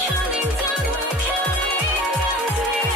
Counting down, we're counting down.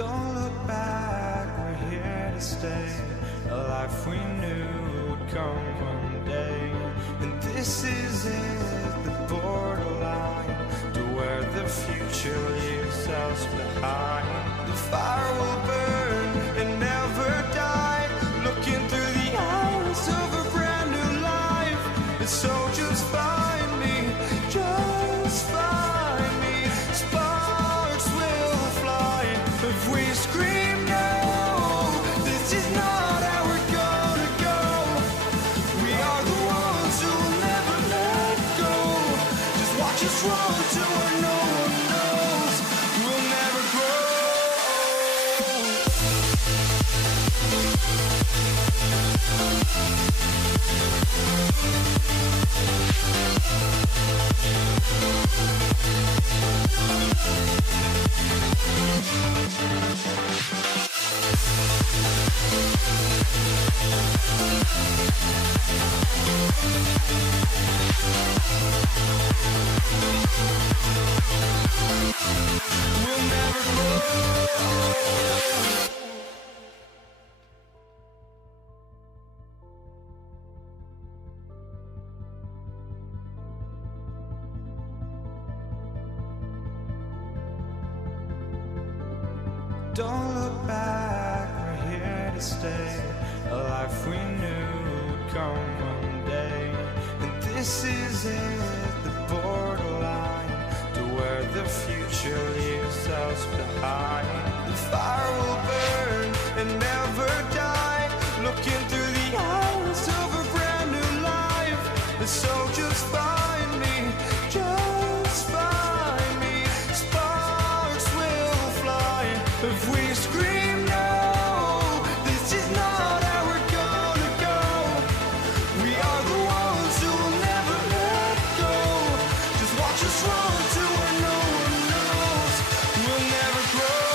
Don't look back, we're here to stay. A life we knew would come one day. And this is it, the borderline to where the future leaves us behind. The fire will burn and never die, looking through the eyes of a brand new life. And so just find me, just find me. Sparks will fly if we scream no. This is not how we're gonna go. We are the ones who will never let go. Just watch us run to where no one knows. We'll never grow. We'll never grow. Don't look back, we're here to stay. A life we knew would come one day. And this is it, the borderline to where the future leaves us behind. The fire will burn and never die, looking through the eyes of a brand new life. And so just find me, just find me. Sparks will fly if we scream no. This is not how we're gonna go. We are the ones who will never let go. Just watch us run to where no one knows. We'll never grow.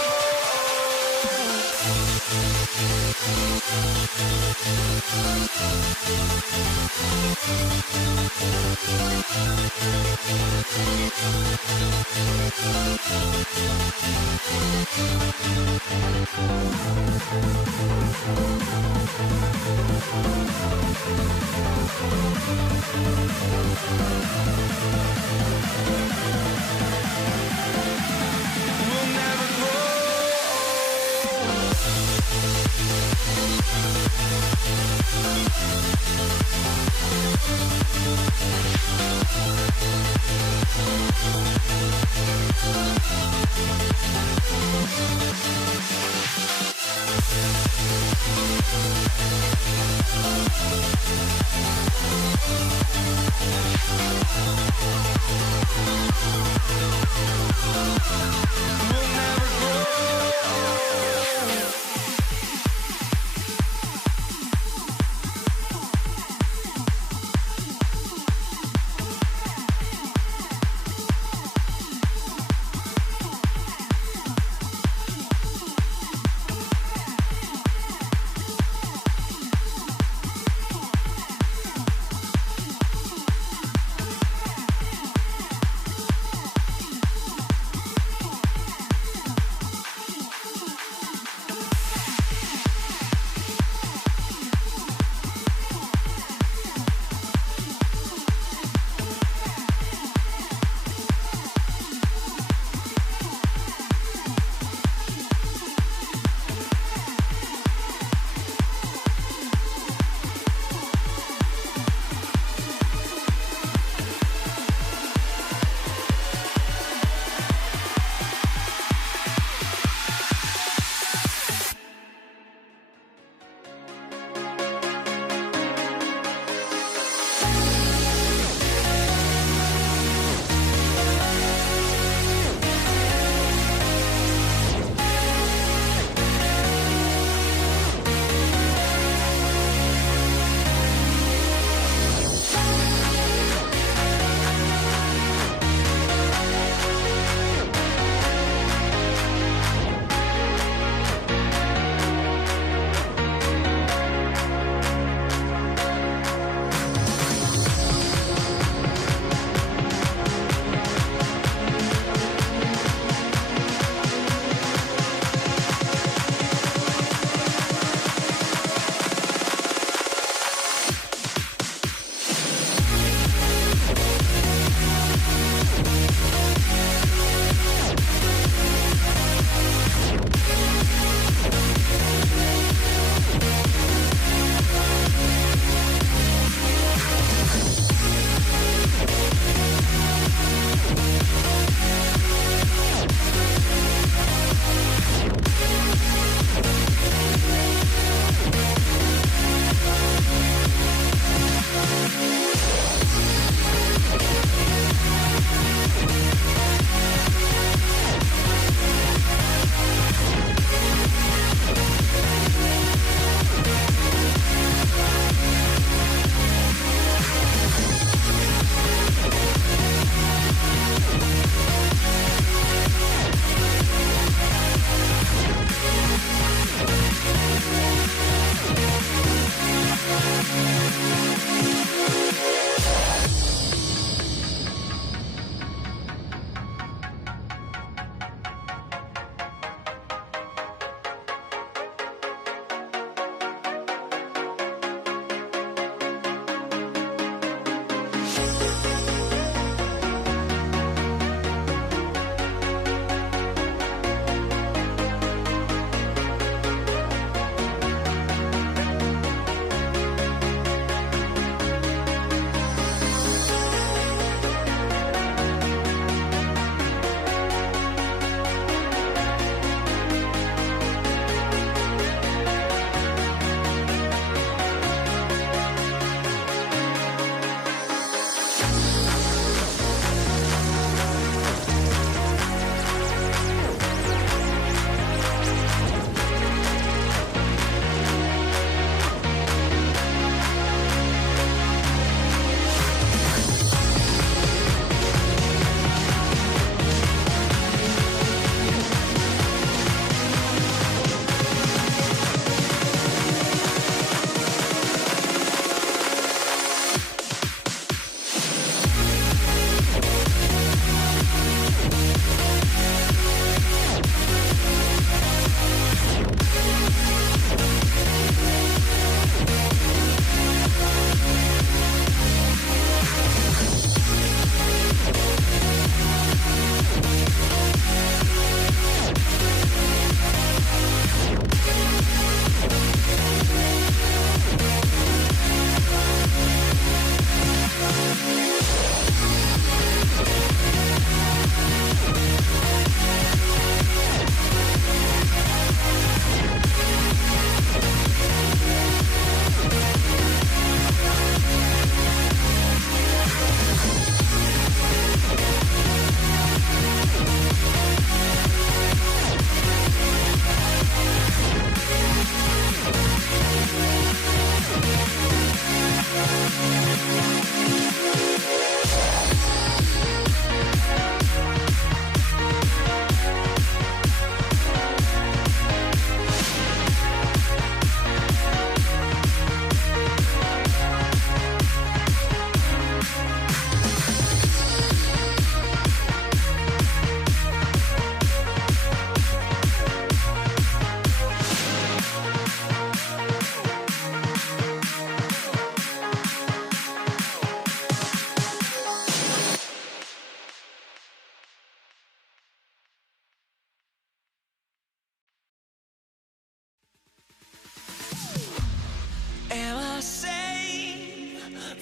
We'll never grow. We'll never grow.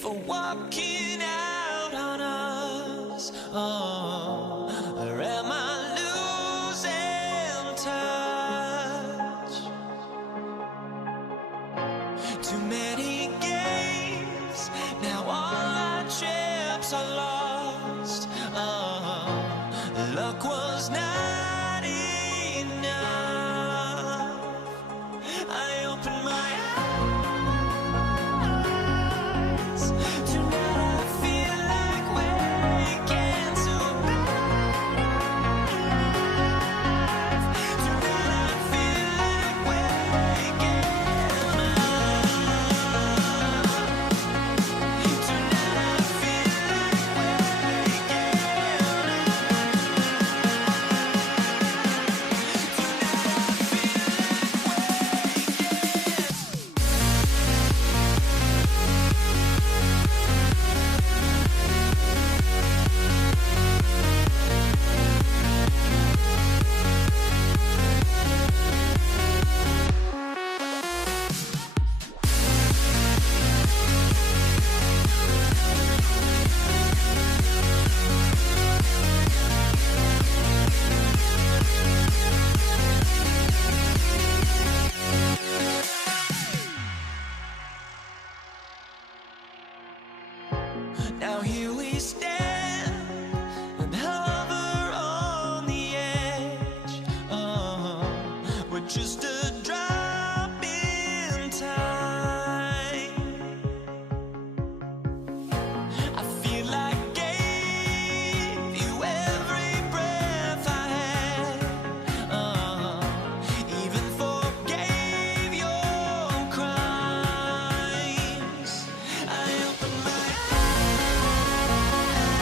for walking out on us. Oh, or am I losing touch? Too many games, now all our chips are lost. Oh, luck was not enough. I opened my eyes. Tonight I feel like waking to a better life. Tonight I feel like waking up. Tonight I feel like waking now here we stand and hover on the edge. Oh, we're just a drop in time. I feel like I gave you every breath I had. Even forgave your crimes. I opened my eyes.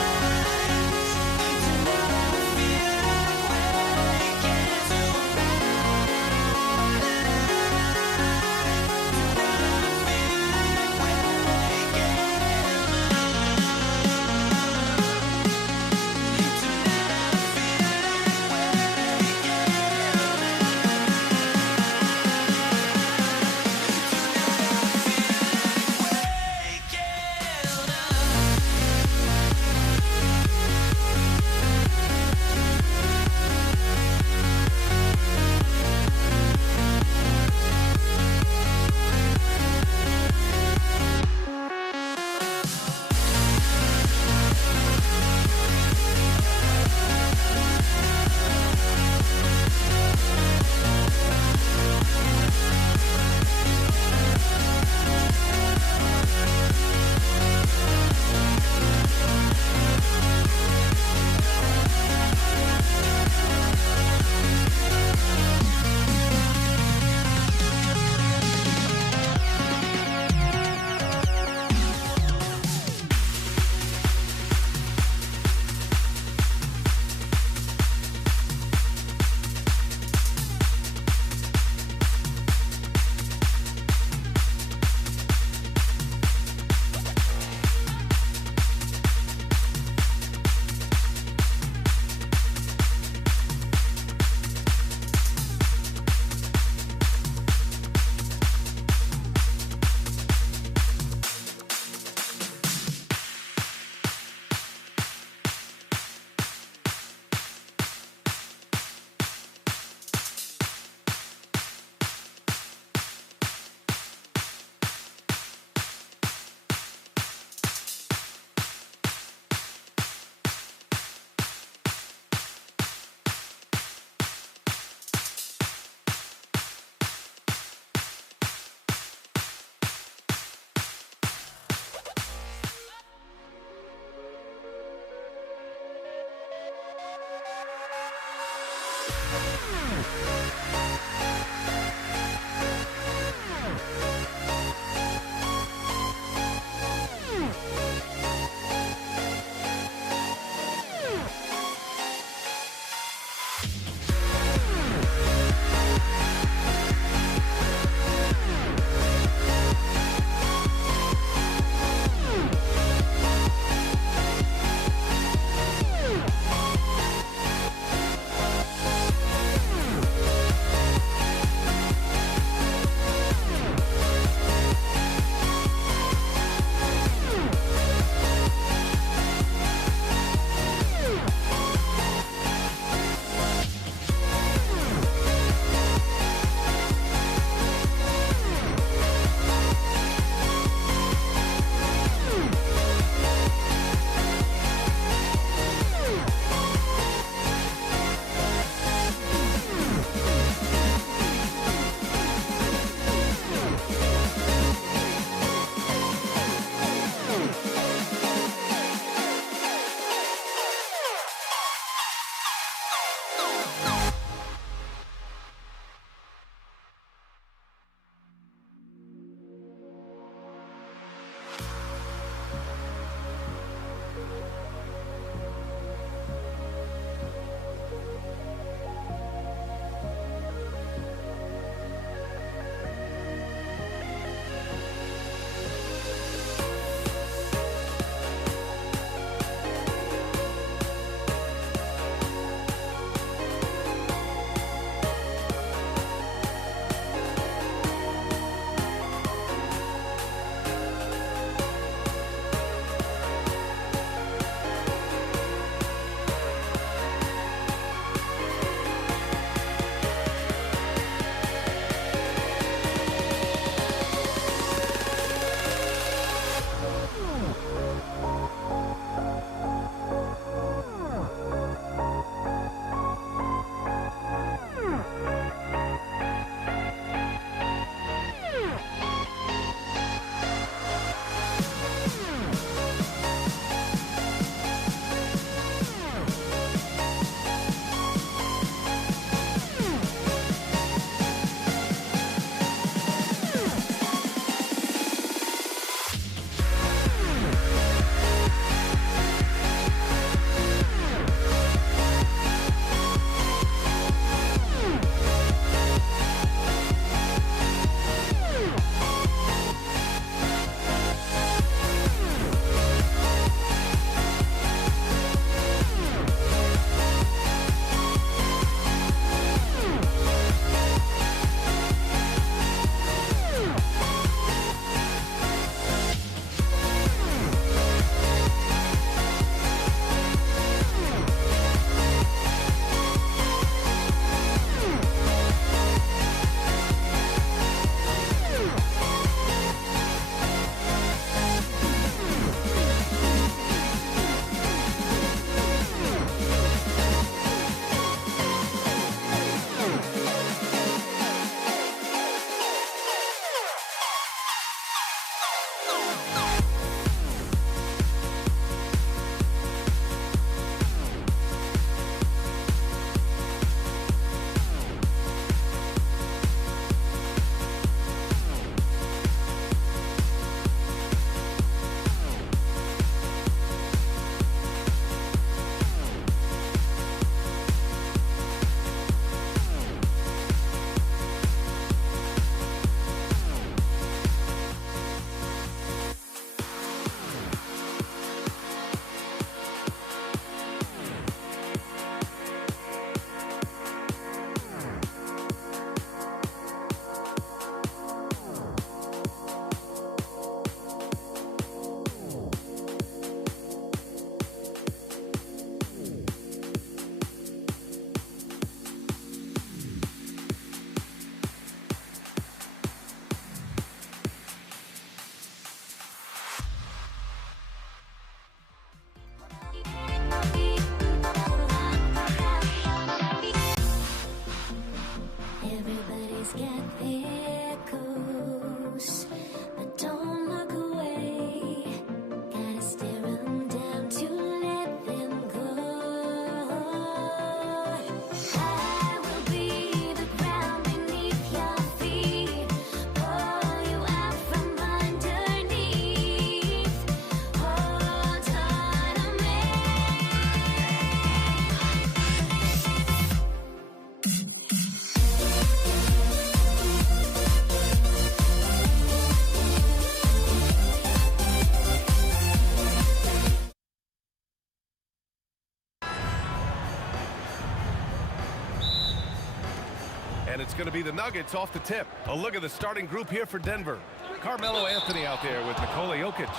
And it's going to be the Nuggets off the tip. A look at the starting group here for Denver. Carmelo Anthony out there with Nikola Jokic.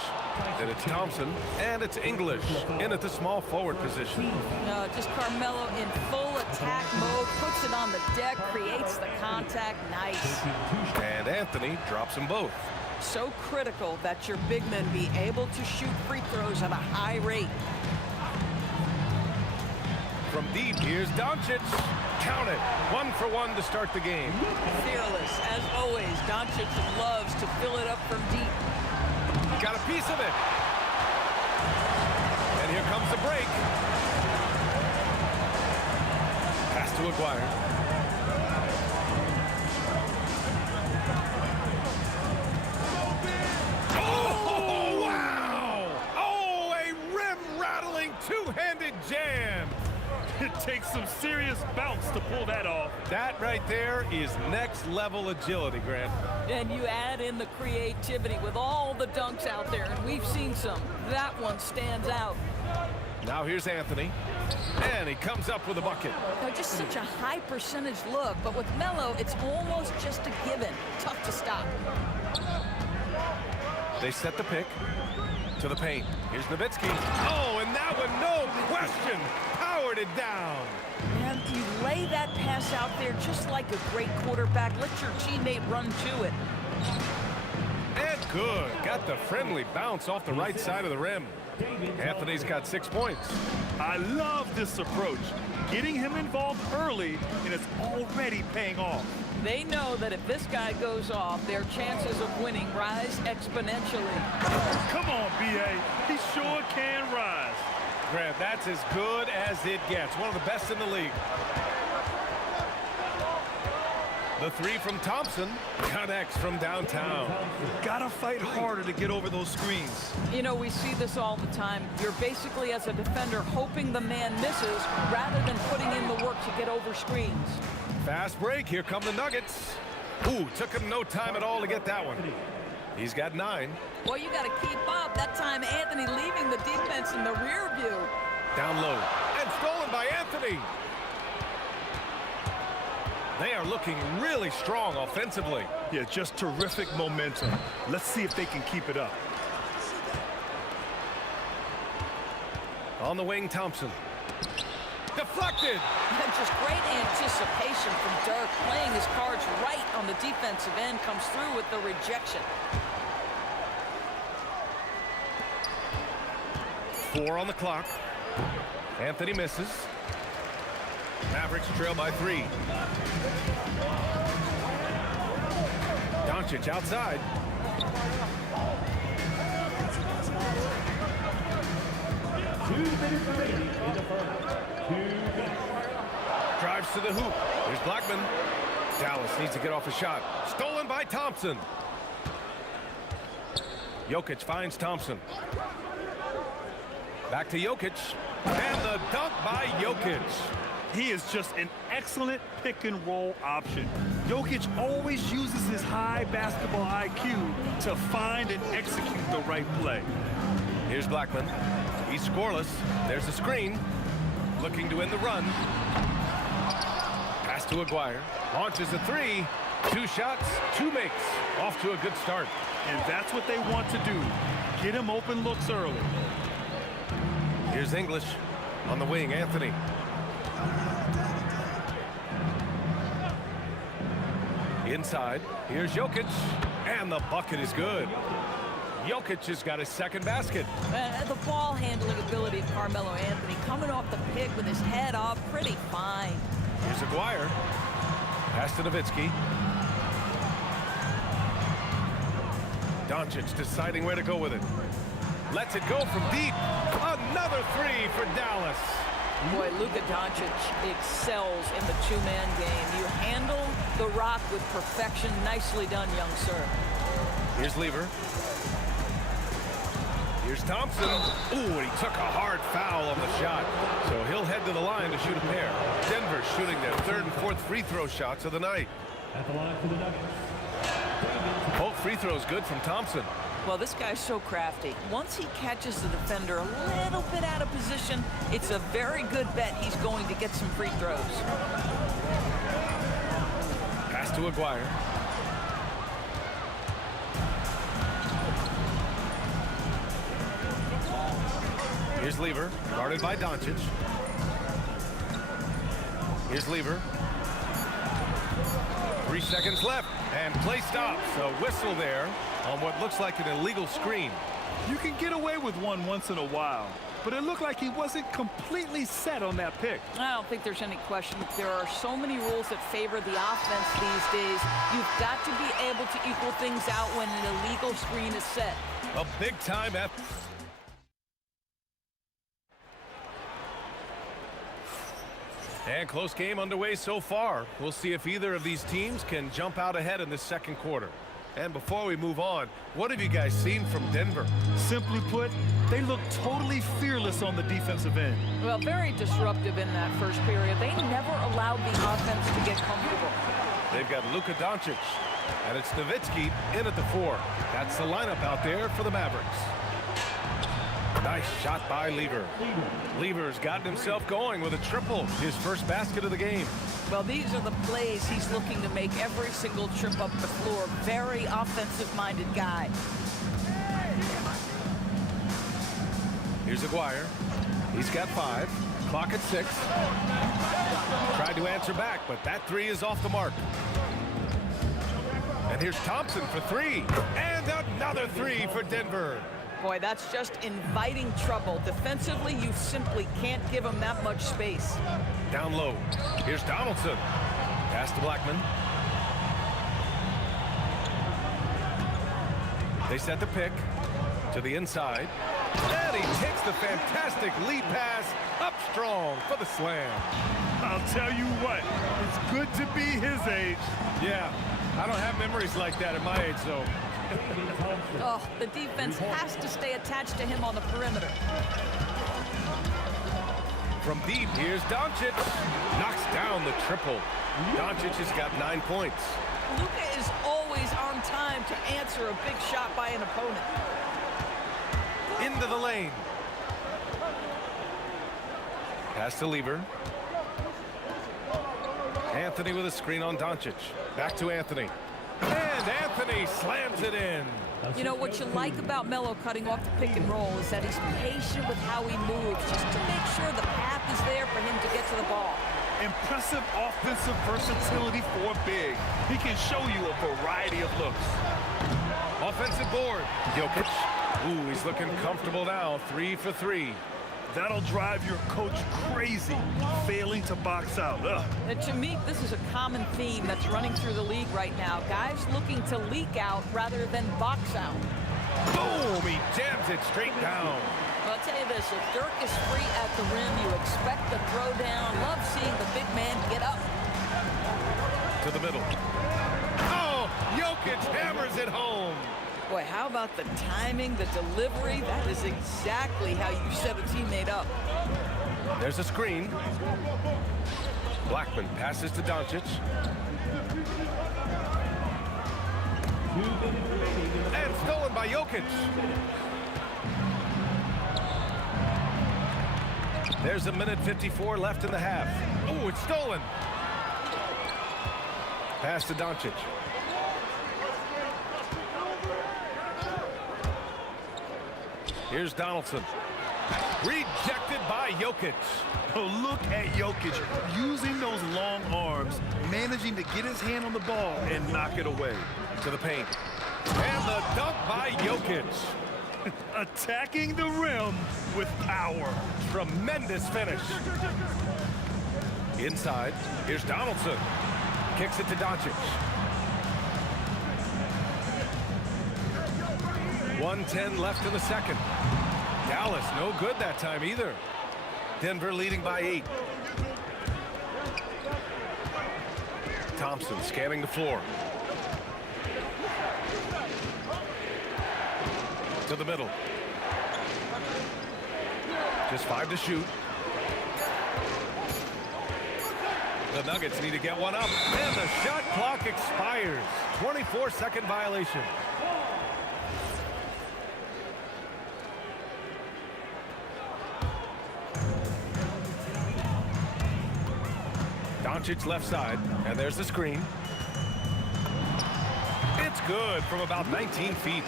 Then it's Thompson, and it's English in at the small forward position. No, just Carmelo in full attack mode, puts it on the deck, creates the contact. Nice. And Anthony drops them both. So critical that your big men be able to shoot free throws at a high rate. From deep, here's Doncic. Count it. 1 for 1 to start the game. Fearless, as always. Doncic loves to fill it up from deep. Got a piece of it. And here comes the break. Pass to Aguirre. Oh, wow! Oh, a rim-rattling two-handed jam. It takes some serious bounce to pull that off. That right there is next-level agility, Grant. And you add in the creativity with all the dunks out there, and we've seen some. That one stands out. Now here's Anthony, and he comes up with a bucket. Just such a high percentage look, but with Melo, it's almost just a given. Tough to stop. They set the pick to the paint. Here's Nowitzki. Oh, and that one, no question, powered it down. And you lay that pass out there just like a great quarterback. Let your teammate run to it. And good. Got the friendly bounce off the right side of the rim. Anthony's got 6 points. I love this approach. Getting him involved early, and it's already paying off. They know that if this guy goes off, their chances of winning rise exponentially. Come on, B.A. He sure can rise. Grant, that's as good as it gets. One of the best in the league. The three from Thompson connects from downtown. Gotta fight harder to get over those screens. You know, we see this all the time. You're basically, as a defender, hoping the man misses rather than putting in the work to get over screens. Fast break. Here come the Nuggets. Ooh, took him no time at all to get that one. He's got 9. Well, you got to keep up. That time, Anthony leaving the defense in the rear view. Down low. And stolen by Anthony. They are looking really strong offensively. Yeah, just terrific momentum. Let's see if they can keep it up. On the wing, Thompson. Deflected. And just great anticipation from Dirk, playing his cards right on the defensive end, comes through with the rejection. 4 on the clock. Anthony misses. Mavericks trail by 3. Doncic outside. Drives to the hoop. Here's Blackman. Dallas needs to get off a shot. Stolen by Thompson. Jokic finds Thompson. Back to Jokic. And the dunk by Jokic. He is just an excellent pick-and-roll option. Jokic always uses his high basketball IQ to find and execute the right play. Here's Blackman. He's scoreless. There's a screen. Looking to end the run. Pass to Aguirre. Launches a 3. 2 shots, 2 makes. Off to a good start. And that's what they want to do. Get him open looks early. Here's English. On the wing, Anthony. Inside, here's Jokic, and the bucket is good. Jokic has got his second basket. The ball handling ability of Carmelo Anthony coming off the pick with his head up, pretty fine. Here's Aguirre. Pass to Nowitzki. Doncic deciding where to go with it. Lets it go from deep. Another 3 for Dallas. Boy, Luka Doncic excels in the two-man game. You handle the rock with perfection. Nicely done, young sir. Here's Lever. Here's Thompson. Ooh, and he took a hard foul on the shot. So he'll head to the line to shoot a pair. Denver shooting their 3rd and 4th free throw shots of the night. At the line for the Nuggets. Both free throws good from Thompson. Well, this guy's so crafty. Once he catches the defender a little bit out of position, it's a very good bet he's going to get some free throws. to Aguirre. Here's Lever, guarded by Doncic. Here's Lever. 3 seconds left, and play stops. A whistle there on what looks like an illegal screen. You can get away with one once in a while, but it looked like he wasn't completely set on that pick. I don't think there's any question. There are so many rules that favor the offense these days. You've got to be able to equal things out when an illegal screen is set. A big-time effort. And close game underway so far. We'll see if either of these teams can jump out ahead in this second quarter. And before we move on, what have you guys seen from Denver? Simply put, they look totally fearless on the defensive end. Well, very disruptive in that first period. They never allowed the offense to get comfortable. They've got Luka Doncic, and it's Nowitzki in at the 4. That's the lineup out there for the Mavericks. Nice shot by Lever. Lever's gotten himself going with a triple, his first basket of the game. Well, these are the plays he's looking to make every single trip up the floor. Very offensive-minded guy. Here's Aguirre. He's got 5. Clock at 6. Tried to answer back, but that 3 is off the mark. And here's Thompson for 3. And another 3 for Denver. Boy, that's just inviting trouble. Defensively, you simply can't give him that much space. Down low. Here's Donaldson. Pass to Blackman. They set the pick to the inside. And he takes the fantastic lead pass up strong for the slam. I'll tell you what, it's good to be his age. Yeah, I don't have memories like that at my age, though. Oh, the defense has to stay attached to him on the perimeter. From deep, here's Doncic. Knocks down the triple. Doncic has got 9 points. Luka is always on time to answer a big shot by an opponent. Into the lane. Pass to Lever. Anthony with a screen on Doncic. Back to Anthony. And Anthony slams it in. You know, what you like about Melo cutting off the pick and roll is that he's patient with how he moves, just to make sure the path is there for him to get to the ball. Impressive offensive versatility for big. He can show you a variety of looks. Offensive board. Jokic. Ooh, he's looking comfortable now. 3 for 3. That'll drive your coach crazy, failing to box out. And to me, this is a common theme that's running through the league right now. Guys looking to leak out rather than box out. Boom! He jams it straight down. Well, I'll tell you this, if Dirk is free at the rim, you expect the throwdown. Love seeing the big man get up. To the middle. Oh, Jokic hammers it home. Boy, how about the timing, the delivery? That is exactly how you set a teammate up. There's a screen. Blackman passes to Doncic. And stolen by Jokic. There's 1:54 left in the half. Oh, it's stolen. Pass to Doncic. Here's Donaldson. Rejected by Jokic. Oh, look at Jokic using those long arms, managing to get his hand on the ball and knock it away. To the paint. And the dunk by Jokic. Attacking the rim with power. Tremendous finish. Inside, here's Donaldson. Kicks it to Doncic. 1:10 left in the second. Dallas, no good that time either. Denver leading by 8. Thompson scanning the floor. To the middle. Just 5 to shoot. The Nuggets need to get one up. And the shot clock expires. 24-second violation. Doncic left side, and there's the screen. good from about 19 feet.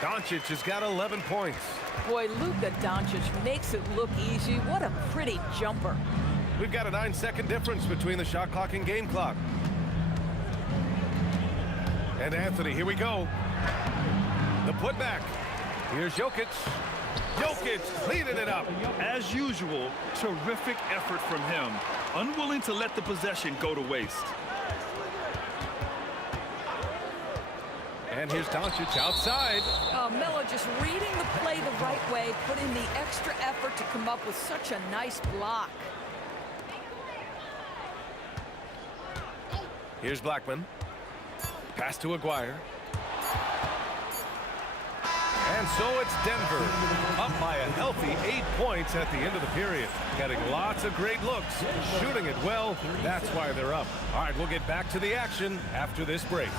Doncic has got 11 points. Boy, Luka Doncic makes it look easy. What a pretty jumper. We've got a 9-second difference between the shot clock and game clock. And Anthony, here we go. The putback. Here's Jokic. Jokic cleaning it up. As usual, terrific effort from him. Unwilling to let the possession go to waste. And here's Doncic outside. Melo just reading the play the right way, putting the extra effort to come up with such a nice block. Here's Blackman. Pass to Aguirre. And so it's Denver, up by a healthy 8 points at the end of the period. Getting lots of great looks, shooting it well. That's why they're up. All right, we'll get back to the action after this break.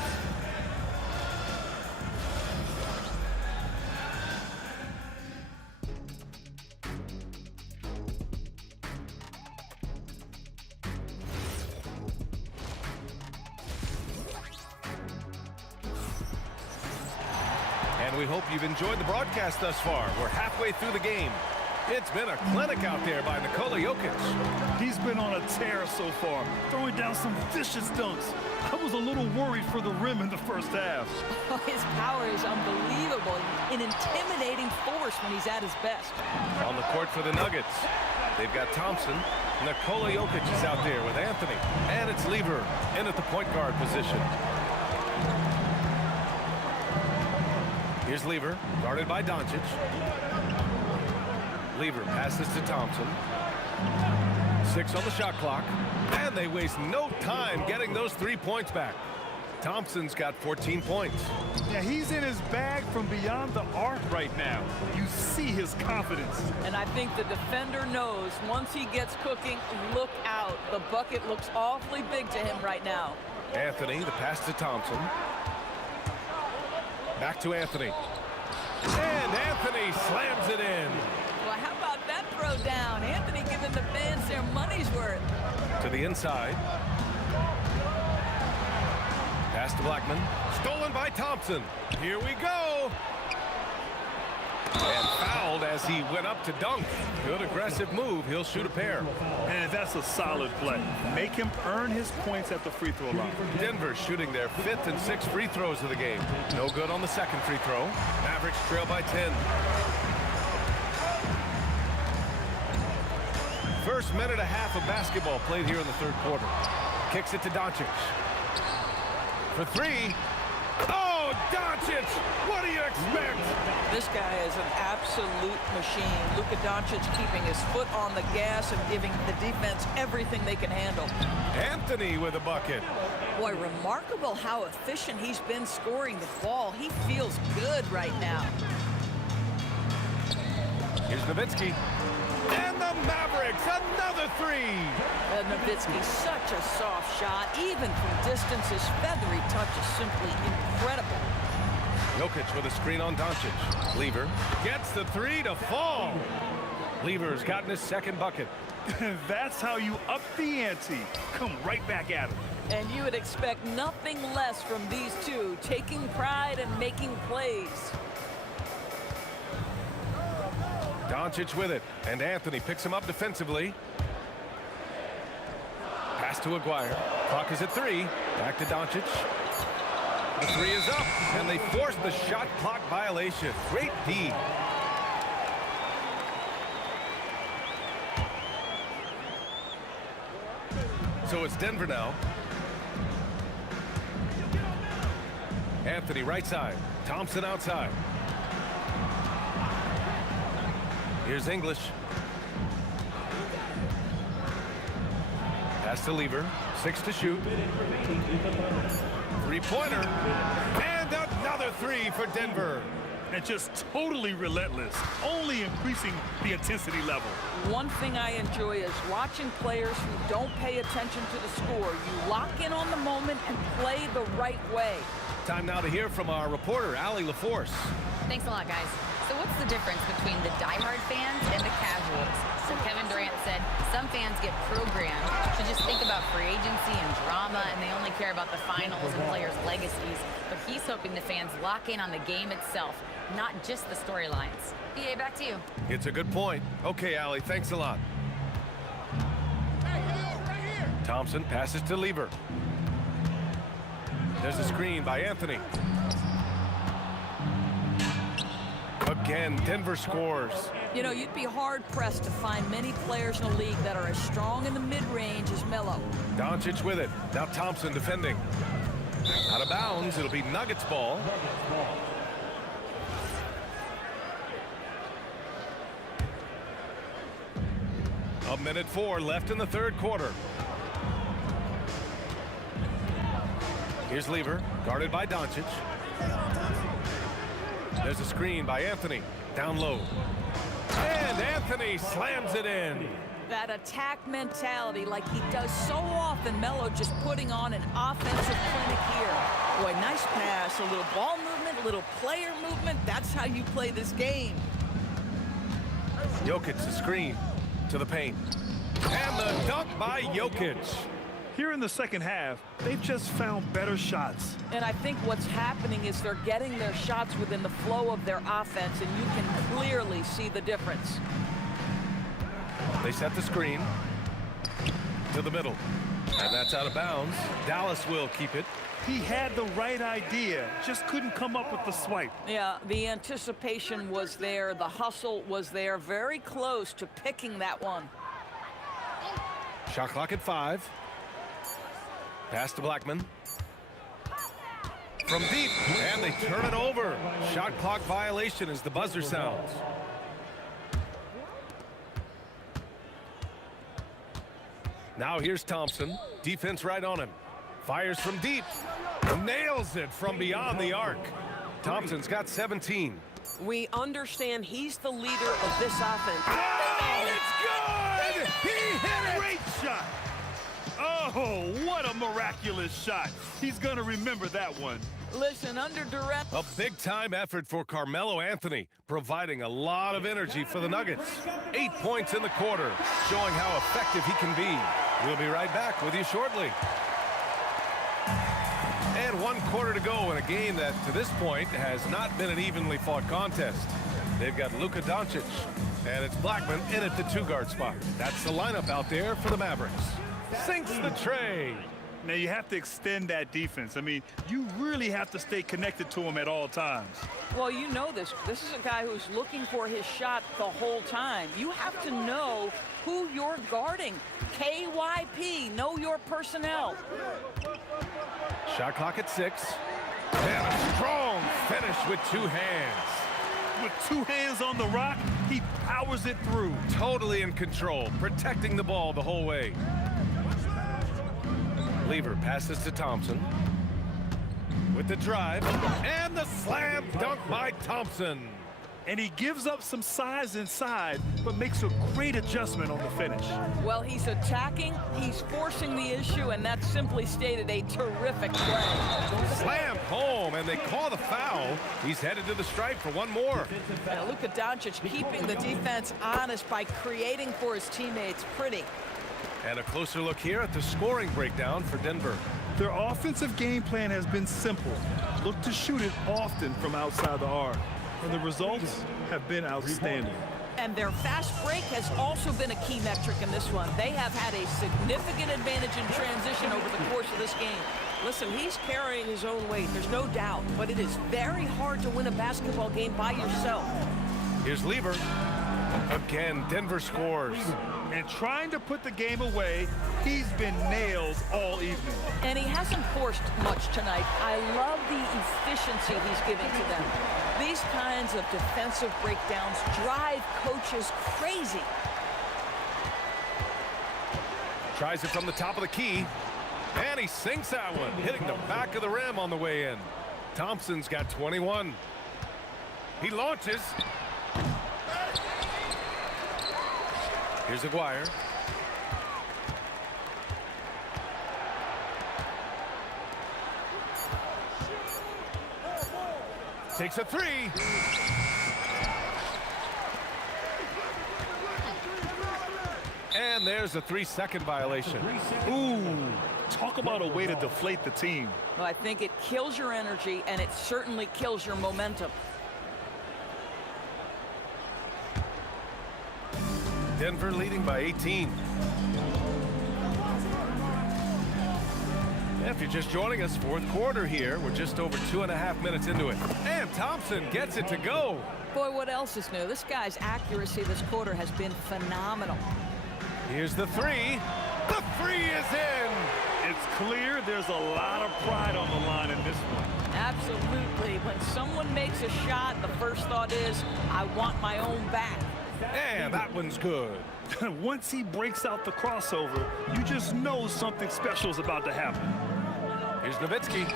We hope you've enjoyed the broadcast thus far. We're halfway through the game. It's been a clinic out there by Nikola Jokic. He's been on a tear so far, throwing down some vicious dunks. I was a little worried for the rim in the first half. His power is unbelievable, an intimidating force when he's at his best. On the court for the Nuggets, they've got Thompson. Nikola Jokic is out there with Anthony. And it's Lever in at the point guard position. Here's Lever, guarded by Doncic. Lever passes to Thompson. 6 on the shot clock. And they waste no time getting those 3 points back. Thompson's got 14 points. Yeah, he's in his bag from beyond the arc right now. You see his confidence. And I think the defender knows once he gets cooking, look out. The bucket looks awfully big to him right now. Anthony, the pass to Thompson. Back to Anthony. And Anthony slams it in. Well, how about that throw down? Anthony giving the fans their money's worth. To the inside. Pass to Blackman. Stolen by Thompson. Here we go. And fouled as he went up to dunk. Good aggressive move. He'll shoot a pair. And that's a solid play. Make him earn his points at the free throw line. Denver shooting their 5th and 6th free throws of the game. No good on the second free throw. Mavericks trail by 10. First minute and a half of basketball played here in the third quarter. Kicks it to Doncic. For 3. Oh, Doncic! What do you expect? This guy is an absolute machine. Luka Doncic keeping his foot on the gas and giving the defense everything they can handle. Anthony with a bucket. Boy, remarkable how efficient he's been scoring the ball. He feels good right now. Here's Nowitzki. And the Mavericks, another 3. Nowitzki, such a soft shot. Even from distance, his feathery touch is simply incredible. Jokic with a screen on Doncic. Lever gets the 3 to fall. Lever's gotten his second bucket. That's how you up the ante. Come right back at him. And you would expect nothing less from these two, taking pride and making plays. Doncic with it, and Anthony picks him up defensively. Pass to Aguirre. Clock is at 3. Back to Doncic. The 3 is up, and they force the shot clock violation. Great D. So it's Denver now. Anthony right side. Thompson outside. Here's English. Pass to Lever. 6 to shoot. 3-pointer. And another 3 for Denver. And just totally relentless, only increasing the intensity level. One thing I enjoy is watching players who don't pay attention to the score. You lock in on the moment and play the right way. Time now to hear from our reporter, Allie LaForce. Thanks a lot, guys. So what's the difference between the diehard fans and the casuals? So Kevin Durant said Some fans get programmed to just think about free agency and drama, and they only care about the finals and players' legacies. But he's hoping the fans lock in on the game itself, not just the storylines. EA, back to you. It's a good point. Okay, Allie, thanks a lot. Thompson passes to Lever. There's a screen by Anthony. Again, Denver scores. You know, you'd be hard-pressed to find many players in the league that are as strong in the mid-range as Melo. Doncic with it. Now Thompson defending. Out of bounds. It'll be Nuggets ball. A minute 4 left in the third quarter. Here's Lever, guarded by Doncic. There's a screen by Anthony, down low. And Anthony slams it in. That attack mentality, like he does so often. Melo just putting on an offensive clinic here. Boy, nice pass, a little ball movement, a little player movement. That's how you play this game. Jokic, the screen to the paint. And the dunk by Jokic. Here in the second half, they've just found better shots. And I think what's happening is they're getting their shots within the flow of their offense, and you can clearly see the difference. They set the screen to the middle. And that's out of bounds. Dallas will keep it. He had the right idea, just couldn't come up with the swipe. Yeah, the anticipation was there. The hustle was there. Very close to picking that one. Shot clock at 5. Pass to Blackman. From deep, and they turn it over. Shot clock violation as the buzzer sounds. Now here's Thompson. Defense right on him. Fires from deep. Nails it from beyond the arc. Thompson's got 17. We understand he's the leader of this offense. Oh, it's good! He hit it! Great shot! Oh, what a miraculous shot. He's going to remember that one. Listen, under duress. A big-time effort for Carmelo Anthony, providing a lot of energy for the Nuggets. 8 points in the quarter, showing how effective he can be. We'll be right back with you shortly. And 1 quarter to go in a game that, to this point, has not been an evenly fought contest. They've got Luka Doncic, and it's Blackman in at the 2-guard spot. That's the lineup out there for the Mavericks. Sinks the tray. Now, you have to extend that defense. I mean, you really have to stay connected to him at all times. Well, you know this. This is a guy who's looking for his shot the whole time. You have to know who you're guarding. KYP, know your personnel. Shot clock at 6. And a strong finish with 2 hands. With 2 hands on the rock, he powers it through. Totally in control, protecting the ball the whole way. Lever passes to Thompson. With the drive, and the slam dunk by Thompson. And he gives up some size inside, but makes a great adjustment on the finish. Well, he's attacking, he's forcing the issue, and that's simply stated a terrific play. Slam home, and they call the foul. He's headed to the stripe for 1 more. And Luka Doncic keeping the defense honest by creating for his teammates. Pretty. And a closer look here at the scoring breakdown for Denver. Their offensive game plan has been simple. Look to shoot it often from outside the arc. And the results have been outstanding. And their fast break has also been a key metric in this one. They have had a significant advantage in transition over the course of this game. Listen, he's carrying his own weight, there's no doubt, but it is very hard to win a basketball game by yourself. Here's Lever. Again, Denver scores. And trying to put the game away, he's been nails all evening. And he hasn't forced much tonight. I love the efficiency he's giving to them. These kinds of defensive breakdowns drive coaches crazy. Tries it from the top of the key. And he sinks that one, hitting the back of the rim on the way in. Thompson's got 21. He launches. Here's Aguirre. Takes a 3. And And there's a 3-second violation. Ooh, talk about a way to deflate the team. Well, I think it kills your energy, and it certainly kills your momentum. Denver leading by 18. If you're just joining us, fourth quarter here. We're just over 2.5 minutes into it. And Thompson gets it to go. Boy, what else is new? This guy's accuracy this quarter has been phenomenal. Here's the three. The three is in. It's clear there's a lot of pride on the line in this one. Absolutely. When someone makes a shot, the first thought is, I want my own back. And that one's good. Once he breaks out the crossover, you just know something special is about to happen. Here's Nowitzki.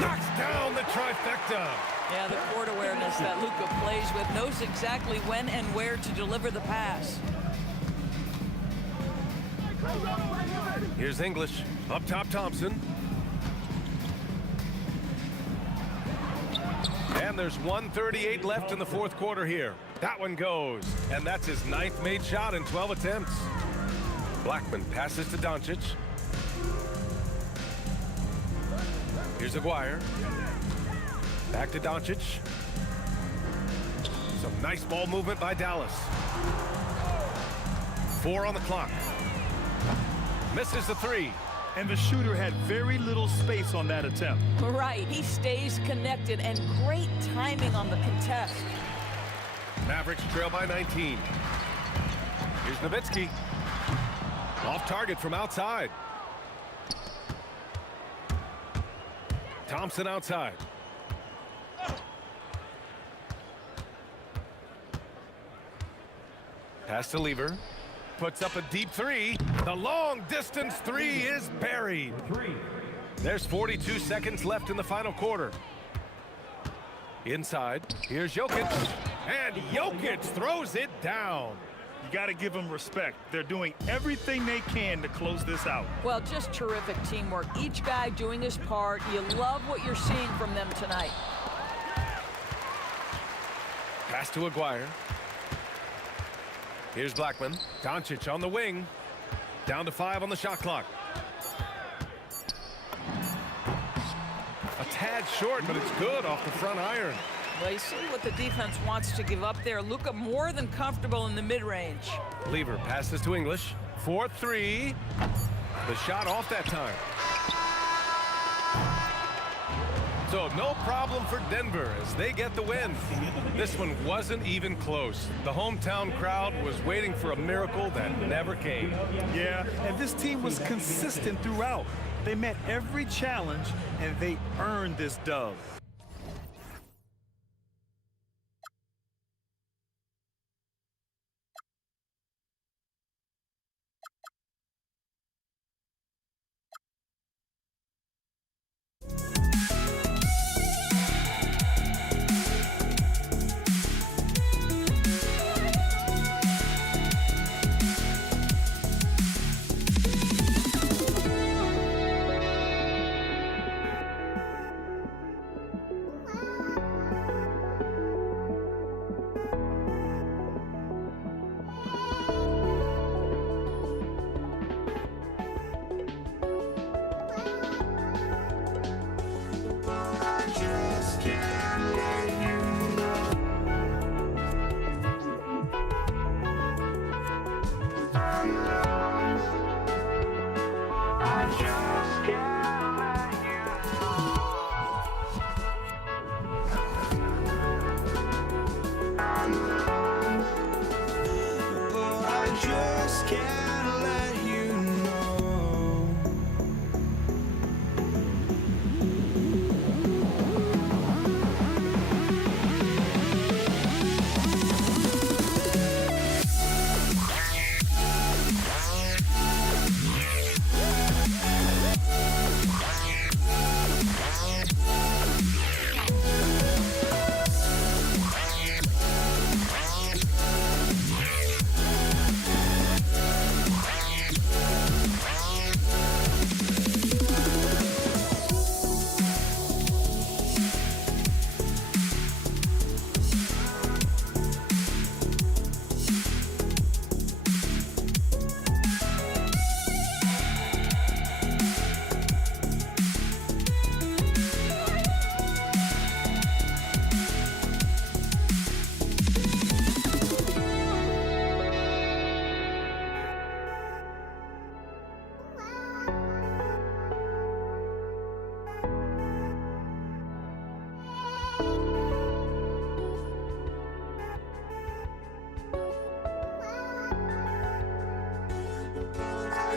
Knocks down the trifecta. Yeah, the court awareness that Luka plays with, knows exactly when and where to deliver the pass. Here's English. Up top, Thompson. And there's 1:38 left in the fourth quarter here. That one goes. And that's his 9th made shot in 12 attempts. Blackman passes to Doncic. Here's Aguirre. Back to Doncic. Some nice ball movement by Dallas. 4 on the clock. Misses the three. And the shooter had very little space on that attempt. Right, he stays connected, and great timing on the contest. Mavericks trail by 19. Here's Nowitzki. Off target from outside. Thompson outside. Pass to Lever. Puts up a deep three. The long distance three is buried. There's 42 seconds left in the final quarter. Inside, here's Jokic. And Jokic throws it down. You got to give them respect. They're doing everything they can to close this out. Well, just terrific teamwork. Each guy doing his part. You love what you're seeing from them tonight. Pass to Aguirre. Here's Blackman. Doncic on the wing. Down to 5 on the shot clock. A tad short, but it's good off the front iron. Well, you see what the defense wants to give up there. Luka more than comfortable in the mid-range. Lever passes to English. 4-3. The shot off that time. So no problem for Denver as they get the win. This one wasn't even close. The hometown crowd was waiting for a miracle that never came. Yeah, and this team was consistent throughout. They met every challenge, and they earned this dub.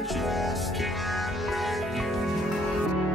just can't let you know.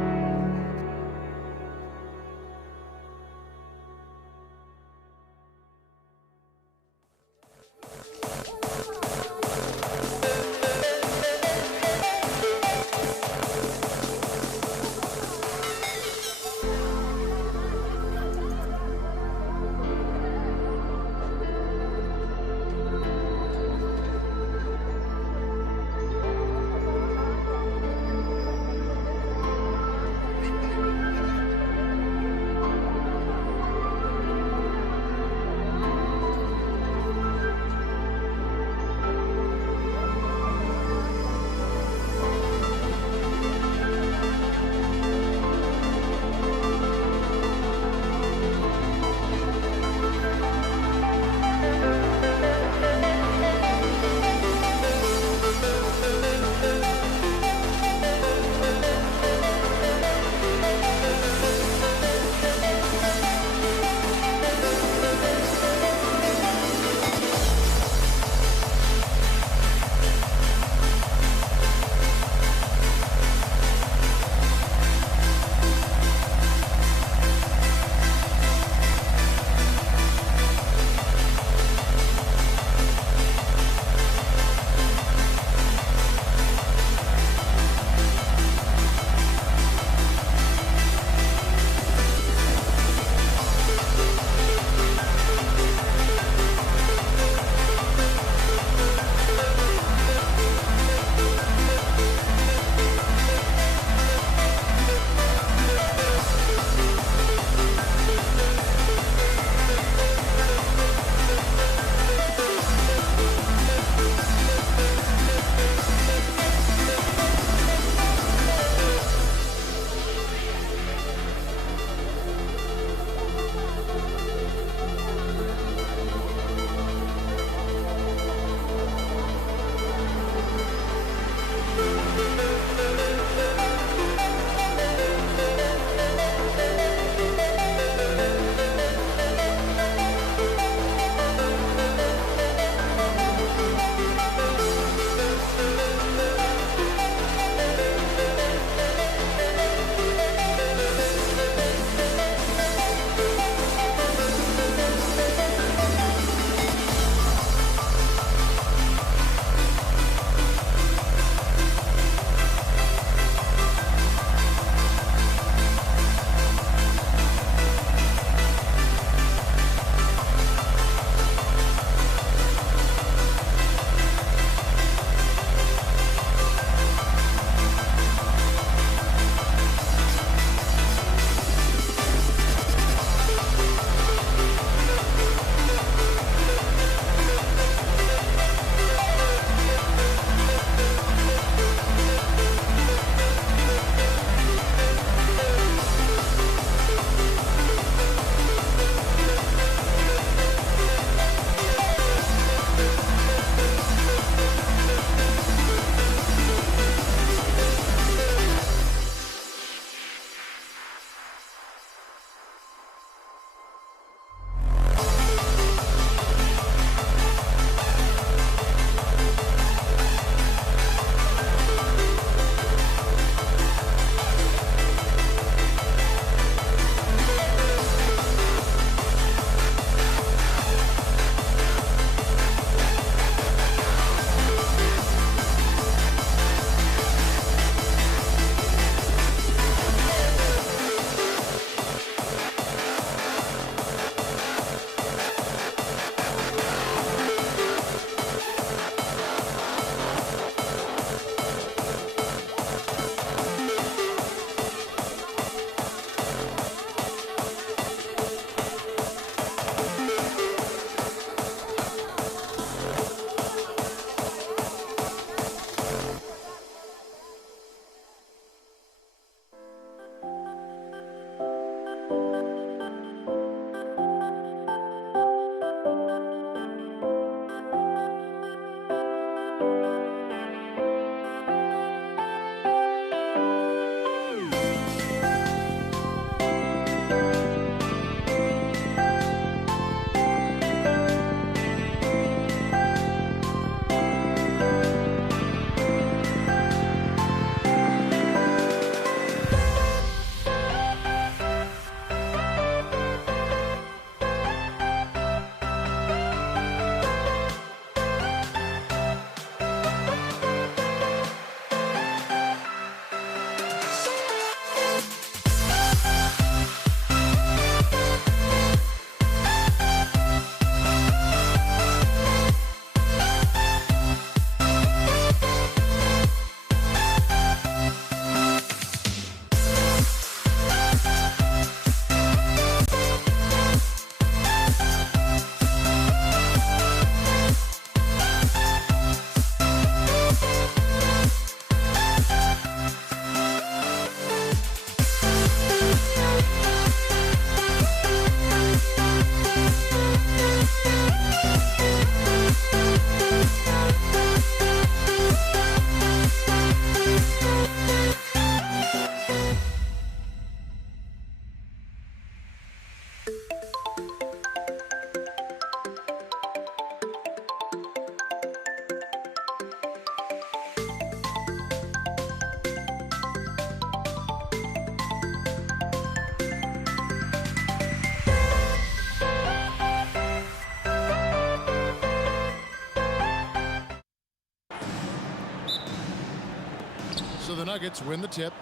So the Nuggets win the tip.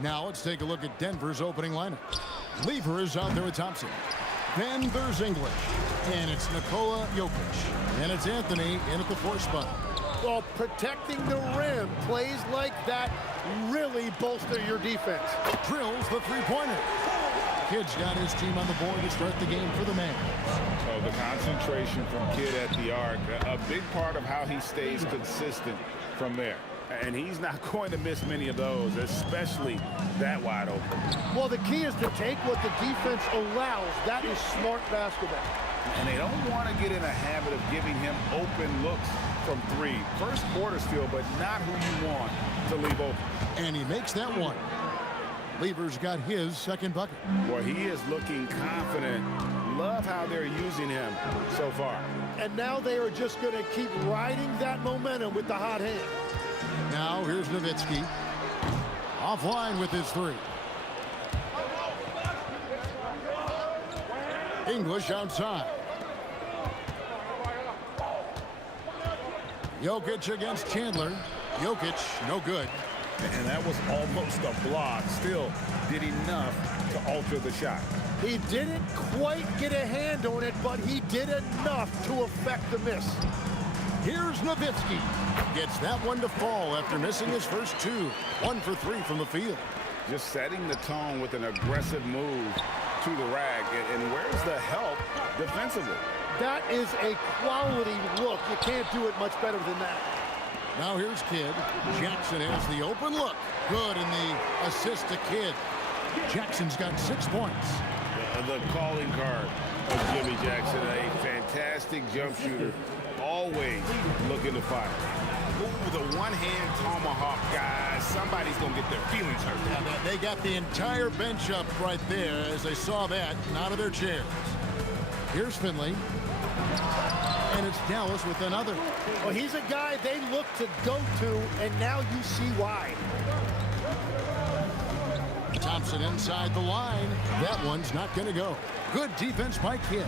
Now let's take a look at Denver's opening lineup. Lever is out there with Thompson. Then there's English. And it's Nikola Jokic. And it's Anthony in at the 4 spot. Well, protecting the rim, plays like that really bolster your defense. Drills the three-pointer. Kid's got his team on the board to start the game for the man. So the concentration from Kidd at the arc, a big part of how he stays consistent from there. And he's not going to miss many of those, especially that wide open. Well, the key is to take what the defense allows. That is smart basketball. And they don't want to get in a habit of giving him open looks from 3. First quarter still, but not who you want to leave open. And he makes that one. Lever's got his second bucket. Boy, he is looking confident. Love how they're using him so far. And now they are just going to keep riding that momentum with the hot hand. Now here's Nowitzki. Offline with his 3. English outside. Jokic against Chandler. Jokic, no good. And that was almost a block. Still did enough to alter the shot. He didn't quite get a hand on it, but he did enough to affect the miss. Here's Nowitzki. Gets that one to fall after missing his first 2. 1 for 3 from the field. Just setting the tone with an aggressive move to the rack. And where's the help defensively? That is a quality look. You can't do it much better than that. Now here's Kidd. Jackson has the open look. Good in the assist to Kidd. Jackson's got 6 points. The calling card of Jimmy Jackson, a fantastic jump shooter. Always looking to fire. Ooh, the one-hand tomahawk, guys. Somebody's going to get their feelings hurt. Yeah, they got the entire bench up right there as they saw that and out of their chairs. Here's Finley. And it's Dallas with another. Well, he's a guy they look to go to, and now you see why. Thompson inside the line. That one's not going to go. Good defense by Kidd.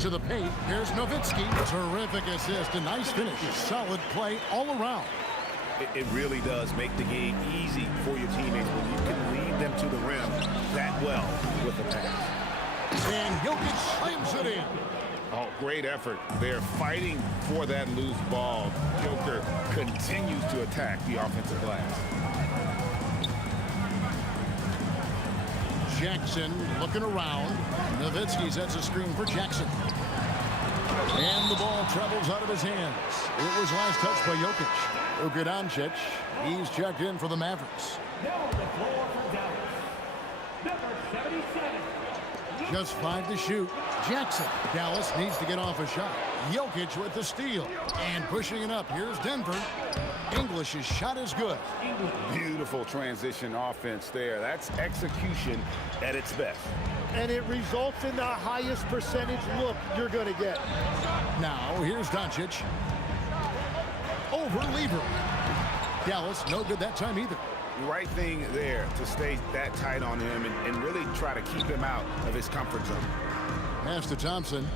To the paint. Here's Nowitzki. Terrific assist. A nice finish. Solid play all around. It really does make the game easy for your teammates when you can lead them to the rim that well with the pass. And Jokic slams it in. Oh, great effort. They're fighting for that loose ball. Joker continues to attack the offensive glass. Jackson looking around. Nowitzki sets a screen for Jackson. And the ball travels out of his hands. It was last touched by Jokic. Luka Doncic, he's checked in for the Mavericks. Just 5 to shoot. Jackson. Dallas needs to get off a shot. Jokic with the steal. And pushing it up. Here's Denver. English's shot is good. Beautiful transition offense there. That's execution at its best. And it results in the highest percentage look you're going to get. Now, here's Doncic. Over Lever. Dallas, no good that time either. Right thing there to stay that tight on him and really try to keep him out of his comfort zone. Pass to Thompson.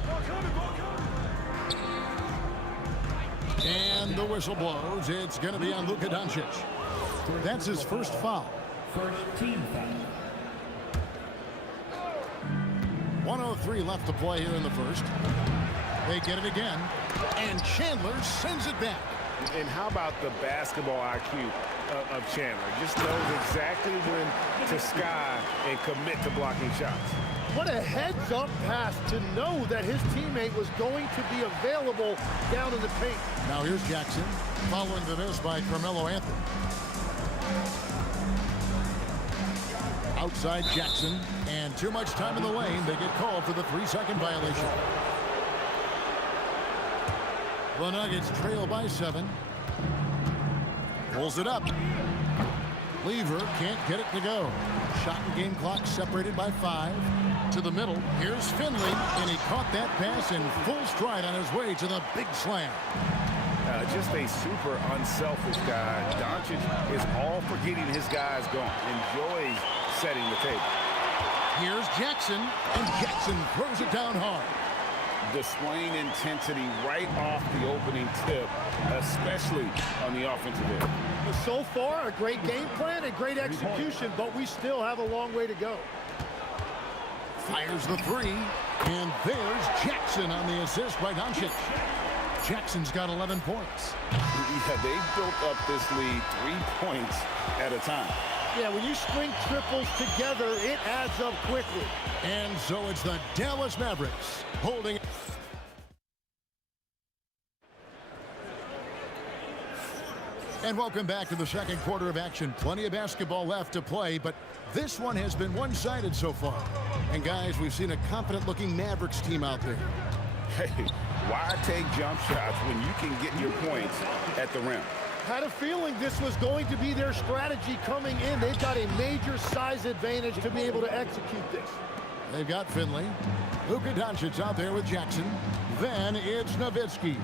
And the whistle blows. It's going to be on Luka Doncic. That's his first foul. First team foul. 1:03 left to play here in the first. They get it again. And Chandler sends it back. And how about the basketball IQ of Chandler? Just knows exactly when to sky and commit to blocking shots. What a heads-up pass to know that his teammate was going to be available down in the paint. Now here's Jackson, following the miss by Carmelo Anthony. Outside Jackson, and too much time in the lane. They get called for the 3-second violation. The Nuggets trail by 7. Pulls it up. Lever can't get it to go. Shot and game clock separated by 5. To the middle. Here's Finley, and he caught that pass in full stride on his way to the big slam. Just a super unselfish guy. Doncic is all for getting his guys going. Enjoys setting the table. Here's Jackson, and Jackson throws it down hard. displaying intensity right off the opening tip, especially on the offensive end. So far, a great game plan and great execution, but we still have a long way to go. Fires the three, and there's Jackson on the assist by Doncic. Jackson's got 11 points. Yeah, they've built up this lead 3 points at a time. Yeah, when you string triples together, it adds up quickly. And so it's the Dallas Mavericks holding. And welcome back to the second quarter of action. Plenty of basketball left to play, but this one has been one-sided so far. And guys, we've seen a confident-looking Mavericks team out there. Hey, why take jump shots when you can get your points at the rim? Had a feeling this was going to be their strategy coming in. They've got a major size advantage to be able to execute this. They've got Finley. Luka Doncic out there with Jackson. Then it's Nowitzki.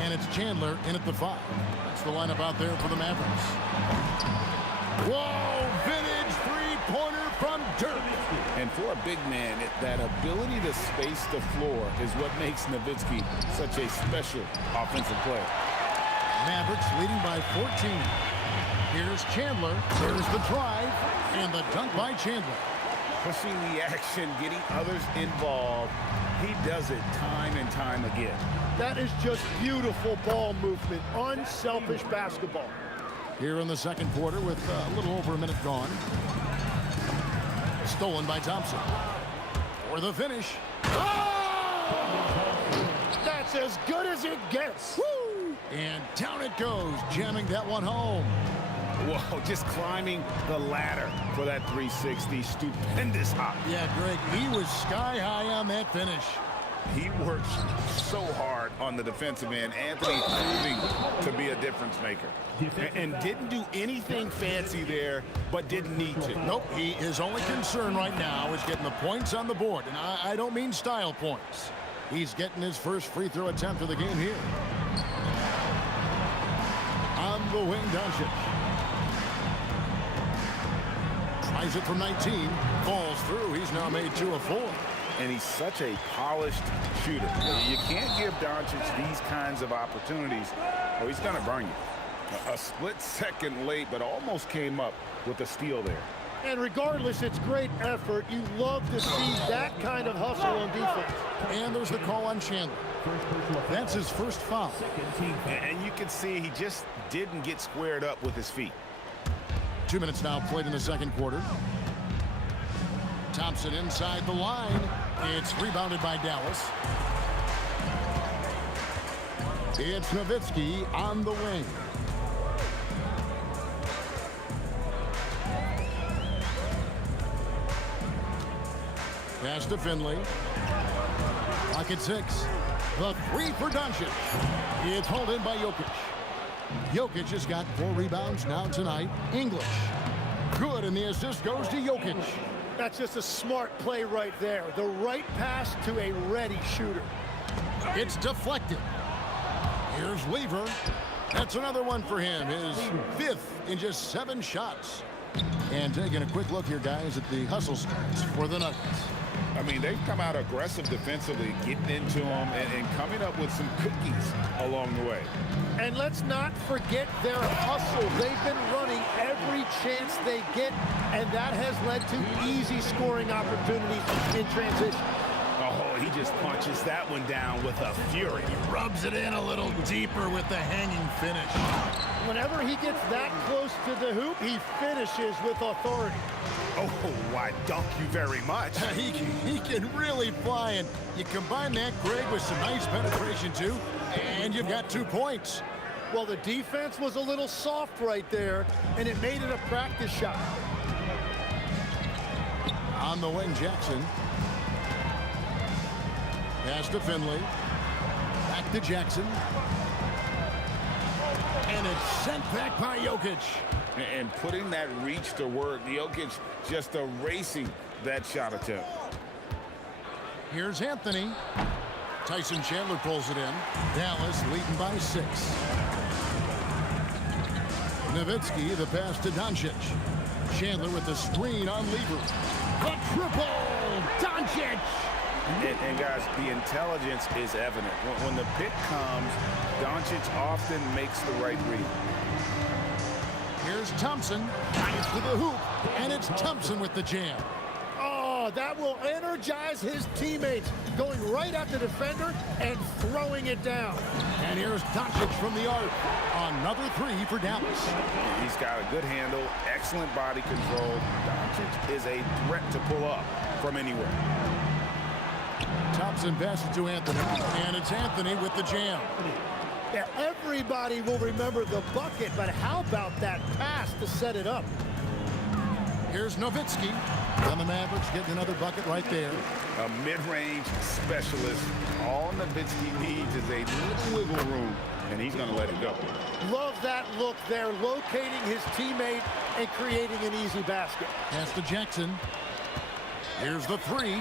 And it's Chandler in at the 5. That's the lineup out there for the Mavericks. Whoa! Vintage three-pointer from Dirk. And for a big man, that ability to space the floor is what makes Nowitzki such a special offensive player. Mavericks leading by 14. Here's Chandler. There's the drive. And the dunk by Chandler. Pushing the action, getting others involved. He does it time and time again. That is just beautiful ball movement. Unselfish basketball. Here in the second quarter with a little over a minute gone. Stolen by Thompson. For the finish. Oh! That's as good as it gets. Woo! And down it goes, jamming that one home. Whoa, just climbing the ladder for that 360. Stupendous hop. Yeah, Greg, he was sky high on that finish. He works so hard on the defensive end. Anthony proving to be a difference maker. And didn't do anything fancy there, but didn't need to. Nope, his only concern right now is getting the points on the board. And I don't mean style points. He's getting his first free throw attempt of the game here. On the wing, Doncic. Tries it from 19. Falls through. He's now made 2 of 4. And he's such a polished shooter. You can't give Doncic these kinds of opportunities or he's going to burn you. A split second late, but almost came up with a steal there. And regardless, it's great effort. You love to see that kind of hustle on defense. And there's the call on Chandler. That's his first foul. And you can see he just didn't get squared up with his feet. 2 minutes now played in the second quarter. Thompson inside the line. It's rebounded by Dallas. It's Nowitzki on the wing. Pass to Finley. Lock at 6. The 3 for Doncic. It's hauled in by Jokic. Jokic has got 4 rebounds now tonight. English. Good, and the assist goes to Jokic. That's just a smart play right there. The right pass to a ready shooter. It's deflected. Here's Lever. That's another one for him. His 5th in just 7 shots. And taking a quick look here, guys, at the hustle stats for the Nuggets. I mean, they've come out aggressive defensively, getting into them and coming up with some cookies along the way. And let's not forget their hustle. They've been running every chance they get, and that has led to easy scoring opportunities in transition. Oh, he just punches that one down with a fury. He rubs it in a little deeper with the hanging finish. Whenever he gets that close to the hoop, he finishes with authority. Oh, why, dunk you very much. He can really fly, and you combine that, Greg, with some nice penetration, too, and you've got 2 points. Well, the defense was a little soft right there, and it made it a practice shot. On the wing, Jackson. Pass to Finley. Back to Jackson. And it's sent back by Jokic. And putting that reach to work, Jokic just erasing that shot attempt. Here's Anthony. Tyson Chandler pulls it in. Dallas leading by 6. Nowitzki, the pass to Doncic. Chandler with the screen on Lever. The triple! Doncic! And guys, the intelligence is evident. When the pick comes, Doncic often makes the right read. Here's Thompson. It's to the hoop, and it's Thompson with the jam. Oh, that will energize his teammates, going right at the defender and throwing it down. And here's Doncic from the arc. Another three for Dallas. He's got a good handle, excellent body control. Doncic is a threat to pull up from anywhere. Thompson passes to Anthony, and it's Anthony with the jam. Yeah, everybody will remember the bucket, but how about that pass to set it up? Here's Nowitzki, and the Mavericks getting another bucket right there. A mid-range specialist. All Nowitzki needs is a little wiggle room, and he's going to let it go. Love that look there, locating his teammate and creating an easy basket. Pass to Jackson. Here's the three.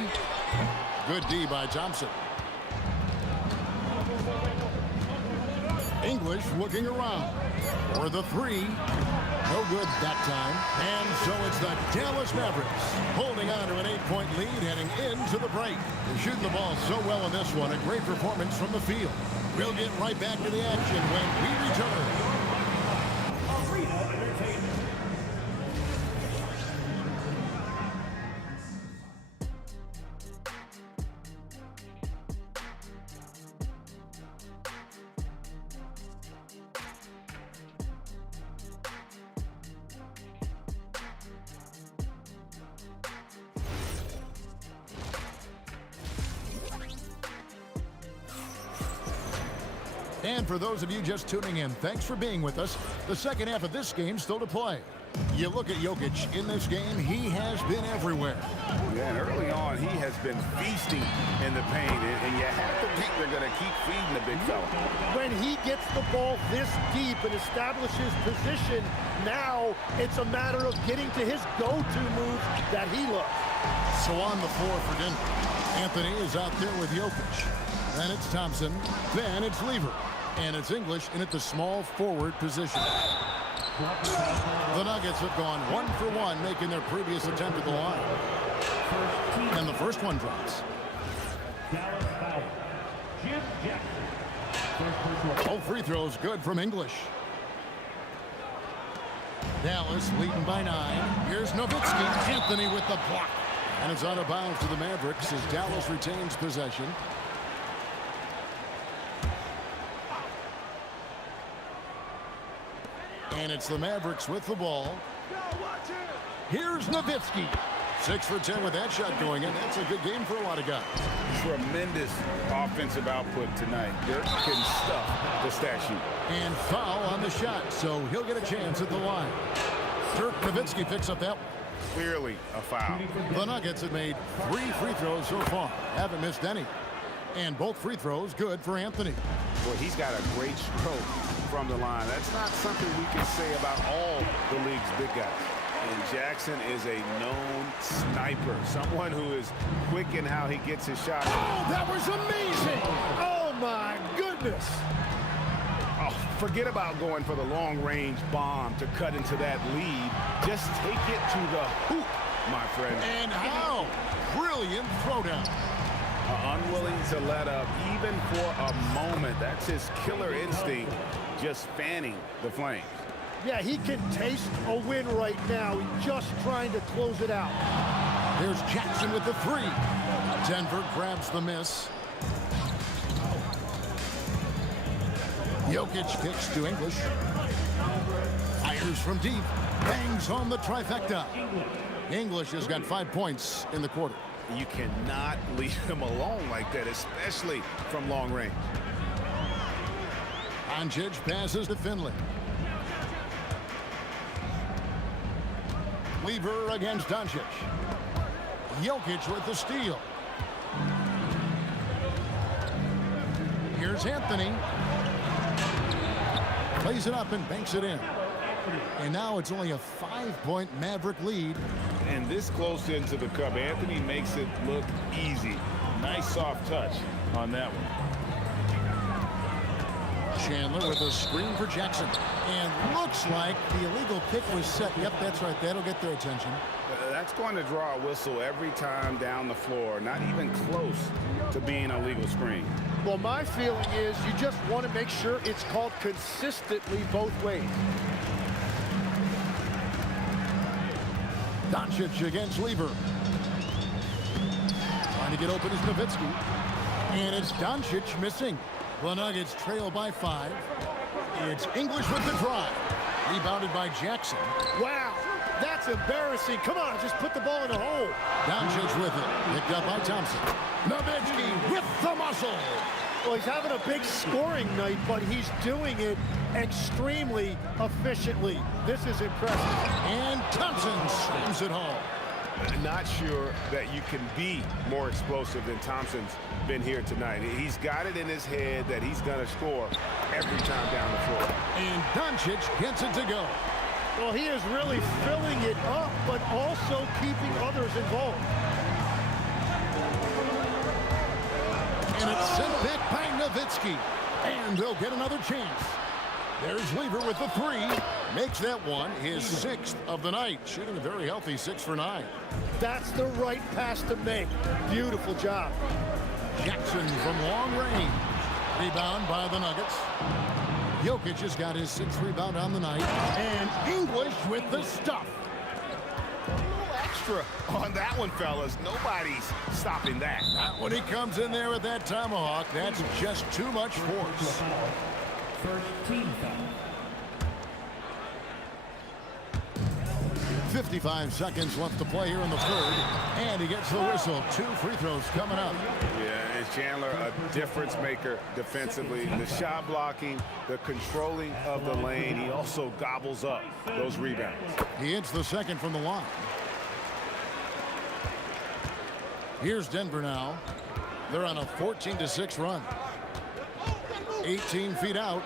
Good D by Thompson. English looking around for the three. No good that time. And so it's the Dallas Mavericks holding on to an 8-point lead heading into the break. They're shooting the ball so well in this one. A great performance from the field. We'll get right back to the action when we return. And for those of you just tuning in, thanks for being with us. The second half of this game still to play. You look at Jokic in this game, he has been everywhere. Yeah, and early on, he has been feasting in the paint, and you have to think they're going to keep feeding the big fella. When he gets the ball this deep and establishes position, now it's a matter of getting to his go-to moves that he loves. So on the floor for Denver, Anthony is out there with Jokic. Then it's Thompson, then it's Lever, and it's English in at the small forward position. The Nuggets have gone 1 for 1, making their previous attempt at the line. And the first one drops. All free throws good from English. Dallas leading by 9. Here's Nowitzki. Anthony with the block. And it's out of bounds to the Mavericks as Dallas retains possession. And it's the Mavericks with the ball. Here's Nowitzki. 6 for 10 with that shot going in. That's a good game for a lot of guys. Tremendous offensive output tonight. Dirk can stuff the stat sheet. And foul on the shot, so he'll get a chance at the line. Dirk Nowitzki picks up that one. Clearly a foul. The Nuggets have made 3 free throws so far. Haven't missed any. And both free throws good for Anthony. Boy, he's got a great stroke from the line. That's not something we can say about all the league's big guys. And Jackson is a known sniper, someone who is quick in how he gets his shot. Oh, that was amazing! Oh, my goodness! Oh, forget about going for the long-range bomb to cut into that lead. Just take it to the hoop, my friend. And how? Brilliant throwdown. Unwilling to let up even for a moment. That's his killer instinct, just fanning the flames. Yeah, he can taste a win right now. He's just trying to close it out. There's Jackson with the 3. Denver grabs the miss. Jokic kicks to English. Fires from deep. Bangs home the trifecta. English has got 5 points in the quarter. You cannot leave him alone like that, especially from long range. Doncic passes to Finley. Lever against Doncic. Jokic with the steal. Here's Anthony. Plays it up and banks it in. And now it's only a 5-point Maverick lead. And this close into the cup, Anthony makes it look easy. Nice soft touch on that one. Chandler with a screen for Jackson. And looks like the illegal kick was set. Yep, that's right. That'll get their attention. That's going to draw a whistle every time down the floor. Not even close to being a legal screen. Well, my feeling is you just want to make sure it's called consistently both ways. Doncic against Lever. Trying to get open is Nowitzki. And it's Doncic missing. The Nuggets trail by 5. It's English with the drive. Rebounded by Jackson. Wow, that's embarrassing. Come on, just put the ball in the hole. Doncic with it. Picked up by Thompson. Nowitzki with the muscle. Well, he's having a big scoring night, but he's doing it extremely efficiently. This is impressive. And Thompson slams it home. Not sure that you can be more explosive than Thompson's been here tonight. He's got it in his head that he's going to score every time down the floor. And Doncic gets it to go. Well, he is really filling it up, but also keeping others involved. And it's sent back by Nowitzki. And they'll get another chance. There's Lever with the 3. Makes that one his 6th of the night. Shooting a very healthy 6 for 9. That's the right pass to make. Beautiful job. Jackson from long range. Rebound by the Nuggets. Jokic has got his 6th rebound on the night. And English with the stuff. A little extra on that one, fellas. Nobody's stopping that. Not when he comes in there with that tomahawk. That's just too much force. First team foul. 55 seconds left to play here in the 3rd. And he gets the whistle. 2 free throws coming up. Yeah, is Chandler a difference maker defensively? The shot blocking, the controlling of the lane. He also gobbles up those rebounds. He hits the 2nd from the line. Here's Denver now. They're on a 14-6 run. 18 feet out.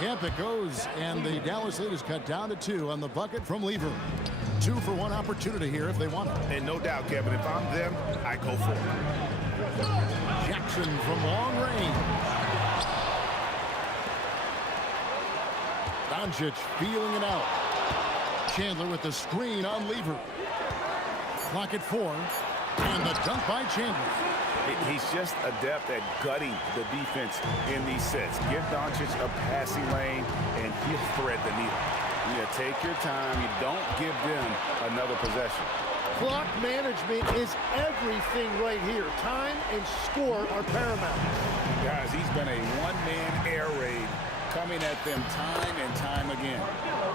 Yep, it goes. And the Dallas lead is cut down to 2 on the bucket from Lever. 2 for 1 opportunity here if they want it. And no doubt, Kevin, if I'm them, I go for it. Jackson from long range. Doncic feeling it out. Chandler with the screen on Lever. Clock at 4. And the dunk by Chandler. He's just adept at gutting the defense in these sets. Give Doncic a passing lane, and he'll thread the needle. You take your time. You don't give them another possession. Clock management is everything right here. Time and score are paramount. Guys, he's been a one-man air raid coming at them time and time again.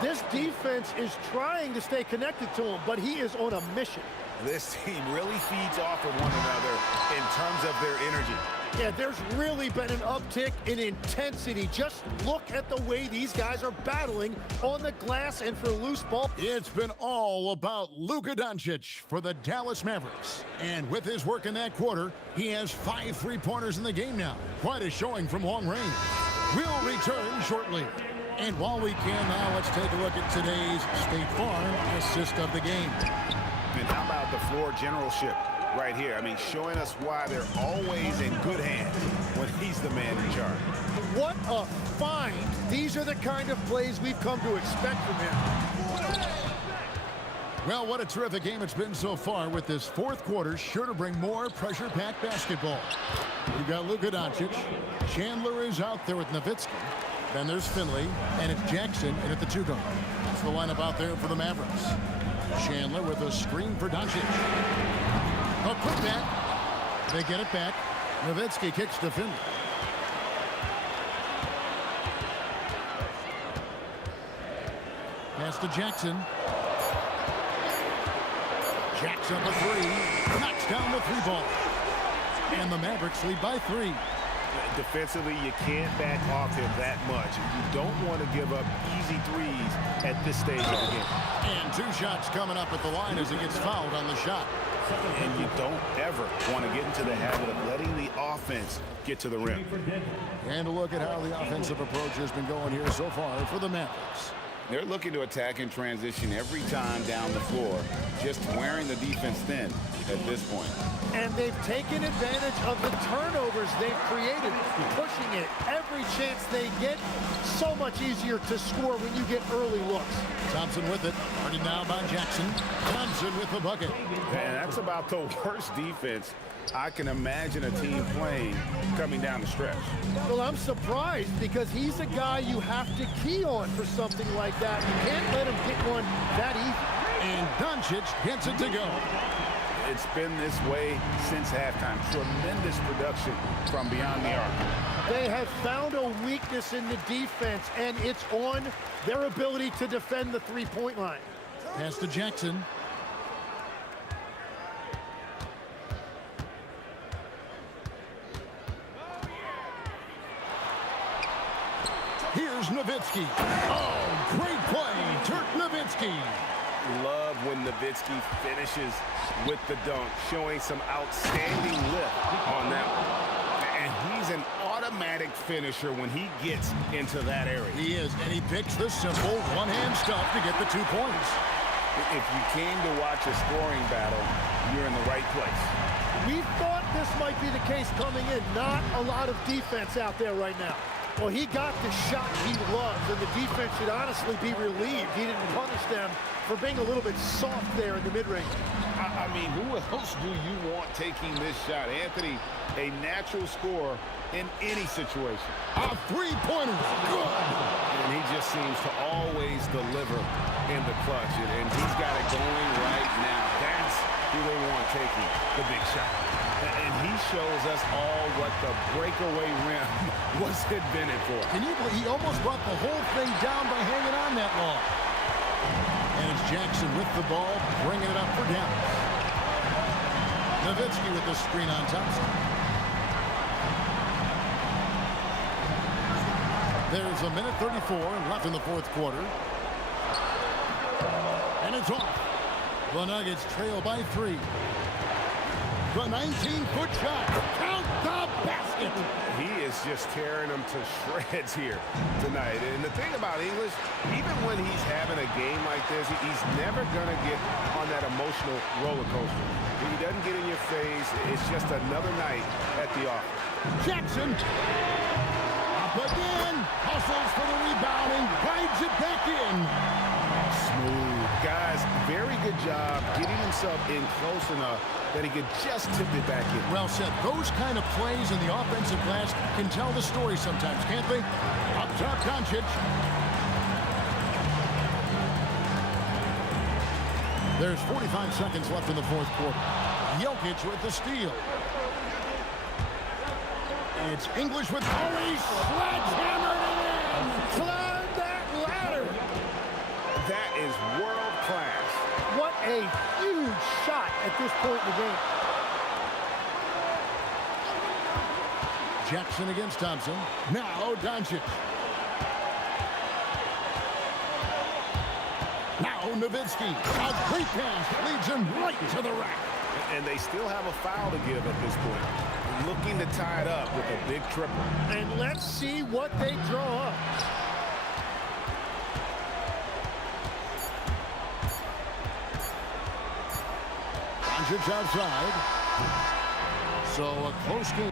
This defense is trying to stay connected to him, but he is on a mission. This team really feeds off of one another in terms of their energy. Yeah, there's really been an uptick in intensity. Just look at the way these guys are battling on the glass and for loose ball. It's been all about Luka Doncic for the Dallas Mavericks. And with his work in that quarter, he has 5 3-pointers in the game now. Quite a showing from long range. We'll return shortly. And while we can now, let's take a look at today's State Farm assist of the game. And how about the floor generalship right here? I mean, showing us why they're always in good hands when he's the man in charge. What a find. These are the kind of plays we've come to expect from him. Well, what a terrific game it's been so far, with this 4th quarter sure to bring more pressure-packed basketball. We've got Luka Doncic. Chandler is out there with Nowitzki. Then there's Finley, and it's Jackson in at the 2 guard. That's the lineup out there for the Mavericks. Chandler with a screen for Doncic. A putback. They get it back. Nowitzki kicks to Finley. Pass to Jackson. Jackson the 3. Knocks down the 3-ball. And the Mavericks lead by 3. Defensively, you can't back off him that much. You don't want to give up easy threes at this stage of the game. And 2 shots coming up at the line as he gets fouled on the shot. And you don't ever want to get into the habit of letting the offense get to the rim. And a look at how the offensive approach has been going here so far for the Mavericks. They're looking to attack in transition every time down the floor, just wearing the defense thin at this point. And they've taken advantage of the turnovers they've created, pushing it every chance they get. So much easier to score when you get early looks. Thompson with it. Guarded now by Jackson. Thompson with the bucket. Man, that's about the worst defense I can imagine a team playing coming down the stretch. Well, I'm surprised because he's a guy you have to key on for something like that. You can't let him get one that easy. And Doncic gets it to go. It's been this way since halftime. Tremendous production from beyond the arc. They have found a weakness in the defense, and it's on their ability to defend the three-point line. Pass to Jackson. Here's Nowitzki. Oh, great play, Dirk Nowitzki. Love when Nowitzki finishes with the dunk, showing some outstanding lift on that one. And he's an automatic finisher when he gets into that area. He is, and he picks the simple one-hand stuff to get the 2 points. If you came to watch a scoring battle, you're in the right place. We thought this might be the case coming in. Not a lot of defense out there right now. Well, he got the shot he loves, and the defense should honestly be relieved. He didn't punish them for being a little bit soft there in the mid-range. I mean, who else do you want taking this shot? Anthony, a natural scorer in any situation. A three-pointer, good. And he just seems to always deliver in the clutch, and he's got it going right now. That's who they want taking the big shot. And he shows us all what the breakaway rim was invented for. Can you believe he almost brought the whole thing down by hanging on that long? And it's Jackson with the ball, bringing it up for Dallas. Nowitzki with the screen on Thompson. There's a minute 34 left in the fourth quarter. And it's off. The Nuggets trail by 3. The 19-foot shot. Count the basket. He is just tearing them to shreds here tonight. And the thing about English, even when he's having a game like this, he's never going to get on that emotional roller coaster. He doesn't get in your face. It's just another night at the office. Jackson. Up again. Hustles for the rebounding. Guides it back in. Smooth. Guys, very good job getting himself in close enough that he could just tip it back in. Well said. Those kind of plays in the offensive glass can tell the story sometimes, can't they? Up top, Doncic. There's 45 seconds left in the fourth quarter. Jokic with the steal. It's English with Curry. Sledgehammered it in. Climb that ladder. That is world class. What a huge shot at this point in the game. Jackson against Thompson. Now Doncic. Now Nowitzki. A great pass leads him right to the rack. And they still have a foul to give at this point. Looking to tie it up with a big triple. And let's see what they draw up. Doncic outside. So a close game.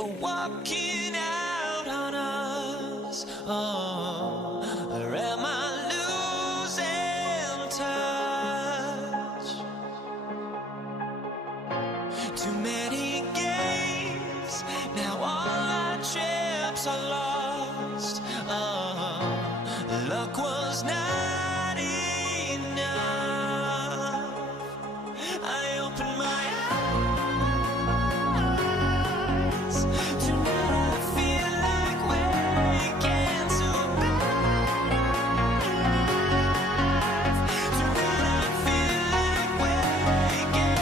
for walking out on us? Oh, or am I losing touch? Too many games, now all our chips are lost. Oh, luck was not enough. I opened my eyes. Tonight I feel like waking to a better life. Tonight I feel like waking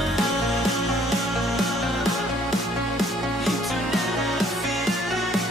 up. Tonight I feel like waking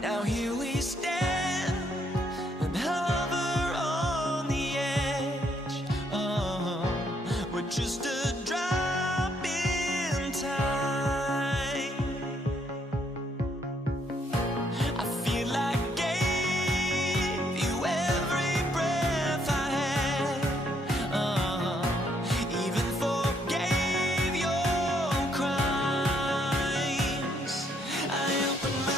Now here we stand and hover on the edge. Oh, we're just a drop in time. I feel like I gave you every breath I had. Even forgave your crimes. I opened my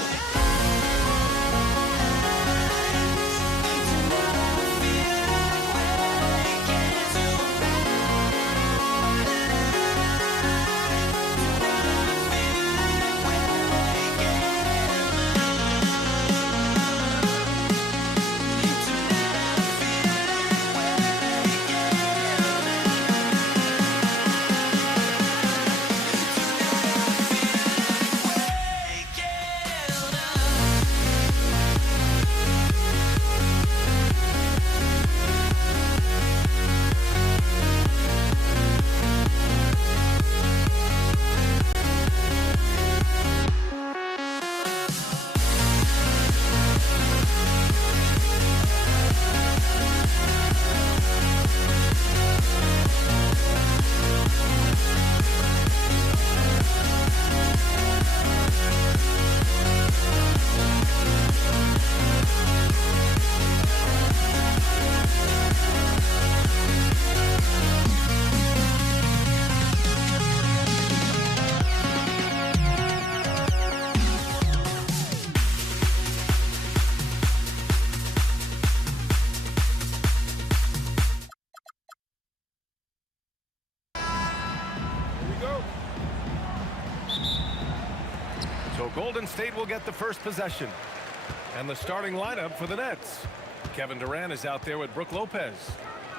So Golden State will get the first possession. And the starting lineup for the Nets. Kevin Durant is out there with Brook Lopez.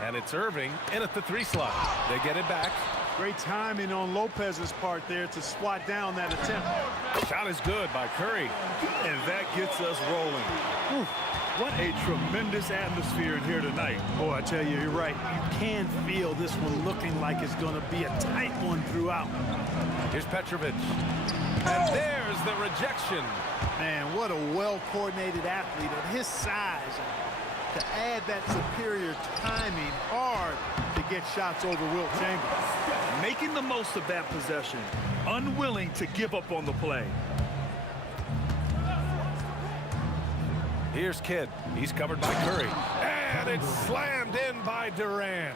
And it's Irving in at the 3 slot. They get it back. Great timing on Lopez's part there to swat down that attempt. Shot is good by Curry. And that gets us rolling. Whew. What a tremendous atmosphere in here tonight. Oh, I tell you, you're right. You can feel this one looking like it's going to be a tight one throughout. Here's Petrovic. And there's the rejection. Man, what a well-coordinated athlete at his size. To add that superior timing, hard to get shots over Wilt Chamberlain. Making the most of that possession. Unwilling to give up on the play. Here's Kidd. He's covered by Curry. And it's slammed in by Durant.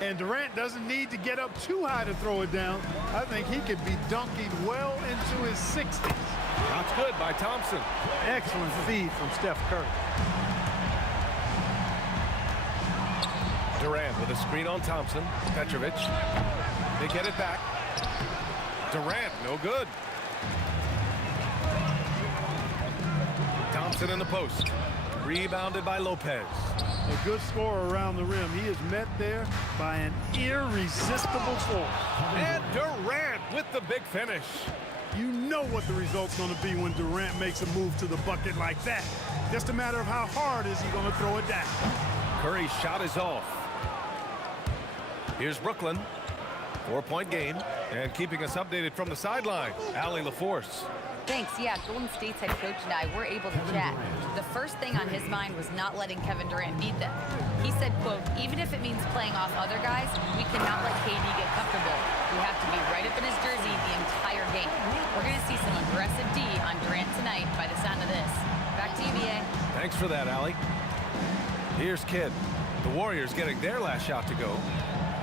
And Durant doesn't need to get up too high to throw it down. I think he could be dunking well into his 60s. That's good by Thompson. Excellent feed from Steph Curry. Durant with a screen on Thompson. Petrovic. They get it back. Durant, no good. Thompson in the post. Rebounded by Lopez. A good scorer around the rim. He is met there by an irresistible force. And Durant with the big finish. You know what the result's going to be when Durant makes a move to the bucket like that. Just a matter of how hard is he going to throw it down. Curry's shot is off. Here's Brooklyn. 4-point game. And keeping us updated from the sideline, Allie LaForce. Thanks. Yeah, Golden State's head coach and I were able to chat. The first thing on his mind was not letting Kevin Durant beat them. He said, quote, even if it means playing off other guys, we cannot let KD get comfortable. We have to be right up in his jersey the entire game. We're going to see some aggressive D on Durant tonight by the sound of this. Back to you, BA. Thanks for that, Allie. Here's Kidd. The Warriors getting their last shot to go.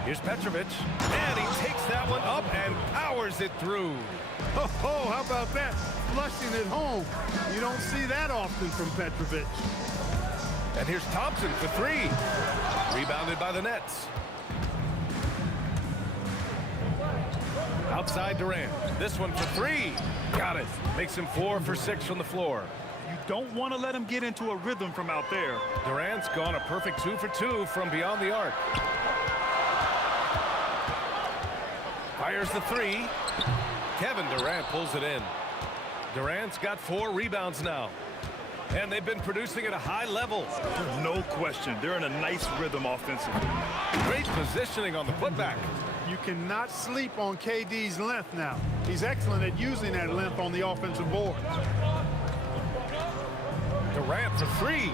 Here's Petrovic, and he takes that one up and powers it through. Oh, how about that? Flushing it home. You don't see that often from Petrovic. And here's Thompson for three. Rebounded by the Nets. Outside Durant. This one for three. Got it. Makes him 4 for 6 from the floor. You don't want to let him get into a rhythm from out there. Durant's gone a perfect 2 for 2 from beyond the arc. Fires the three. Kevin Durant pulls it in. Durant's got 4 rebounds now. And they've been producing at a high level. No question. They're in a nice rhythm offensively. Great positioning on the putback. You cannot sleep on KD's length now. He's excellent at using that length on the offensive board. Durant for three.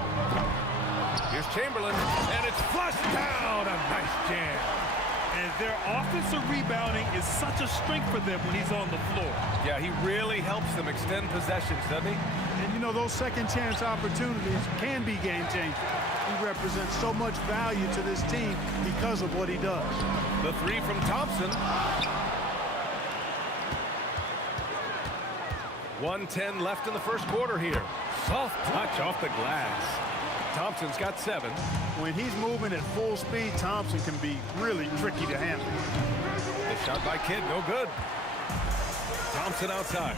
Here's Chamberlain, and it's flushed down. A nice jam. And their offensive rebounding is such a strength for them when he's on the floor. Yeah, he really helps them extend possessions, doesn't he? And you know, those second chance opportunities can be game changers. He represents so much value to this team because of what he does. The three from Thompson. 1:10 left in the first quarter here. Soft touch off the glass. Thompson's got 7. When he's moving at full speed, Thompson can be really tricky to handle. The shot by Kidd, no good. Thompson outside.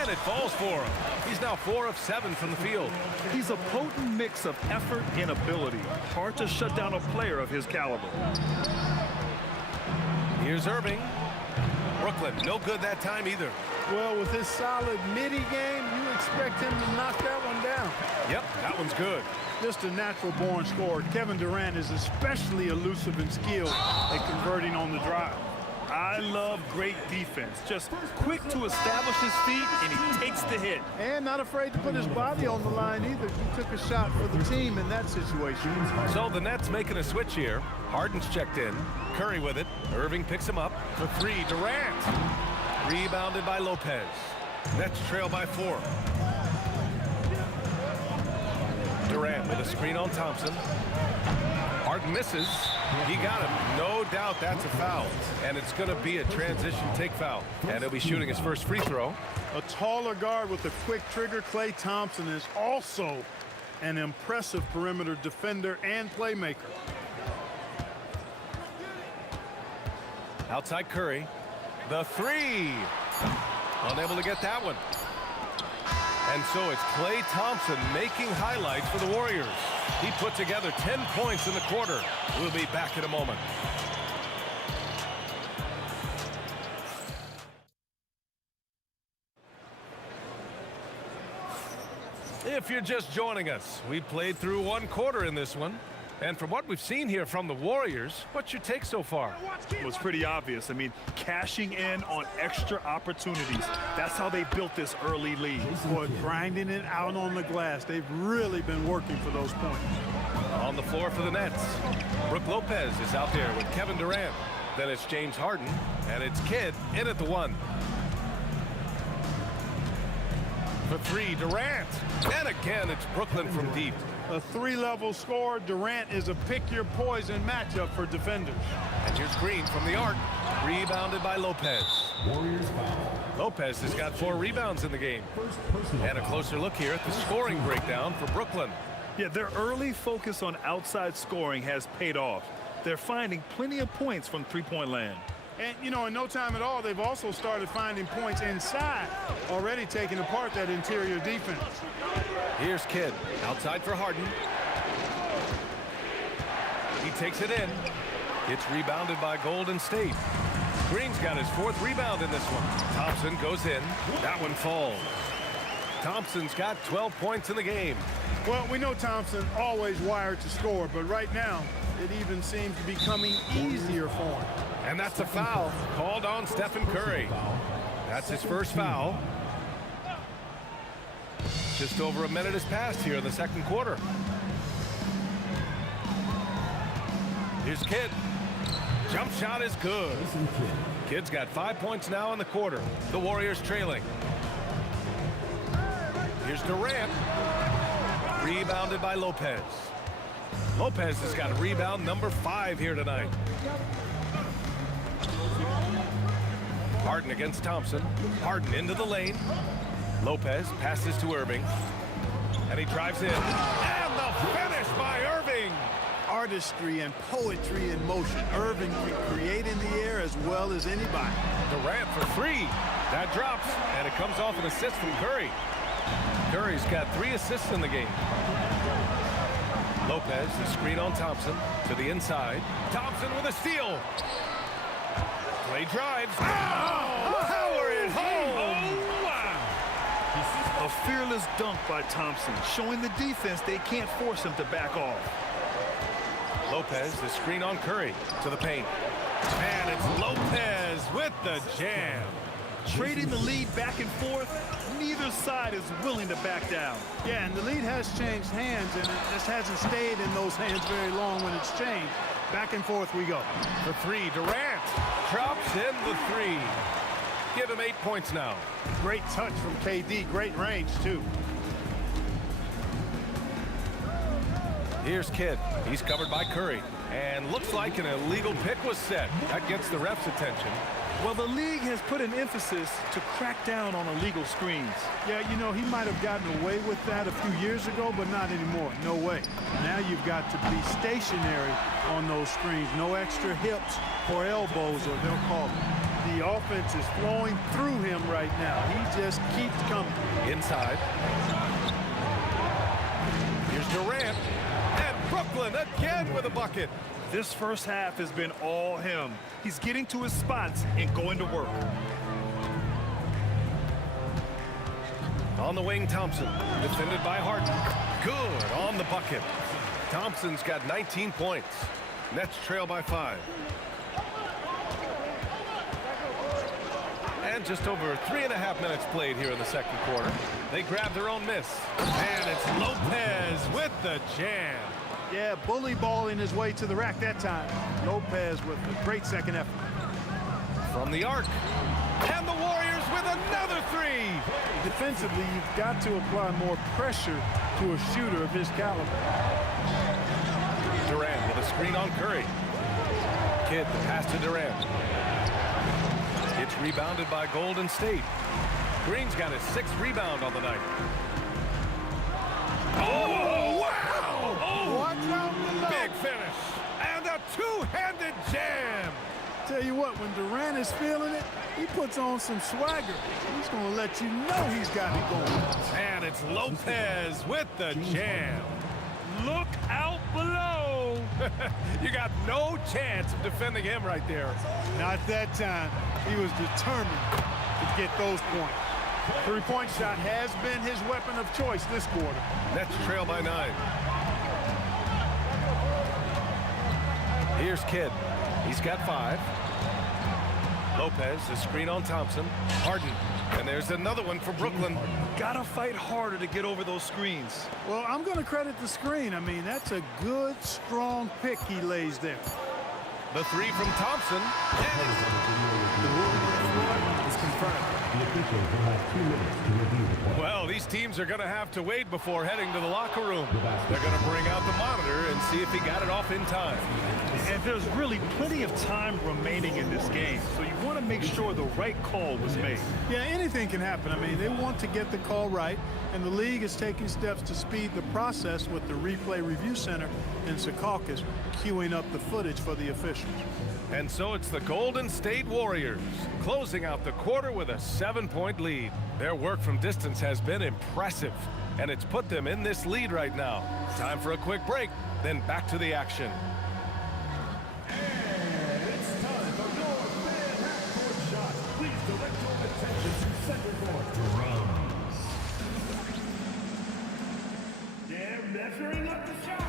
And it falls for him. He's now 4 of 7 from the field. He's a potent mix of effort and ability. Hard to shut down a player of his caliber. Here's Irving. Brooklyn, no good that time either. Well, with his solid midi game, you expect him to knock that one down. Yep, that one's good. Just a natural-born scorer. Kevin Durant is especially elusive and skilled at converting on the drive. I love great defense. Just quick to establish his feet, and he takes the hit. And not afraid to put his body on the line either. He took a shot for the team in that situation. So the Nets making a switch here. Harden's checked in. Curry with it. Irving picks him up for 3. Durant. Rebounded by Lopez. Nets trail by 4. Durant with a screen on Thompson. Harden misses. He got him. No doubt that's a foul. And it's going to be a transition take foul. And he'll be shooting his first free throw. A taller guard with a quick trigger, Klay Thompson, is also an impressive perimeter defender and playmaker. Outside Curry. The 3. Unable to get that one. And so it's Klay Thompson making highlights for the Warriors. He put together 10 points in the quarter. We'll be back in a moment. If you're just joining us, we played through 1 quarter in this one. And from what we've seen here from the Warriors, what's your take so far? Well, it's pretty obvious. I mean, cashing in on extra opportunities. That's how they built this early lead. Boy, grinding it out on the glass. They've really been working for those points. On the floor for the Nets, Brook Lopez is out there with Kevin Durant. Then it's James Harden, and it's Kidd in at the 1. For 3, Durant. And again, it's Brooklyn from deep. A 3-level score. Durant is a pick-your-poison matchup for defenders. And here's Green from the arc. Rebounded by Lopez. Warriors foul. Lopez has got 4 rebounds in the game. And a closer look here at the scoring breakdown for Brooklyn. Yeah, their early focus on outside scoring has paid off. They're finding plenty of points from three-point land. And, you know, in no time at all, they've also started finding points inside, already taking apart that interior defense. Here's Kidd, outside for Harden. He takes it in. It's rebounded by Golden State. Green's got his 4th rebound in this one. Thompson goes in. That one falls. Thompson's got 12 points in the game. Well, we know Thompson always wired to score, but right now, it even seems to be becoming easier for him. And that's a foul called on Stephen Curry. That's his first foul. Just over a minute has passed here in the second quarter. Here's Kidd. Jump shot is good. Kidd's got 5 points now in the quarter. The Warriors trailing. Here's Durant. Rebounded by Lopez. Lopez has got rebound number 5 here tonight. Harden against Thompson. Harden into the lane. Lopez passes to Irving. And he drives in. And the finish by Irving. Artistry and poetry in motion. Irving can create in the air as well as anybody. Durant for 3. That drops, and it comes off an assist from Curry. Curry's got 3 assists in the game. Lopez, the screen on Thompson to the inside. Thompson with a steal. Play drives. Oh, power it home. Oh, wow. A fearless dunk by Thompson, showing the defense they can't force him to back off. Lopez, the screen on Curry to the paint. And it's Lopez with the jam. Trading the lead back and forth, neither side is willing to back down. Yeah, and the lead has changed hands, and it just hasn't stayed in those hands very long when it's changed. Back and forth we go. For 3, Durant drops in the 3. Give him 8 points now. Great touch from KD, great range too. Here's Kidd. He's covered by Curry. And looks like an illegal pick was set. That gets the ref's attention. Well, the league has put an emphasis to crack down on illegal screens. Yeah, you know, he might have gotten away with that a few years ago, but not anymore. No way. Now you've got to be stationary on those screens. No extra hips or elbows, or they'll call it. The offense is flowing through him right now. He just keeps coming. Inside. Here's Durant. And Brooklyn again with a bucket. This first half has been all him. He's getting to his spots and going to work. On the wing, Thompson. Defended by Harden. Good on the bucket. Thompson's got 19 points. Nets trail by 5. And just over 3.5 minutes played here in the second quarter. They grab their own miss. And it's Lopez with the jam. Yeah, bully balling his way to the rack that time. Lopez with a great second effort. From the arc. And the Warriors with another 3. Defensively, you've got to apply more pressure to a shooter of his caliber. Durant with a screen on Curry. Kidd the pass to Durant. It's rebounded by Golden State. Green's got his 6th rebound on the night. Oh, wow! Oh, big finish. And a 2-handed jam. Tell you what, when Durant is feeling it, he puts on some swagger. He's going to let you know he's got it going. And it's Lopez with the jam. Look out below. You got no chance of defending him right there. Not that time. He was determined to get those points. 3-point shot has been his weapon of choice this quarter. Nets trail by 9. Here's Kidd. He's got 5. Lopez, the screen on Thompson. Harden. And there's another one for Brooklyn. Gotta fight harder to get over those screens. Well, I'm going to credit the screen. I mean, that's a good, strong pick he lays there. The 3 from Thompson. It's confirmed. Well, these teams are going to have to wait before heading to the locker room. They're going to bring out the monitor and see if he got it off in time. And there's really plenty of time remaining in this game, so you want to make sure the right call was made. Yeah, anything can happen. I mean, they want to get the call right, and the league is taking steps to speed the process with the Replay Review Center in Secaucus queuing up the footage for the officials. And so it's the Golden State Warriors closing out the quarter with a 7-point lead. Their work from distance has been impressive, and it's put them in this lead right now. Time for a quick break, then back to the action. Measuring up the shot.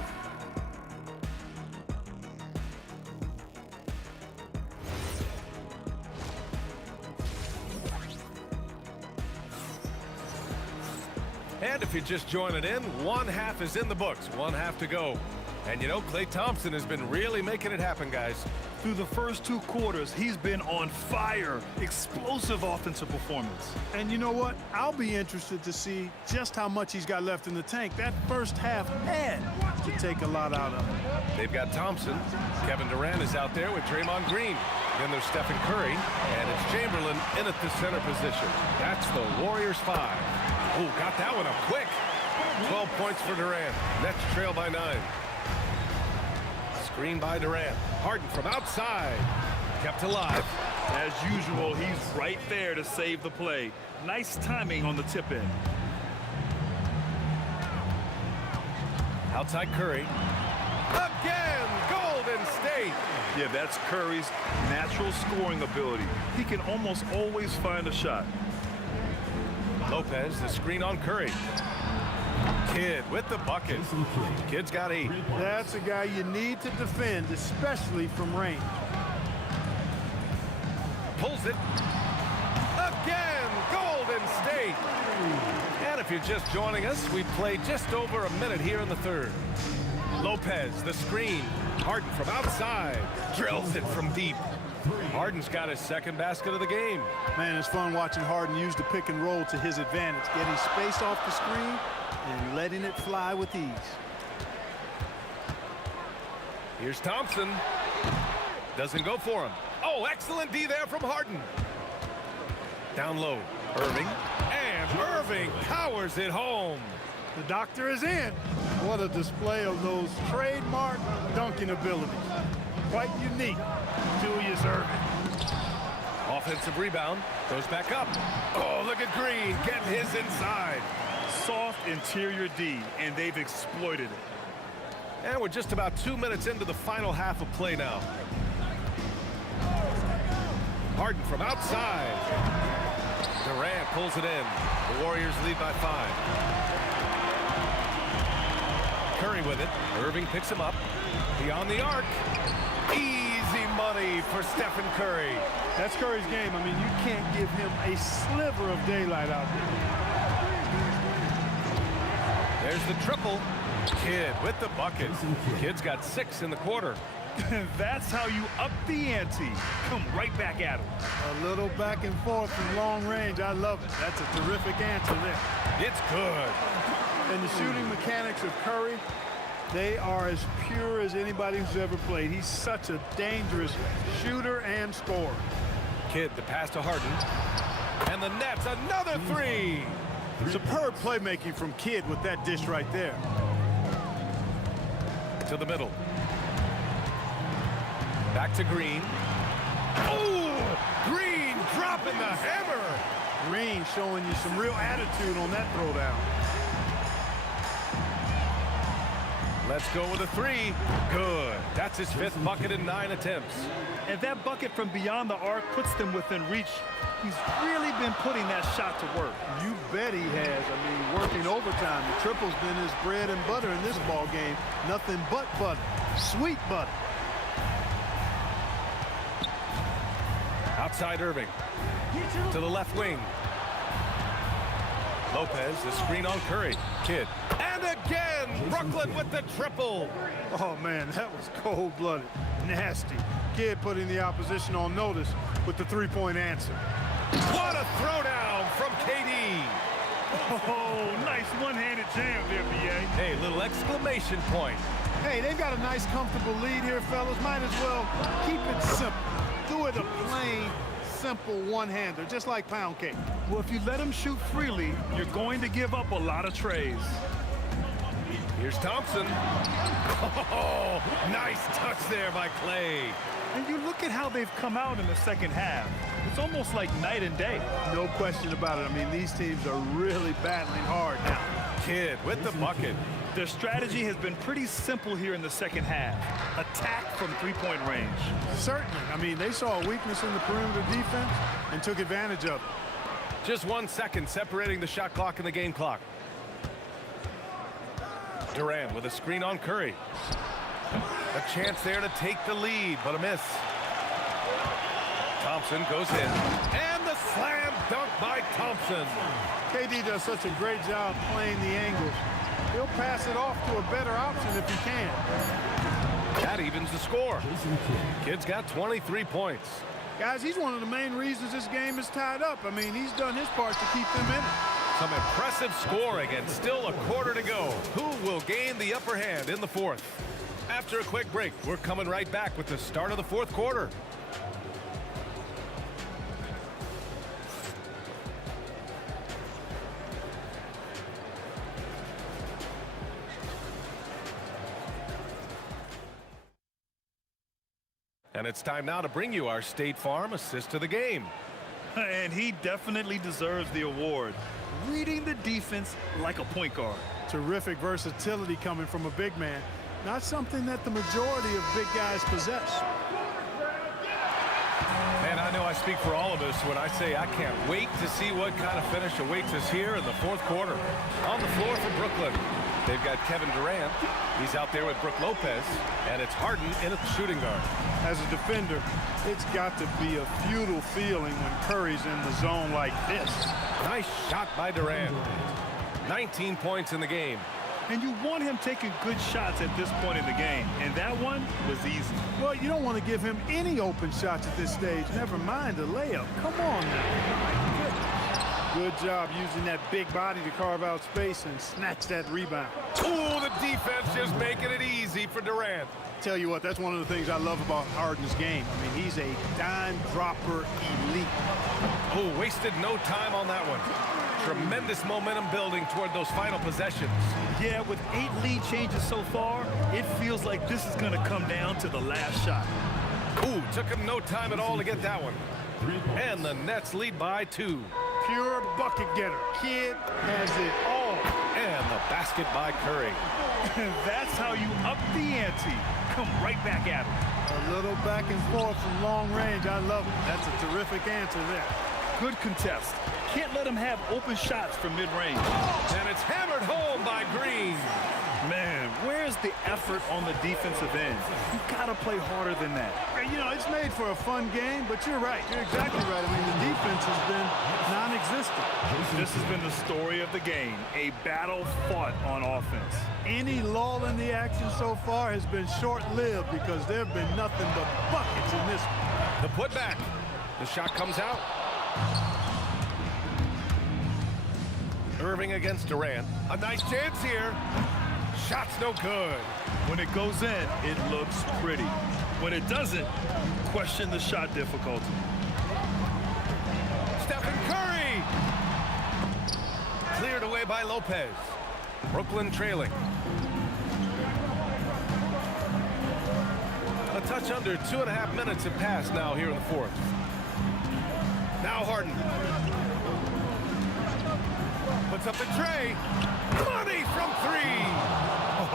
And if you're just joining in, one half is in the books, one half to go. And you know, Klay Thompson has been really making it happen, guys. Through the first 2 quarters, he's been on fire. Explosive offensive performance. And you know what? I'll be interested to see just how much he's got left in the tank. That first half had to take a lot out of him. They've got Thompson. Kevin Durant is out there with Draymond Green. Then there's Stephen Curry. And it's Chamberlain in at the center position. That's the Warriors 5. Oh, got that one up quick. 12 points for Durant. Nets trail by 9. Screen by Durant. Harden from outside. Kept alive. As usual, he's right there to save the play. Nice timing on the tip in. Outside Curry. Again, Golden State. Yeah, that's Curry's natural scoring ability. He can almost always find a shot. Lopez, the screen on Curry. Kidd with the bucket. Kidd's got 8. That's a guy you need to defend, especially from range. Pulls it. Again, Golden State. And if you're just joining us, we've played just over a minute here in the third. Lopez, the screen. Harden from outside. Drills it from deep. Harden's got his second basket of the game. Man, it's fun watching Harden use the pick and roll to his advantage, getting space off the screen and letting it fly with ease. Here's Thompson. Doesn't go for him. Oh, excellent D there from Harden. Down low, Irving. And Irving powers it home. The doctor is in. What a display of those trademark dunking abilities. Quite unique. Julius Irving. Offensive rebound. Goes back up. Oh, look at Green getting his inside. Soft interior D, and they've exploited it. And we're just about 2 minutes into the final half of play now. Harden from outside. Durant pulls it in. The Warriors lead by 5. Curry with it. Irving picks him up. Beyond the arc. Easy money for Stephen Curry. That's Curry's game. I mean, you can't give him a sliver of daylight out there. There's the triple. Kidd with the bucket. Kidd's got 6 in the quarter. That's how you up the ante. Come right back at him. A little back and forth from long range. I love it. That's a terrific answer there. It's good. And the shooting mechanics of Curry, they are as pure as anybody who's ever played. He's such a dangerous shooter and scorer. Kidd, the pass to Harden. And the Nets, another 3. Superb playmaking from Kidd with that dish right there. To the middle. Back to Green. Oh, Green dropping the hammer. Green showing you some real attitude on that throwdown. Let's go with a 3. Good. That's his 5th bucket in 9 attempts. And that bucket from beyond the arc puts them within reach. He's really been putting that shot to work. You bet he has. I mean, working overtime. The triple's been his bread and butter in this ball game. Nothing but butter. Sweet butter. Outside Irving. To the left wing. Lopez, the screen on Curry. Kidd. And again, Brooklyn with the triple. Oh, man, that was cold-blooded. Nasty. Kidd putting the opposition on notice with the three-point answer. What a throwdown from KD. Oh, nice one-handed jam there, B.A. Hey, little exclamation point. Hey, they've got a nice, comfortable lead here, fellas. Might as well keep it simple. Do it a plain, simple one-hander, just like pound cake. Well, if you let him shoot freely, you're going to give up a lot of trays. Here's Thompson. Oh, nice touch there by Klay. And you look at how they've come out in the second half. It's almost like night and day. No question about it. I mean, these teams are really battling hard now. Kidd with the bucket. Their strategy has been pretty simple here in the second half. Attack from three-point range. Certainly. I mean, they saw a weakness in the perimeter defense and took advantage of it. Just 1 second separating the shot clock and the game clock. Durant with a screen on Curry. A chance there to take the lead, but a miss. Thompson goes in. And the slam dunk by Thompson. KD does such a great job playing the angles. He'll pass it off to a better option if he can. That evens the score. Kid's got 23 points. Guys, he's one of the main reasons this game is tied up. I mean, he's done his part to keep them in it. Some impressive scoring and still a quarter to go. Who will gain the upper hand in the fourth? After a quick break, we're coming right back with the start of the fourth quarter. And it's time now to bring you our State Farm assist to the game. And he definitely deserves the award. Reading the defense like a point guard. Terrific versatility coming from a big man. Not something that the majority of big guys possess. And I know I speak for all of us when I say I can't wait to see what kind of finish awaits us here in the fourth quarter. On the floor for Brooklyn, they've got Kevin Durant. He's out there with Brook Lopez, and it's Harden in at the shooting guard. As a defender, it's got to be a futile feeling when Curry's in the zone like this. Nice shot by Durant. 19 points in the game. And you want him taking good shots at this point in the game. And that one was easy. Well, you don't want to give him any open shots at this stage. Never mind the layup. Come on now. Good job using that big body to carve out space and snatch that rebound. Ooh, the defense just making it easy for Durant. Tell you what, that's one of the things I love about Harden's game. I mean, he's a dime dropper elite. Oh, wasted no time on that one. Tremendous momentum building toward those final possessions. Yeah, with 8 lead changes so far, it feels like this is going to come down to the last shot. Ooh, took him no time at all to get that one. And the Nets lead by 2. Pure bucket getter. Kid has it all. And the basket by Curry. That's how you up the ante. Come right back at him. A little back and forth from long range. I love it. That's a terrific answer there. Good contest. Can't let him have open shots from mid-range. And it's hammered home by Green. Man, where's the effort on the defensive end? You gotta play harder than that. You know, it's made for a fun game, but you're right. You're exactly right. I mean, the defense has been non-existent. This has been the story of the game, a battle fought on offense. Any lull in the action so far has been short-lived because there have been nothing but buckets in this one. The putback. The shot comes out. Irving against Durant. A nice chance here. Shot's no good. When it goes in, it looks pretty. When it doesn't, question the shot difficulty. Stephen Curry. Cleared away by Lopez. Brooklyn trailing. A touch under 2.5 minutes have passed now here in the fourth. Now Harden. Puts up the tray. Money from 3.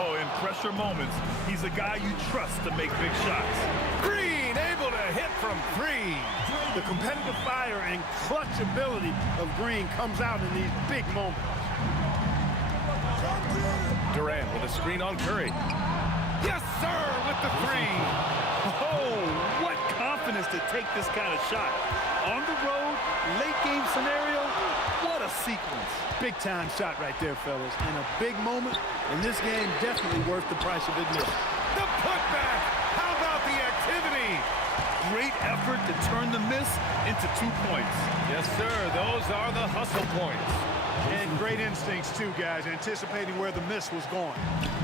Oh, in pressure moments, he's a guy you trust to make big shots. Green able to hit from 3. The competitive fire and clutch ability of Green comes out in these big moments. Durant with a screen on Curry. Yes, sir, with the 3. Oh, what confidence to take this kind of shot. On the road, late game scenario, what a sequence. Big time shot right there, fellas. And a big moment in this game, definitely worth the price of admission. The putback. How about the activity? Great effort to turn the miss into 2 points. Yes, sir. Those are the hustle points. And great instincts, too, guys, anticipating where the miss was going.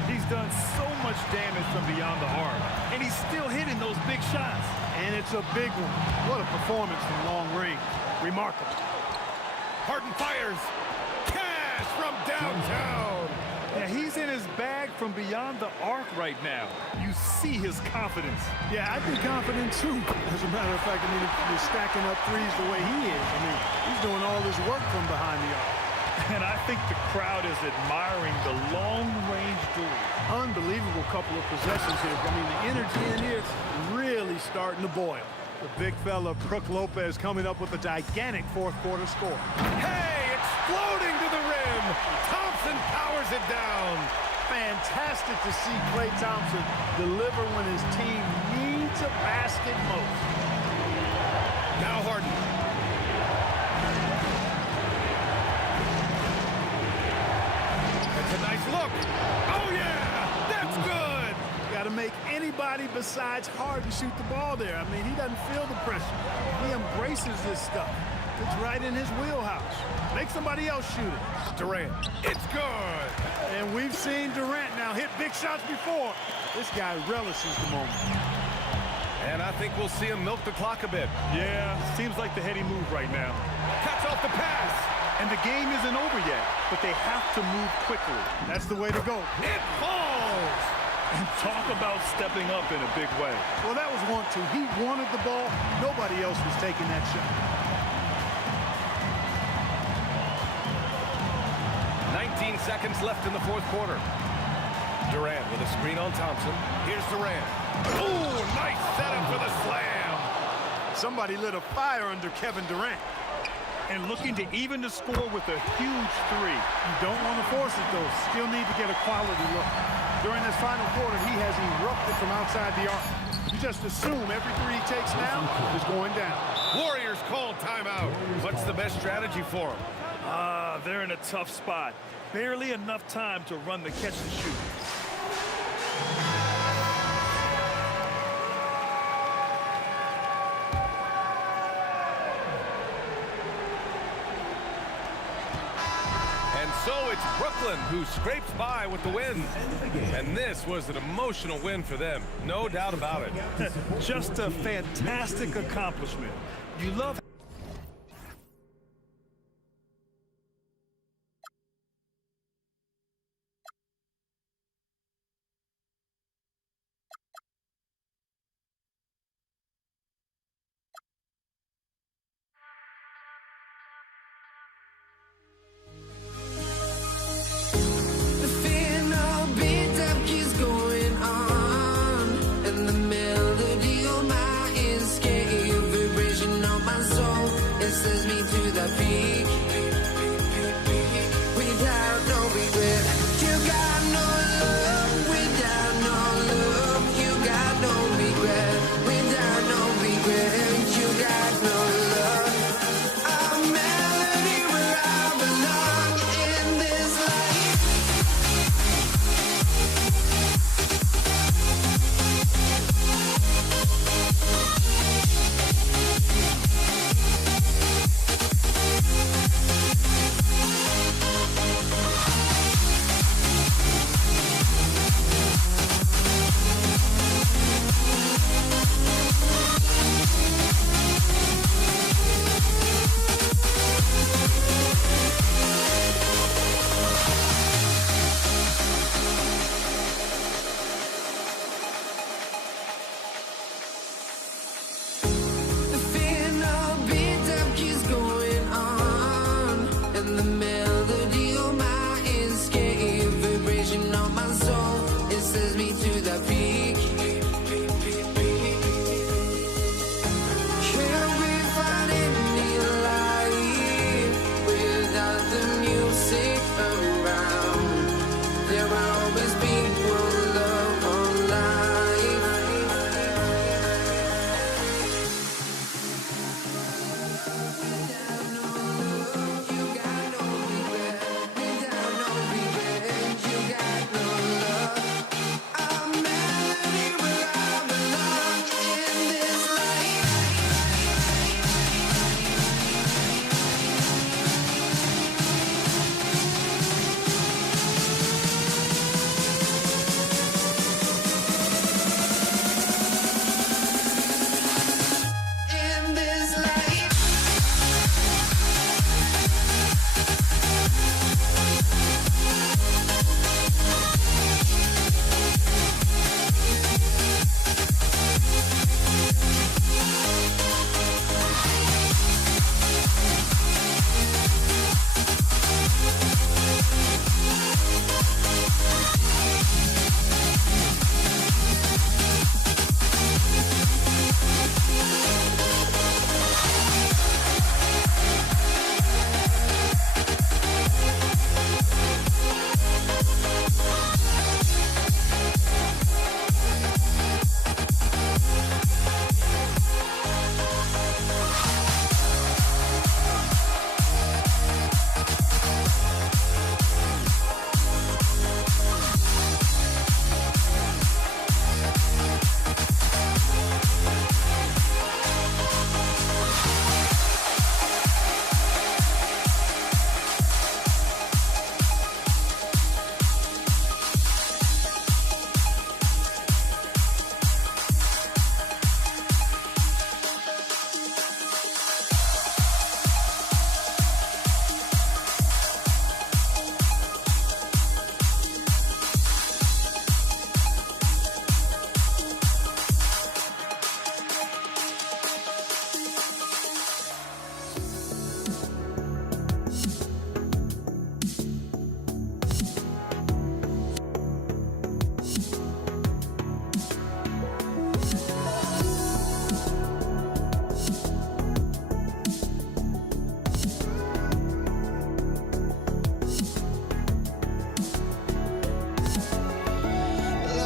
He's done so much damage from beyond the arc, and he's still hitting those big shots. And it's a big one. What a performance from long range. Remarkable. Harden fires. Cash from downtown. Yeah, he's in his bag from beyond the arc right now. You see his confidence. Yeah, I'd be confident, too. As a matter of fact, I mean, if you're stacking up threes the way he is, I mean, he's doing all his work from behind the arc. And I think the crowd is admiring the long-range duel. Unbelievable couple of possessions here. I mean, the energy in here is really starting to boil. The big fella, Brook Lopez, coming up with a gigantic fourth quarter score. Hey, exploding to the rim. Thompson powers it down. Fantastic to see Klay Thompson deliver when his team needs a basket most. Now Harden. It's a nice look. Oh, yeah! That's good! Got to make anybody besides Harden shoot the ball there. I mean, he doesn't feel the pressure. He embraces this stuff. It's right in his wheelhouse. Make somebody else shoot it. Durant. It's good! And we've seen Durant now hit big shots before. This guy relishes the moment. And I think we'll see him milk the clock a bit. Yeah, seems like the heady move right now. Cuts off the pass. And the game isn't over yet, but they have to move quickly. That's the way to go. It falls! And talk about stepping up in a big way. Well, that was 1-2. He wanted the ball. Nobody else was taking that shot. 19 seconds left in the fourth quarter. Durant with a screen on Thompson. Here's Durant. Ooh, nice setup for the slam. Somebody lit a fire under Kevin Durant. And looking to even the score with a huge three. You don't want to force it, though. Still need to get a quality look. During this final quarter, he has erupted from outside the arc. You just assume every three he takes now is going down. Warriors called timeout. What's the best strategy for them? They're in a tough spot. Barely enough time to run the catch and shoot. And so it's Brooklyn who scrapes by with the win. And this was an emotional win for them. No doubt about it. Just a fantastic accomplishment. You love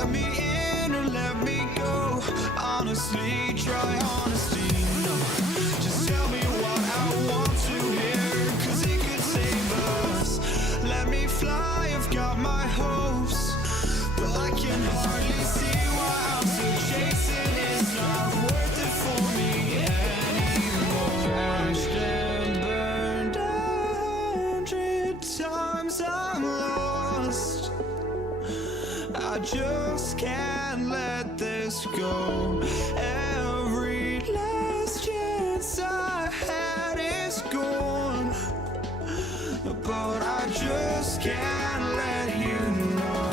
let me in or let me go. Honestly, try honesty. No, just tell me what I want to hear, 'cause it could save us. Let me fly, I've got my hopes, but I can hardly see why I'm still chasing. It's not worth it for me anymore. Crashed and burned 100 times, I'm lost. I just can't let this go. Every last chance I had is gone, but I just can't let you know.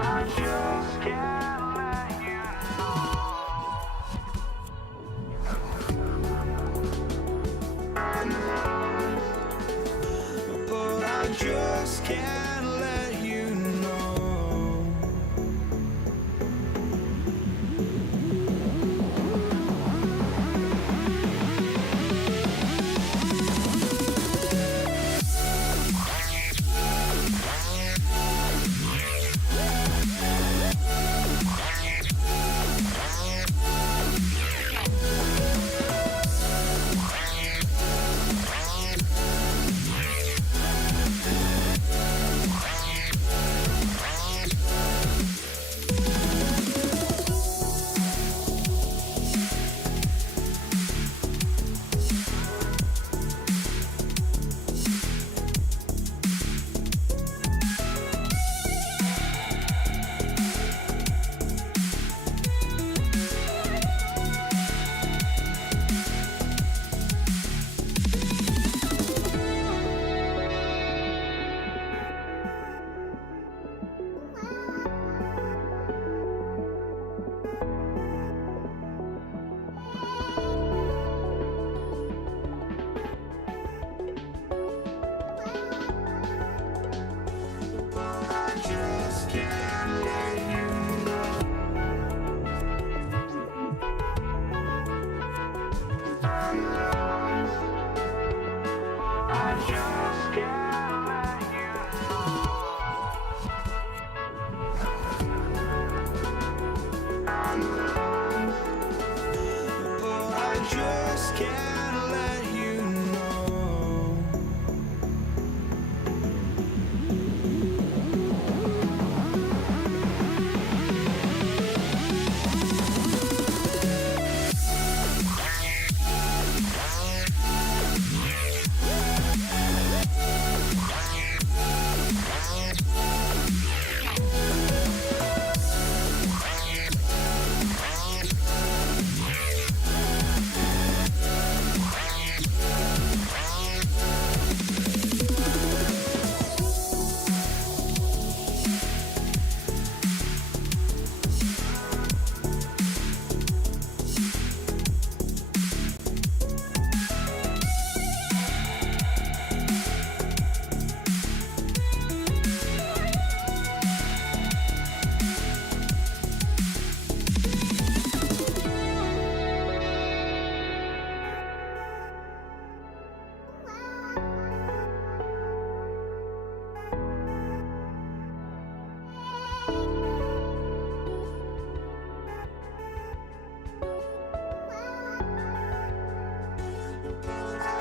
I just can't let you know. But I just can't let you know.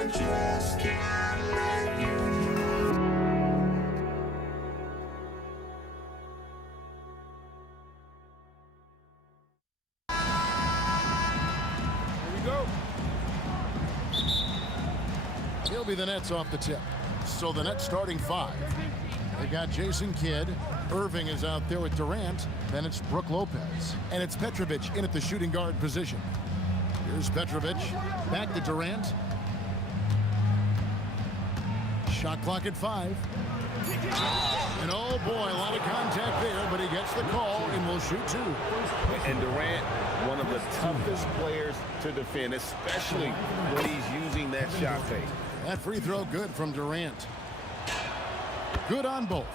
just can't let you know. Here we go. He'll be the Nets off the tip. So the Nets starting five. They've got Jason Kidd. Irving is out there with Durant. Then it's Brook Lopez. And it's Petrovic in at the shooting guard position. Here's Petrovic. Back to Durant. Shot clock at 5. And oh boy, a lot of contact there, but he gets the call and will shoot 2. And Durant, one of the toughest players to defend, especially when he's using that shot fake. That free throw good from Durant. Good on both.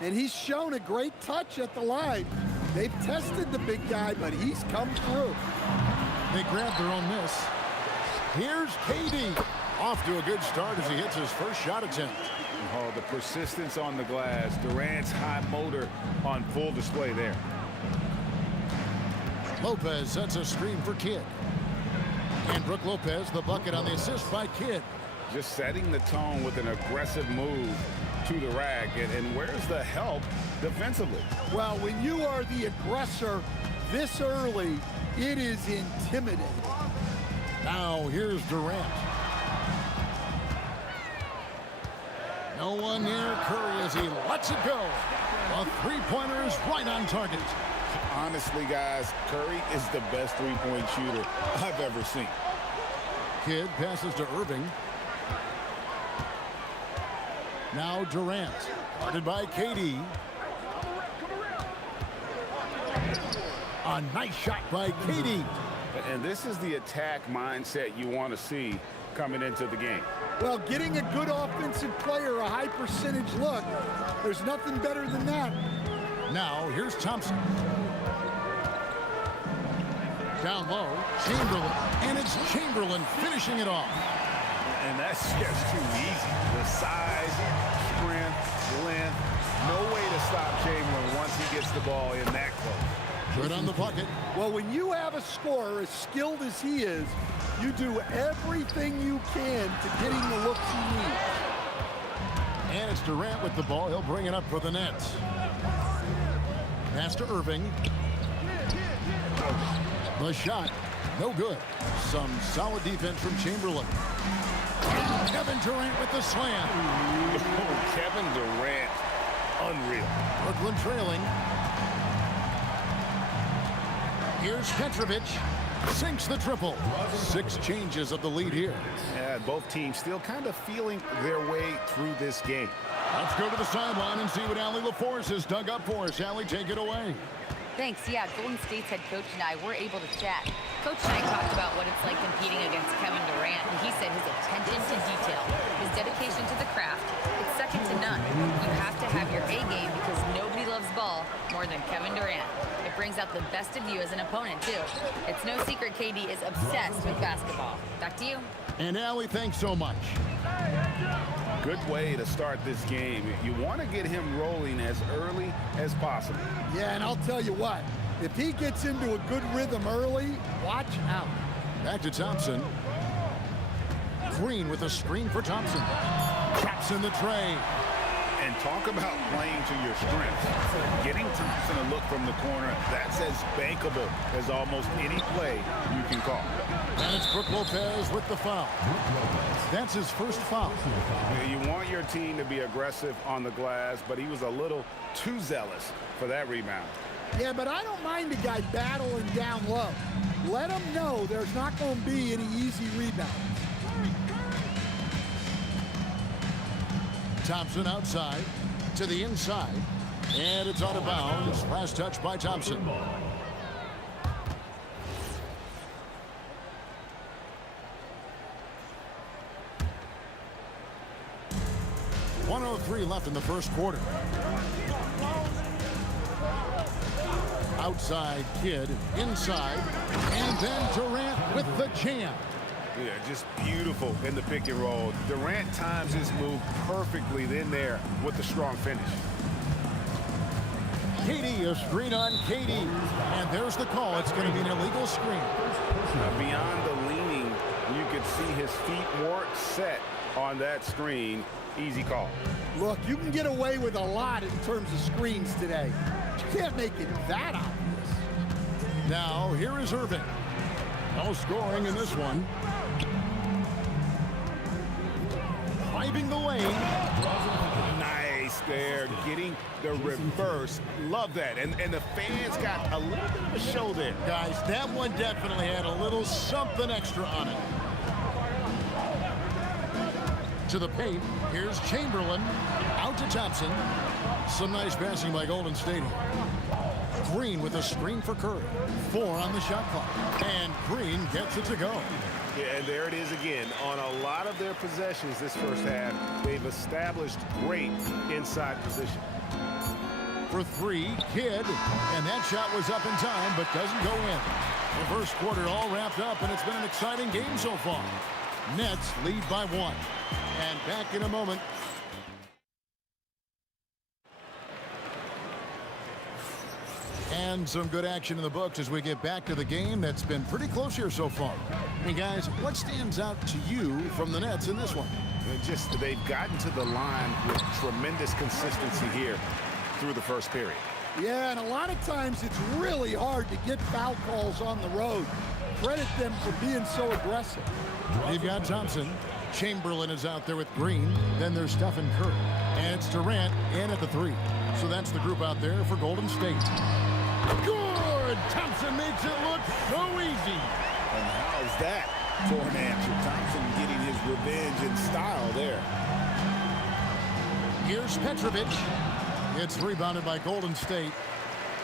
And he's shown a great touch at the line. They've tested the big guy, but he's come through. They grabbed their own miss. Here's KD. Off to a good start as he hits his first shot attempt. Oh, the persistence on the glass. Durant's high motor on full display there. Lopez sets a screen for Kidd. And Brook Lopez, the bucket on the assist by Kidd. Just setting the tone with an aggressive move to the rack. And where's the help defensively? Well, when you are the aggressor this early, it is intimidating. Now here's Durant. No one near Curry as he lets it go. A three-pointer is right on target. Honestly, guys, Curry is the best three-point shooter I've ever seen. Kidd passes to Irving. Now Durant, guarded by KD. A nice shot by KD. And this is the attack mindset you want to see coming into the game. Well, getting a good offensive player a high percentage look, there's nothing better than that. Now here's Thompson. Down low, Chamberlain, and it's Chamberlain finishing it off. And that's just too easy. The size, strength, length, no way to stop Chamberlain once he gets the ball in that close. Good on the bucket. Well, when you have a scorer as skilled as he is, you do everything you can to get him the looks he needs. And it's Durant with the ball. He'll bring it up for the Nets. Pass to Irving. The shot, no good. Some solid defense from Chamberlain. And Kevin Durant with the slam. Oh, Kevin Durant, unreal. Brooklyn trailing. Here's Petrovic. Sinks the triple. 6 changes of the lead here. Yeah, both teams still kind of feeling their way through this game. Let's go to the sideline and see what Allie LaForce has dug up for us. Allie, take it away. Thanks. Yeah, Golden State's head coach and I were able to chat. Coach and I talked about what it's like competing against Kevin Durant, and he said his attention to detail, his dedication to the craft, it's second to none. You have to have your A game because nobody loves ball more than Kevin Durant. It brings out the best of you as an opponent, too. It's no secret KD is obsessed with basketball. Back to you. And Allie, thanks so much. Good way to start this game. You want to get him rolling as early as possible. Yeah, and I'll tell you what, if he gets into a good rhythm early, watch out. Back to Thompson. Green with a screen for Thompson. Traps in the tray. And talk about playing to your strengths. Getting Thompson a look from the corner, that's as bankable as almost any play you can call. And it's Brook Lopez with the foul. That's his first foul. You want your team to be aggressive on the glass, but he was a little too zealous for that rebound. Yeah, but I don't mind a guy battling down low. Let him know there's not going to be any easy rebounds. Thompson outside to the inside, and it's out of bounds. Last touch by Thompson. 1:03 left in the first quarter. Outside Kidd, inside, and then Durant with the jam. Yeah, just beautiful in the pick and roll. Durant times his move perfectly then there with the strong finish. KD, a screen on KD. And there's the call. It's going to be an illegal screen. Beyond the leaning, you could see his feet more set on that screen. Easy call. Look, you can get away with a lot in terms of screens today. You can't make it that obvious. Now, here is Irving. No scoring in this one. Driving the lane. Nice there, getting the reverse. Love that. And the fans got a little bit of a show there. Guys, that one definitely had a little something extra on it. To the paint, here's Chamberlain. Out to Thompson. Some nice passing by Golden State. Green with a screen for Curry. 4 on the shot clock. And Green gets it to go. Yeah, and there it is again. On a lot of their possessions this first half, they've established great inside position. For 3, Kidd. And that shot was up in time, but doesn't go in. The first quarter all wrapped up, and it's been an exciting game so far. Nets lead by 1. And back in a moment. And some good action in the books as we get back to the game that's been pretty close here so far. Hey, guys, what stands out to you from the Nets in this one? Just they've gotten to the line with tremendous consistency here through the first period. Yeah, and a lot of times it's really hard to get foul calls on the road. Credit them for being so aggressive. You've got Thompson. Chamberlain is out there with Green. Then there's Stephen Curry. And it's Durant in at the 3. So that's the group out there for Golden State. Good! Thompson makes it look so easy. And how's that for an answer? Thompson getting his revenge in style there. Here's Petrovic. It's rebounded by Golden State.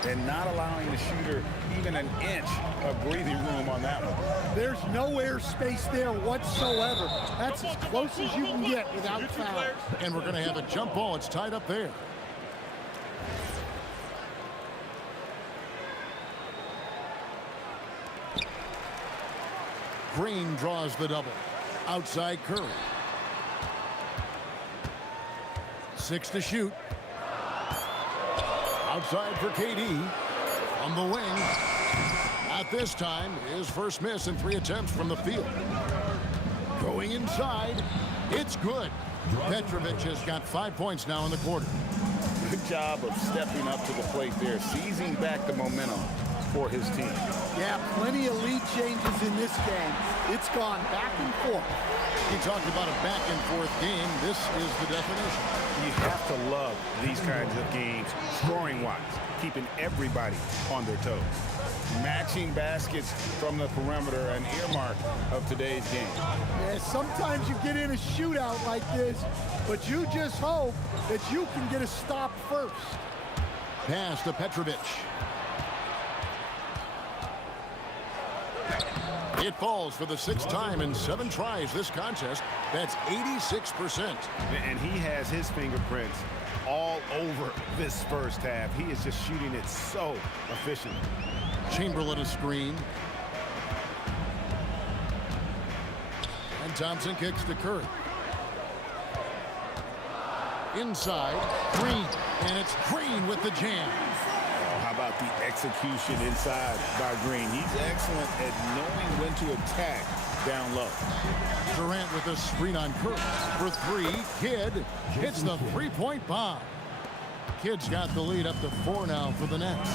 And not allowing the shooter even an inch of breathing room on that one. There's no air space there whatsoever. That's as close as you can get without foul. And we're going to have a jump ball. It's tied up there. Green draws the double. Outside Curry. 6 to shoot. Outside for KD. On the wing. At this time, his first miss in 3 attempts from the field. Going inside. It's good. Petrovic has got 5 points now in the quarter. Good job of stepping up to the plate there, seizing back the momentum for his team. Yeah, plenty of lead changes in this game. It's gone back and forth. He talked about a back and forth game. This is the definition. You have to love these kinds of games, scoring-wise, keeping everybody on their toes. Matching baskets from the perimeter, an earmark of today's game. Yeah, sometimes you get in a shootout like this, but you just hope that you can get a stop first. Pass to Petrovic. It falls for the 6th time in 7 tries this contest. That's 86%. And he has his fingerprints all over this first half. He is just shooting it so efficiently. Chamberlain a screen. And Thompson kicks to Curry. Inside, Green. And it's Green with the jam. How about the execution inside by Green? He's excellent at knowing when to attack down low. Durant with a screen on Curry. For 3, Kidd hits the 3-point bomb. Kidd's got the lead up to 4 now for the Nets.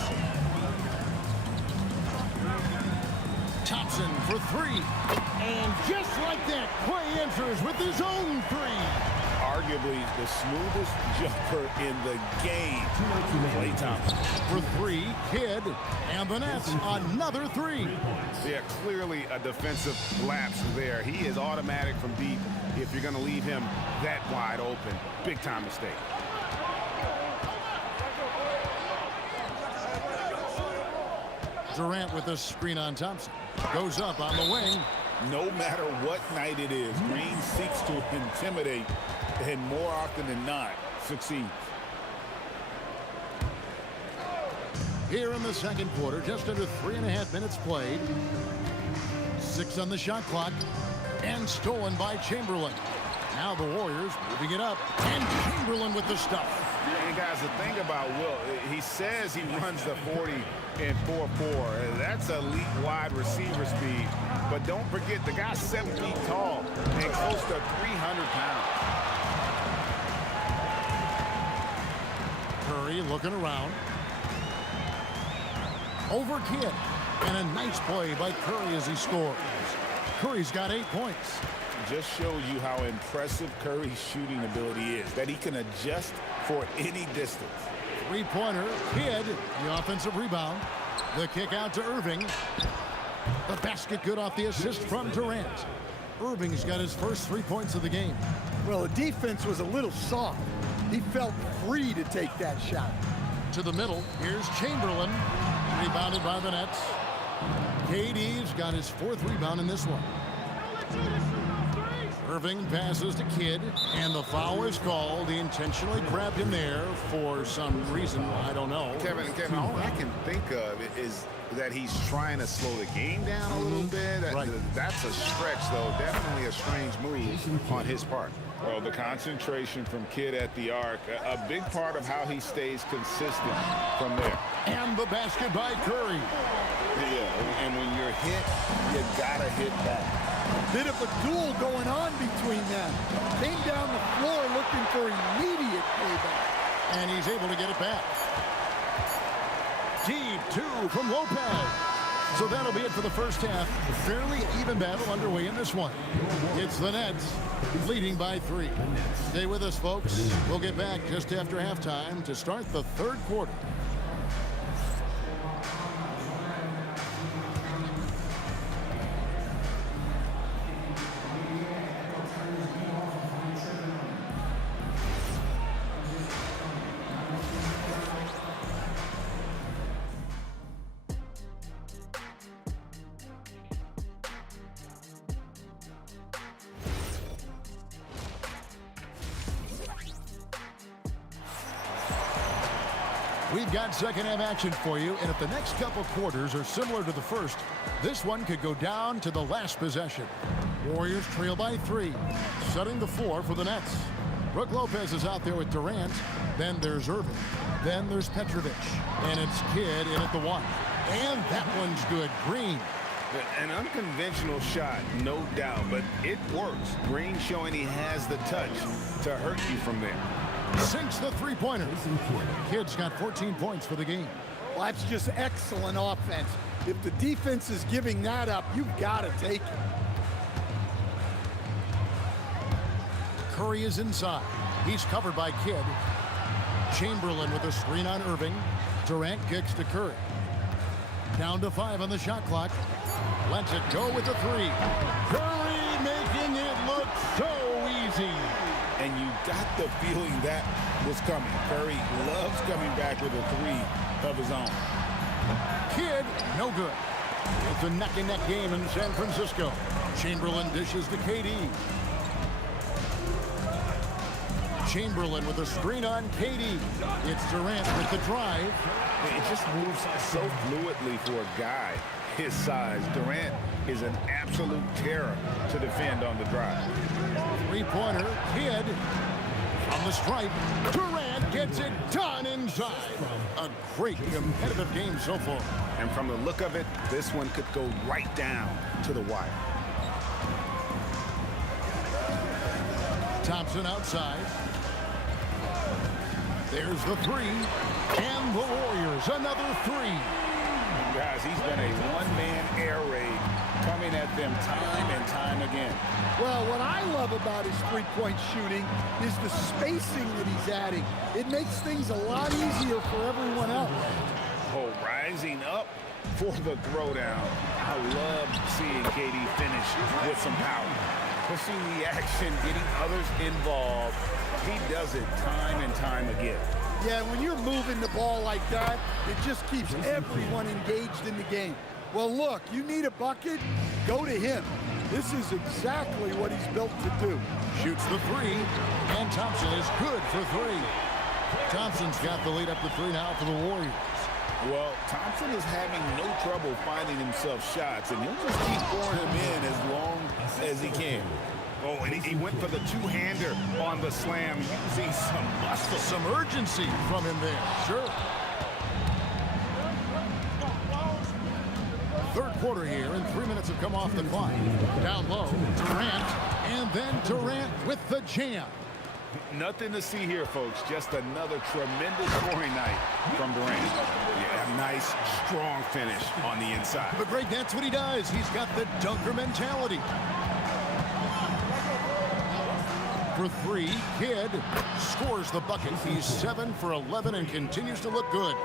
Thompson for 3. And just like that, Klay answers with his own 3. Arguably the smoothest jumper in the game. Klay Thompson. For 3, Kidd. And the Nets another 3. Yeah, clearly a defensive lapse there. He is automatic from deep if you're going to leave him that wide open. Big time mistake. Durant with a screen on Thompson. Goes up on the wing. No matter what night it is, Green seeks to intimidate and more often than not succeeds. Here in the second quarter, just under 3.5 minutes played. 6 on the shot clock. And stolen by Chamberlain. Now the Warriors moving it up. And Chamberlain with the stuff. And guys, the thing about Will, he says he runs the 40 in 4.4. That's elite wide receiver speed. But don't forget, the guy's 7 feet tall and close to 300 pounds. Curry looking around. Over Kidd. And a nice play by Curry as he scores. Curry's got 8 points. Just shows you how impressive Curry's shooting ability is, that he can adjust for any distance. 3-pointer, Kidd, the offensive rebound. The kick out to Irving. The basket good off the assist from Durant. Irving's got his first 3 points of the game. Well, the defense was a little soft. He felt free to take that shot. To the middle, here's Chamberlain. Rebounded by the Nets. KD's got his 4th rebound in this one. Irving passes to Kidd, and the foul is called. He intentionally grabbed him there for some reason. I don't know. Kevin, all I can think of is that he's trying to slow the game down a little bit. That's a stretch, though. Definitely a strange move on his part. Well, the concentration from Kidd at the arc, a big part of how he stays consistent from there. And the basket by Curry. Yeah, and when you're hit, you gotta hit back. Bit of a duel going on between them. Came down the floor looking for immediate payback. And he's able to get it back. Deep two from Lopez. So that'll be it for the first half. A fairly even battle underway in this one. It's the Nets leading by 3. Stay with us, folks. We'll get back just after halftime to start the third quarter. We've got second half action for you, and if the next couple quarters are similar to the first, this one could go down to the last possession. Warriors trail by 3, setting the floor for the Nets. Brook Lopez is out there with Durant. Then there's Irving. Then there's Petrovic. And it's Kidd in at the 1. And that one's good. Green. An unconventional shot, no doubt, but it works. Green showing he has the touch to hurt you from there. Sinks the three-pointer. Kidd's got 14 points for the game. Well, that's just excellent offense. If the defense is giving that up, you've got to take it. Curry is inside. He's covered by Kidd. Chamberlain with a screen on Irving. Durant kicks to Curry. Down to 5 on the shot clock. Lets it go with the 3. Curry making it look so easy. And you got the feeling that was coming. Curry loves coming back with a 3 of his own. Kidd, no good. It's a neck-and-neck game in San Francisco. Chamberlain dishes to KD. Chamberlain with a screen on KD. It's Durant with the drive. It just moves so fluidly for a guy his size. Durant is an absolute terror to defend on the drive. Three-pointer, Kidd on the stripe. Durant gets it done inside. A great competitive game so far. And from the look of it, this one could go right down to the wire. Thompson outside. There's the 3. And the Warriors, another 3. Guys, he's been a one-man air raid coming at them time and time again. Well, what I love about his three-point shooting is the spacing that he's adding. It makes things a lot easier for everyone else. Oh, rising up for the throwdown. I love seeing KD finish with some power. Pushing the action, getting others involved. He does it time and time again. Yeah, when you're moving the ball like that, it just keeps everyone engaged in the game. Well, look, you need a bucket, go to him. This is exactly what he's built to do. Shoots the 3, and Thompson is good for 3. Thompson's got the lead up to 3 now for the Warriors. Well, Thompson is having no trouble finding himself shots, and he'll just keep pouring them in as long as he can. Oh, and he went for the two-hander on the slam, using some muscle. Some urgency from him there, sure. Third quarter here, and 3 minutes have come off the clock. Down low, Durant, and then Durant with the jam. Nothing to see here, folks. Just another tremendous scoring night from Durant. Yeah, nice, strong finish on the inside. But Greg, that's what he does. He's got the dunker mentality. For 3, Kidd scores the bucket. He's 7 for 11 and continues to look good.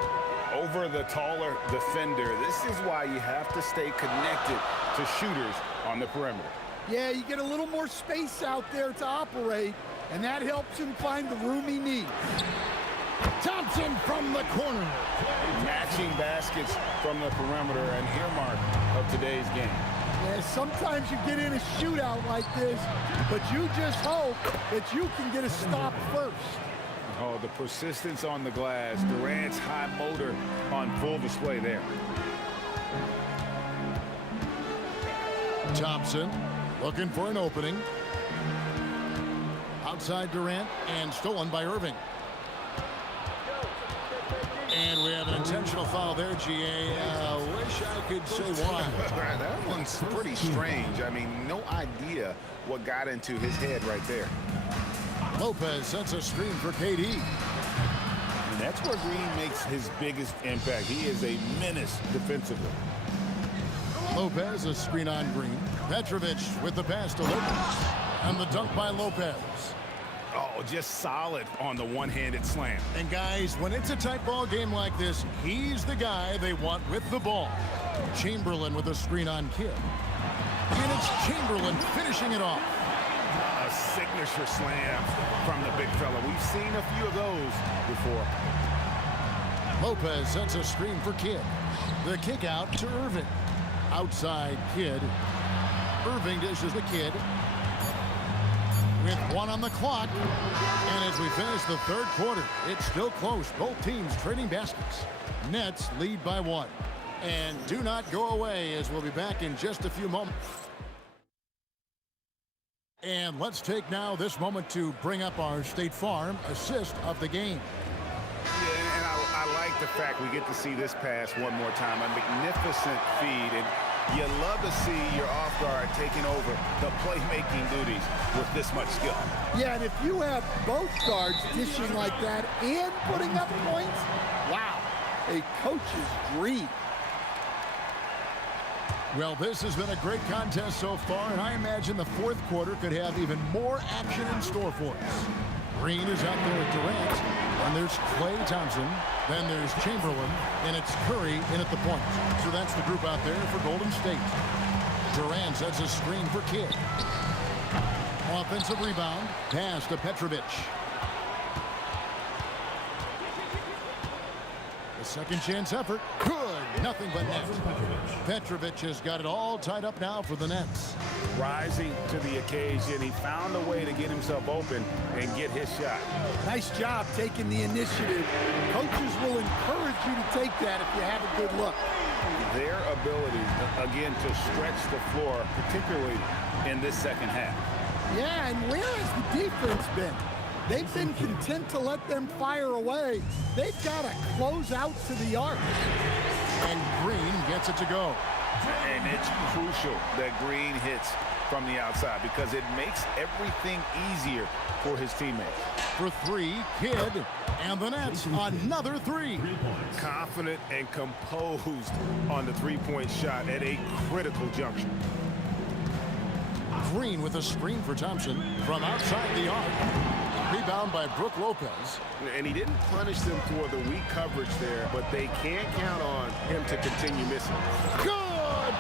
Over the taller defender. This is why you have to stay connected to shooters on the perimeter. Yeah, you get a little more space out there to operate, and that helps him find the room he needs. Thompson from the corner. Matching baskets from the perimeter, an earmark of today's game. Yeah, sometimes you get in a shootout like this, but you just hope that you can get a stop first. Oh, the persistence on the glass. Durant's high motor on full display there. Thompson looking for an opening. Outside Durant and stolen by Irving. And we have an intentional foul there, GA. Wish I could say why. That one's pretty strange. I mean, no idea what got into his head right there. Lopez sets a screen for KD. And that's where Green makes his biggest impact. He is a menace defensively. Lopez, a screen on Green. Petrovic with the pass to Lopez. And the dunk by Lopez. Oh, just solid on the one-handed slam. And guys, when it's a tight ball game like this, he's the guy they want with the ball. Chamberlain with a screen on Kidd. And it's Chamberlain finishing it off. A signature slam from the big fella. We've seen a few of those before. Lopez sets a screen for Kidd. The kick out to Irving. Outside Kidd. Irving dishes the Kidd. With 1 on the clock. And as we finish the third quarter, it's still close. Both teams trading baskets. Nets lead by 1. And do not go away, as we'll be back in just a few moments. And let's take now this moment to bring up our State Farm assist of the game. Yeah, and I like the fact we get to see this pass one more time. A magnificent feed, and you love to see your off guard taking over the playmaking duties with this much skill. Yeah, and if you have both guards dishing like that and putting up points, wow, a coach's dream. Well, this has been a great contest so far, and I imagine the fourth quarter could have even more action in store for us. Green is out there with Durant, and there's Klay Thompson, then there's Chamberlain, and it's Curry in at the point. So that's the group out there for Golden State. Durant sets a screen for Kidd. Offensive rebound, pass to Petrovic. The second chance effort, good, nothing but net. Petrovic has got it all tied up now for the Nets. Rising to the occasion, he found a way to get himself open and get his shot. Nice job taking the initiative. Coaches will encourage you to take that if you have a good look. Their ability, again, to stretch the floor, particularly in this second half. Yeah, and where has the defense been? They've been content to let them fire away. They've got to close out to the arc. And Green gets it to go. And it's crucial that Green hits from the outside because it makes everything easier for his teammates. For 3, Kidd, and the Nets, another 3. Confident and composed on the three-point shot at a critical juncture. Green with a screen for Thompson from outside the arc. Rebound by Brook Lopez. And he didn't punish them for the weak coverage there, but they can't count on him to continue missing. Good!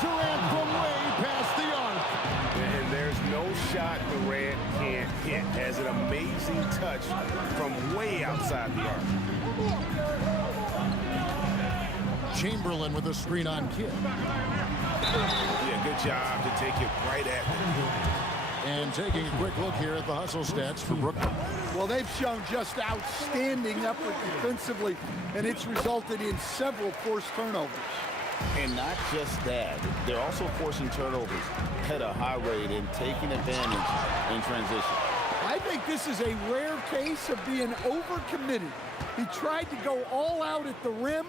Durant from way past the arc. And there's no shot Durant can't hit. Has an amazing touch from way outside the arc. Chamberlain with a screen on Kidd. Yeah, good job to take it right at him. And taking a quick look here at the hustle stats for Brooklyn. Well, they've shown just outstanding effort defensively, and it's resulted in several forced turnovers. And not just that, they're also forcing turnovers at a high rate and taking advantage in transition. I think this is a rare case of being overcommitted. He tried to go all out at the rim,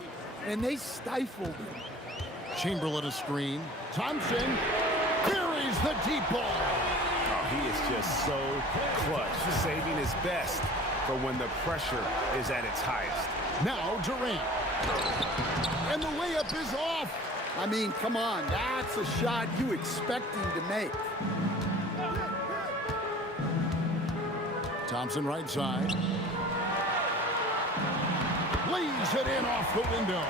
and they stifled him. Chamberlain a screen. Thompson buries the deep ball. He is just so clutch, saving his best for when the pressure is at its highest. Now Durant. And the layup is off. I mean, come on, that's a shot you expect him to make. Thompson right side. Leaves it in off the window.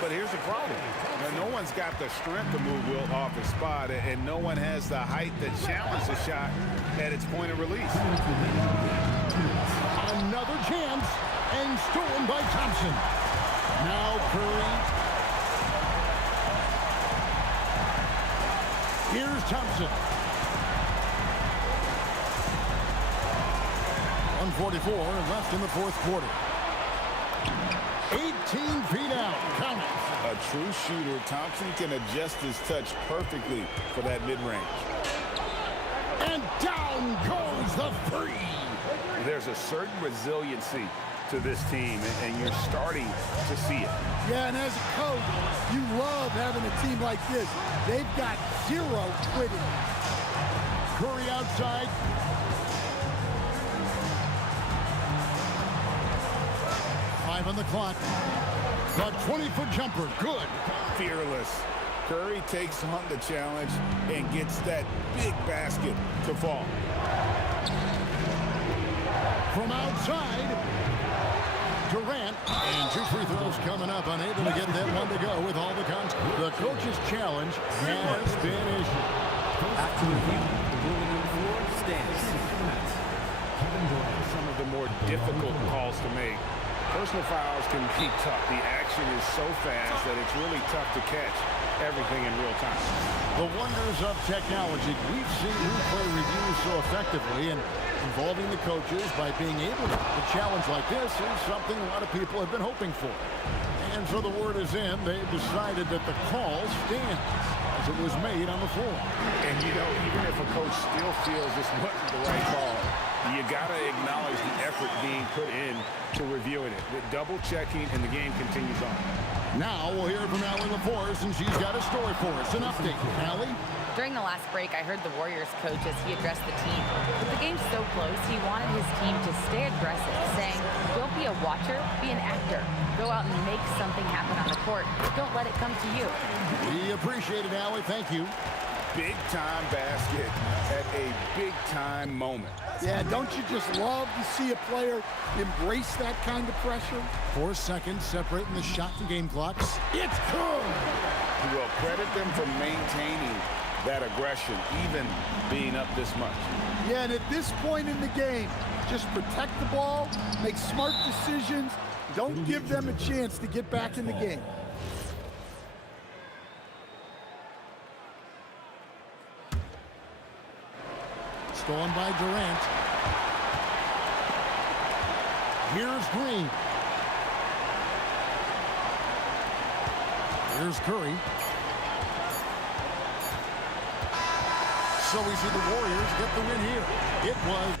But here's the problem. Now, no one's got the strength to move Wilt off his spot, and no one has the height to challenge the shot at its point of release. Another chance, and stolen by Thompson. Now Curry. Here's Thompson. 1:44 left in the fourth quarter. 18 feet out. Count it. A true shooter, Thompson can adjust his touch perfectly for that mid-range. And down goes the three. There's a certain resiliency to this team, and you're starting to see it. Yeah, and as a coach, you love having a team like this. They've got zero quitting. Curry outside. Five on the clock. The 20-foot jumper, good. Fearless. Curry takes on the challenge and gets that big basket to fall. From outside, Durant, and 2 free throws coming up, unable to get that one to go with all the contact. The coach's challenge has been issued. After review, the ruling on the floor stands. Some of the more difficult calls to make. Personal fouls can be tough. The action is so fast that it's really tough to catch everything in real time. The wonders of technology. We've seen replay reviews so effectively, and involving the coaches by being able to challenge like this is something a lot of people have been hoping for. And so the word is in. They've decided that the call stands as it was made on the floor. And, you know, even if a coach still feels this wasn't the right call, you got to acknowledge the effort being put in to reviewing it. The double-checking, and the game continues on. Now we'll hear from Allie LaForce, and she's got a story for us. An update. Allie? During the last break, I heard the Warriors coach as he addressed the team. With the game so close, he wanted his team to stay aggressive, saying, don't be a watcher, be an actor. Go out and make something happen on the court. Don't let it come to you. We appreciate it, Allie. Thank you. Big-time basket at a big-time moment. Yeah, don't you just love to see a player embrace that kind of pressure? 4 seconds separating the shot and game clocks. It's good! We'll credit them for maintaining that aggression, even being up this much. Yeah, and at this point in the game, just protect the ball, make smart decisions, don't give them a chance to get back in the game. Stolen by Durant. Here's Green. Here's Curry. So we see the Warriors get the win here. It was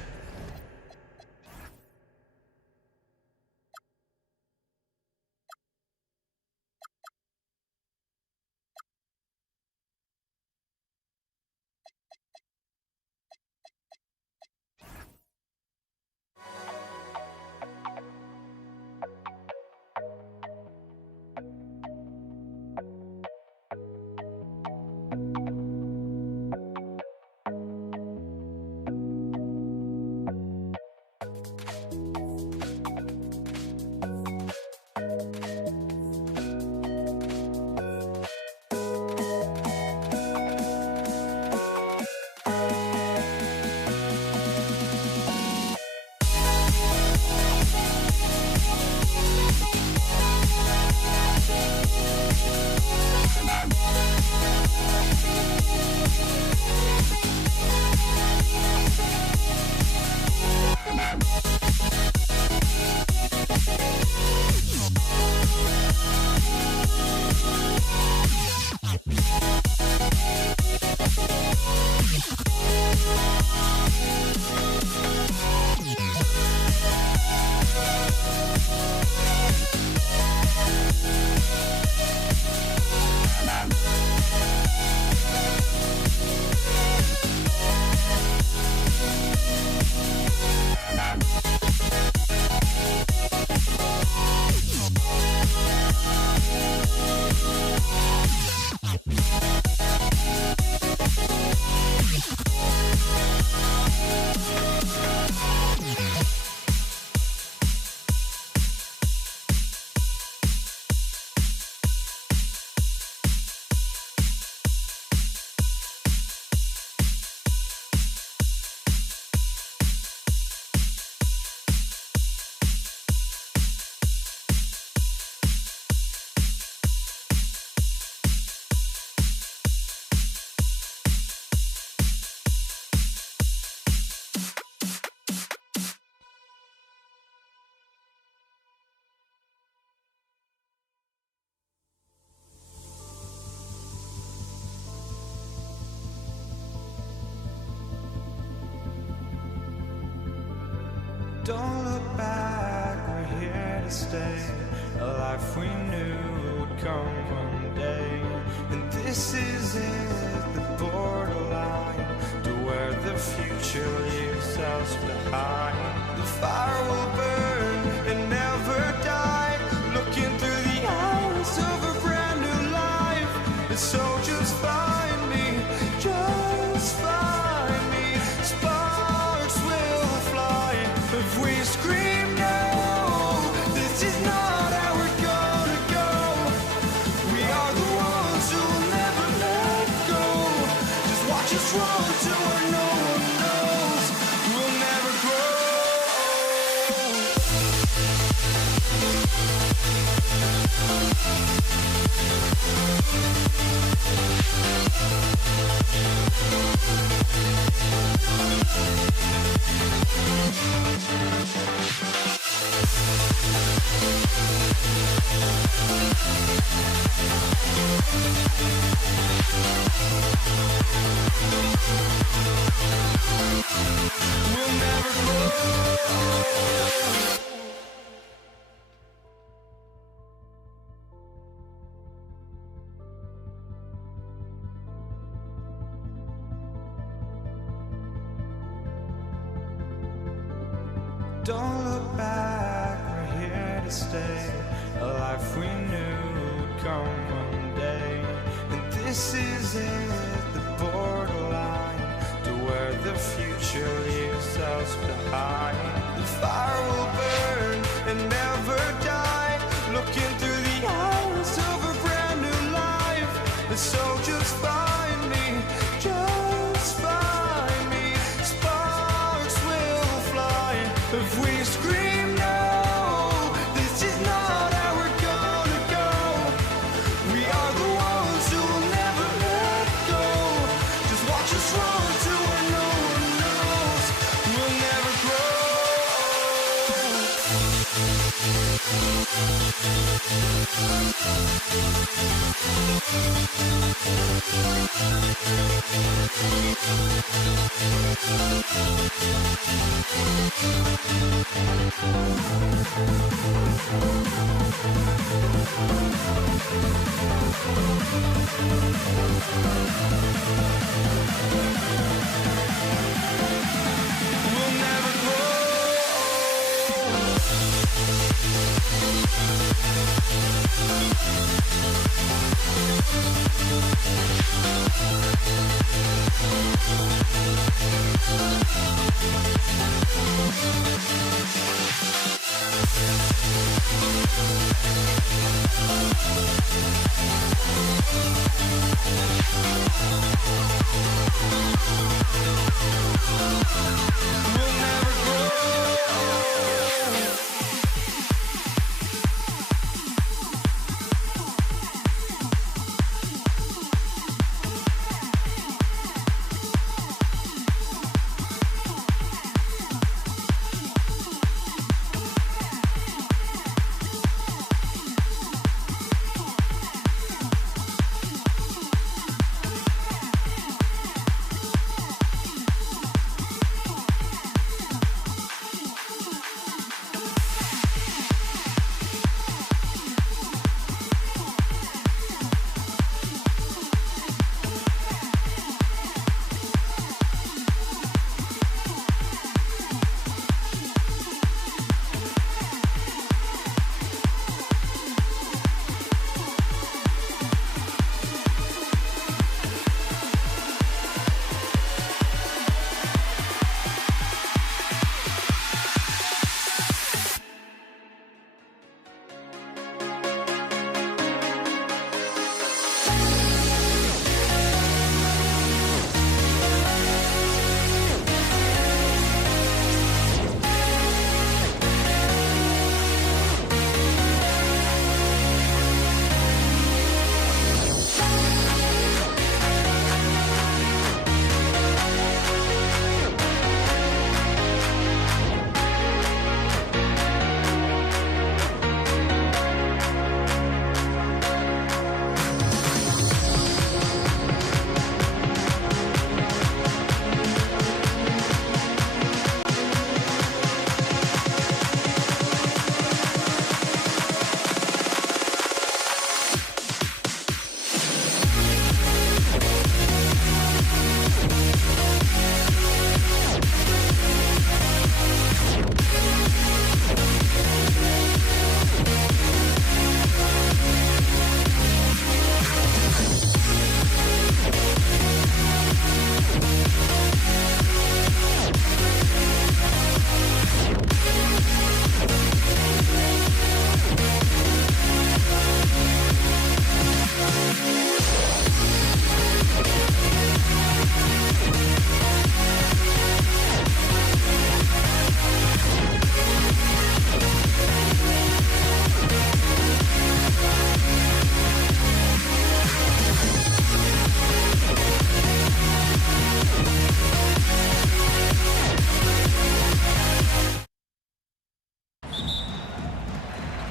Don't look back, we're here to stay. A life we knew would come one day. And this is it, the borderline, to where the future leaves us behind. The fire will burn and never die, looking through the eyes of a brand new life. And so just find me, just find me. Sparks will fly if we scream no. This is not how we're gonna go. We are the ones who'll never let go. Just watch us run to where no one knows. We'll never grow. We'll never grow. Don't look back, we're here to stay. A life we knew would come one day. And this is it, the borderline, to where the future leaves us behind. The fire will burn and never die, looking through the eyes of a brand new life. And so just find me, just find me. Sparks will fly if we scream no. This is not how we're gonna go. We are the ones who will never let go. Just watch us run to where no one knows. We'll never grow. We'll never grow. We'll never grow.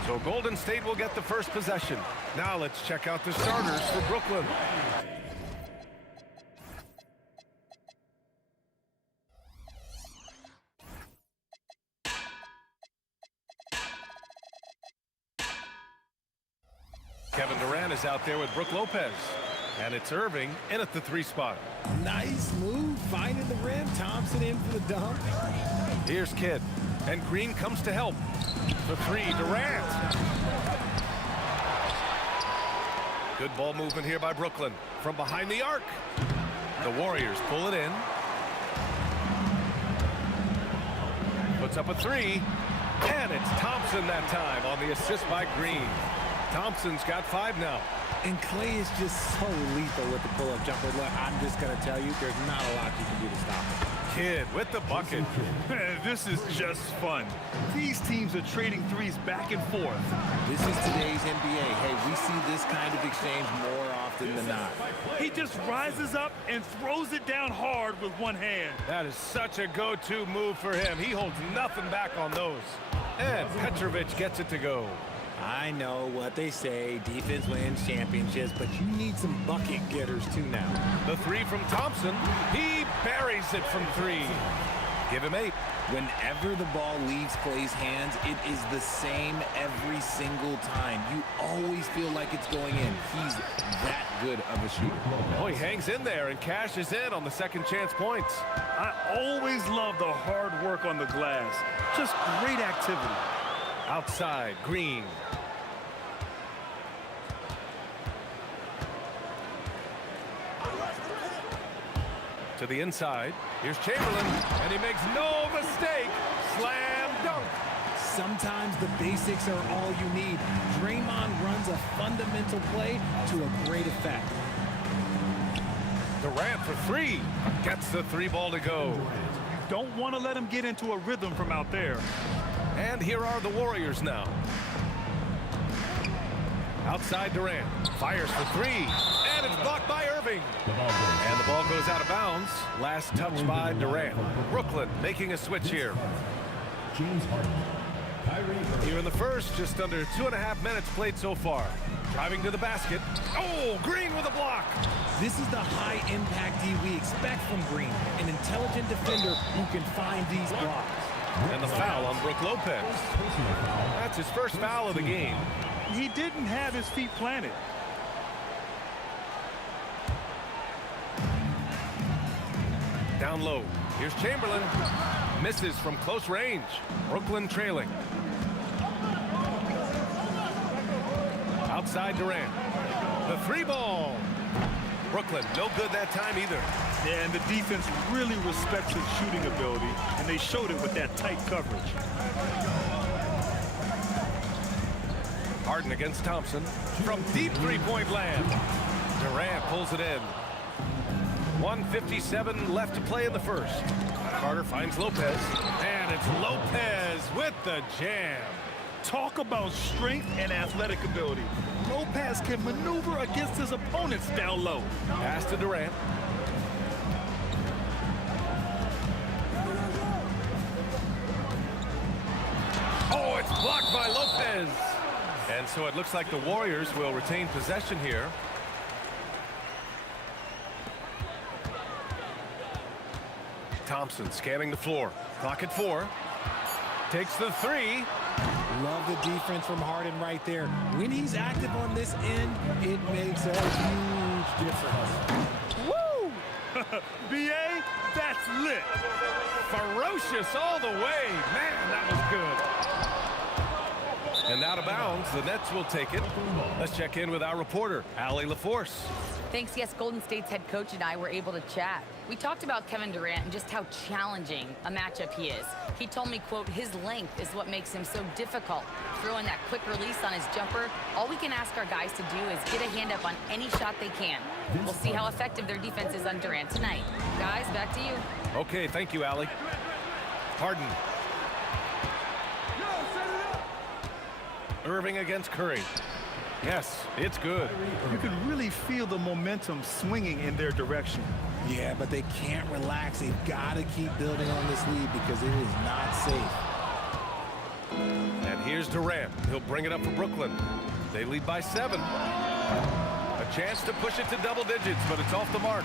So Golden State will get the first possession. Now let's check out the starters for Brooklyn. Kevin Durant is out there with Brook Lopez. And it's Irving in at the 3 spot. Nice move, finding the rim. Thompson in for the dunk. Here's Kidd. And Green comes to help. The 3, Durant. Good ball movement here by Brooklyn. From behind the arc. The Warriors pull it in. Puts up a 3. And it's Thompson that time on the assist by Green. Thompson's got 5 now. And Clay is just so lethal with the pull-up jumper. Look, I'm just going to tell you, there's not a lot you can do to stop him. Kidd with the bucket. This is just fun. These teams are trading threes back and forth. This is today's NBA. Hey, we see this kind of exchange more often than not. He just rises up and throws it down hard with one hand. That is such a go-to move for him. He holds nothing back on those. And Petrovic gets it to go. I know what they say, defense wins championships, but you need some bucket getters too now. The 3 from Thompson. He buries it from 3. Give him 8. Whenever the ball leaves Clay's hands, it is the same every single time. You always feel like it's going in. He's that good of a shooter. Oh, he hangs in there and cashes in on the second chance points. I always love the hard work on the glass. Just great activity. Outside, Green. To the inside. Here's Chamberlain, and he makes no mistake. Slam dunk. Sometimes the basics are all you need. Draymond runs a fundamental play to a great effect. Durant for 3. Gets the 3 ball to go. You don't want to let him get into a rhythm from out there. And here are the Warriors now. Outside Durant. Fires for 3. And it's blocked by Irving. And the ball goes out of bounds. Last touch by Durant. Brooklyn making a switch here. Here in the first, just under 2.5 minutes played so far. Driving to the basket. Oh, Green with a block. This is the high impact D we expect from Green. An intelligent defender who can find these blocks. And the foul on Brook Lopez. That's his first foul of the game. He didn't have his feet planted. Down low. Here's Chamberlain. Misses from close range. Brooklyn trailing. Outside Durant. The 3 ball. Brooklyn, no good that time either. Yeah, and the defense really respects his shooting ability, and they showed it with that tight coverage. Harden against Thompson. From deep 3-point land. Durant pulls it in. 1:57 left to play in the first. Carter finds Lopez. And it's Lopez with the jam. Talk about strength and athletic ability. Lopez can maneuver against his opponents down low. Pass to Durant. Oh, it's blocked by Lopez. And so it looks like the Warriors will retain possession here. Thompson scanning the floor. Clock at 4. Takes the 3. Love the defense from Harden right there. When he's active on this end, it makes a huge difference. Woo! B.A., that's lit. Ferocious all the way. Man, that was good. And out of bounds, the Nets will take it. Let's check in with our reporter, Allie LaForce. Thanks. Yes, Golden State's head coach and I were able to chat. We talked about Kevin Durant and just how challenging a matchup he is. He told me, quote, his length is what makes him so difficult. Throwing that quick release on his jumper, all we can ask our guys to do is get a hand up on any shot they can. We'll see how effective their defense is on Durant tonight. Guys, back to you. Okay, thank you, Allie. Harden. Irving against Curry. Yes, it's good. You can really feel the momentum swinging in their direction. Yeah, but they can't relax. They've got to keep building on this lead because it is not safe. And here's Here's Durant. He'll bring it up for Brooklyn. They lead by 7. A chance to push it to double digits, but it's off the mark.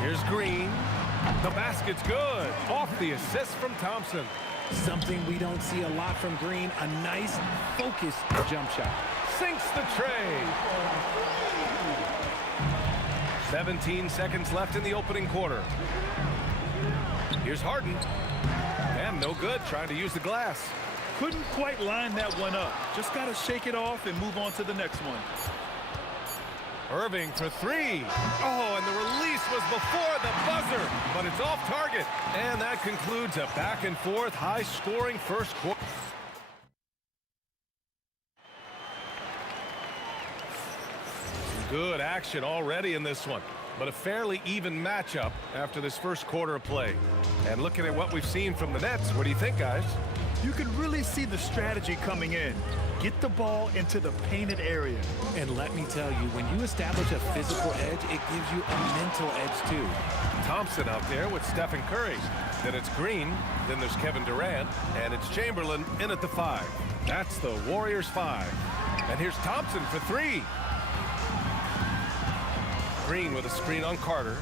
Here's Green. The basket's good. Off the assist from Thompson. Something we don't see a lot from Green. A nice, focused jump shot. Sinks the tray. 17 seconds left in the opening quarter. Here's Harden. And no good, trying to use the glass. Couldn't quite line that one up. Just got to shake it off and move on to the next one. Irving for 3. Oh, and the release was before the buzzer, but it's off target. And that concludes a back-and-forth, high-scoring first quarter. Good action already in this one, but a fairly even matchup after this first quarter of play. And looking at what we've seen from the Nets, what do you think, guys? You can really see the strategy coming in. Get the ball into the painted area. And let me tell you, when you establish a physical edge, it gives you a mental edge too. Thompson out there with Stephen Curry. Then it's Green, then there's Kevin Durant, and it's Chamberlain in at the 5. That's the Warriors 5. And here's Thompson for 3. Green with a screen on Carter.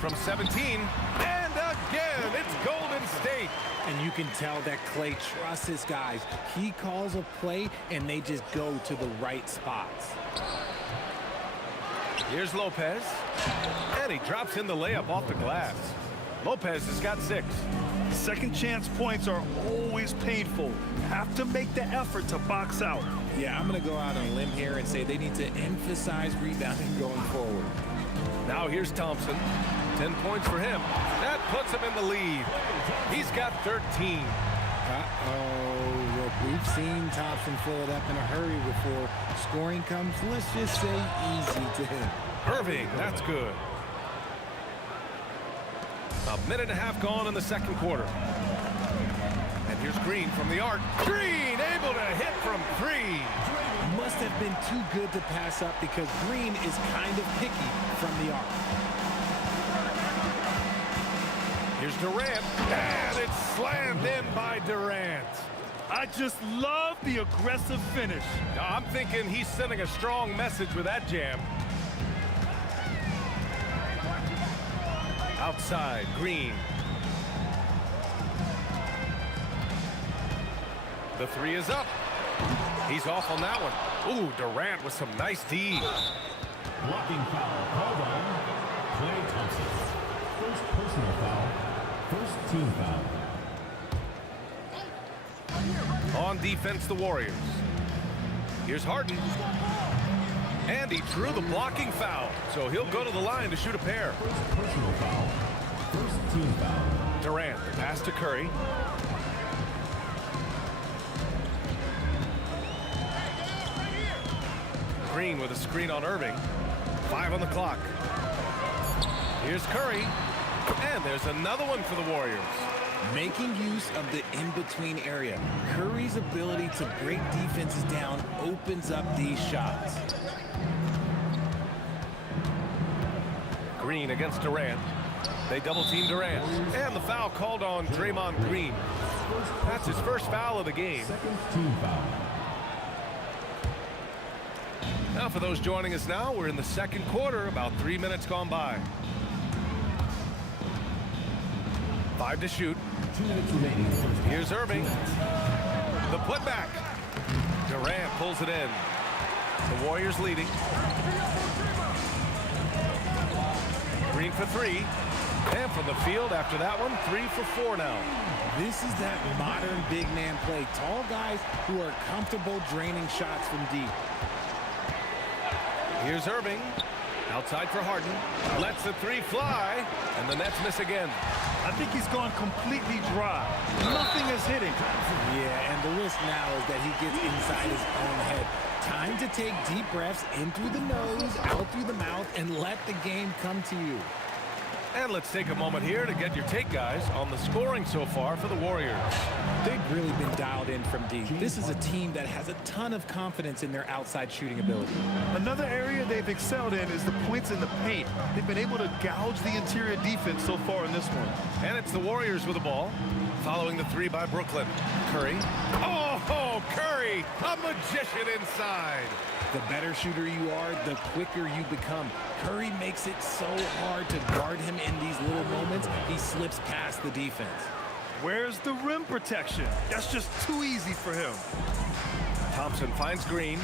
From 17, and again, it's Golden State. And you can tell that Klay trusts his guys. He calls a play, and they just go to the right spots. Here's Lopez, and he drops in the layup off the glass. Lopez has got 6. Second chance points are always painful. Have to make the effort to box out. Yeah, I'm going to go out on a limb here and say they need to emphasize rebounding going forward. Now here's Thompson. 10 points for him. That puts him in the lead. He's got 13. Uh-oh. Look, we've seen Thompson fill it up in a hurry before scoring comes, let's just say, easy to him. Irving, that's good. A minute and a half gone in the second quarter. And here's Green from the arc. Green able to hit from 3. Must have been too good to pass up because Green is kind of picky from the arc. Here's Durant, and it's slammed in by Durant. I just love the aggressive finish. Now, I'm thinking he's sending a strong message with that jam. Outside, Green. The 3 is up. He's off on that one. Ooh, Durant with some nice D. Blocking foul called on Klay Thompson. First personal foul. First team foul. On defense, the Warriors. Here's Harden. And he drew the blocking foul, so he'll go to the line to shoot a pair. First personal foul. First team foul. Durant, the pass to Curry. Green with a screen on Irving. 5 on the clock. Here's Curry. And there's another one for the Warriors. Making use of the in-between area. Curry's ability to break defenses down opens up these shots. Green against Durant. They double-team Durant. And the foul called on Draymond Green. That's his first foul of the game. Second team foul. Now for those joining us now, we're in the second quarter, about 3 minutes gone by. 5 to shoot. 2 minutes remaining. Here's Irving. The putback. Durant pulls it in. The Warriors leading. Green for 3. And from the field after that one, 3 for 4 now. This is that modern big man play. Tall guys who are comfortable draining shots from deep. Here's Irving. Outside for Harden. Lets the 3 fly. And the Nets miss again. I think he's gone completely dry. Nothing is hitting. Yeah, and the risk now is that he gets inside his own head. Time to take deep breaths in through the nose, out through the mouth, and let the game come to you. And let's take a moment here to get your take, guys, on the scoring so far for the Warriors. They've really been dialed in from deep. This is a team that has a ton of confidence in their outside shooting ability. Another area they've excelled in is the points in the paint. They've been able to gouge the interior defense so far in this one. And it's the Warriors with the ball. Following the three by Brooklyn. Curry. Oh, Curry, a magician inside. The better shooter you are, the quicker you become. Curry makes it so hard to guard him in these little moments. He slips past the defense. Where's the rim protection? That's just too easy for him. Thompson finds Green.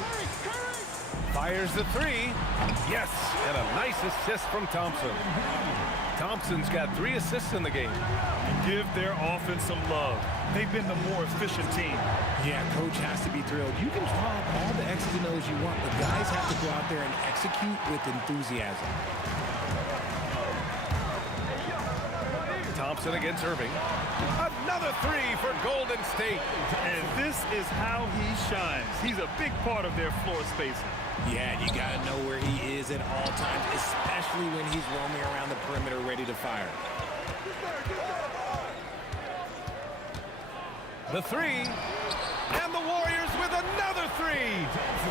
Fires the three. Yes, and a nice assist from Thompson. Thompson's got 3 assists in the game. Give their offense some love. They've been the more efficient team. Yeah, coach has to be thrilled. You can draw up all the X's and O's you want, but guys have to go out there and execute with enthusiasm. Thompson against Irving. Another 3 for Golden State. And this is how he shines. He's a big part of their floor spacing. Yeah, you got to know where he is at all times, especially when he's roaming around the perimeter ready to fire. The 3. And the Warriors with another 3.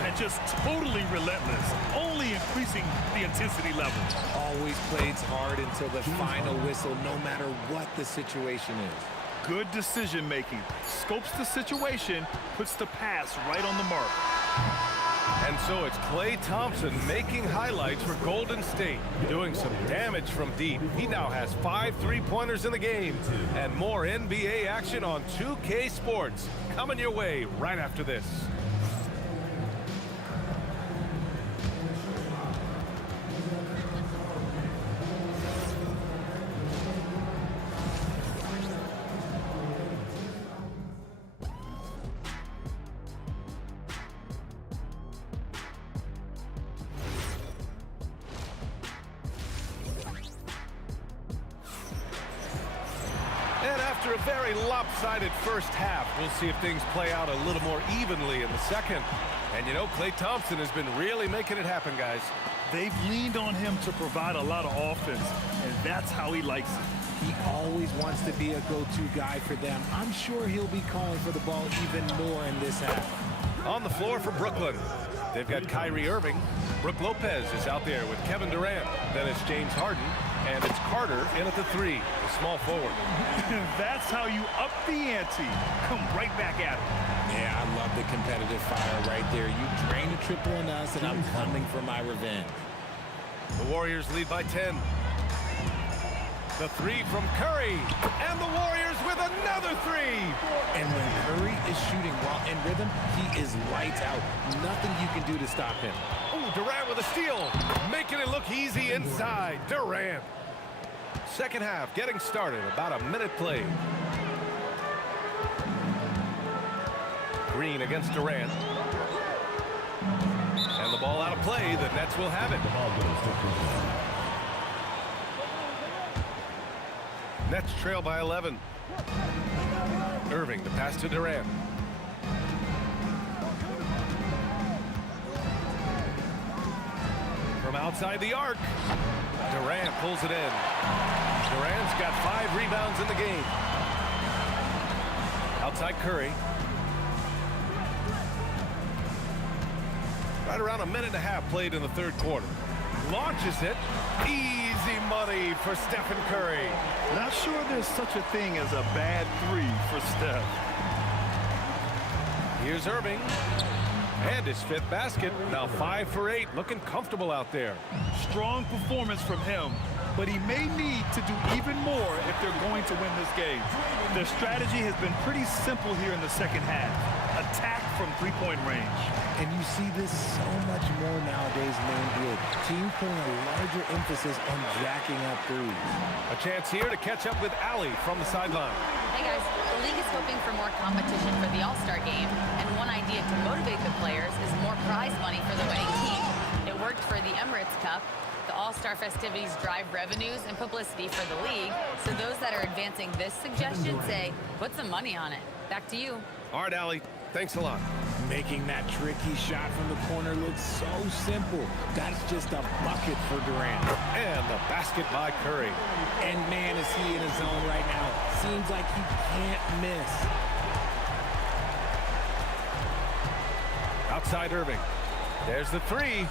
And just totally relentless, only increasing the intensity level. Always plays hard until the final whistle, no matter what the situation is. Good decision making. Scopes the situation, puts the pass right on the mark. And so it's Klay Thompson making highlights for Golden State, doing some damage from deep. He now has 5 3-pointers in the game, and more NBA action on 2K Sports coming your way right after this. After a very lopsided first half, we'll see if things play out a little more evenly in the second. And you know, Klay Thompson has been really making it happen, guys. They've leaned on him to provide a lot of offense, and that's how he likes it. He always wants to be a go-to guy for them. I'm sure he'll be calling for the ball even more in this half. On the floor for Brooklyn, they've got Kyrie Irving. Brook Lopez is out there with Kevin Durant. Then it's James Harden, and it's Carter in at the 3, the small forward. That's how you up the ante. Come right back at it. Yeah, I love the competitive fire right there. You drain a triple on us, and I'm coming for my revenge. The Warriors lead by 10. The 3 from Curry, and the Warriors with another 3. And when Curry is shooting while in rhythm, he is lights out. Nothing you can do to stop him. Oh, Durant with a steal, making it look easy inside. Durant. Second half getting started, about a minute played. Green against Durant. And the ball out of play, the Nets will have it. The ball goes to Brooklyn. Nets trail by 11. Irving, the pass to Durant. From outside the arc, Durant pulls it in. Durant's got 5 rebounds in the game. Outside Curry. Right around a minute and a half played in the third quarter. Launches it. Easy money for Stephen Curry. Not sure there's such a thing as a bad 3 for Steph. Here's Irving. And his 5th basket. Now 5 for 8. Looking comfortable out there. Strong performance from him, but he may need to do even more if they're going to win this game. Their strategy has been pretty simple here in the second half. Attack from 3-point range. And you see this so much more nowadays in the NBA. Teams putting a larger emphasis on jacking up threes. A chance here to catch up with Allie from the sideline. Hey guys, the league is hoping for more competition for the All-Star game, and one idea to motivate the players is more prize money for the winning team. It worked for the Emirates Cup. The All-Star festivities drive revenues and publicity for the league, so those that are advancing this suggestion say, put some money on it. Back to you. All right, Allie. Thanks a lot. Making that tricky shot from the corner looks so simple. That's just a bucket for Durant. And the basket by Curry. And man, is he in his zone right now. Seems like he can't miss. Outside Irving. There's the 3.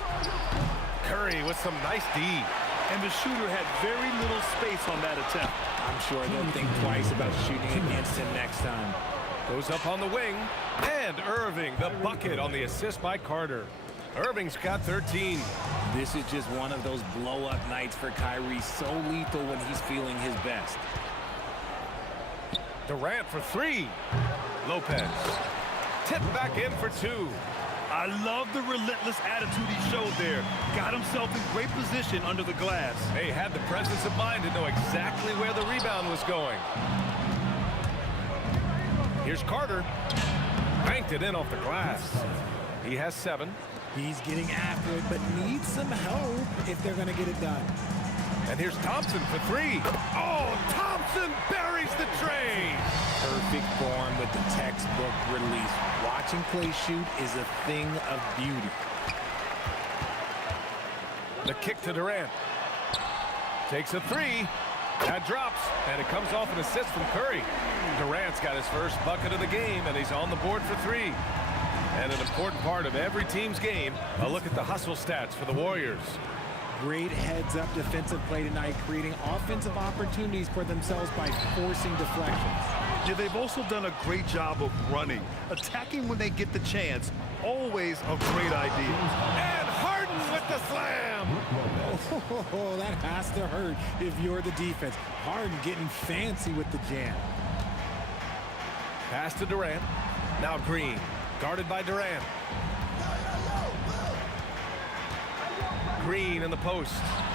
Curry with some nice D. And the shooter had very little space on that attempt. I'm sure they'll think twice about shooting against him next time. Goes up on the wing, and Irving, the bucket on the assist by Carter. Irving's got 13. This is just one of those blow-up nights for Kyrie, so lethal when he's feeling his best. Durant for three. Lopez. Tipped back in for two. I love the relentless attitude he showed there. Got himself in great position under the glass. He had the presence of mind to know exactly where the rebound was going. Here's Carter. Banked it in off the glass. He has 7. He's getting after it, but needs some help if they're going to get it done. And here's Thompson for 3. Oh, Thompson buries the tray. Perfect form with the textbook release. Watching Clay shoot is a thing of beauty. The kick to Durant. Takes a 3. That drops, and it comes off an assist from Curry. Durant's got his first bucket of the game, and he's on the board for 3. And an important part of every team's game, a look at the hustle stats for the Warriors. Great heads-up defensive play tonight, creating offensive opportunities for themselves by forcing deflections. Yeah, they've also done a great job of running. Attacking when they get the chance, always a great idea. And Harden with the slam! Oh, that has to hurt if you're the defense. Harden getting fancy with the jam. Pass to Durant. Now Green, guarded by Durant. Green in the post.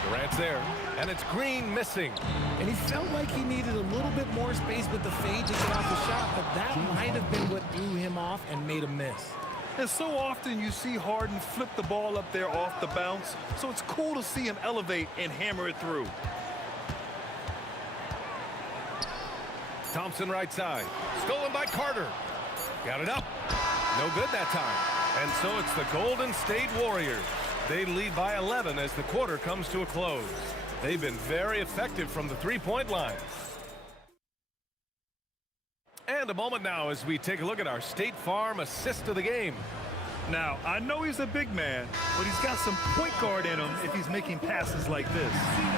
Durant's there, and it's Green missing. And he felt like he needed a little bit more space with the fade to get off the shot, but that might have been what threw him off and made him miss. And so often you see Harden flip the ball up there off the bounce, so it's cool to see him elevate and hammer it through. Thompson right side. Stolen by Carter. Got it up. No good that time. And so it's the Golden State Warriors. They lead by 11 as the quarter comes to a close. They've been very effective from the three-point line. And a moment now as we take a look at our State Farm assist of the game. Now, I know he's a big man, but he's got some point guard in him if he's making passes like this.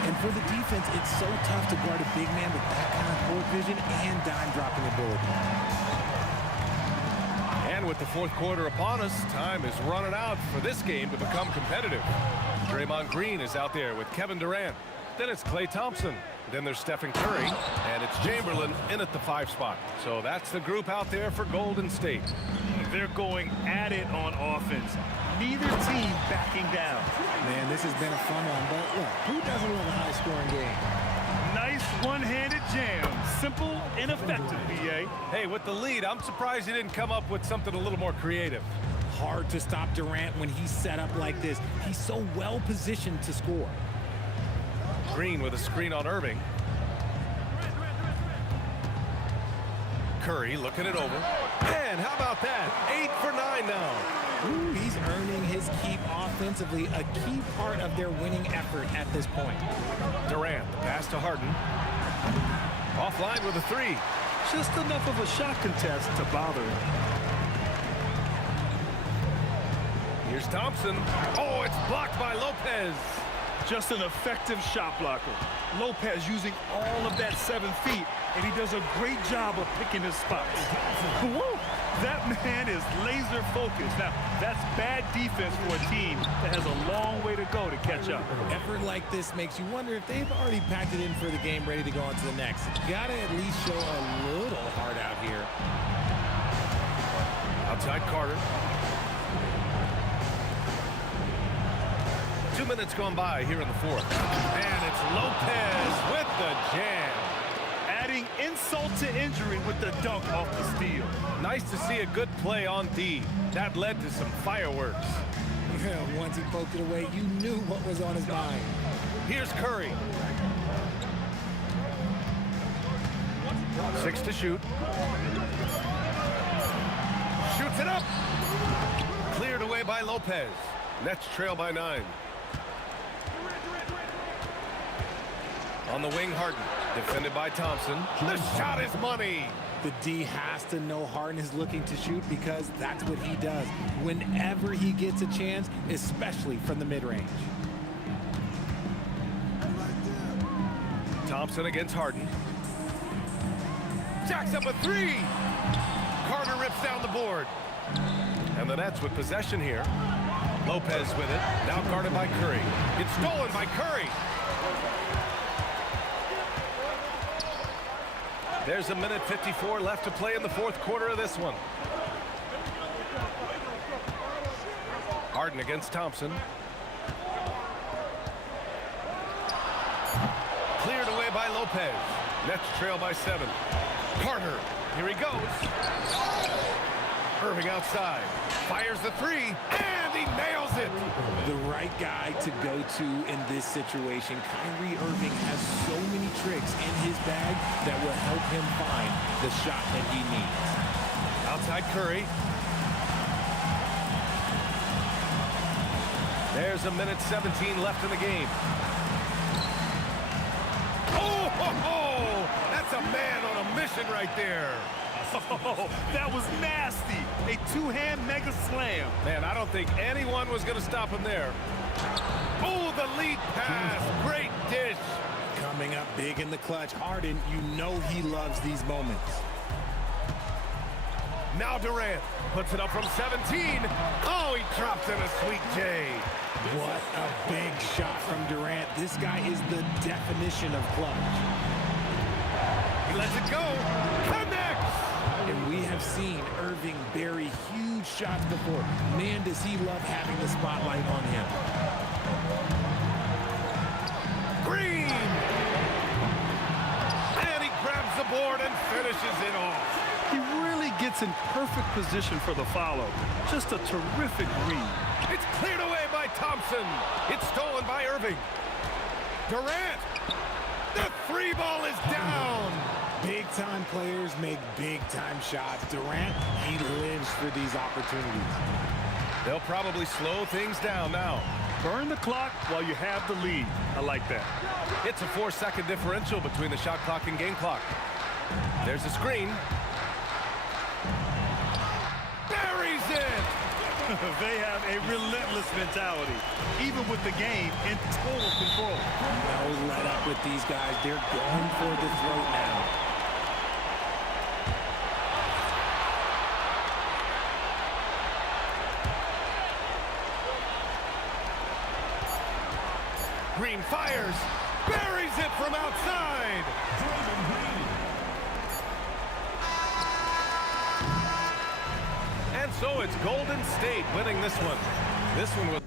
And for the defense, it's so tough to guard a big man with that kind of court vision and dime-dropping ability. And with the fourth quarter upon us, time is running out for this game to become competitive. Draymond Green is out there with Kevin Durant. Then it's Klay Thompson. Then there's Stephen Curry, and it's Chamberlain in at the 5 spot. So that's the group out there for Golden State. They're going at it on offense. Neither team backing down. Man, this has been a fun one, but look, who doesn't love a high-scoring game? Nice one-handed jam. Simple and effective, B.A. Hey, with the lead, I'm surprised he didn't come up with something a little more creative. Hard to stop Durant when he's set up like this. He's so well-positioned to score. Green with a screen on Irving. Curry looking it over. And how about that? 8 for 9 now. Ooh, he's earning his keep offensively, a key part of their winning effort at this point. Durant, pass to Harden. Offline with a 3. Just enough of a shot contest to bother him. Here's Thompson. Oh, it's blocked by Lopez. Just an effective shot blocker. Lopez using all of that 7 feet, and he does a great job of picking his spots. Woo! That man is laser focused. Now, that's bad defense for a team that has a long way to go to catch up. Effort like this makes you wonder if they've already packed it in for the game, ready to go on to the next. Gotta at least show a little heart out here. Outside Carter. 2 minutes gone by here in the fourth. And it's Lopez with the jam. Adding insult to injury with the dunk off the steal. Nice to see a good play on D. That led to some fireworks. Yeah, once he poked it away, you knew what was on his mind. Here's Curry. 6 to shoot. Shoots it up. Cleared away by Lopez. Nets trail by 9. On the wing, Harden. Defended by Thompson. The shot is money. The D has to know Harden is looking to shoot because that's what he does whenever he gets a chance, especially from the mid-range. Thompson against Harden. Jacks up a three. Carter rips down the board. And the Nets with possession here. Lopez with it. Now guarded by Curry. It's stolen by Curry. There's a minute 54 left to play in the fourth quarter of this one. Harden against Thompson. Cleared away by Lopez. Nets trail by 7. Carter, here he goes. Irving outside. Fires the three, and he nails it. The right guy to go to in this situation. Kyrie Irving has so many tricks in his bag that will help him find the shot that he needs. Outside Curry. There's a minute 17 left in the game. Oh, that's a man on a mission right there. Oh, that was nasty. A two-hand mega slam. Man, I don't think anyone was going to stop him there. Oh, the lead pass. Great dish. Coming up big in the clutch. Harden, you know he loves these moments. Now Durant puts it up from 17. Oh, he drops in a sweet J. What a big shot from Durant. This guy is the definition of clutch. He lets it go. Connects. And we have seen Irving bury huge shots before. Man, does he love having the spotlight on him. Green. And he grabs the board and finishes it off. He really gets in perfect position for the follow. Just a terrific read. It's cleared away by Thompson. It's stolen by Irving. Durant. The three ball is down. Big-time players make big-time shots. Durant, he lives for these opportunities. They'll probably slow things down now. Burn the clock while you have the lead. I like that. It's a 4-second differential between the shot clock and game clock. There's a screen. Buries it! They have a relentless mentality, even with the game in total control. No let up with these guys. They're going for the throat now. Green fires, buries it from outside. And so it's Golden State winning this one. This one was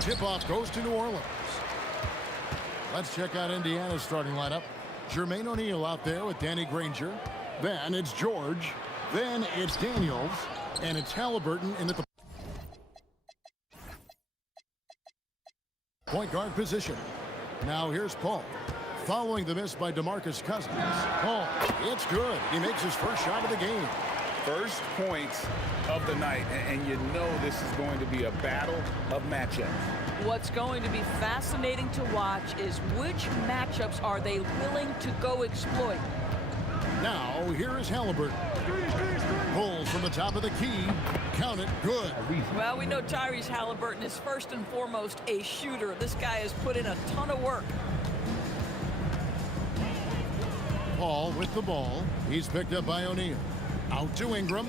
Tip-off goes to New Orleans. Let's check out Indiana's starting lineup. Jermaine O'Neal out there with Danny Granger. Then it's George. Then it's Daniels. And it's Halliburton in at the point guard position. Now here's Paul. Following the miss by DeMarcus Cousins. Paul, it's good. He makes his first shot of the game. First points of the night, and you know this is going to be a battle of matchups. What's going to be fascinating to watch is which matchups are they willing to go exploit. Now, here is Halliburton. Pulls from the top of the key. Count it. Good. Well, we know Tyrese Halliburton is first and foremost a shooter. This guy has put in a ton of work. Paul with the ball. He's picked up by O'Neal. Out to Ingram.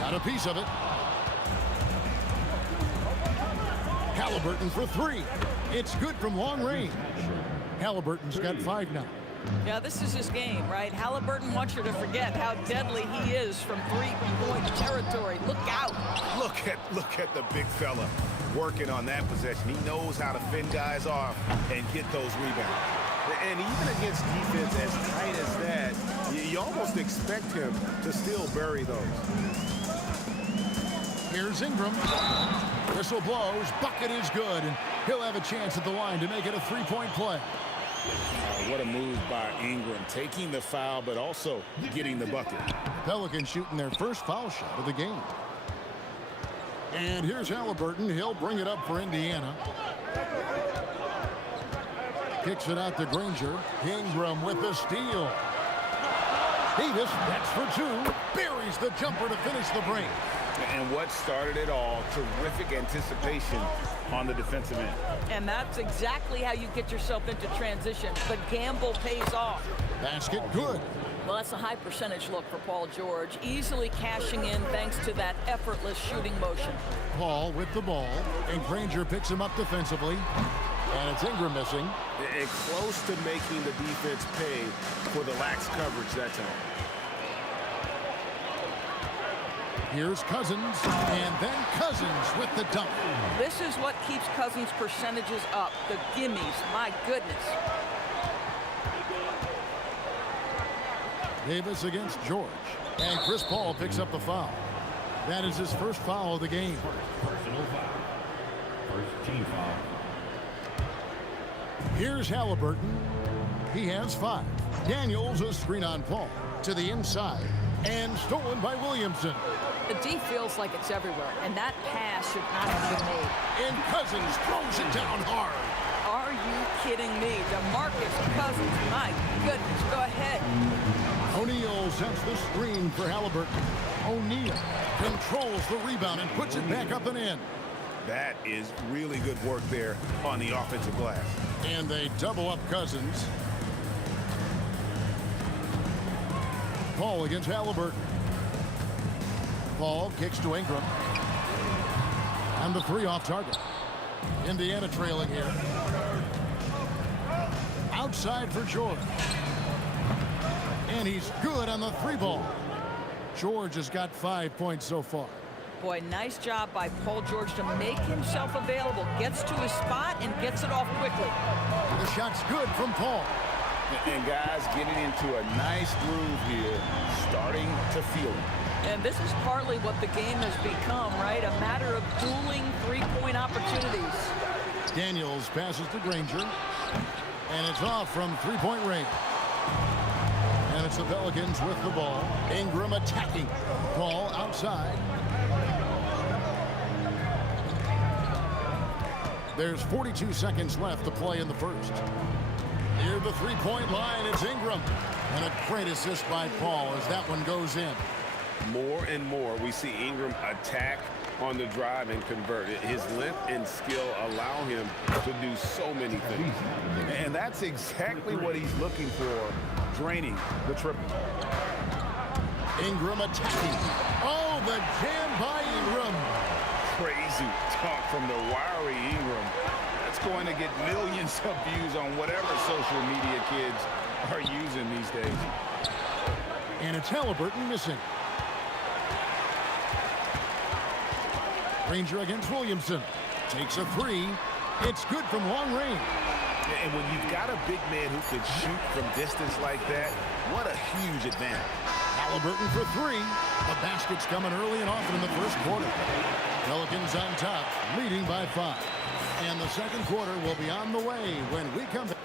Got a piece of it. Halliburton for three. It's good from long range. Halliburton's got 5 now. Yeah, this is his game, right? Halliburton wants you to forget how deadly he is from three-point territory. Look out. Look at the big fella working on that possession. He knows how to fend guys off and get those rebounds. And even against defense as tight as that, you almost expect him to still bury those. Here's Ingram. Whistle blows. Bucket is good, and he'll have a chance at the line to make it a 3-point play. What a move by Ingram, taking the foul, but also getting the bucket. Pelicans shooting their first foul shot of the game. And here's Halliburton. He'll bring it up for Indiana. Kicks it out to Granger. Ingram with the steal. Davis, that's for 2. Buries the jumper to finish the break. And what started it all, terrific anticipation on the defensive end. And that's exactly how you get yourself into transition. The gamble pays off. Basket good. Well, that's a high percentage look for Paul George, easily cashing in thanks to that effortless shooting motion. Paul with the ball, and Granger picks him up defensively. And it's Ingram missing. And close to making the defense pay for the lax coverage that time. Here's Cousins, and then Cousins with the dunk. This is what keeps Cousins' percentages up, the gimmies. My goodness. Davis against George, and Chris Paul picks up the foul. That is his first foul of the game. Personal foul. First team foul. Here's Halliburton. He has 5. Daniels a screen on Paul to the inside, and stolen by Williamson. The D feels like it's everywhere, and that pass should not have been made. And Cousins throws it down hard. Are you kidding me? DeMarcus Cousins, my goodness, go ahead. O'Neal sets the screen for Halliburton. O'Neal controls the rebound and puts it back up and in. That is really good work there on the offensive glass. And they double up Cousins. Paul against Halliburton. Paul kicks to Ingram. And the 3 off target. Indiana trailing here. Outside for George. And he's good on the 3 ball. George has got 5 points so far. Boy, nice job by Paul George to make himself available. Gets to his spot and gets it off quickly. The shot's good from Paul. And guys getting into a nice groove here, starting to feel it. And this is partly what the game has become, right? A matter of dueling 3-point opportunities. Daniels passes to Granger. And it's off from 3-point range. And it's the Pelicans with the ball. Ingram attacking. Ball outside. There's 42 seconds left to play in the first. Near the 3-point line, it's Ingram. And a great assist by Paul as that one goes in. More and more, we see Ingram attack on the drive and convert. His length and skill allow him to do so many things. And that's exactly what he's looking for, draining the triple. Ingram attacking. Oh, the jam by Ingram. Crazy talk from the wiry Ingram. That's going to get millions of views on whatever social media kids are using these days. And it's Halliburton missing. Granger against Williamson. Takes a 3. It's good from long range. And when you've got a big man who can shoot from distance like that, what a huge advantage. Halliburton for 3. The basket's coming early and often in the first quarter. Pelicans on top, leading by 5. And the second quarter will be on the way when we come back.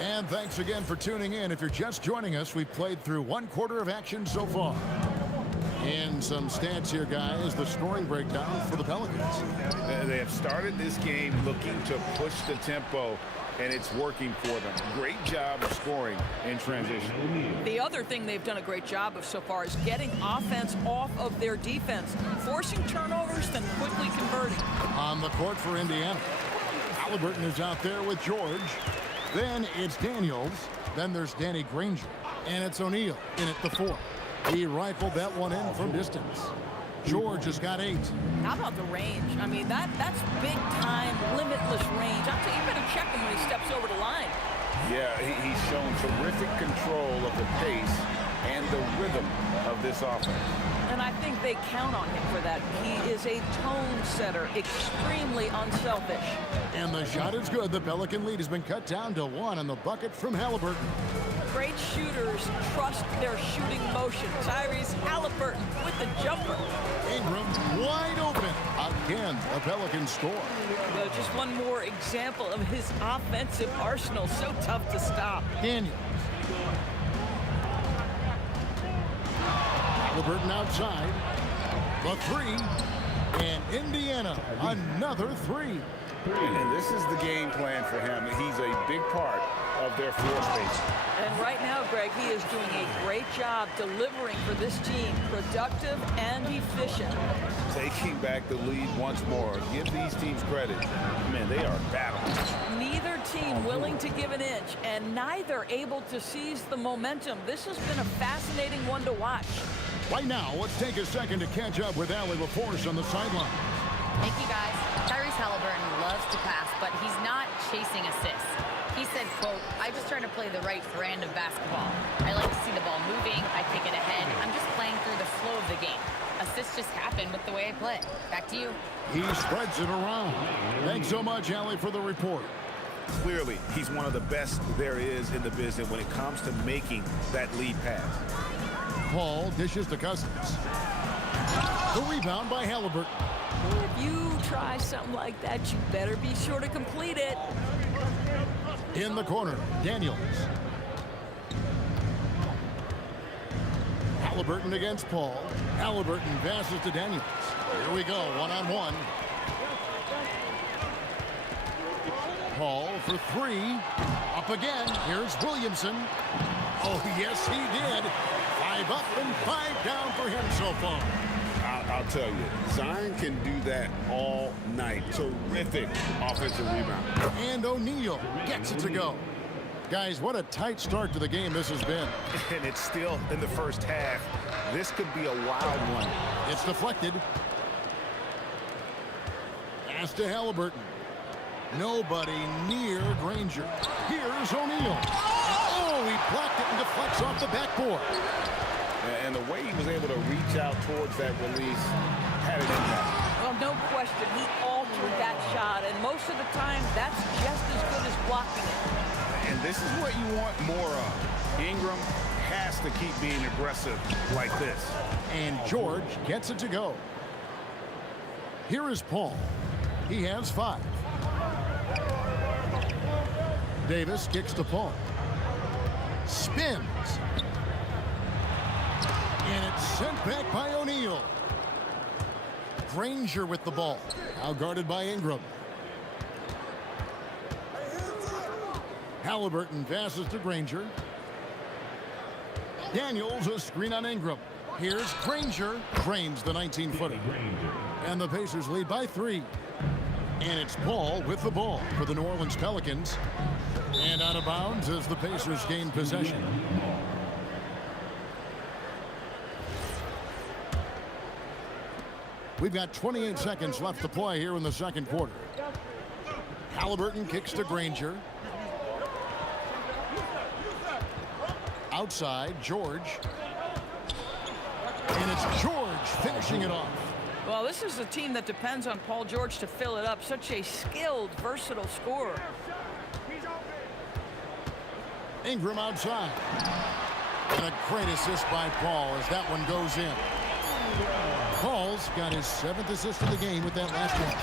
And thanks again for tuning in. If you're just joining us, we've played through 1 quarter of action so far. And some stats here, guys. The scoring breakdown for the Pelicans. They have started this game looking to push the tempo, and it's working for them. Great job of scoring in transition. The other thing they've done a great job of so far is getting offense off of their defense, forcing turnovers, then quickly converting. On the court for Indiana. Halliburton is out there with George. Then it's Daniels. Then there's Danny Granger. And it's O'Neal in at the 4. He rifled that one in from distance. George has got 8. How about the range? I mean, that's big-time, limitless range. I'll tell you, you better check him when he steps over the line. Yeah, he's shown terrific control of the pace and the rhythm of this offense. And I think they count on him for that. He is a tone setter, extremely unselfish. And the shot is good. The Pelican lead has been cut down to 1 on the bucket from Halliburton. Great shooters trust their shooting motion. Tyrese Halliburton with the jumper. Ingram wide open. Again, a Pelican score. Just one more example of his offensive arsenal. So tough to stop. Daniels. Halliburton outside. The 3. And Indiana, another 3. And this is the game plan for him. He's a big part of their floor space. And right now, Greg, he is doing a great job delivering for this team, productive and efficient. Taking back the lead once more. Give these teams credit. Man, they are battling. Neither team willing to give an inch, and neither able to seize the momentum. This has been a fascinating one to watch. Right now, let's take a second to catch up with Allie LaForce on the sideline. Thank you, guys. Tyrese Halliburton loves to pass, but he's not chasing assists. He said, quote, "I just try to play the right brand of basketball. I like to see the ball moving. I kick it ahead. I'm just playing through the flow of the game. Assists just happen with the way I play." Back to you. He spreads it around. Thanks so much, Allie, for the report. Clearly, he's one of the best there is in the business when it comes to making that lead pass. Paul dishes to Cousins. The rebound by Halliburton. If you try something like that, you better be sure to complete it. In the corner, Daniels. Halliburton against Paul. Halliburton passes to Daniels. Here we go, one-on-one. Paul for three. Up again. Here's Williamson. Oh, yes, he did. 5 up and 5 down for him so far. I'll tell you, Zion can do that all night. Terrific offensive rebound. And O'Neal gets it to go. Guys, what a tight start to the game this has been. And it's still in the first half. This could be a wild one. It's deflected. Pass to Halliburton. Nobody near Granger. Here's O'Neal. Oh, he blocked it and deflects off the backboard. And the way he was able to reach out towards that release had an impact. Well, no question, he altered that shot, and most of the time, that's just as good as blocking it. And this is what you want more of. Ingram has to keep being aggressive like this. And George gets it to go. Here is Paul. He has 5. Davis kicks to Paul. Spins. And it's sent back by O'Neal. Granger with the ball. Now guarded by Ingram. Halliburton passes to Granger. Daniels a screen on Ingram. Here's Granger. Drains the 19-footer. And the Pacers lead by 3. And it's Paul with the ball for the New Orleans Pelicans. And out of bounds as the Pacers gain possession. We've got 28 seconds left to play here in the second quarter. Halliburton kicks to Granger. Outside, George. And it's George finishing it off. Well, this is a team that depends on Paul George to fill it up. Such a skilled, versatile scorer. Ingram outside. And a great assist by Paul as that one goes in. Paul's got his 7th assist of the game with that last one.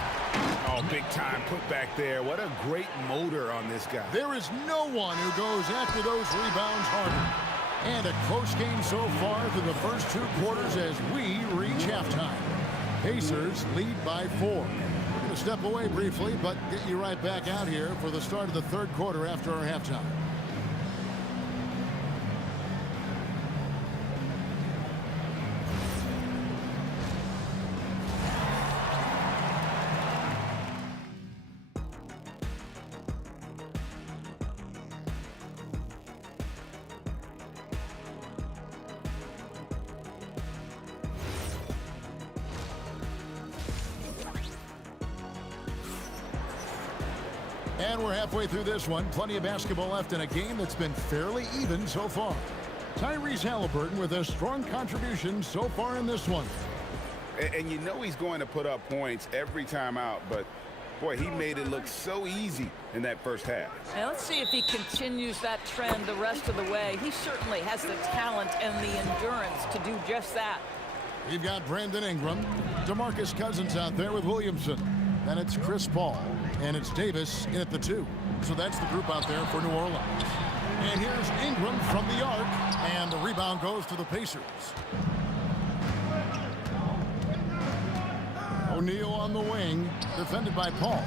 Oh, big time put back there. What a great motor on this guy. There is no one who goes after those rebounds harder. And a close game so far through the first 2 quarters as we reach halftime. Pacers lead by 4. We're going to step away briefly, but get you right back out here for the start of the third quarter after our halftime. And we're halfway through this one. Plenty of basketball left in a game that's been fairly even so far. Tyrese Halliburton with a strong contribution so far in this one. And you know he's going to put up points every time out, but boy, he made it look so easy in that first half. Now let's see if he continues that trend the rest of the way. He certainly has the talent and the endurance to do just that. You've got Brandon Ingram, DeMarcus Cousins out there with Williamson. Then it's Chris Paul, and it's Davis in at the 2. So that's the group out there for New Orleans. And here's Ingram from the arc, and the rebound goes to the Pacers. O'Neal on the wing, defended by Paul.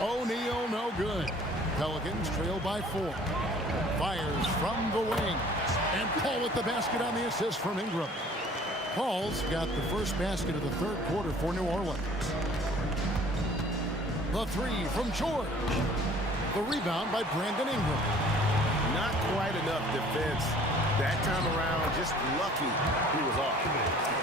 O'Neal, no good. Pelicans trail by 4. Fires from the wing. And Paul with the basket on the assist from Ingram. Paul's got the first basket of the third quarter for New Orleans. The 3 from George. The rebound by Brandon Ingram. Not quite enough defense that time around. Just lucky he was off.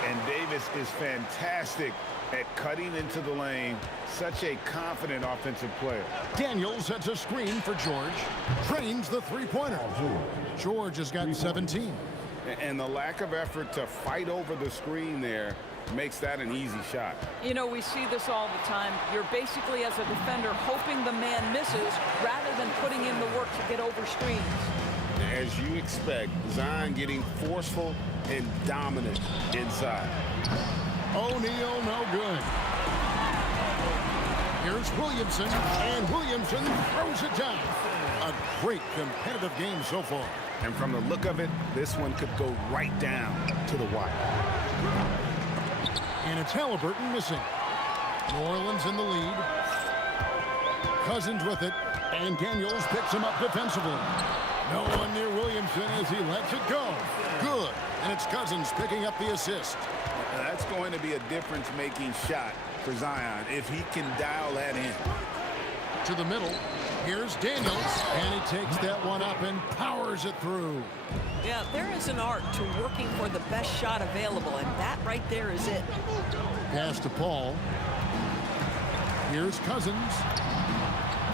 And Davis is fantastic at cutting into the lane. Such a confident offensive player. Daniels sets a screen for George. Trains the three-pointer. George has got 17. And the lack of effort to fight over the screen there makes that an easy shot. You know, we see this all the time. You're basically, as a defender, hoping the man misses rather than putting in the work to get over screens. As you expect, Zion getting forceful and dominant inside. O'Neal, no good. Here's Williamson, and Williamson throws it down. A great competitive game so far. And from the look of it, this one could go right down to the wire. And it's Halliburton missing. New Orleans in the lead. Cousins with it, and Daniels picks him up defensively. No one near Williamson as he lets it go. Good, and it's Cousins picking up the assist. That's going to be a difference-making shot for Zion if he can dial that in. To the middle. Here's Daniels, and he takes that one up and powers it through. Yeah, there is an art to working for the best shot available, and that right there is it. Pass to Paul. Here's Cousins.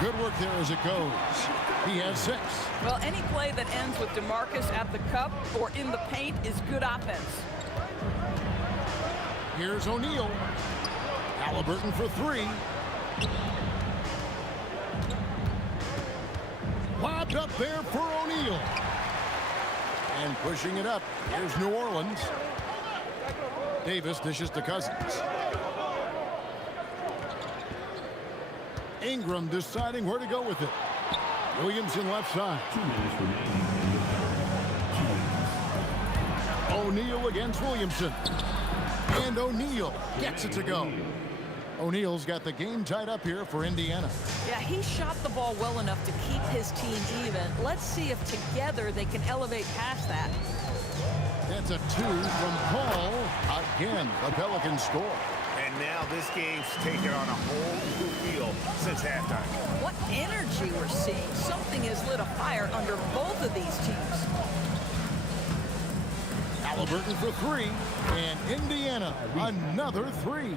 Good work there as it goes. He has 6. Well, any play that ends with DeMarcus at the cup or in the paint is good offense. Here's O'Neal. Halliburton for 3. Lobbed up there for O'Neal. And pushing it up. Here's New Orleans. Davis dishes to Cousins. Ingram deciding where to go with it. Williamson left side. 2 minutes remaining. O'Neal against Williamson. And O'Neal gets it to go. O'Neal's got the game tied up here for Indiana. Yeah, he shot the ball well enough to keep his team even. Let's see if together they can elevate past that. That's a 2 from Paul. Again, the Pelicans score. And now this game's taken on a whole new feel since halftime. What energy we're seeing. Something has lit a fire under both of these teams. Halliburton for 3, and Indiana another 3.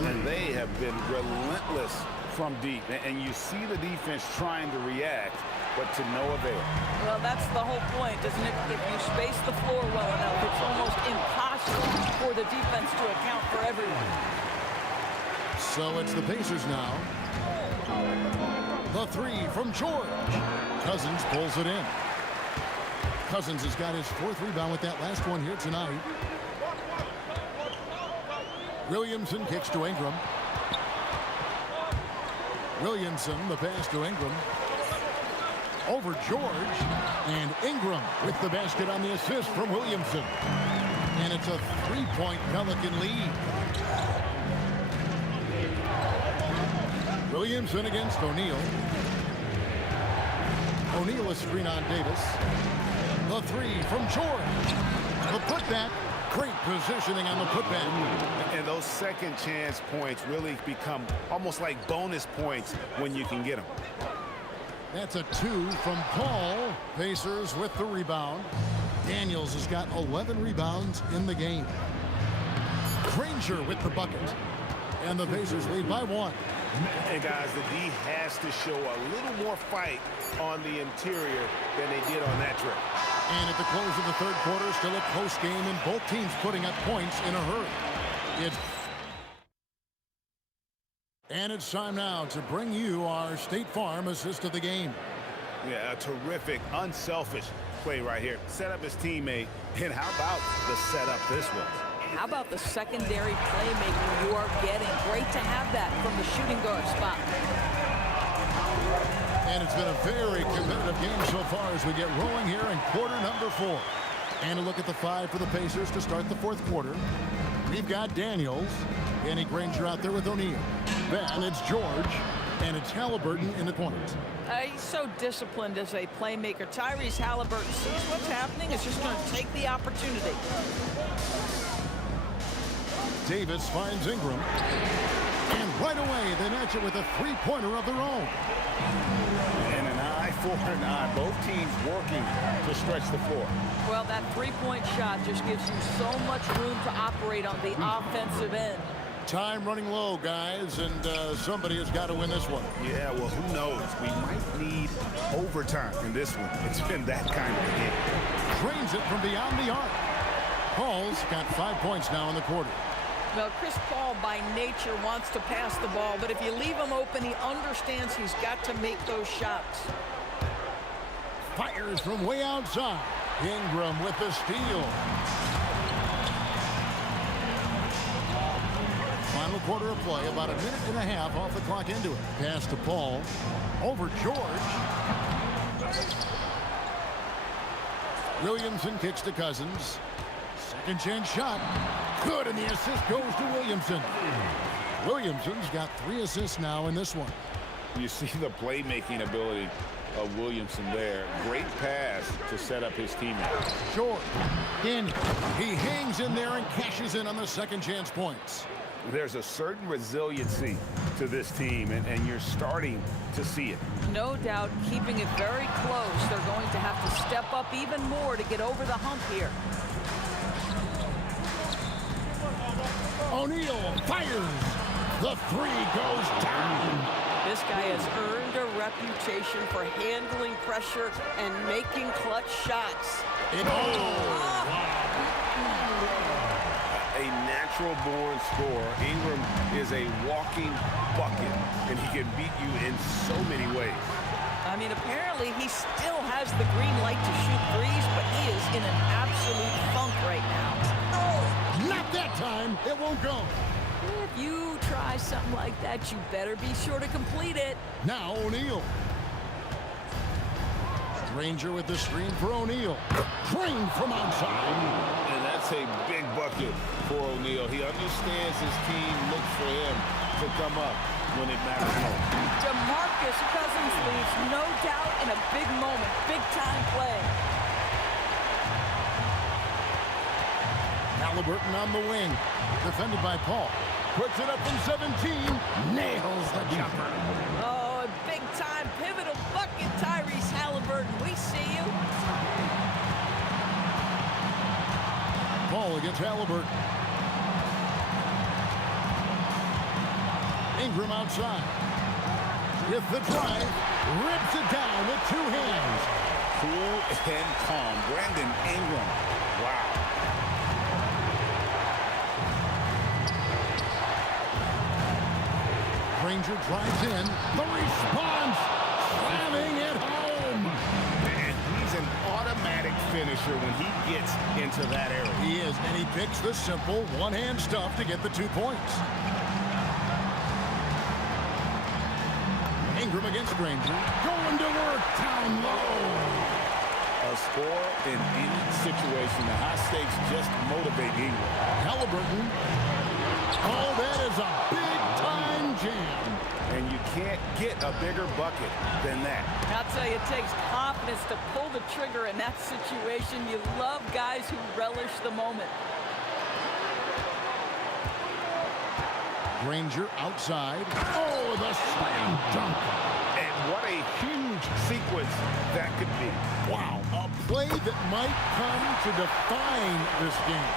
And they have been relentless from deep. And you see the defense trying to react, but to no avail. Well, that's the whole point, isn't it? If you space the floor well enough, it's almost impossible for the defense to account for everyone. So it's the Pacers now. The 3 from George. Cousins pulls it in. Cousins has got his 4th rebound with that last one here tonight. Williamson kicks to Ingram. Williamson, the pass to Ingram. Over George. And Ingram with the basket on the assist from Williamson. And it's a 3-point Pelican lead. Williamson against O'Neal. O'Neal a screen on Davis. The 3 from George. The putback. Great positioning on the putback. And those second chance points really become almost like bonus points when you can get them. That's a 2 from Paul. Pacers with the rebound. Daniels has got 11 rebounds in the game. Granger with the bucket. And the Pacers lead by 1. Hey guys, the D has to show a little more fight on the interior than they did on that trip. And at the close of the third quarter, still a close game, and both teams putting up points in a hurry. And it's time now to bring you our State Farm assist of the game. Yeah, a terrific, unselfish play right here. Set up his teammate, and how about the setup this was? How about the secondary playmaking you are getting? Great to have that from the shooting guard spot. And it's been a very competitive game so far as we get rolling here in quarter number 4. And a look at the 5 for the Pacers to start the 4th quarter. We've got Daniels. Danny Granger out there with O'Neal. Then it's George. And it's Halliburton in the point. He's so disciplined as a playmaker. Tyrese Halliburton sees what's happening. Is just going to take the opportunity. Davis finds Ingram. And right away, they match it with a three-pointer of their own. And an eye for an eye. Both teams working to stretch the floor. Well, that three-point shot just gives you so much room to operate on the offensive end. Time running low, guys, and somebody has got to win this one. Yeah, well, who knows? We might need overtime in this one. It's been that kind of a game. Drains it from beyond the arc. Paul's got 5 points now in the quarter. Well, Chris Paul by nature wants to pass the ball, but if you leave him open, he understands he's got to make those shots. Fires from way outside. Ingram with the steal. Final quarter of play, about a minute and a half off the clock into it. Pass to Paul. Over George. Williamson kicks to Cousins. Second chance shot. Good, and the assist goes to Williamson. Williamson's got 3 assists now in this one. You see the playmaking ability of Williamson there. Great pass to set up his teammate. Short. In. He hangs in there and cashes in on the second chance points. There's a certain resiliency to this team, and you're starting to see it. No doubt, keeping it very close. They're going to have to step up even more to get over the hump here. O'Neal fires. The 3 goes down. This guy has earned a reputation for handling pressure and making clutch shots. A natural-born scorer. Ingram is a walking bucket, and he can beat you in so many ways. I mean, apparently he still has the green light to shoot threes, but he is in an absolute funk right now. Not that time. It won't go. If you try something like that, you better be sure to complete it. Now O'Neal. Ranger with the screen for O'Neal. Drained from outside. And that's a big bucket for O'Neal. He understands his team looks for him to come up when it matters most. DeMarcus Cousins leaves no doubt in a big moment. Big-time play. Halliburton on the wing. Defended by Paul. Puts it up from 17. Nails the jumper. Oh, a big-time pivotal bucket, Tyrese Halliburton. We see you. Paul against Halliburton. Ingram outside. With the drive. Rips it down with 2 hands. Cool and calm. Brandon Ingram. Wow. Ranger drives in. The response. Slamming it home. And he's an automatic finisher when he gets into that area. He is, and he picks the simple one-hand stuff to get the 2 points. Ingram against Ranger. Going to work down low. A score in any situation. The high stakes just motivate Ingram. Halliburton. Oh, that is a big-time jam. And you can't get a bigger bucket than that. I'll tell you, it takes confidence to pull the trigger in that situation. You love guys who relish the moment. Ranger outside. Oh, the slam dunk. And what a huge sequence that could be. Wow, a play that might come to define this game.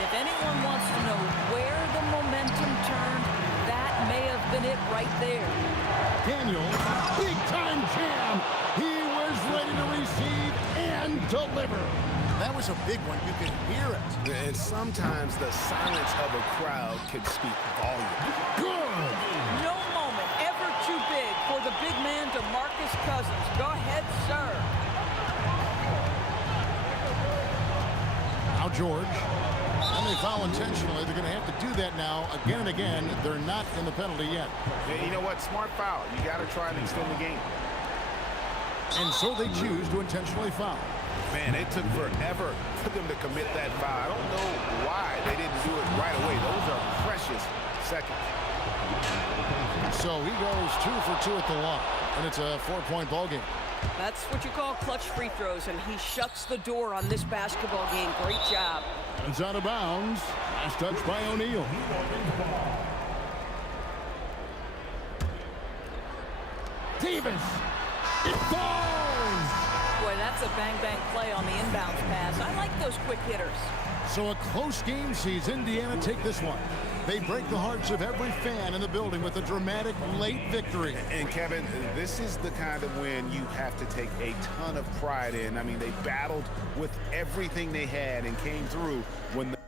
If anyone wants to know where the momentum turned, that may have been it right there. Daniel, big-time jam. He was ready to receive and deliver. That was a big one. You could hear it. And sometimes the silence of a crowd can speak volumes. Good. No moment ever too big for the big man, DeMarcus Cousins. Go ahead, sir. Now George. And they foul intentionally. They're going to have to do that now again and again. They're not in the penalty yet. Yeah, you know what? Smart foul. You got to try and extend the game. And so they choose to intentionally foul. Man, it took forever for them to commit that foul. I don't know why they didn't do it right away. Those are precious seconds. So he goes 2 for 2 at the line, and it's a 4-point ball game. That's what you call clutch free throws, and he shuts the door on this basketball game. Great job. It's out of bounds. Last touch by O'Neal. Davis. It falls. Boy, that's a bang-bang play on the inbounds pass. I like those quick hitters. So a close game sees Indiana take this one. They break the hearts of every fan in the building with a dramatic late victory. And Kevin, this is the kind of win you have to take a ton of pride in. I mean, they battled with everything they had and came through when the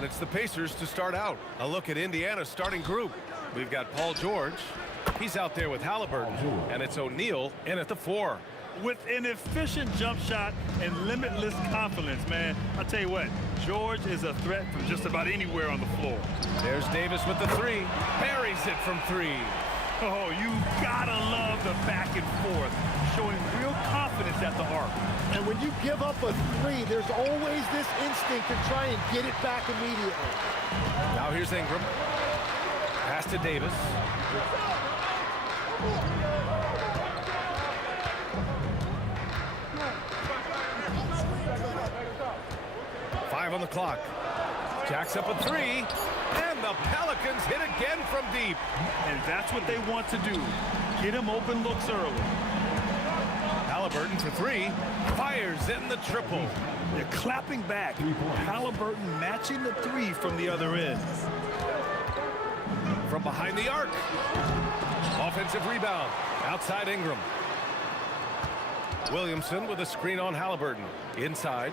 And it's the Pacers to start out. A look at Indiana's starting group. We've got Paul George. He's out there with Halliburton. And it's O'Neal in at the 4. With an efficient jump shot and limitless confidence, man, I'll tell you what, George is a threat from just about anywhere on the floor. There's Davis with the 3. Buries it from 3. Oh, you gotta love the back and forth, showing real confidence at the arc. And when you give up a 3, there's always this instinct to try and get it back immediately. Now here's Ingram. Pass to Davis. Five on the clock. Jacks up a 3. And the Pelicans hit again from deep. And that's what they want to do. Get him open looks early. Halliburton for 3. Fires in the triple. They're clapping back. Halliburton matching the 3 from the other end. From behind the arc. Offensive rebound. Outside Ingram. Williamson with a screen on Halliburton. Inside.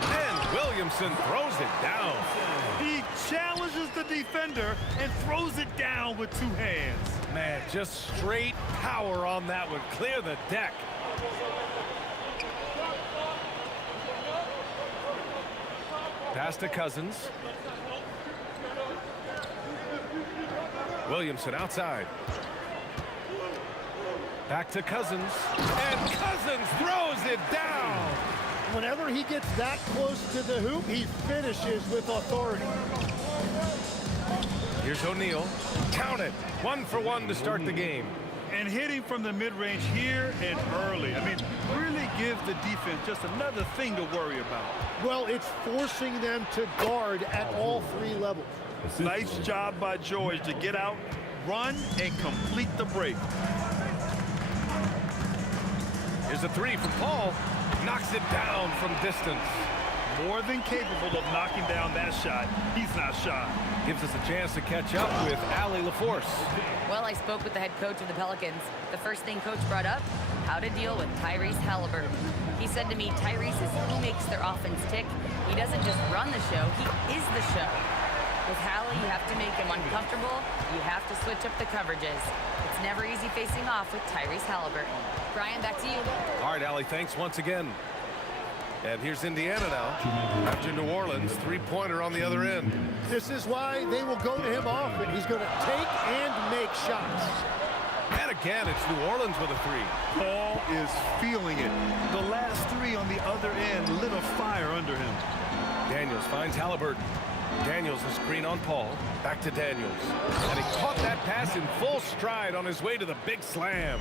And Williamson throws it down. He challenges the defender and throws it down with 2 hands. Man, just straight power on that one. Clear the deck. Pass to Cousins. Williamson outside. Back to Cousins. And Cousins throws it down. Whenever he gets that close to the hoop, he finishes with authority. Here's O'Neal. Count it. 1 for 1 to start the game. And hitting from the mid-range here and early. I mean, really give the defense just another thing to worry about. Well, it's forcing them to guard at all 3 levels. Nice job by George to get out, run, and complete the break. Here's a 3 from Paul. Knocks it down from distance. More than capable of knocking down that shot. He's not shy. Gives us a chance to catch up with Allie LaForce. Well, I spoke with the head coach of the Pelicans. The first thing coach brought up, how to deal with Tyrese Halliburton. He said to me, Tyrese is who makes their offense tick. He doesn't just run the show, he is the show. With Hallie, you have to make him uncomfortable. You have to switch up the coverages. It's never easy facing off with Tyrese Halliburton. Brian, back to you. All right, Allie, thanks once again. And here's Indiana now. After New Orleans, 3-pointer on the other end. This is why they will go to him often. He's going to take and make shots. And again, it's New Orleans with a 3. Paul is feeling it. The last 3 on the other end lit a fire under him. Daniels finds Halliburton. Daniels the screen on Paul. Back to Daniels. And he caught that pass in full stride on his way to the big slam.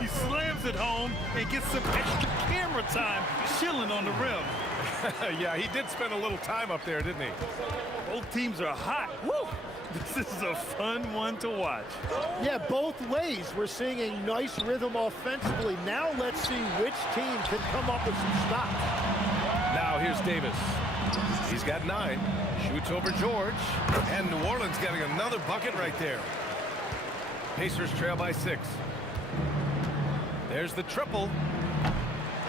He slams it home and gets some extra camera time chilling on the rim. Yeah, he did spend a little time up there, didn't he? Both teams are hot. Woo! This is a fun one to watch. Yeah, both ways. We're seeing a nice rhythm offensively. Now let's see which team can come up with some stops. Now here's Davis. He's got 9. Shoots over George. And New Orleans getting another bucket right there. Pacers trail by 6. There's the triple.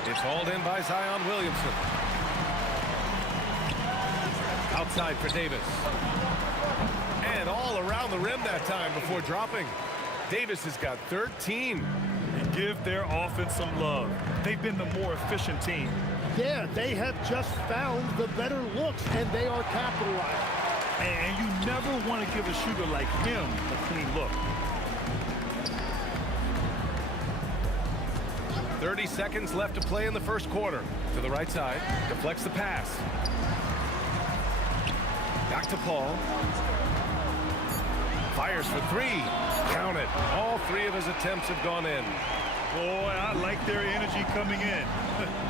It's hauled in by Zion Williamson. Outside for Davis. And all around the rim that time before dropping. Davis has got 13. And give their offense some love. They've been the more efficient team. Yeah, they have just found the better looks, and they are capitalizing. And you never want to give a shooter like him a clean look. 30 seconds left to play in the first quarter. To the right side, deflects the pass. Back to Paul. Fires for 3. Count it. All 3 of his attempts have gone in. Boy, I like their energy coming in.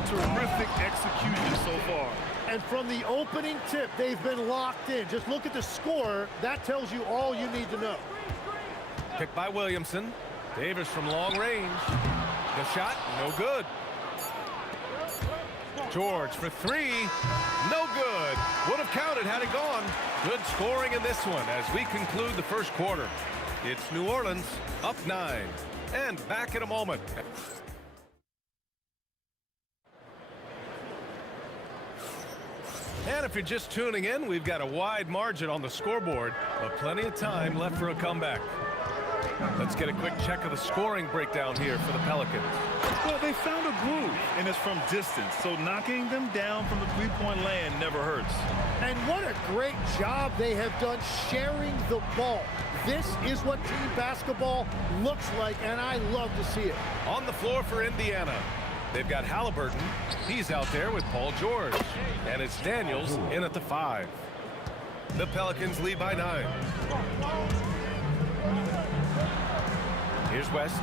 Terrific execution so far. And from the opening tip, they've been locked in. Just look at the score. That tells you all you need to know. Picked by Williamson. Davis from long range. The shot, no good. George for 3. No good. Would have counted had it gone. Good scoring in this one as we conclude the first quarter. It's New Orleans up 9. And back in a moment. And And if you're just tuning in, we've got a wide margin on the scoreboard, but plenty of time left for a comeback. Let's get a quick check of the scoring breakdown here for the Pelicans. Well, they found a groove, and it's from distance, so knocking them down from the three-point land never hurts. And what a great job they have done sharing the ball. This is what team basketball looks like, and I love to see it. On the floor for Indiana, they've got Halliburton. He's out there with Paul George. And it's Daniels in at the 5. The Pelicans lead by 9. Here's West.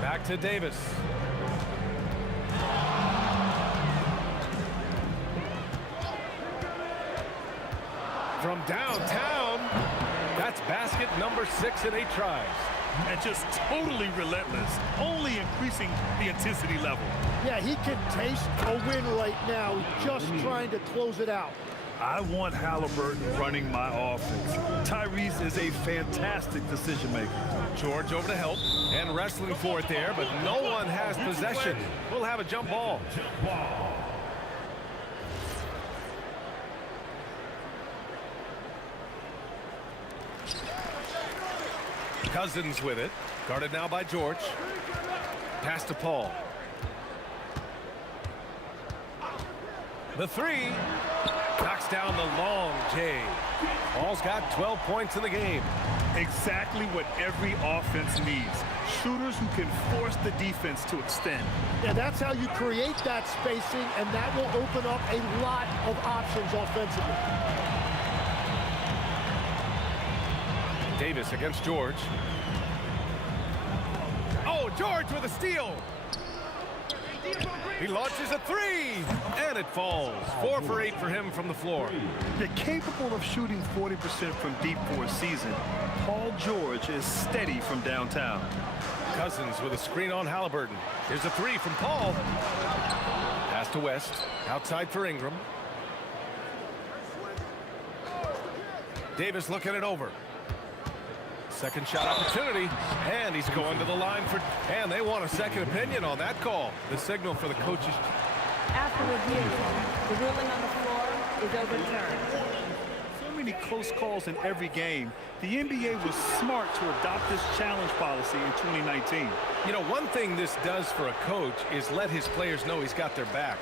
Back to Davis. From downtown, that's basket number 6 in 8 tries. And just totally relentless, only increasing the intensity level. Yeah, he can taste a win right now, just trying to close it out. I want Halliburton running my offense. Tyrese is a fantastic decision maker. George over to help and wrestling for it there, but no one has possession. We'll have a jump ball. Cousins with it, guarded now by George. Pass to Paul. The 3 knocks down the long J. Paul's got 12 points in the game. Exactly what every offense needs. Shooters who can force the defense to extend. Yeah, that's how you create that spacing, and that will open up a lot of options offensively. Davis against George. Oh, George with a steal. He launches a 3, and it falls. 4 for 8 for him from the floor. They're capable of shooting 40% from deep for a season. Paul George is steady from downtown. Cousins with a screen on Halliburton. Here's a 3 from Paul. Pass to West. Outside for Ingram. Davis looking it over. Second shot opportunity, and he's going to the line for, and they want a second opinion on that call. The signal for the coaches. After review, the ruling on the floor is overturned. So many close calls in every game. The NBA was smart to adopt this challenge policy in 2019. You know, one thing this does for a coach is let his players know he's got their back.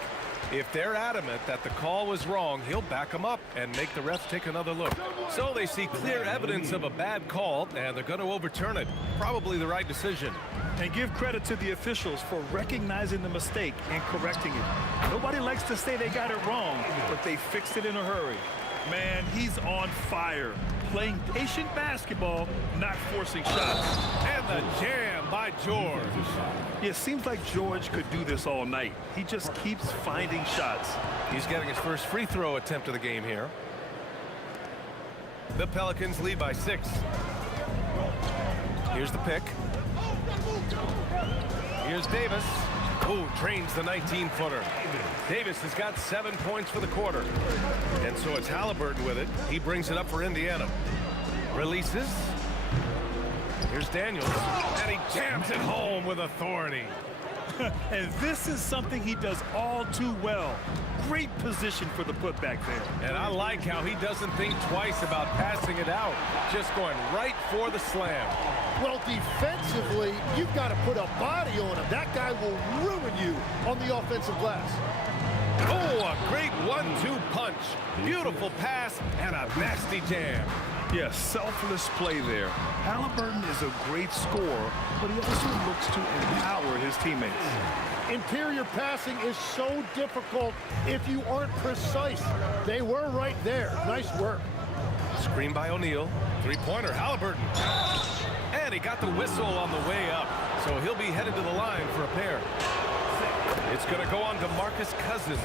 If they're adamant that the call was wrong, he'll back them up and make the refs take another look. So they see clear evidence of a bad call, and they're going to overturn it. Probably the right decision. And give credit to the officials for recognizing the mistake and correcting it. Nobody likes to say they got it wrong, but they fixed it in a hurry. Man, he's on fire. Playing patient basketball, not forcing shots. And the jam by George. Yeah, it seems like George could do this all night. He just keeps finding shots. He's getting his first free throw attempt of the game here. The Pelicans lead by 6. Here's the pick. Here's Davis. Oh, trains the 19-footer. Davis has got 7 points for the quarter. And so it's Halliburton with it. He brings it up for Indiana. Releases. Here's Daniels. And he jams it home with authority. And this is something he does all too well. Great position for the putback there. And I like how he doesn't think twice about passing it out. Just going right for the slam. Well, defensively, you've got to put a body on him. That guy will ruin you on the offensive glass. Oh, a great 1-2 punch. Beautiful pass and a nasty jam. Yeah, selfless play there. Halliburton is a great scorer, but he also looks to empower his teammates. Interior passing is so difficult if you aren't precise. They were right there. Nice work. Screen by O'Neal. Three-pointer, Halliburton. And he got the whistle on the way up, so he'll be headed to the line for a pair. It's going to go on to Marcus Cousins.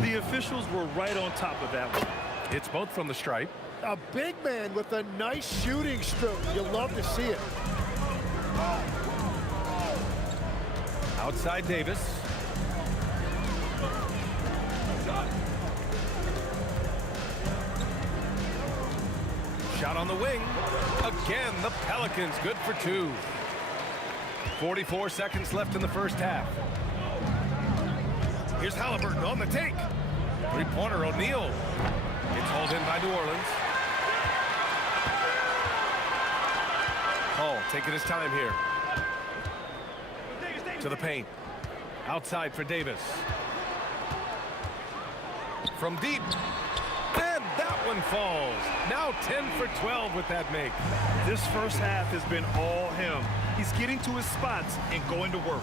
The officials were right on top of that one. It's both from the stripe. A big man with a nice shooting stroke. You'll love to see it. Outside Davis. Shot on the wing. Again, the Pelicans good for 2. 44 seconds left in the first half. Here's Halliburton on the take. Three-pointer, O'Neal. It's hauled in by New Orleans. Paul taking his time here. To the paint. Outside for Davis. From deep. And that one falls. Now 10 for 12 with that make. This first half has been all him. He's getting to his spots and going to work.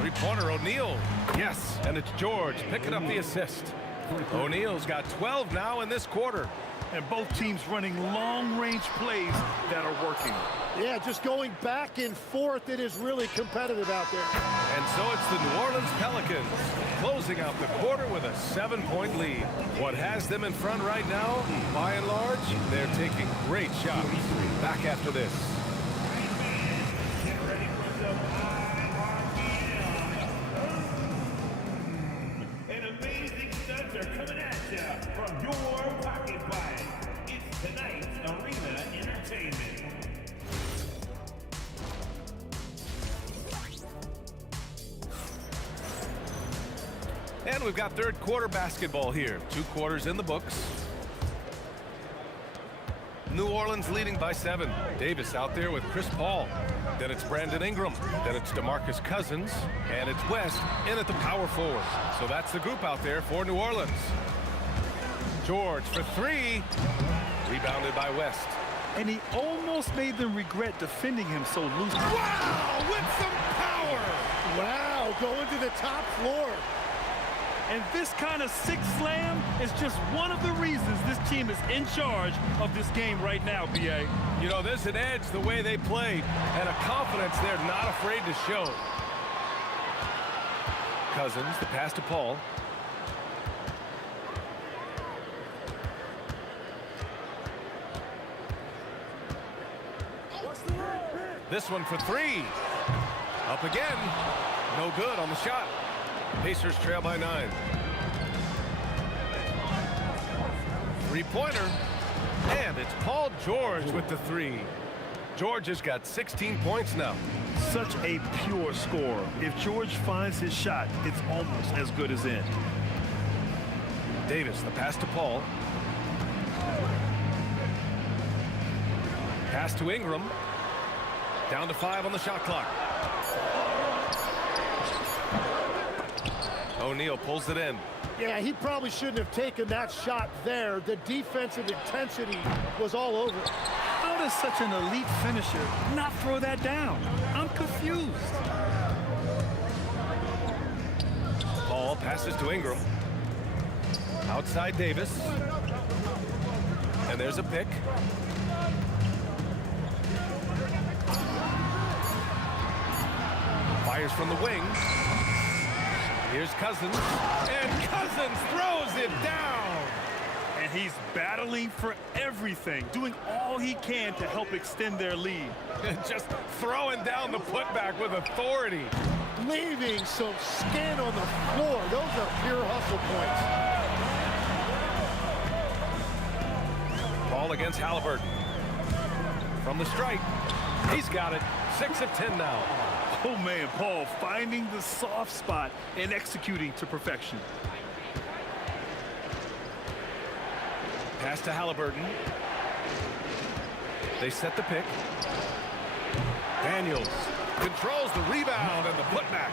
Three-pointer, O'Neal. Yes, and it's George picking up the assist. O'Neal's got 12 now in this quarter. And both teams running long-range plays that are working. Yeah, just going back and forth. It is really competitive out there. And so it's the New Orleans Pelicans closing out the quarter with a 7-point lead. What has them in front right now, by and large, they're taking great shots. Back after this. And amazing studs are coming at you from your pocket bag. It's tonight's Arena Entertainment. And we've got third quarter basketball here. 2 quarters in the books. New Orleans leading by 7. Davis out there with Chris Paul. Then it's Brandon Ingram. Then it's DeMarcus Cousins. And it's West in at the power forward. So that's the group out there for New Orleans. George for 3. Rebounded by West. And he almost made them regret defending him so loosely. Wow, with some power. Wow, going to the top floor. And this kind of sick slam is just one of the reasons this team is in charge of this game right now, B.A. You know, there's an edge the way they play and a confidence they're not afraid to show. Cousins, the pass to Paul. This one for 3. Up again. No good on the shot. Pacers trail by 9. Three-pointer. And it's Paul George with the 3. George has got 16 points now. Such a pure scorer. If George finds his shot, it's almost as good as in. Davis, the pass to Paul. Pass to Ingram. Down to 5 on the shot clock. O'Neal pulls it in. Yeah, he probably shouldn't have taken that shot there. The defensive intensity was all over it. How does such an elite finisher not throw that down? I'm confused. Paul passes to Ingram. Outside Davis. And there's a pick. Fires from the wing. Here's Cousins. And Cousins throws it down. And he's battling for everything, doing all he can to help extend their lead. Just throwing down the putback with authority. Leaving some skin on the floor. Those are pure hustle points. Ball against Halliburton. From the strike. He's got it. 6 of 10 now. Oh, man, Paul finding the soft spot and executing to perfection. Pass to Halliburton. They set the pick. Daniels controls the rebound and the putback.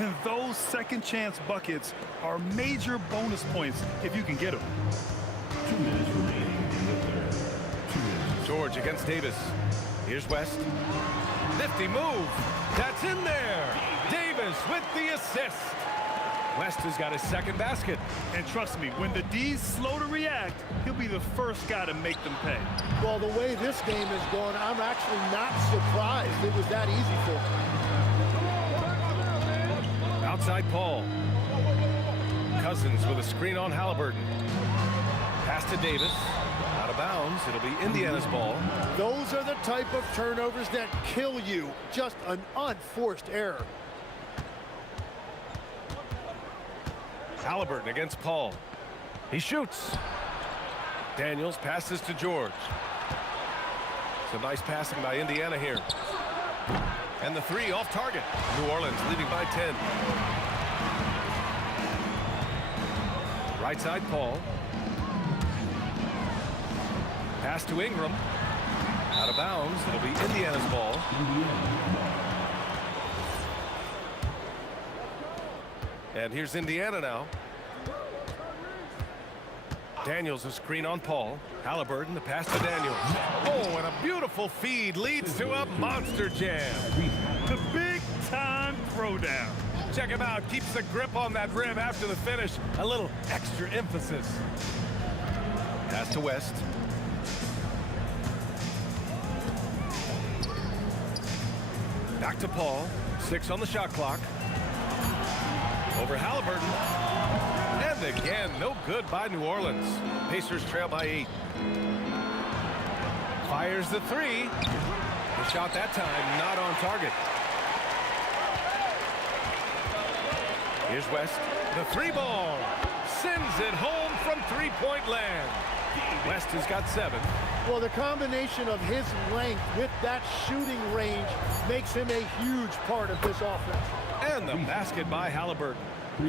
And those second chance buckets are major bonus points if you can get them. 2 minutes remaining in the third. 2 minutes. George against Davis. Here's West. Nifty move. That's in there. Davis with the assist. West has got his second basket. And trust me, when the D's slow to react, he'll be the first guy to make them pay. Well, the way this game is going, I'm actually not surprised it was that easy for him. Outside Paul. Cousins with a screen on Halliburton. Pass to Davis. Out of bounds. It'll be Indiana's ball. Those are the type of turnovers that kill you. Just an unforced error. Halliburton against Paul. He shoots. Daniels passes to George. Some nice passing by Indiana here. And the 3 off target. New Orleans leading by 10. Right side, Paul. Pass to Ingram. Out of bounds. It'll be Indiana's ball. And here's Indiana now. Daniels a screen on Paul. Halliburton, the pass to Daniels. Oh, and a beautiful feed leads to a monster jam. The big-time throwdown. Check him out. Keeps the grip on that rim after the finish. A little extra emphasis. Pass to West. Back to Paul. 6 on the shot clock. Over Halliburton. And again, no good by New Orleans. Pacers trail by 8. Fires the 3. The shot that time not on target. Here's West. The 3 ball. Sends it home from 3-point land. West has got 7. Well, the combination of his length with that shooting range makes him a huge part of this offense. And the basket by Halliburton.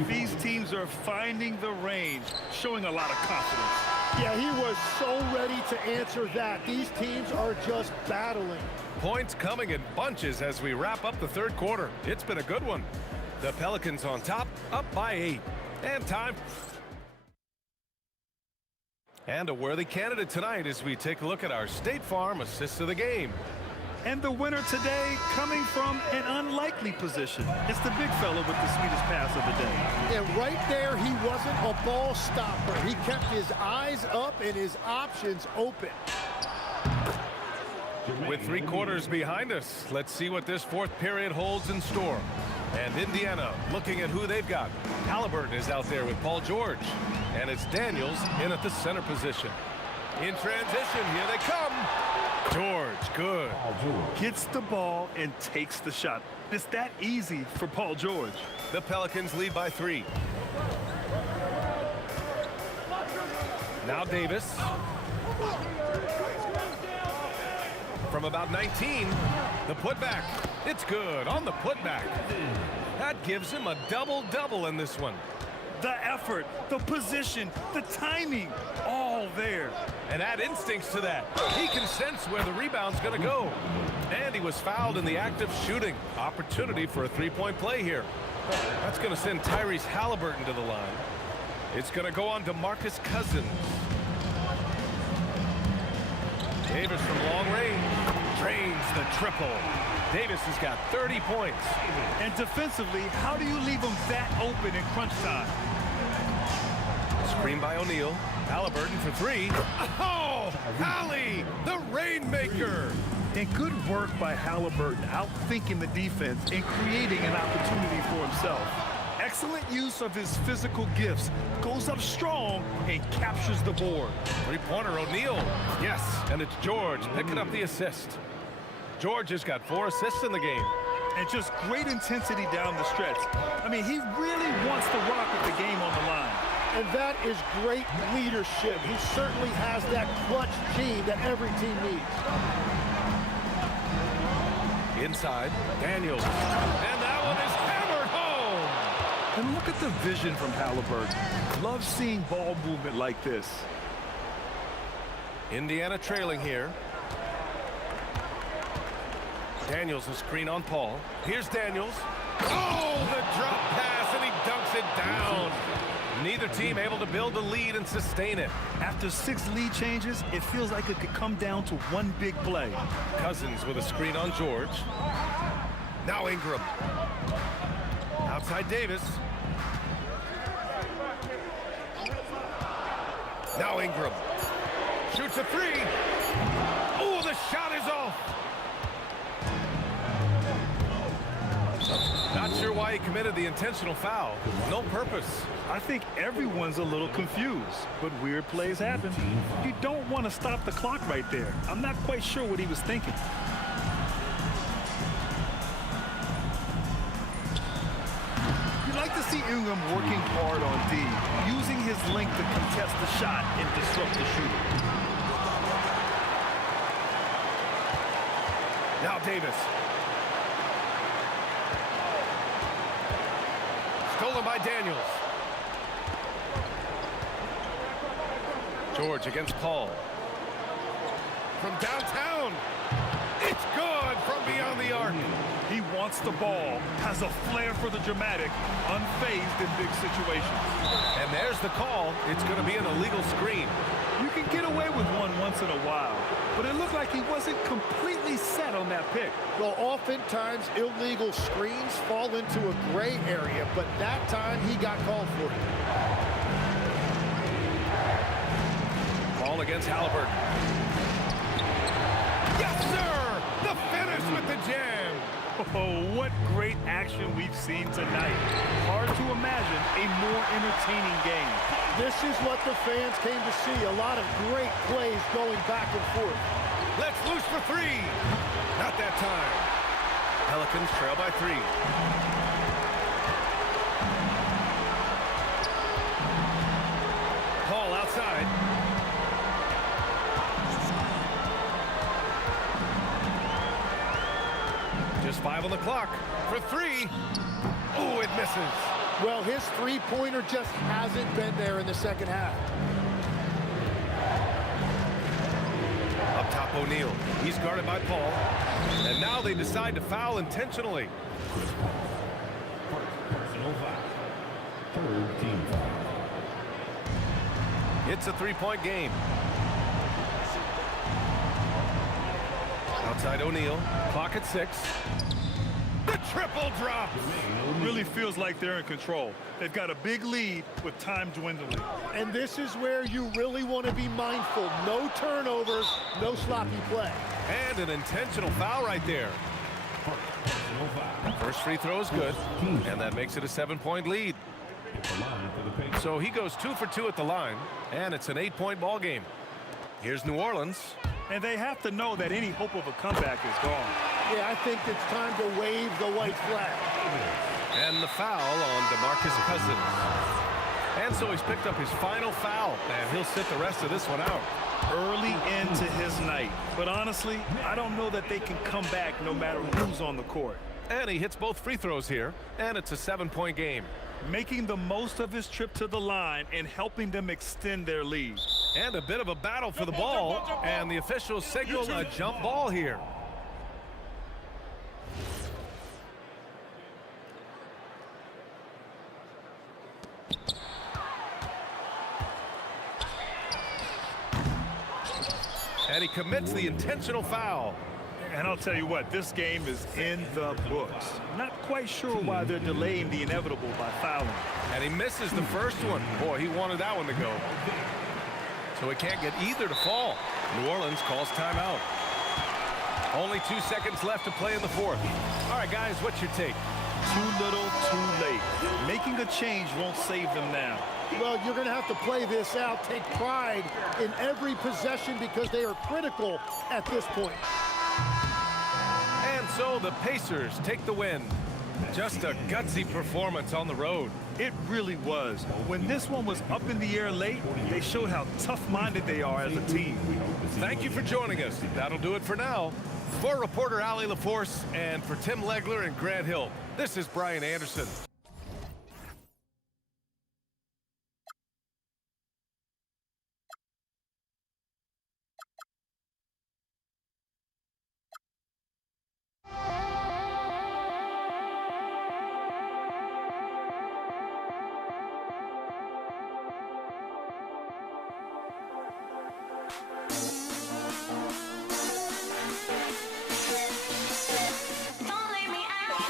These teams are finding the range, showing a lot of confidence. Yeah, he was so ready to answer that. These teams are just battling. Points coming in bunches as we wrap up the third quarter. It's been a good one. The Pelicans on top, up by 8. And time. And a worthy candidate tonight as we take a look at our State Farm assist of the game. And the winner today coming from an unlikely position. It's the big fella with the sweetest pass of the day. And right there, he wasn't a ball stopper. He kept his eyes up and his options open. With 3 quarters behind us, let's see what this fourth period holds in store. And Indiana looking at who they've got. Halliburton is out there with Paul George. And it's Daniels in at the center position. In transition, here they come. George, good. Gets the ball and takes the shot. It's that easy for Paul George. The Pelicans lead by 3. Now Davis. From about 19, the putback. It's good on the putback. That gives him a double-double in this one. The effort, the position, the timing, all there. And add instincts to that. He can sense where the rebound's going to go. And he was fouled in the act of shooting. Opportunity for a 3-point play here. That's going to send Tyrese Halliburton to the line. It's going to go on to Marcus Cousins. Davis from long range drains the triple. Davis has got 30 points. And defensively, how do you leave him that open in crunch time? Screen by O'Neal. Halliburton for 3. Oh, Hallie, the rainmaker. And good work by Halliburton, outthinking the defense and creating an opportunity for himself. Excellent use of his physical gifts. Goes up strong and captures the board. 3-pointer O'Neal. Yes, and it's George picking up the assist. George has got 4 assists in the game. And just great intensity down the stretch. I mean, he really wants to rock with the game on the line. And that is great leadership. He certainly has that clutch gene that every team needs. Inside, Daniels. And that one is hammered home. And look at the vision from Halliburton. Love seeing ball movement like this. Indiana trailing here. Daniels a screen on Paul. Here's Daniels. Oh, the drop pass, and he dunks it down. Neither team able to build a lead and sustain it. After 6 lead changes, it feels like it could come down to one big play. Cousins with a screen on George. Now Ingram. Outside Davis. Now Ingram. Shoots a 3. Oh, the shot is off. Not sure why he committed the intentional foul. No purpose. I think everyone's a little confused, but weird plays happen. You don't want to stop the clock right there. I'm not quite sure what he was thinking. You'd like to see Ingram working hard on D, using his length to contest the shot and disrupt the shooter. Now Davis. Stolen by Daniels. George against Paul. From downtown. It's good from beyond the arc. He wants the ball, has a flair for the dramatic, unfazed in big situations. And there's the call. It's going to be an illegal screen. You can get away with one once in a while, but it looked like he wasn't completely set on that pick. Well, oftentimes illegal screens fall into a gray area, but that time he got called for it. Ball against Halliburton. Yes, sir! The finish with the jam. Oh, what great action we've seen tonight. Hard to imagine a more entertaining game. This is what the fans came to see. A lot of great plays going back and forth. Let's loose for three. Not that time. Pelicans trail by 3. Paul outside. Just 5 on the clock for 3. Oh, it misses. Well, his three-pointer just hasn't been there in the second half. Up top, O'Neal. He's guarded by Paul. And now they decide to foul intentionally. Personal foul. 3rd team foul. It's a 3-point game. Outside O'Neal. Clock at 6. The triple drop. Really feels like they're in control. They've got a big lead with time dwindling. And this is where you really want to be mindful. No turnovers, no sloppy play. And an intentional foul right there. First free throw is good, and that makes it a 7-point lead. So he goes 2 for 2 at the line, and it's an 8-point ball game. Here's New Orleans. And they have to know that any hope of a comeback is gone. Yeah, I think it's time to wave the white flag. And the foul on DeMarcus Cousins. And so he's picked up his final foul, and he'll sit the rest of this one out. Early into his night. But honestly, I don't know that they can come back no matter who's on the court. And he hits both free throws here, and it's a 7-point game. Making the most of his trip to the line and helping them extend their lead. And a bit of a battle for the ball, and the officials signal a jump ball here. And he commits the intentional foul. And I'll tell you what, this game is in the books. Not quite sure why they're delaying the inevitable by fouling. And he misses the first one. Boy, he wanted that one to go. So he can't get either to fall. New Orleans calls timeout. Only 2 seconds left to play in the 4th. All right, guys, what's your take? Too little, too late. Making a change won't save them now. Well, you're going to have to play this out, take pride in every possession because they are critical at this point. And so the Pacers take the win. Just a gutsy performance on the road. It really was. When this one was up in the air late, they showed how tough-minded they are as a team. Thank you for joining us. That'll do it for now. For reporter Ali LaForce and for Tim Legler and Grant Hill, this is Brian Anderson. Don't leave me out.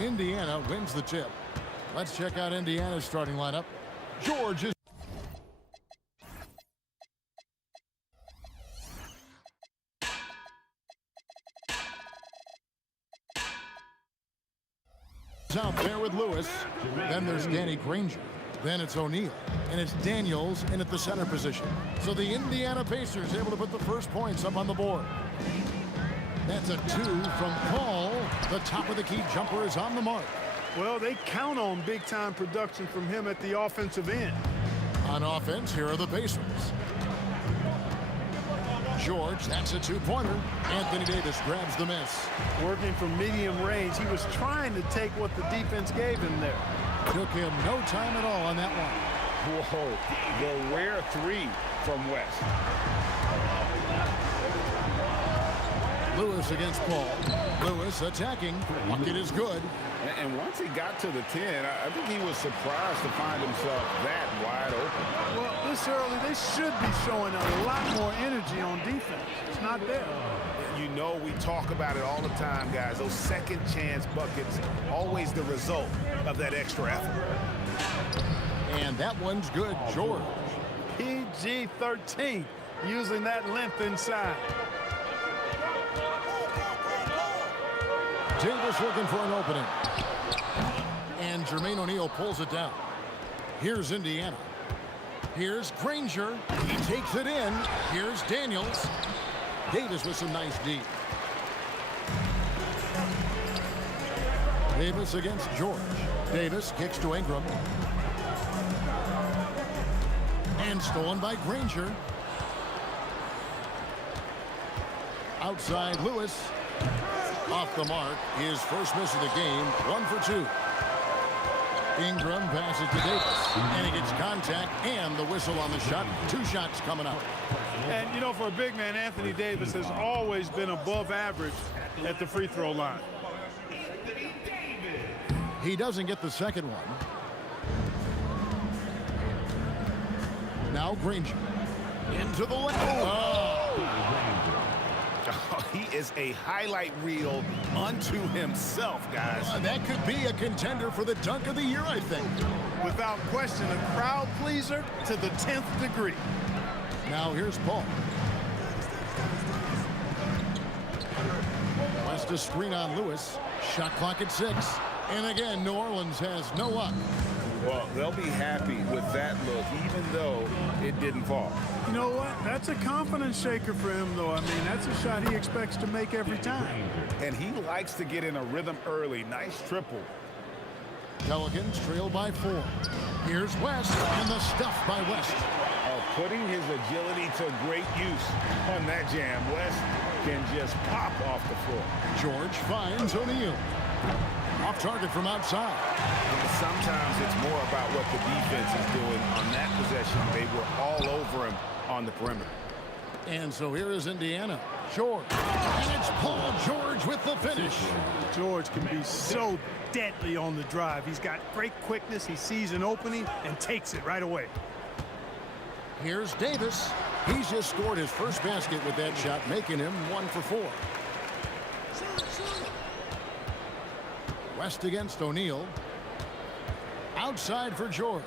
Indiana wins the tip. Let's check out Indiana's starting lineup. George is out there with Lewis. Then there's Danny Granger. Then it's O'Neal. And it's Daniels in at the center position. So the Indiana Pacers able to put the first points up on the board. That's a 2 from Paul. The top of the key jumper is on the mark. Well, they count on big-time production from him at the offensive end. On offense, here are the Pacers. George, that's a 2-pointer. Anthony Davis grabs the miss. Working from medium range, he was trying to take what the defense gave him there. Took him no time at all on that one. Whoa, the rare 3 from West. Lewis against Paul. Lewis attacking. Bucket is good. And once he got to the 10, I think he was surprised to find himself that wide open. Well, this early, they should be showing a lot more energy on defense. It's not there. You know, we talk about it all the time, guys. Those second chance buckets, always the result of that extra effort. And that one's good, George. PG-13, using that length inside. Davis looking for an opening. And Jermaine O'Neal pulls it down. Here's Indiana. Here's Granger. He takes it in. Here's Daniels. Davis with some nice D. Davis against George. Davis kicks to Ingram. And stolen by Granger. Outside Lewis. Off the mark. His first miss of the game. 1 for 2. Ingram passes to Davis. And he gets contact and the whistle on the shot. 2 shots coming out. And, you know, for a big man, Anthony Davis has always been above average at the free throw line. He doesn't get the second one. Now Granger. Into the lane. Oh, he is a highlight reel unto himself, guys. That could be a contender for the dunk of the year, I think. Without question, a crowd pleaser to the 10th degree. Now here's Paul. West a screen on Lewis. Shot clock at 6. And again, New Orleans has no luck. Well, they'll be happy with that look, even though it didn't fall. You know what? That's a confidence shaker for him, though. I mean, that's a shot he expects to make every time. And he likes to get in a rhythm early. Nice triple. Pelicans trail by 4. Here's West, and the stuff by West. Putting his agility to great use on that jam. West can just pop off the floor. George finds O'Neal. Off target from outside. Sometimes it's more about what the defense is doing on that possession. They were all over him on the perimeter. And so here is Indiana. George. And it's Paul George with the finish. George can be so deadly on the drive. He's got great quickness. He sees an opening and takes it right away. Here's Davis. He's just scored his first basket with that shot, making him 1 for 4. West against O'Neal. Outside for George.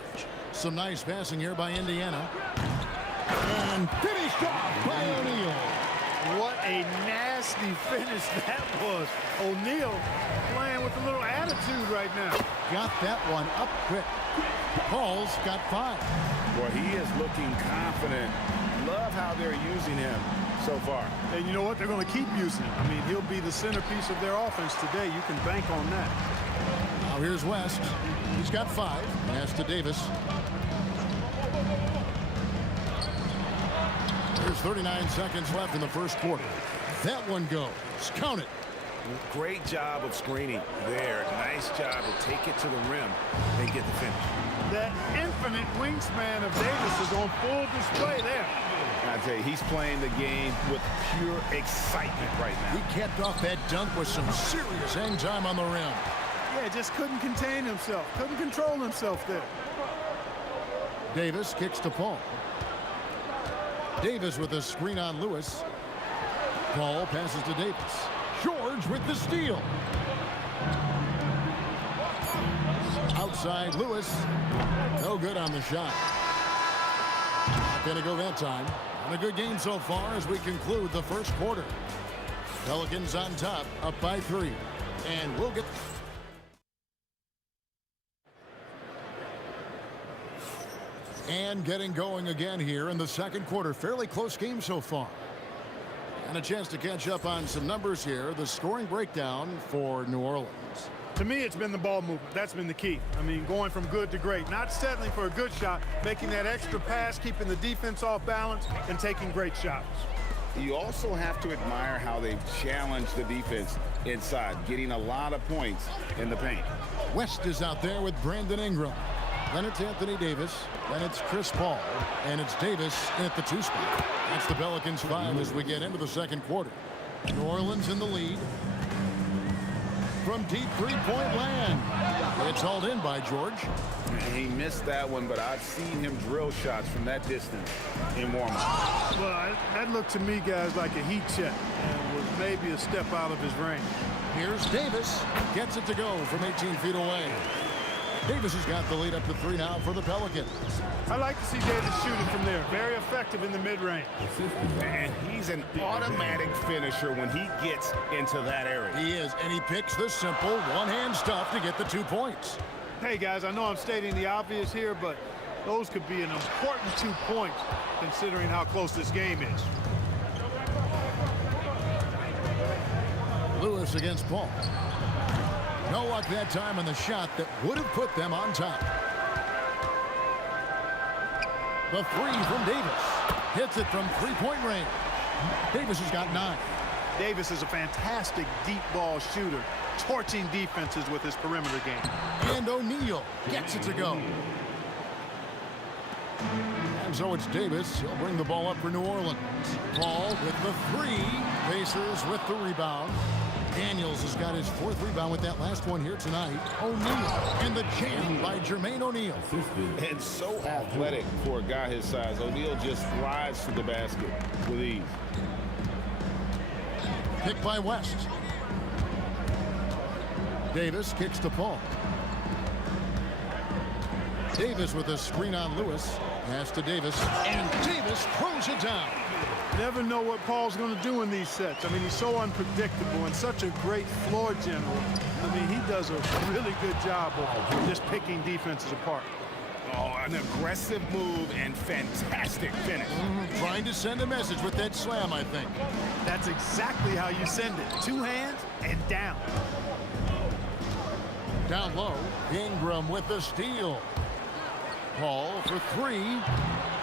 Some nice passing here by Indiana. And finished off by O'Neal. What a nasty finish that was. O'Neal playing with a little attitude right now. Got that one up quick. Paul's got 5. Well, he is looking confident. Love how they're using him so far. And you know what? They're going to keep using him. I mean, he'll be the centerpiece of their offense today. You can bank on that. Now here's West. He's got 5. Pass to Davis. There's 39 seconds left in the first quarter. That one goes. Count it. Great job of screening there. Nice job to take it to the rim and get the finish. That infinite wingspan of Davis is on full display there. I tell you, he's playing the game with pure excitement right now. He kept off that dunk with some serious hang time on the rim. Yeah, just couldn't contain himself. Couldn't control himself there. Davis kicks to Paul. Davis with a screen on Lewis. Paul passes to Davis. George with the steal. side, Lewis. No good on the shot. Not going to go that time. And a good game so far as we conclude the first quarter. Pelicans on top, up by 3. And we'll get... And getting going again here in the second quarter. Fairly close game so far. And a chance to catch up on some numbers here. The scoring breakdown for New Orleans. To me, it's been the ball movement. That's been the key. I mean, going from good to great. Not settling for a good shot, making that extra pass, keeping the defense off balance, and taking great shots. You also have to admire how they've challenged the defense inside, getting a lot of points in the paint. West is out there with Brandon Ingram. Then it's Anthony Davis. Then it's Chris Paul. And it's Davis at the 2 spot. That's the Pelicans 5 as we get into the second quarter. New Orleans in the lead. From deep three-point land. It's hauled in by George. He missed that one, but I've seen him drill shots from that distance in warm-up. Well, that looked to me, guys, like a heat check and was maybe a step out of his range. Here's Davis. Gets it to go from 18 feet away. Davis has got the lead up to 3 now for the Pelicans. I like to see Davis shooting from there. Very effective in the mid-range. And he's an automatic finisher when he gets into that area. He is, and he picks the simple one-hand stuff to get the 2 points. Hey, guys, I know I'm stating the obvious here, but those could be an important 2 points considering how close this game is. Lewis against Paul. No luck that time on the shot that would have put them on top. The 3 from Davis. Hits it from 3-point range. Davis has got 9. Davis is a fantastic deep ball shooter, torching defenses with his perimeter game. And O'Neal gets it to go. And so it's Davis. He'll bring the ball up for New Orleans. Paul with the 3. Pacers with the rebound. Daniels has got his 4th rebound with that last one here tonight. O'Neal and the jam by Jermaine O'Neal. And so athletic for a guy his size. O'Neal just slides to the basket with ease. Pick by West. Davis kicks to Paul. Davis with a screen on Lewis. Pass to Davis. And Davis throws it down. Never know what Paul's going to do in these sets. I mean, he's so unpredictable and such a great floor general. I mean, he does a really good job of just picking defenses apart. Oh, an aggressive move and fantastic finish. Trying to send a message with that slam, I think. That's exactly how you send it. 2 hands and down. Down low, Ingram with the steal. Paul for 3.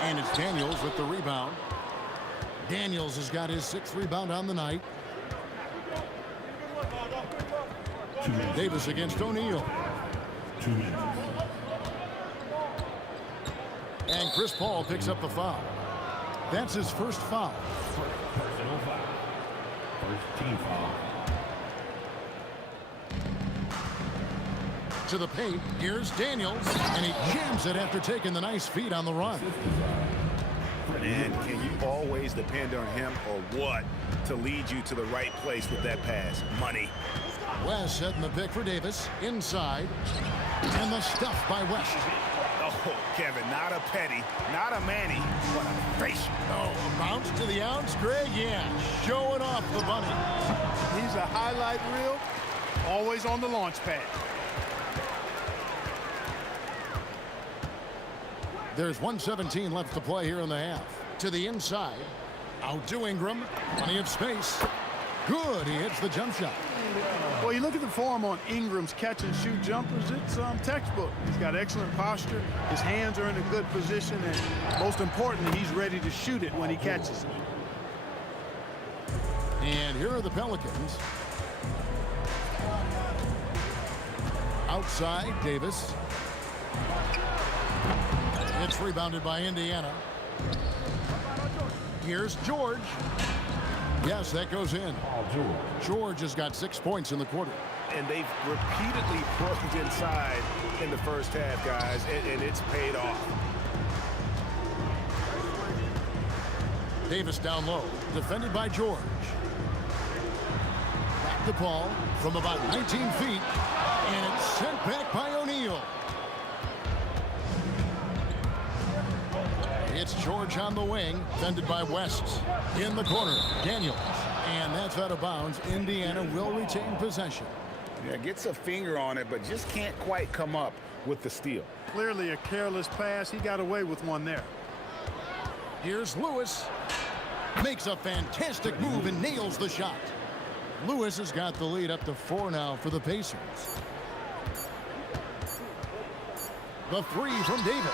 And it's Daniels with the rebound. Daniels has got his 6th rebound on the night. Davis against O'Neal. And Chris Paul picks up the foul. That's his first foul. Personal foul. First team foul. To the paint, here's Daniels, and he jams it after taking the nice feed on the run. And can you always depend on him or what to lead you to the right place with that pass? Money. West setting the pick for Davis. Inside. And the stuff by West. Oh, Kevin, not a Petty, not a Manny, but a facial. Oh, a bounce to the ounce, Greg? Yeah, showing off the bunny. He's a highlight reel, always on the launch pad. There's 1:17 left to play here in the half. To the inside. Out to Ingram. Plenty of space. Good. He hits the jump shot. Well, you look at the form on Ingram's catch-and-shoot jumpers, it's textbook. He's got excellent posture. His hands are in a good position, and most importantly, he's ready to shoot it when he catches it. And here are the Pelicans. Outside, Davis. It's rebounded by Indiana. Here's George. Yes, that goes in. George has got 6 points in the quarter. And they've repeatedly probed inside in the first half, guys, and it's paid off. Davis down low, defended by George. Back to Paul from about 19 feet, and it's sent back by O'Neal. It's George on the wing, defended by West. In the corner, Daniels. And that's out of bounds. Indiana will retain possession. Yeah, gets a finger on it, but just can't quite come up with the steal. Clearly a careless pass. He got away with one there. Here's Lewis. Makes a fantastic move and nails the shot. Lewis has got the lead up to 4 now for the Pacers. The three from Davis.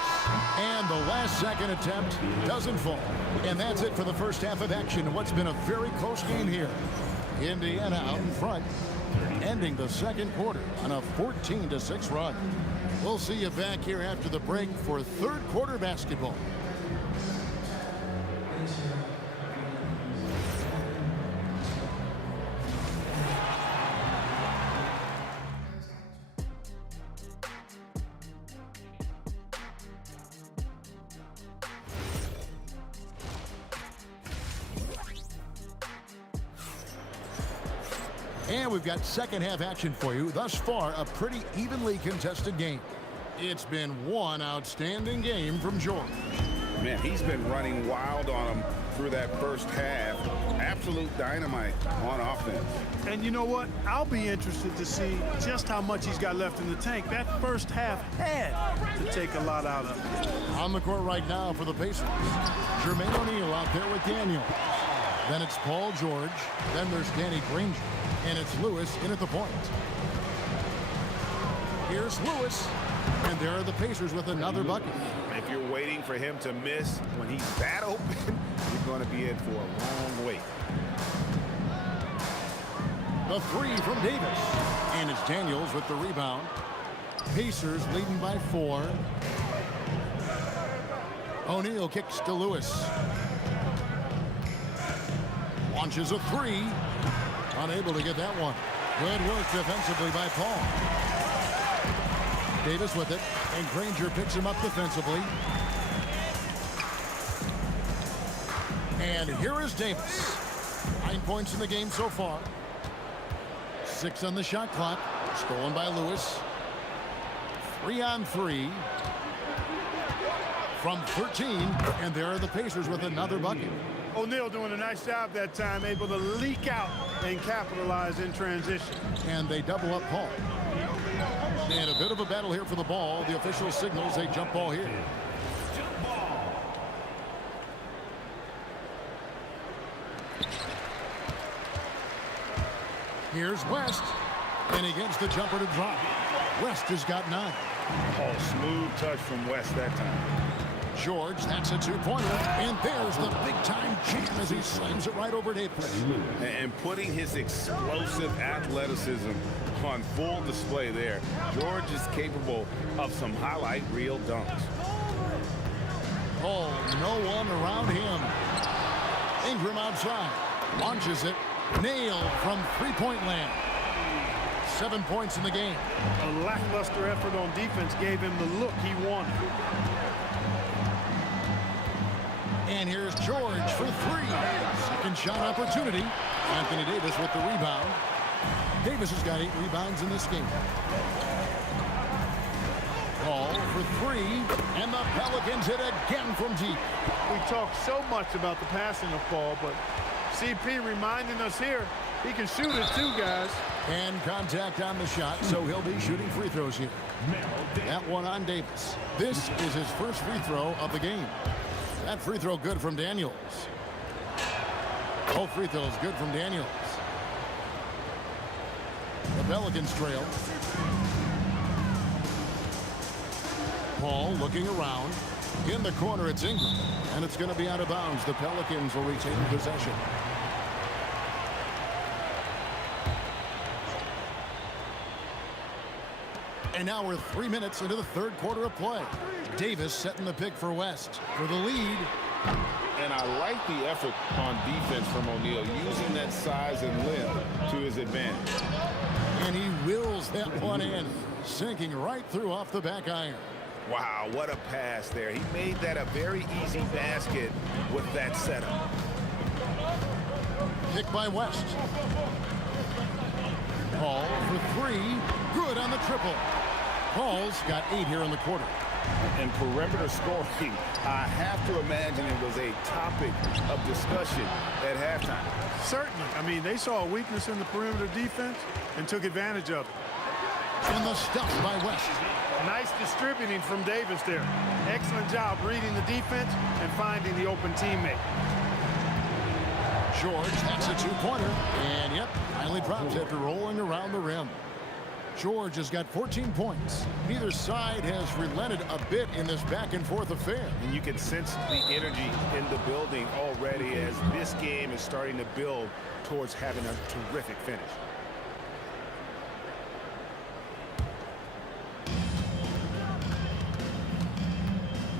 And the last second attempt doesn't fall. And that's it for the first half of action. What's been a very close game here. Indiana out in front, ending the second quarter on a 14-6 run. We'll see you back here after the break for third quarter basketball. And we've got second half action for you. Thus far, a pretty evenly contested game. It's been one outstanding game from George. Man, he's been running wild on him through that first half. Absolute dynamite on offense. And you know what? I'll be interested to see just how much he's got left in the tank. That first half had to take a lot out of him. On the court right now for the Pacers. Jermaine O'Neal out there with Daniels. Then it's Paul George. Then there's Danny Granger. And it's Lewis in at the point. Here's Lewis. And there are the Pacers with another bucket. If you're waiting for him to miss when he's that open, you're going to be in for a long wait. The three from Davis. And it's Daniels with the rebound. Pacers leading by 4. O'Neal kicks to Lewis. Launches a 3. Unable to get that one. Good work defensively by Paul. Davis with it, and Granger picks him up defensively. And here is Davis. 9 points in the game so far. 6 on the shot clock. Stolen by Lewis. 3 on 3. From 13, and there are the Pacers with another bucket. O'Neal doing a nice job that time, able to leak out and capitalize in transition. And they double up Paul. And a bit of a battle here for the ball. The official signals a jump ball here. Jump ball. Here's West. And he gets the jumper to drop. West has got 9. Oh, smooth touch from West that time. George, that's a 2-pointer. And there's the big-time jam as he slams it right over Davis. And putting his explosive athleticism on full display there. George is capable of some highlight reel dunks. Oh, no one around him. Ingram outside. Launches it. Nailed from three-point land. 7 points in the game. A lackluster effort on defense gave him the look he wanted. And here's George for 3. Second shot opportunity. Anthony Davis with the rebound. Davis has got 8 rebounds in this game. Ball for 3. And the Pelicans hit again from deep. We talk so much about the passing of Paul, but CP reminding us here, he can shoot it too, guys. And contact on the shot, so he'll be shooting free throws here. That one on Davis. This is his first free throw of the game. That free throw good from Daniels. Both free throws good from Daniels. The Pelicans trail. Paul looking around. In the corner, it's Ingram. And it's going to be out of bounds. The Pelicans will retain possession. And now we're 3 minutes into the third quarter of play. Davis setting the pick for West for the lead. And I like the effort on defense from O'Neal, using that size and length to his advantage. And he wills that one in, sinking right through off the back iron. Wow, what a pass there. He made that a very easy basket with that setup. Pick by West. Paul for 3. Good on the triple. Paul's got 8 here in the quarter. And perimeter scoring, I have to imagine it was a topic of discussion at halftime. Certainly. I mean, they saw a weakness in the perimeter defense and took advantage of it. And the stuff by West. Nice distributing from Davis there. Excellent job reading the defense and finding the open teammate. George, that's a two-pointer. And, yep, finally drops after rolling around the rim. George has got 14 points. Neither side has relented a bit in this back-and-forth affair. And you can sense the energy in the building already as this game is starting to build towards having a terrific finish.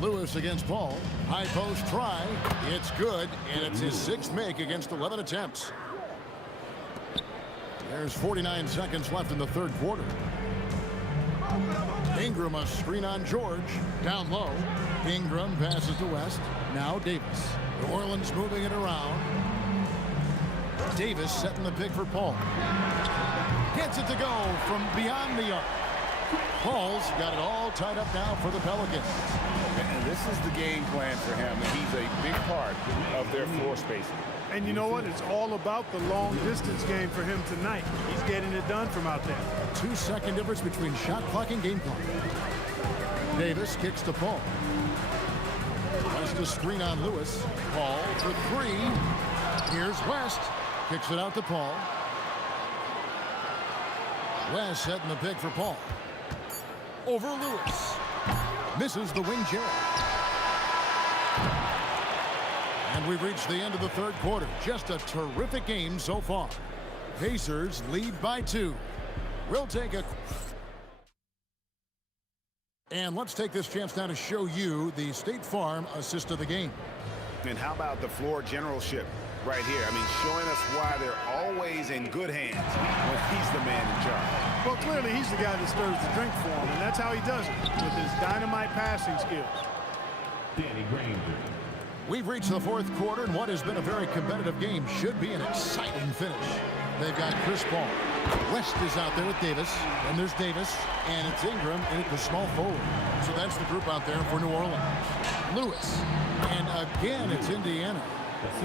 Lewis against Paul. High post try. It's good, and it's his 6th make against 11 attempts. There's 49 seconds left in the third quarter. Ingram a screen on George. Down low. Ingram passes to West. Now Davis. New Orleans moving it around. Davis setting the pick for Paul. Gets it to go from beyond the arc. Paul's got it all tied up now for the Pelicans. And this is the game plan for him. He's a big part of their floor spacing. And you know what? It's all about the long-distance game for him tonight. He's getting it done from out there. 2-second difference between shot clock and game clock. Davis kicks to Paul. West a screen on Lewis. Paul for 3. Here's West. Kicks it out to Paul. West setting the pick for Paul. Over Lewis. Misses the wing jab. And we've reached the end of the third quarter. Just a terrific game so far. Pacers lead by 2. We'll take a... And let's take this chance now to show you the State Farm assist of the game. And how about the floor generalship right here? I mean, showing us why they're always in good hands when he's the man in charge. Well, clearly he's the guy that stirs the drink for him, and that's how he does it, with his dynamite passing skills. Danny Granger. We've reached the fourth quarter, and what has been a very competitive game should be an exciting finish. They've got Chris Paul. West is out there with Davis, and there's Davis, and it's Ingram in at the small forward. So that's the group out there for New Orleans. Lewis, and again it's Indiana.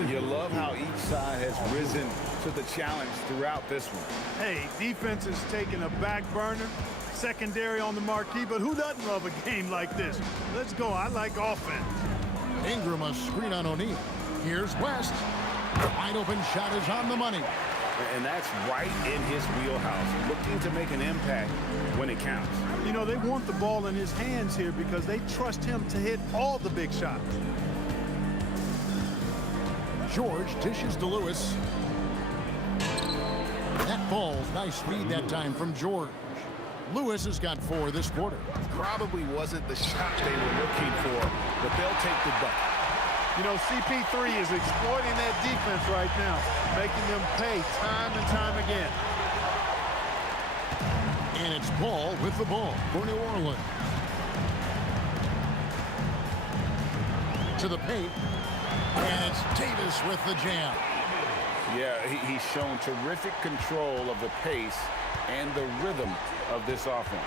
You love how each side has risen to the challenge throughout this one. Hey, defense is taking a back burner, secondary on the marquee, but who doesn't love a game like this? Let's go. I like offense. Ingram a screen on O'Neal. Here's West. Wide open shot is on the money. And that's right in his wheelhouse, looking to make an impact when it counts. You know, they want the ball in his hands here because they trust him to hit all the big shots. George dishes to Lewis. That ball's nice feed that time from George. Lewis has got 4 this quarter. Probably wasn't the shot they were looking for, but they'll take the bucket. You know, CP3 is exploiting that defense right now, making them pay time and time again. And it's Paul with the ball for New Orleans. To the paint. And it's Davis with the jam. Yeah, he's shown terrific control of the pace and the rhythm of this offense.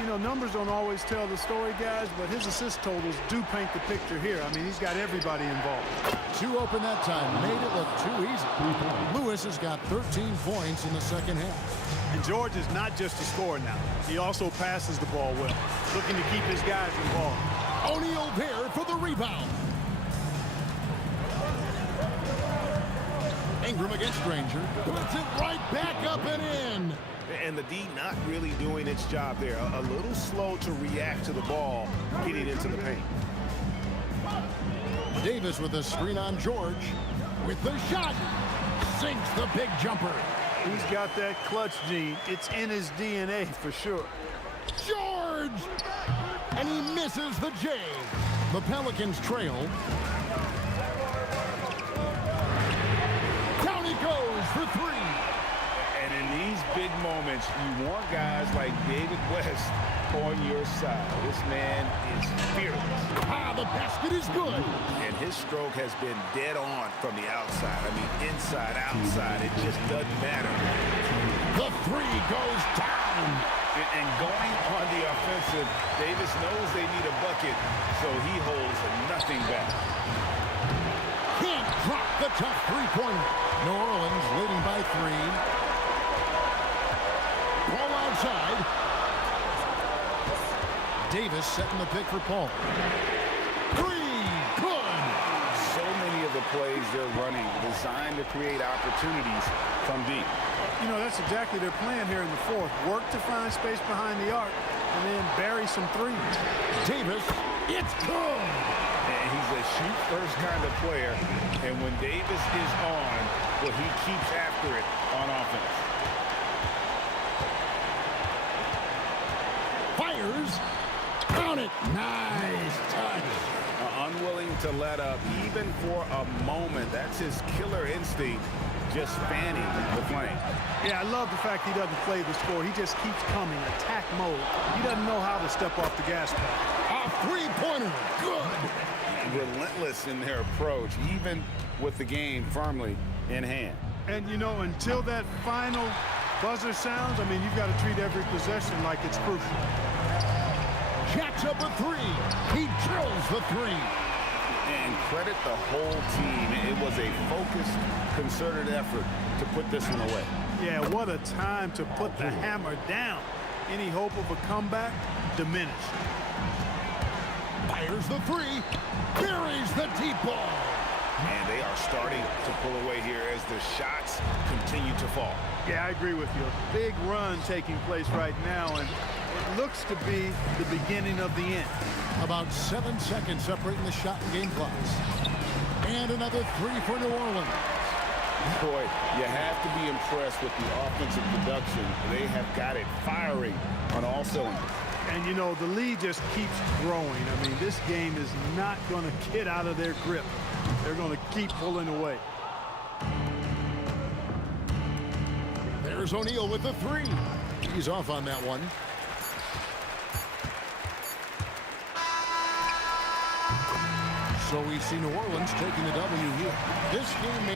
You know, numbers don't always tell the story, guys, but his assist totals do paint the picture here. I mean, he's got everybody involved. 2 open that time, made it look too easy. Lewis has got 13 points in the second half. And George is not just a scorer now. He also passes the ball well, looking to keep his guys involved. O'Neal there for the rebound. Ingram against Granger. Puts it right back up and in. And the D not really doing its job there. A little slow to react to the ball getting into the paint. Davis with a screen on George. With the shot. Sinks the big jumper. He's got that clutch gene. It's in his DNA for sure. George! And he misses the J. The Pelicans trail. Down he goes for 3. And in these big moments, you want guys like David West on your side. This man is fearless. The basket is good. And his stroke has been dead on from the outside. I mean, inside, outside, it just doesn't matter. The three goes down. And going on the offensive, Davis knows they need a bucket, so he holds nothing back. Can't drop the tough three-pointer. New Orleans leading by 3. Ball outside. Davis setting the pick for Paul. 3, good. So many of the plays they're running designed to create opportunities from deep. You know, that's exactly their plan here in the fourth. Work to find space behind the arc and then bury some threes. Davis, it's good. And he's a shoot-first kind of player. And when Davis is on, well, he keeps after it on offense. Fires. Count it. Nice touch. Unwilling to let up even for a moment. That's his killer instinct, just fanning the flame. Yeah, I love the fact he doesn't play the score. He just keeps coming, attack mode. He doesn't know how to step off the gas pedal. A three-pointer. Good. Relentless in their approach, even with the game firmly in hand. And, you know, until that final buzzer sounds, I mean, you've got to treat every possession like it's crucial. Jacks up a 3. He drills the 3. And credit the whole team. It was a focused, concerted effort to put this one away. Yeah, what a time to put the hammer down. Any hope of a comeback? Diminished. Fires the 3. Buries the deep ball. And they are starting to pull away here as the shots continue to fall. Yeah, I agree with you. A big run taking place right now, and it looks to be the beginning of the end. About 7 seconds separating the shot and game clocks. And another 3 for New Orleans. Boy, you have to be impressed with the offensive production. They have got it firing on all cylinders. And, you know, the lead just keeps growing. I mean, this game is not going to get out of their grip. They're going to keep pulling away. There's O'Neal with the 3. He's off on that one. So we see New Orleans taking the W here. This game may...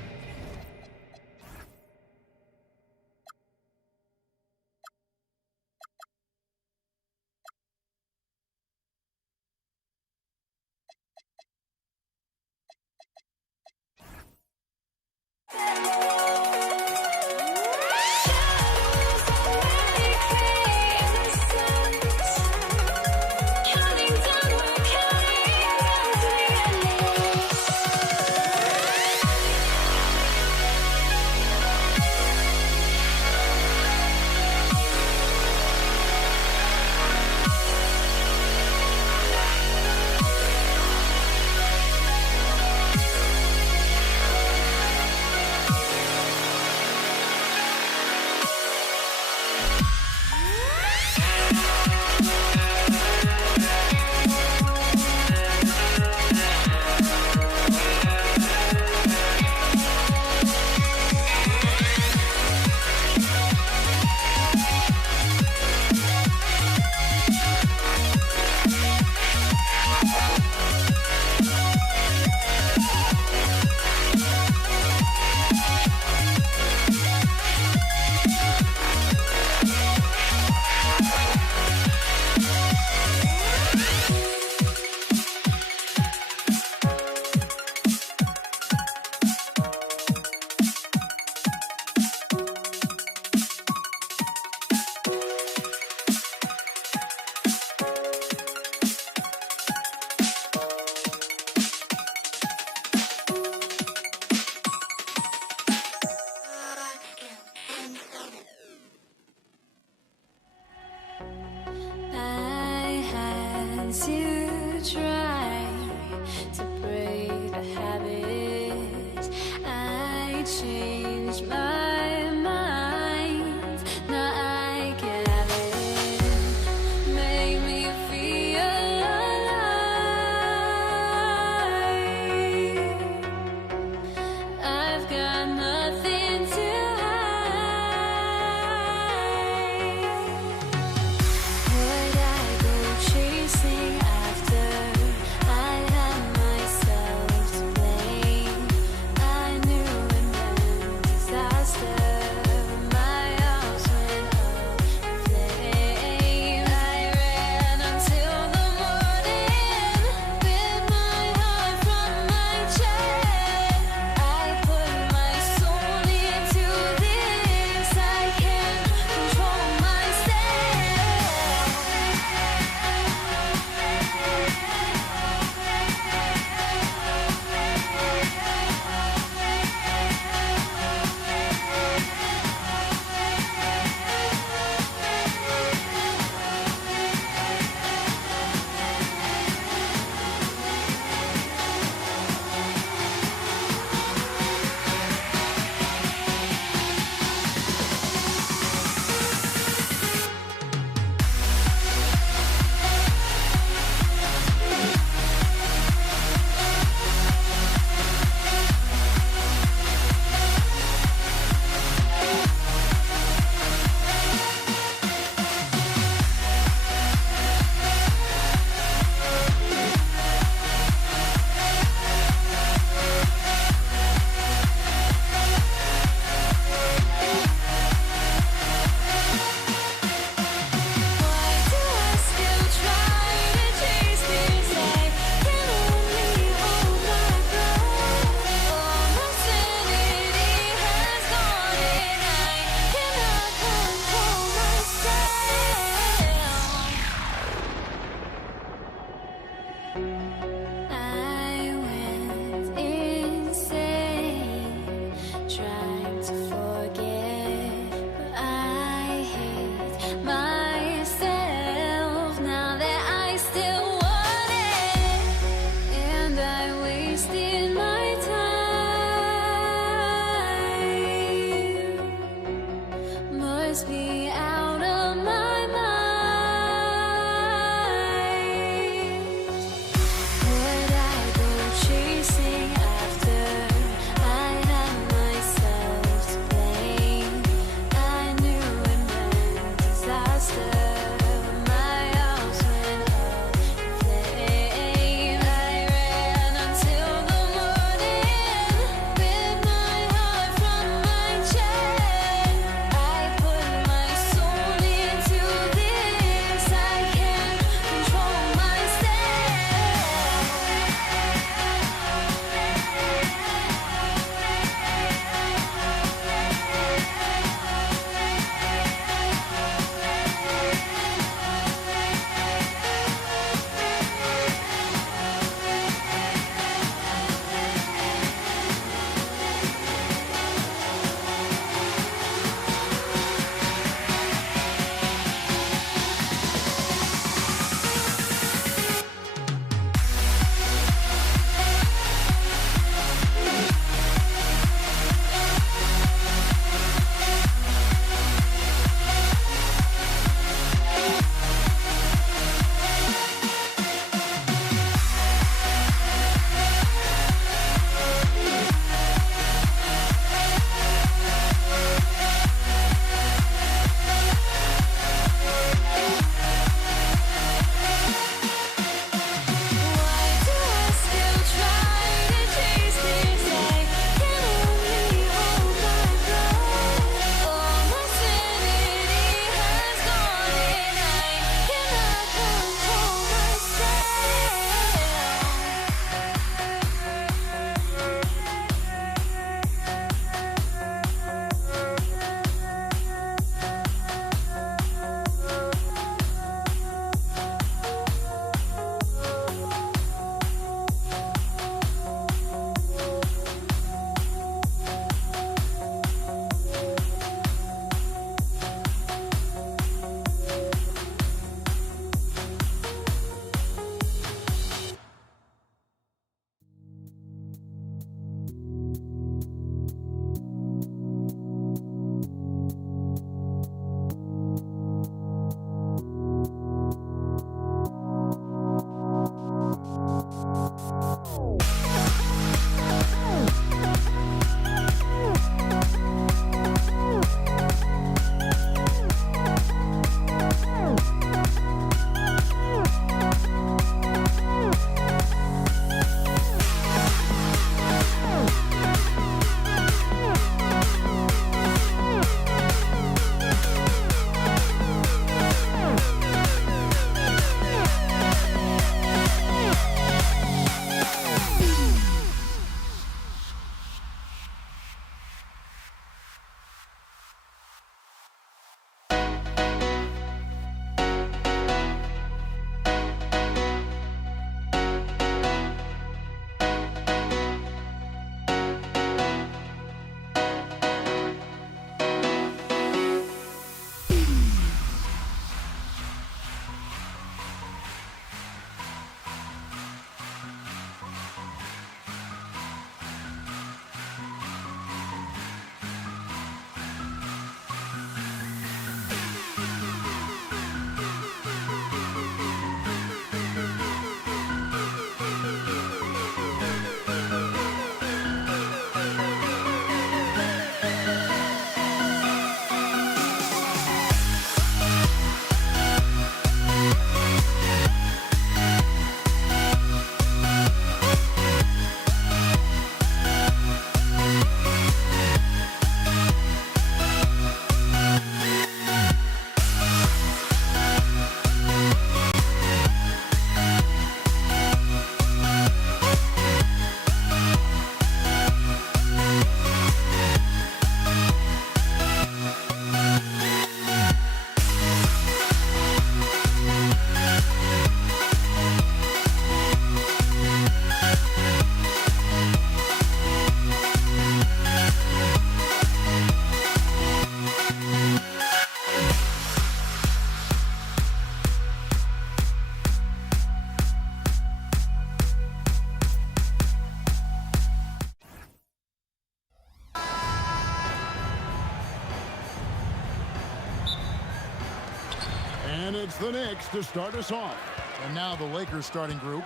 It's the Knicks to start us off. And now the Lakers starting group.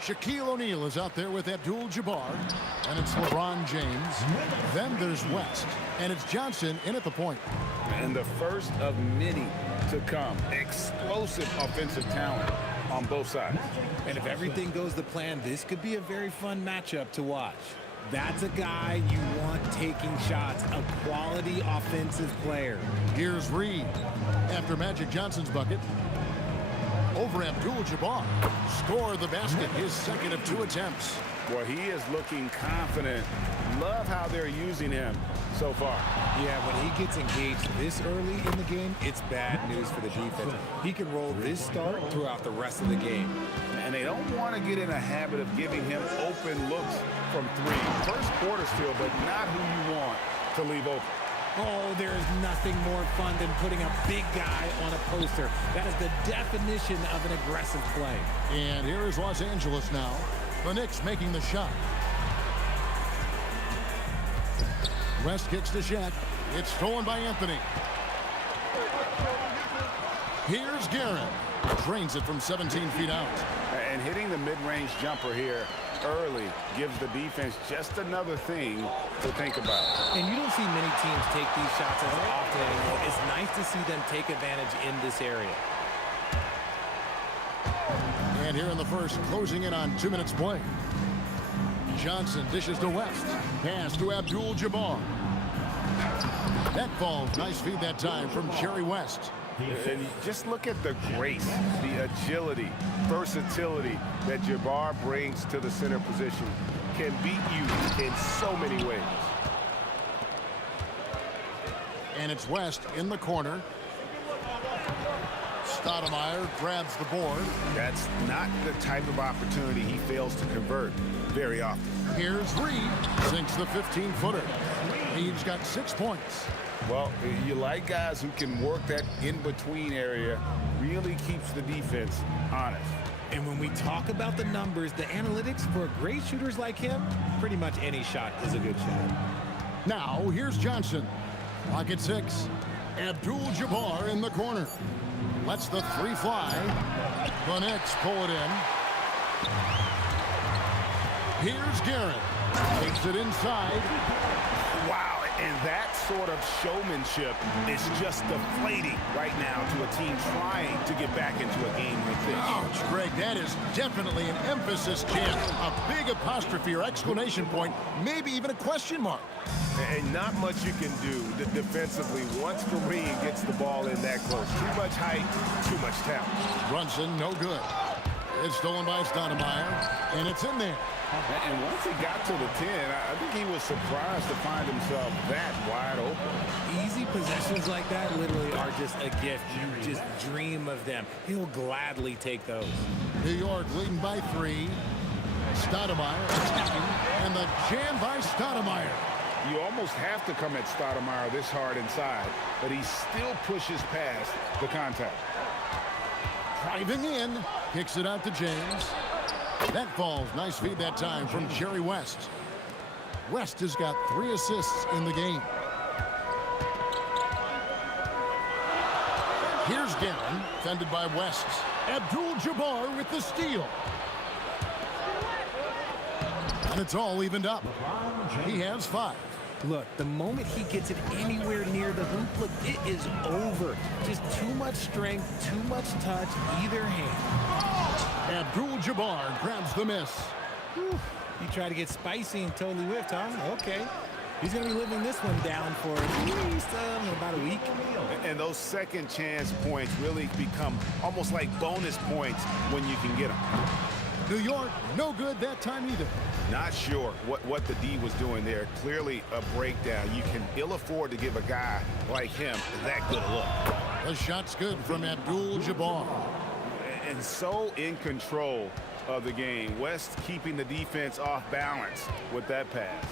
Shaquille O'Neal is out there with Abdul-Jabbar. And it's LeBron James. Then there's West. And it's Johnson in at the point. And the first of many to come. Explosive offensive talent on both sides. And if everything goes to plan, this could be a very fun matchup to watch. That's a guy you want taking shots, a quality offensive player. Here's Reed. After Magic Johnson's bucket, over Abdul-Jabbar. Score the basket, his second of 2 attempts. Well, he is looking confident. Love how they're using him so far. Yeah, when he gets engaged this early in the game, it's bad news for the defense. He can roll this start throughout the rest of the game. And they don't want to get in a habit of giving him open looks from 3. First quarter still, but not who you want to leave open. Oh, there is nothing more fun than putting a big guy on a poster. That is the definition of an aggressive play. And here is Los Angeles now. The Knicks making the shot. West kicks to Shaq. It's stolen by Anthony. Here's Garrett. Drains it from 17 feet out. And hitting the mid-range jumper here early gives the defense just another thing to think about. And you don't see many teams take these shots as often anymore. It's nice to see them take advantage in this area. And here in the first, closing in on 2 minutes play. Johnson dishes to West. Pass to Abdul-Jabbar. That falls. Nice feed that time from Jerry West. And just look at the grace, the agility, versatility that Jabbar brings to the center position. Can beat you in so many ways. And it's West in the corner. Stoudemire grabs the board. That's not the type of opportunity he fails to convert very often. Here's Reed. Sinks the 15-footer. Reed's got 6 points. Well, you like guys who can work that in-between area, really keeps the defense honest. And when we talk about the numbers, the analytics for great shooters like him, pretty much any shot is a good shot. Now, here's Johnson. Clock at 6. Abdul-Jabbar in the corner. Lets the 3 fly. The Knicks pull it in. Here's Garrett. Takes it inside. Wow, and that sort of showmanship is just deflating right now to a team trying to get back into a game like this. Ouch, Greg, that is definitely an emphasis chant. A big apostrophe or exclamation point, maybe even a question mark. And not much you can do defensively once Kareem gets the ball in that close. Too much height, too much talent. Brunson, no good. It's stolen by Stoudemire, and it's in there. And once he got to the 10, I think he was surprised to find himself that wide open. Easy possessions like that literally are just a gift. You just dream of them. He'll gladly take those. New York leading by 3. Stoudemire attacking, and the jam by Stoudemire. You almost have to come at Stoudemire this hard inside, but he still pushes past the contact. Driving in, kicks it out to James. That falls. Nice feed that time from Jerry West. West has got 3 assists in the game. Here's Gannon, fended by West. Abdul-Jabbar with the steal. And it's all evened up. He has 5. Look, the moment he gets it anywhere near the hoop, look, it is over. Just too much strength, too much touch, either hand. Abdul-Jabbar grabs the miss. Whew. You try to get spicy and totally whiffed, huh? Okay. He's going to be living this one down for at least about a week. And those second chance points really become almost like bonus points when you can get them. New York, no good that time either. Not sure what the D was doing there. Clearly a breakdown. You can ill afford to give a guy like him that good a look. The shot's good from Abdul-Jabbar. And so in control of the game. West keeping the defense off balance with that pass.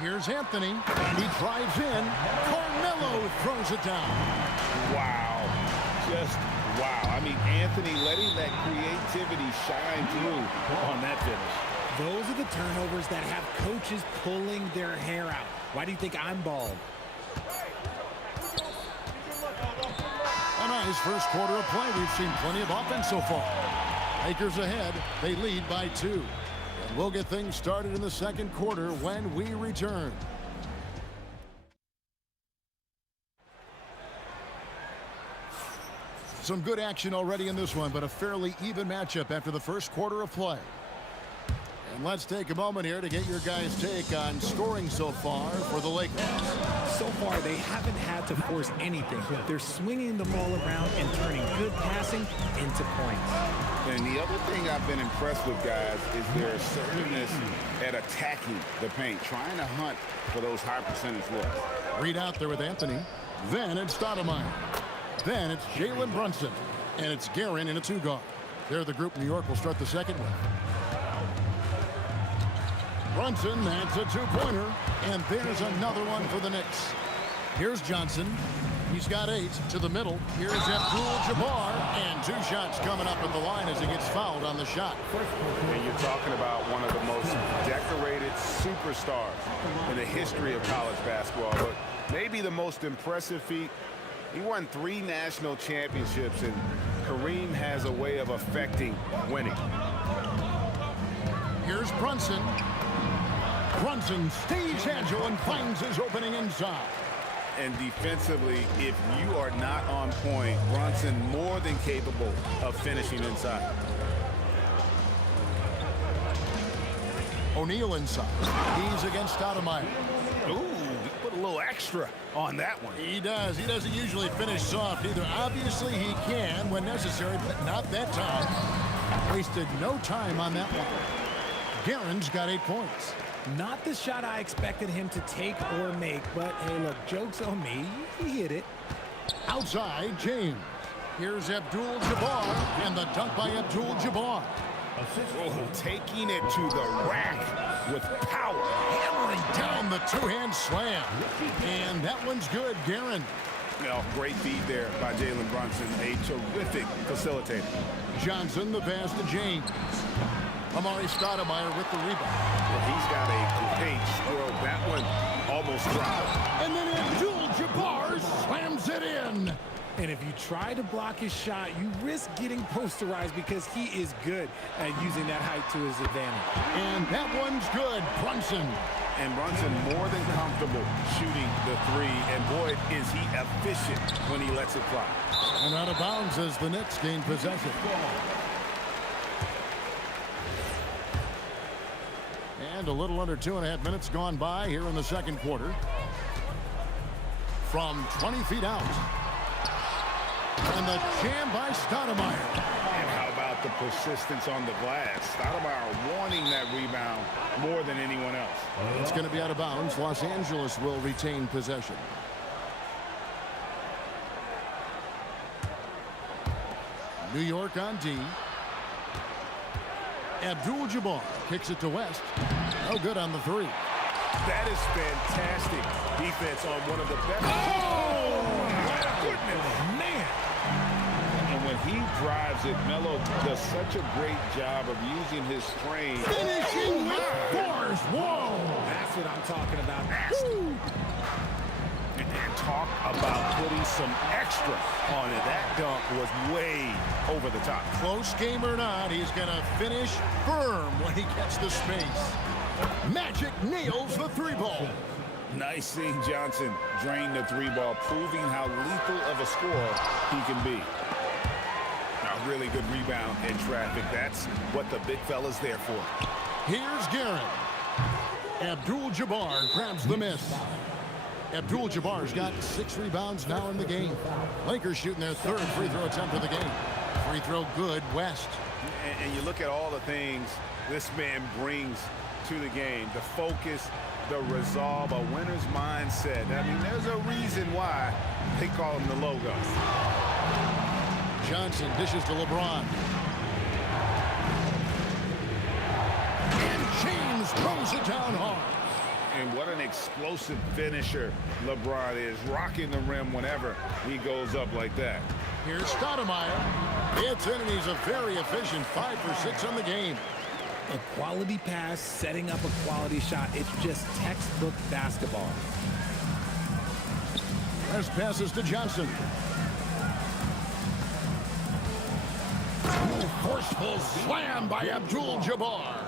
Here's Anthony, and he drives in. Carmelo throws it down. Wow. Just wow. I mean, Anthony letting that creativity shine through on that finish. Those are the turnovers that have coaches pulling their hair out. Why do you think I'm bald? This first quarter of play, we've seen plenty of offense so far. Lakers ahead. They lead by 2. And we'll get things started in the second quarter when we return. Some good action already in this one, but a fairly even matchup after the first quarter of play. And let's take a moment here to get your guys' take on scoring so far for the Lakers. So far, they haven't had to force anything. They're swinging the ball around and turning good passing into points. And the other thing I've been impressed with, guys, is their assertiveness at attacking the paint, trying to hunt for those high percentage looks. Read out there with Anthony. Then it's Stoudemire. Then it's Jalen Brunson. And it's Guerin in a 2-guard. They're the group New York will start the second with. Brunson, that's a 2-pointer. And there's another one for the Knicks. Here's Johnson. He's got 8 to the middle. Here's Abdul-Jabbar. And 2 shots coming up at the line as he gets fouled on the shot. And you're talking about one of the most decorated superstars in the history of college basketball. But maybe the most impressive feat, he won 3 national championships, and Kareem has a way of affecting winning. Here's Brunson. Brunson stays agile and finds his opening inside. And defensively, if you are not on point, Brunson more than capable of finishing inside. O'Neal inside. He's against Stoudemire. Ooh, he put a little extra on that one. He does. He doesn't usually finish soft either. Obviously, he can when necessary, but not that time. Wasted no time on that one. Guerin's got 8 points. Not the shot I expected him to take or make, but hey, look, joke's on me. He hit it. Outside, James. Here's Abdul-Jabbar, and the dunk by Abdul-Jabbar. Oh, taking it to the rack with power. Hammering down the 2-hand slam. And that one's good, Guerin. Well, great feed there by Jalen Brunson, a terrific facilitator. Johnson, the pass to James. Amari Stoudemire with the rebound. Well, he's got a great squirrel. That one almost dropped. And then Abdul-Jabbar slams it in. And if you try to block his shot, you risk getting posterized because he is good at using that height to his advantage. And that one's good, Brunson. And Brunson more than comfortable shooting the 3. And boy, is he efficient when he lets it fly. And out of bounds as the Knicks gain possession. And a little under 2.5 minutes gone by here in the second quarter. From 20 feet out. And the jam by Stoudemire. And how about the persistence on the glass? Stoudemire wanting that rebound more than anyone else. It's going to be out of bounds. Los Angeles will retain possession. New York on D. Abdul-Jabbar kicks it to West. No good on the 3. That is fantastic defense on one of the best. Oh, my goodness, man. And when he drives it, Melo does such a great job of using his frame. Finishing with force. Whoa. That's what I'm talking about. And talk about putting some extra on it. That dunk was way over the top. Close game or not, he's going to finish firm when he gets the space. Magic nails the 3-ball. Nice seeing Johnson drain the 3-ball, proving how lethal of a scorer he can be. A really good rebound in traffic. That's what the big fella's there for. Here's Guerin. Abdul-Jabbar grabs the miss. Abdul-Jabbar's got 6 rebounds now in the game. Lakers shooting their 3rd free throw attempt of the game. Free throw good, West. And you look at all the things this man brings to the game. The focus, the resolve, a winner's mindset. I mean, there's a reason why they call him the logo. Johnson dishes to LeBron. And James throws it down hard. And what an explosive finisher LeBron is, rocking the rim whenever he goes up like that. Here's Stoudemire. It's in, and he's a very efficient 5 for 6 on the game. A quality pass, setting up a quality shot. It's just textbook basketball. West passes to Johnson. Forceful slam by Abdul-Jabbar.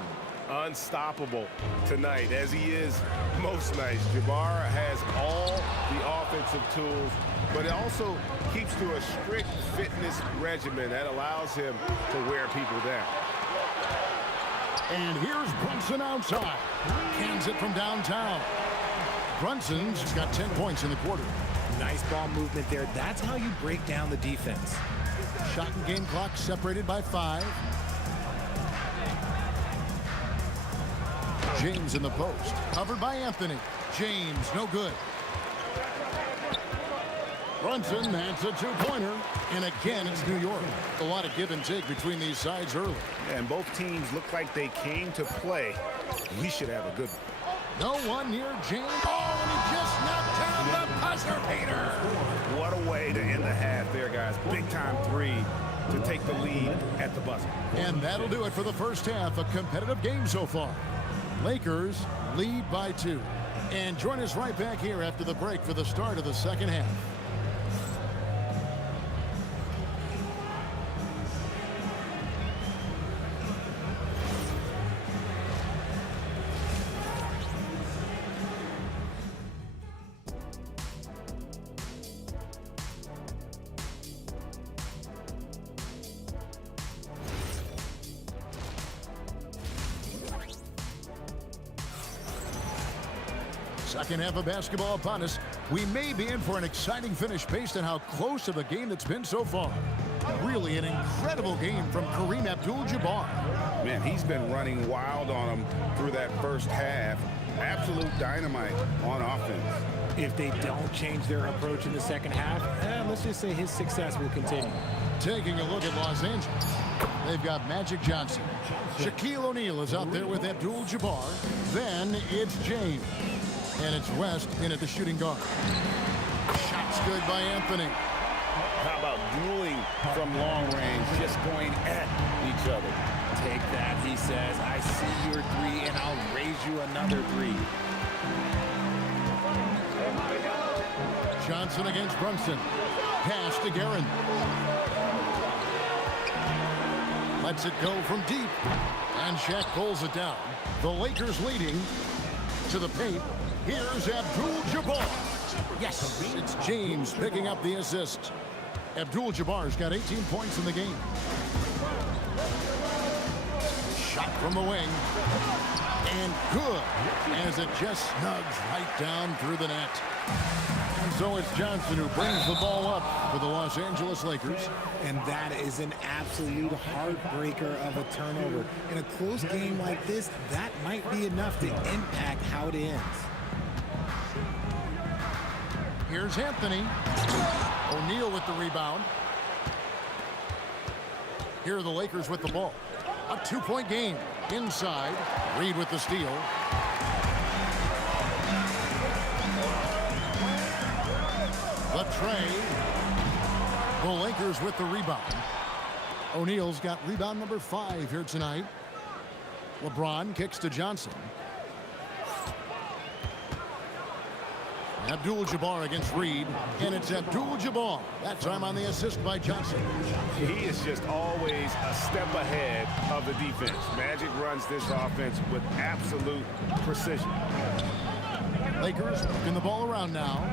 Unstoppable tonight, as he is most nights. Jabbar has all the offensive tools, but it also keeps to a strict fitness regimen that allows him to wear people down. And here's Brunson outside. Cans it from downtown. Brunson's got 10 points in the quarter. Nice ball movement there. That's how you break down the defense. Shot and game clock separated by 5. James in the post. Covered by Anthony. James, no good. Brunson, that's a 2-pointer. And again, it's New York. A lot of give and take between these sides early. And both teams look like they came to play. We should have a good one. No one near James. Oh, and he just knocked down the buzzer beater. What a way to end the half there, guys. Big-time 3 to take the lead at the buzzer. And that'll do it for the first half. A competitive game so far. Lakers lead by 2. And join us right back here after the break for the start of the second half. Second half of basketball upon us. We may be in for an exciting finish based on how close of a game that's been so far. Really an incredible game from Kareem Abdul-Jabbar. Man, he's been running wild on him through that first half. Absolute dynamite on offense. If they don't change their approach in the second half, let's just say his success will continue. Taking a look at Los Angeles. They've got Magic Johnson. Shaquille O'Neal is out there with Abdul-Jabbar. Then it's James. And it's West in at the shooting guard. Shots good by Anthony. How about dueling from long range, just going at each other? Take that, he says. I see your 3, and I'll raise you another 3. Johnson against Brunson. Pass to Guerin. Lets it go from deep. And Shaq pulls it down. The Lakers leading to the paint. Here's Abdul-Jabbar. Yes, it's James picking up the assist. Abdul-Jabbar's got 18 points in the game. Shot from the wing. And good, as it just snugs right down through the net. And so it's Johnson who brings the ball up for the Los Angeles Lakers. And that is an absolute heartbreaker of a turnover. In a close game like this, that might be enough to impact how it ends. Here's Anthony. O'Neal with the rebound. Here are the Lakers with the ball. A 2-point game. Inside. Reed with the steal. The tray. The Lakers with the rebound. O'Neal's got rebound number 5 here tonight. LeBron kicks to Johnson. Abdul-Jabbar against Reed, and it's Abdul-Jabbar. That time on the assist by Johnson. He is just always a step ahead of the defense. Magic runs this offense with absolute precision. Lakers working the ball around now.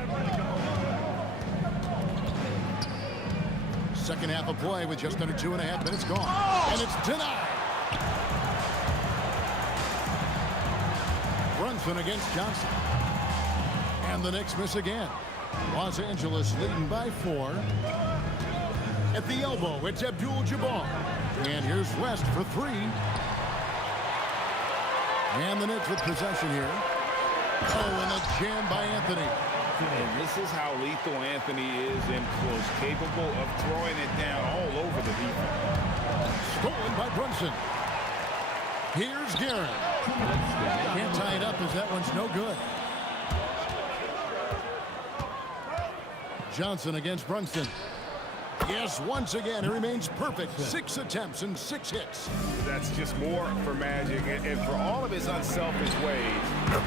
Second half of play with just under 2.5 minutes gone. And it's denied. Brunson against Johnson. And the Knicks miss again. Los Angeles leading by 4. At the elbow, it's Abdul-Jabbar. And here's West for 3. And the Knicks with possession here. Oh, and a jam by Anthony. And this is how lethal Anthony is in close, capable of throwing it down all over the defense. Stolen by Brunson. Here's Guerin. Can't tie it up as that one's no good. Johnson against Brunson. Yes, once again, he remains perfect. 6 attempts and 6 hits. That's just more for Magic. And for all of his unselfish ways,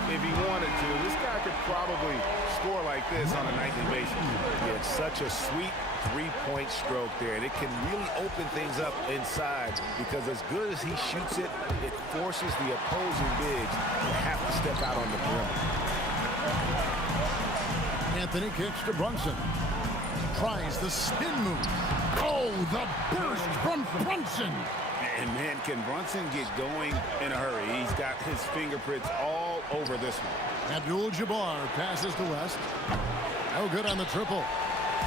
if he wanted to, this guy could probably score like this on a nightly basis. Yeah, it's such a sweet three-point stroke there. And it can really open things up inside because as good as he shoots it, it forces the opposing bigs to have to step out on the perimeter. Anthony kicks to Brunson. Tries the spin move. Oh, the burst from Brunson. And man, can Brunson get going in a hurry? He's got his fingerprints all over this one. Abdul-Jabbar passes to West. No good on the triple.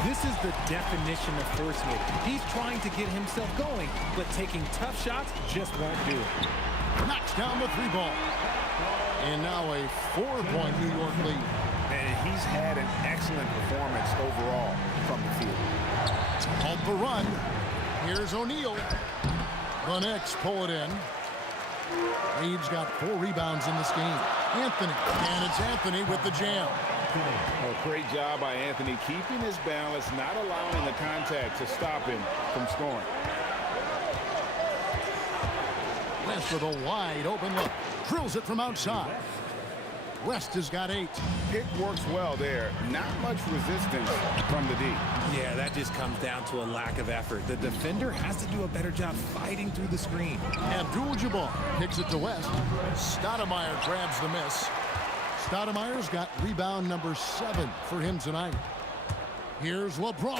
This is the definition of force-making. He's trying to get himself going, but taking tough shots just won't do it. Knocks down the 3-ball. And now a 4-point New York lead. And he's had an excellent performance overall from the field. Off the run. Here's O'Neal. The Knicks pull it in. Reed's got 4 rebounds in this game. Anthony. And it's Anthony with the jam. A great job by Anthony keeping his balance, not allowing the contact to stop him from scoring. West with a wide open look. Drills it from outside. West has got 8. Pick works well there. Not much resistance from the D. Yeah, that just comes down to a lack of effort. The defender has to do a better job fighting through the screen. Abdul-Jabbar kicks it to West. Stoudemire grabs the miss. Stoudemire's got rebound number 7 for him tonight. Here's LeBron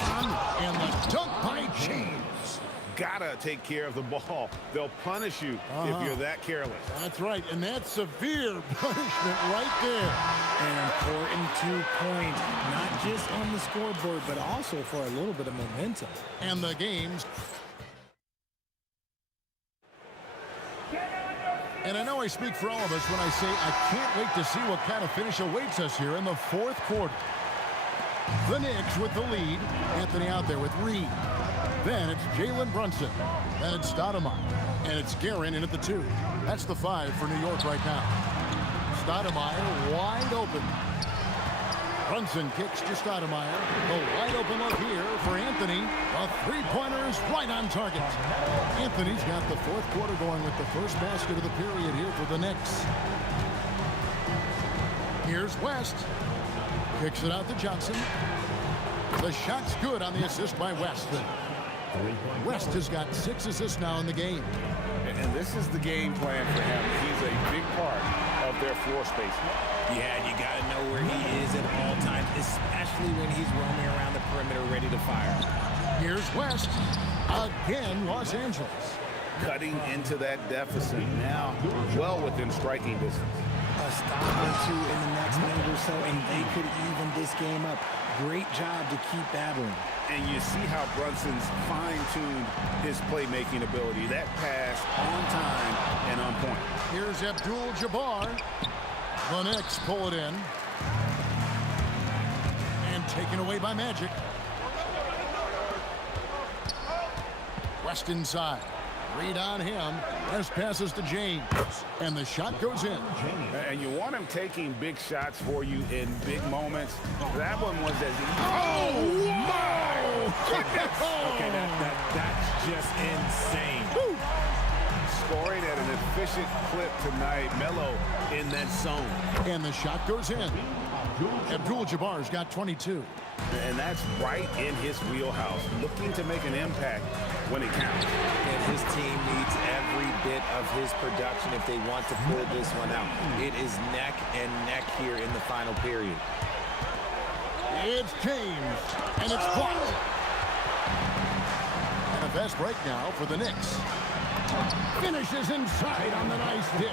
and the dunk by James. Gotta take care of the ball. They'll punish you if you're that careless. That's right, and that's severe punishment right there. An important 2-point, not just on the scoreboard, but also for a little bit of momentum. And the game's... And I know I speak for all of us when I say I can't wait to see what kind of finish awaits us here in the 4th quarter. The Knicks with the lead. Anthony out there with Reed. Then it's Jalen Brunson. Then it's Stoudemire. And it's Guerin in at the 2. That's the 5 for New York right now. Stoudemire wide open. Brunson kicks to Stoudemire. The wide open look here for Anthony. A 3-pointer is right on target. Anthony's got the 4th quarter going with the first basket of the period here for the Knicks. Here's West. Kicks it out to Johnson. The shot's good on the assist by West. West has got 6 assists now in the game. And this is the game plan for him. He's a big part of their floor spacing. Yeah, you got to know where he is at all times, especially when he's roaming around the perimeter ready to fire. Here's West. Again, Los Angeles. Cutting into that deficit now, well within striking distance. A stop or 2 in the next minute or so, and they could even this game up. Great job to keep battling. And you see how Brunson's fine-tuned his playmaking ability. That pass on time and on point. Here's Abdul-Jabbar. The Knicks pull it in. And taken away by Magic. West inside. Reed on him. There's passes to James. And the shot goes in. And you want him taking big shots for you in big moments. That one was as easy. Oh, my goodness. Okay, that's just insane. Woo. Scoring at an efficient clip tonight. Melo in that zone. And the shot goes in. Abdul-Jabbar's got 22. And that's right in his wheelhouse, looking to make an impact when it counts. And his team needs every bit of his production if they want to pull this one out. It is neck and neck here in the final period. It's James, and it's blocked. And a fast break now for the Knicks. Finishes inside on the nice dish.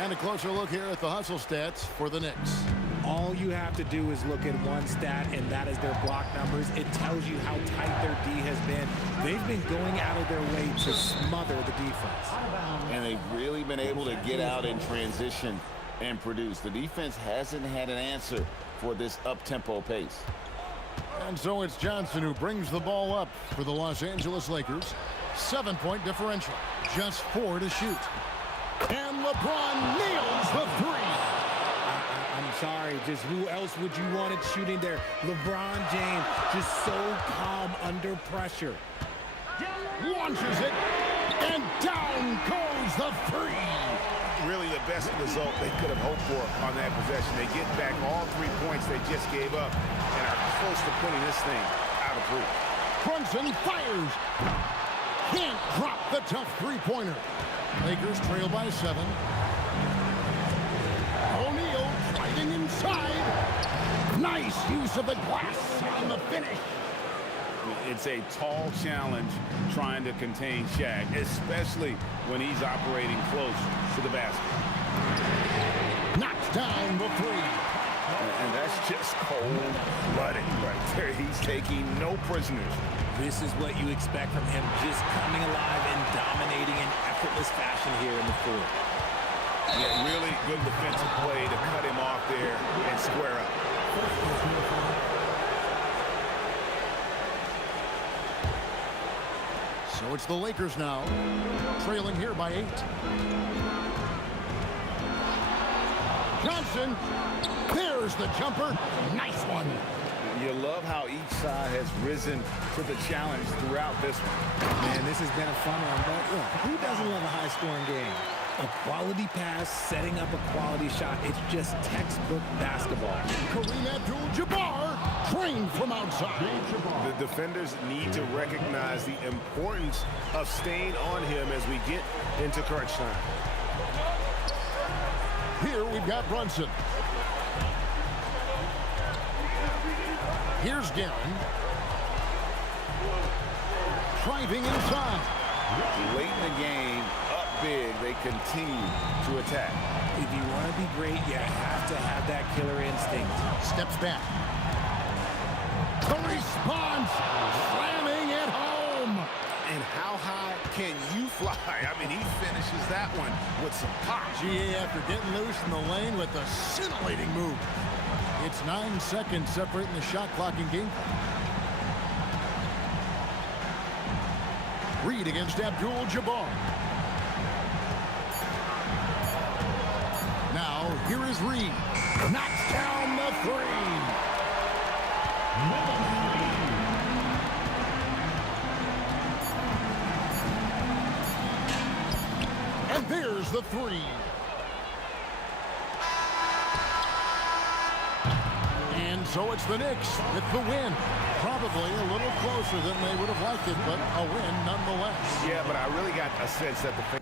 And a closer look here at the hustle stats for the Knicks. All you have to do is look at one stat, and that is their block numbers. It tells you how tight their D has been. They've been going out of their way to smother the defense. And they've really been able to get out in transition and produce. The defense hasn't had an answer for this up-tempo pace. And so it's Johnson who brings the ball up for the Los Angeles Lakers. 7-point differential. Just 4 to shoot. And LeBron nails the 3. I'm sorry, just who else would you want it shooting there? LeBron James, just so calm under pressure. Launches it, and down goes the three. Really the best result they could have hoped for on that possession. They get back all 3 points they just gave up and are close to putting this thing out of reach. Brunson fires. Can't drop the tough three-pointer. Lakers trail by 7. O'Neal driving inside. Nice use of the glass on the finish. It's a tall challenge trying to contain Shaq, especially when he's operating close to the basket. Knocks down the three. And that's just cold-blooded right there. He's taking no prisoners. This is what you expect from him, just coming alive and dominating in effortless fashion here in the fourth. Yeah, really good defensive play to cut him off there and square up. So it's the Lakers now, trailing here by 8. Johnson, there's the jumper. Nice one. You love how each side has risen to the challenge throughout this one. Man, this has been a fun one, but look, who doesn't love a high-scoring game? A quality pass, setting up a quality shot. It's just textbook basketball. Kareem Abdul-Jabbar, trained from outside. The defenders need to recognize the importance of staying on him as we get into crunch time. Here we've got Brunson. Here's Guerin. Driving inside. Late in the game, up big, they continue to attack. If you want to be great, you have to have that killer instinct. Steps back. The response, slamming it home. And how high can you fly? I mean, he finishes that one with some pop. GA after getting loose in the lane with a scintillating move. It's 9 seconds separating the shot clock and game clock. Reed against Abdul-Jabbar. Now, here is Reed. Knocks down the three. And there's the three. And so it's the Knicks with the win. Probably a little closer than they would have liked it, but a win nonetheless. Yeah, but I really got a sense that the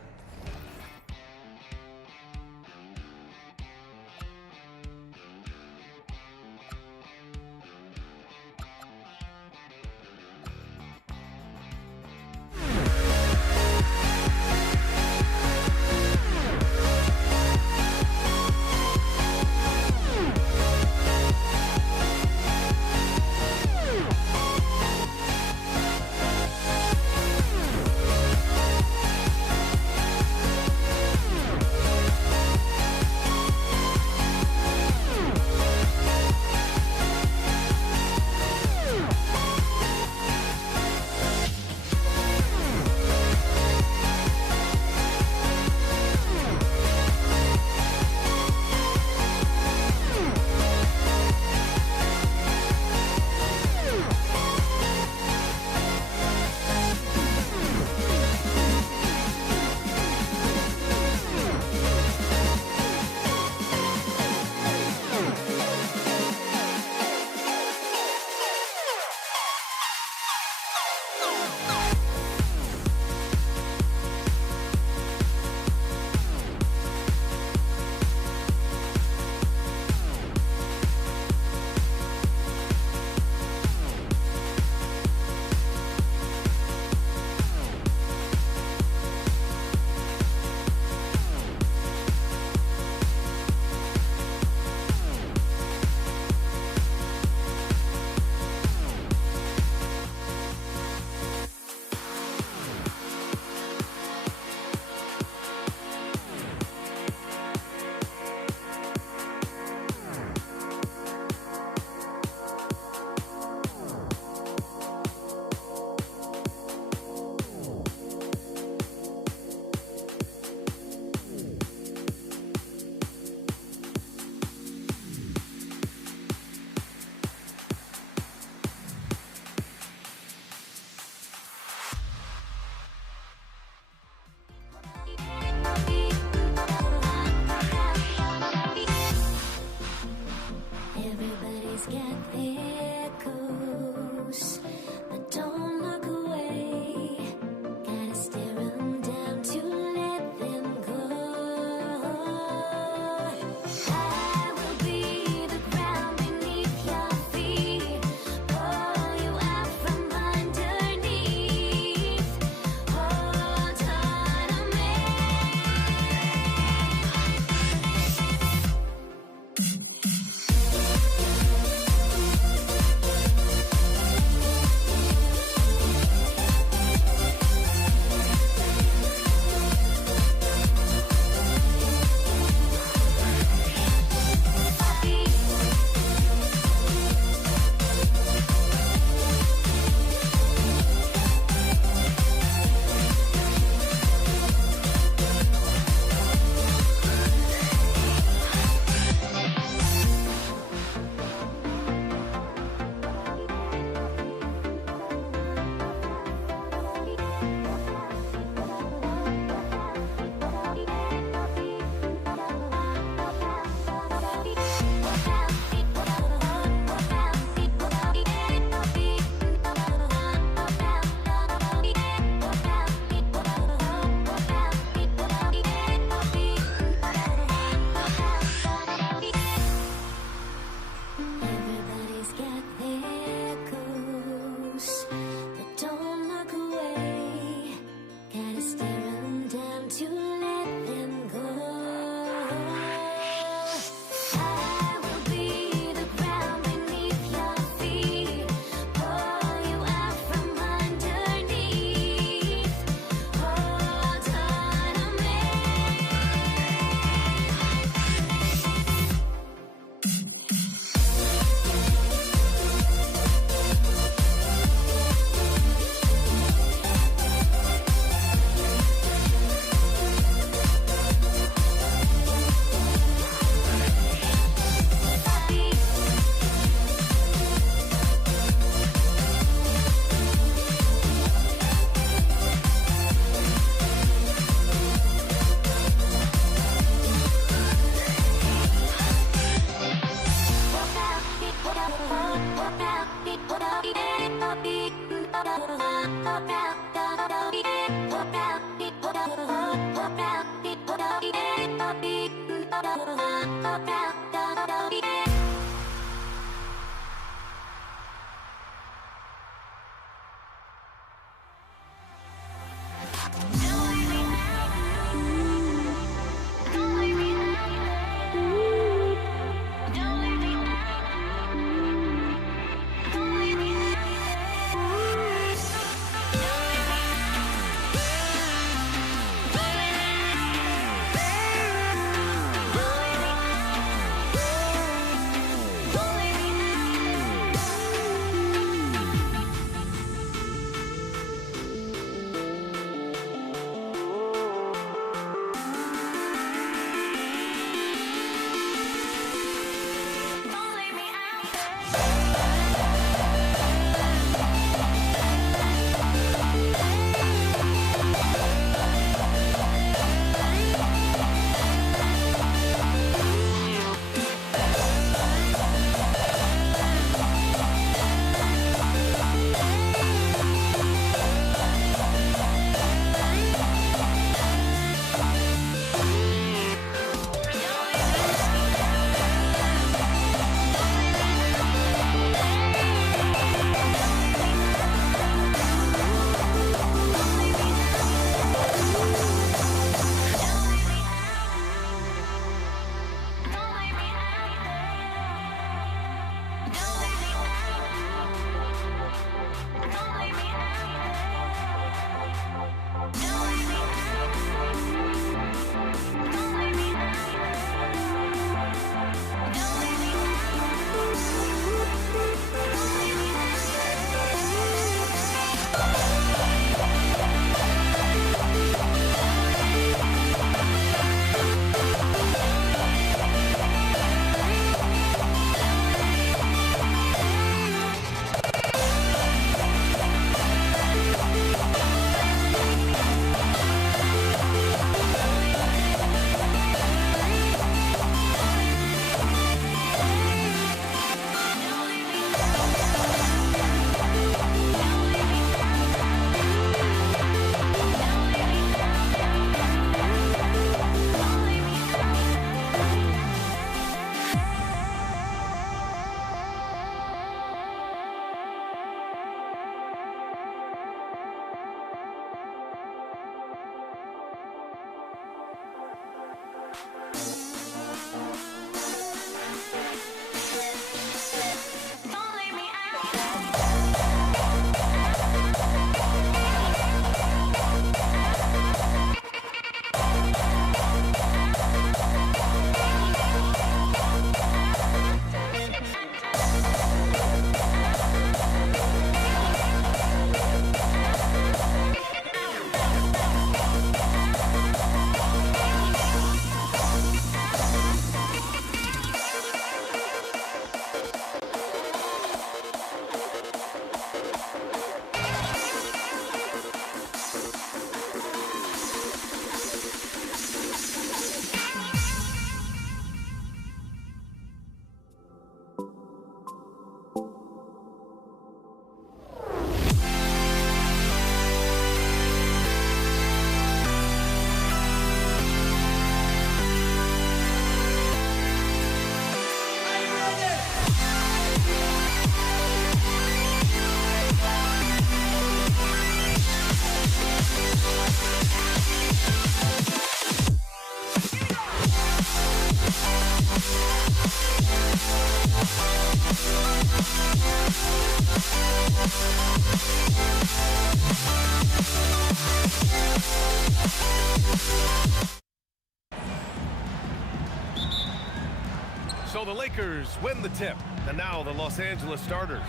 So the Lakers win the tip. And now the Los Angeles starters.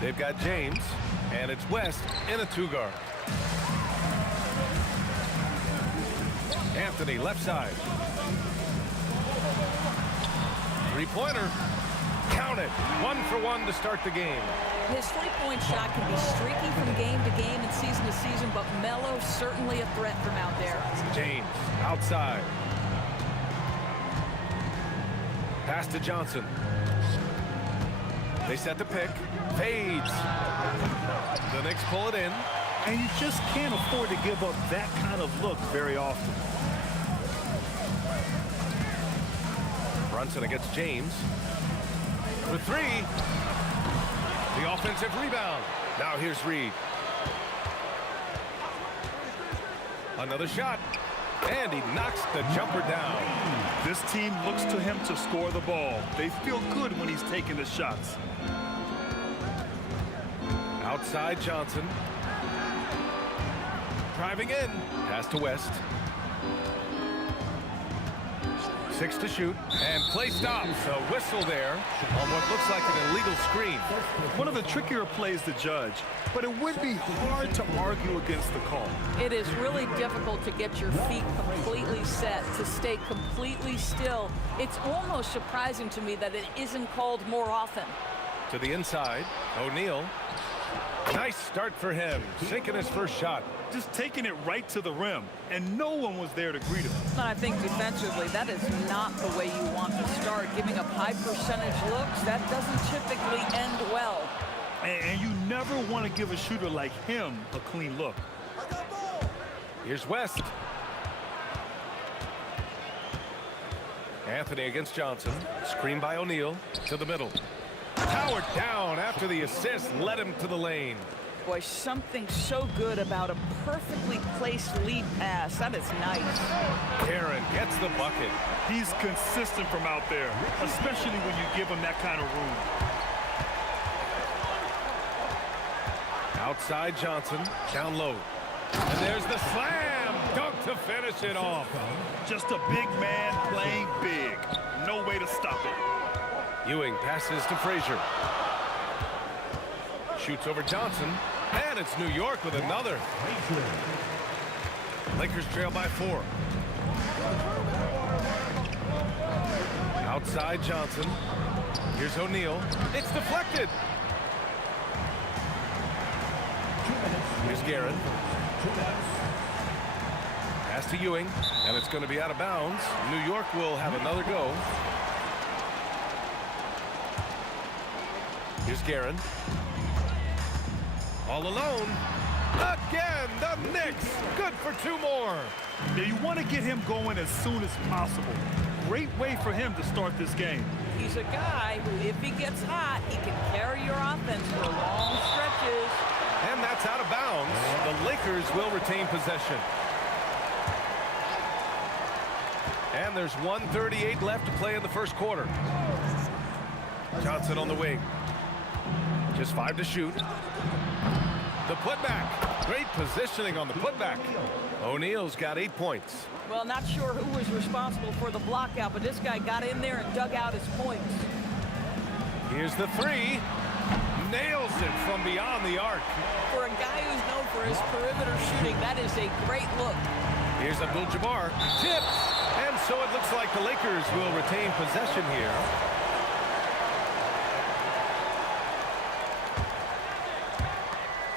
They've got James, and it's West in a two-guard. Anthony, left side. Three-pointer. Count it. 1 for 1 to start the game. His three-point shot can be streaky from game to game and season to season, but Melo's certainly a threat from out there. James, outside. Pass to Johnson. They set the pick. Fades. The Knicks pull it in. And you just can't afford to give up that kind of look very often. Front Johnson against James. For three. The offensive rebound. Now here's Reed. Another shot. And he knocks the jumper down. This team looks to him to score the ball. They feel good when he's taking the shots. Outside Johnson. Driving in. Pass to West. 6 to shoot. And play stops. A whistle there on what looks like an illegal screen. One of the trickier plays to judge, but it would be hard to argue against the call. It is really difficult to get your feet completely set, to stay completely still. It's almost surprising to me that it isn't called more often. To the inside. O'Neal. Nice start for him. Sinking his first shot. Just taking it right to the rim, and no one was there to greet him. And I think defensively, that is not the way you want to start. Giving up high percentage looks, that doesn't typically end well. And you never want to give a shooter like him a clean look. Here's West. Anthony against Johnson. Screen by O'Neal. To the middle. Powered down after the assist led him to the lane. Boy, something so good about a perfectly placed lead pass. That is nice. Aaron gets the bucket. He's consistent from out there, especially when you give him that kind of room. Outside Johnson. Down low. And there's the slam. Dunk to finish it off. Just a big man playing big. No way to stop it. Ewing passes to Frazier. Shoots over Johnson. And it's New York with another. Lakers trail by 4. Outside Johnson. Here's O'Neal. It's deflected. Here's Garrett. Pass to Ewing. And it's going to be out of bounds. New York will have another go. Here's Guerin. All alone. Again, the Knicks. Good for 2 more. Now you want to get him going as soon as possible. Great way for him to start this game. He's a guy who, if he gets hot, he can carry your offense for long stretches. And that's out of bounds. The Lakers will retain possession. And there's 1:38 left to play in the first quarter. Johnson on the wing. Just 5 to shoot. The putback. Great positioning on the putback. O'Neal's got 8 points. Well, not sure who was responsible for the blockout, but this guy got in there and dug out his points. Here's the 3. Nails it from beyond the arc. For a guy who's known for his perimeter shooting, that is a great look. Here's Abdul-Jabbar. Tips. And so it looks like the Lakers will retain possession here.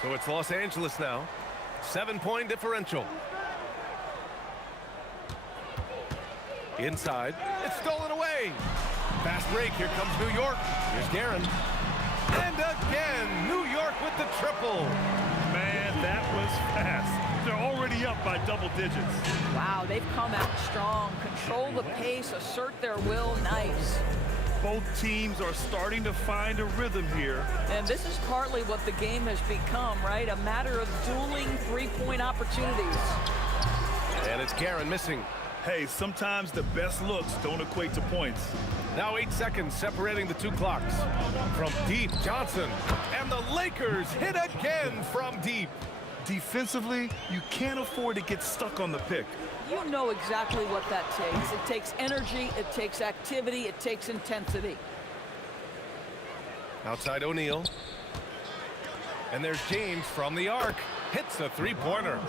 So it's Los Angeles now. 7-point differential. Inside. It's stolen away. Fast break. Here comes New York. Here's Guerin. And again, New York with the triple. Man, that was fast. They're already up by double digits. Wow, they've come out strong. Control the pace, assert their will. Nice. Both teams are starting to find a rhythm here. And this is partly what the game has become, right? A matter of dueling three-point opportunities. And it's Guerin missing. Hey, sometimes the best looks don't equate to points. Now 8 seconds separating the 2 clocks. From deep, Johnson. And the Lakers hit again from deep. Defensively, you can't afford to get stuck on the pick. You know exactly what that takes. It takes energy, it takes activity, it takes intensity. Outside O'Neal. And there's James from the arc. Hits a 3-pointer.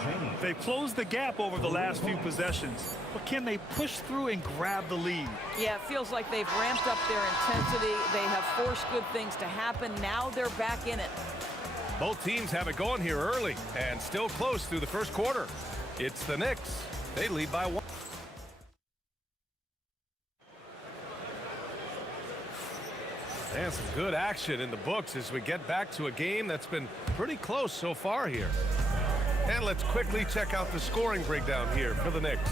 They've closed the gap over the last few possessions, but can they push through and grab the lead? Yeah, it feels like they've ramped up their intensity. They have forced good things to happen. Now they're back in it. Both teams have it going here early and still close through the first quarter. It's the Knicks. They lead by 1. And some good action in the books as we get back to a game that's been pretty close so far here. And let's quickly check out the scoring breakdown here for the Knicks.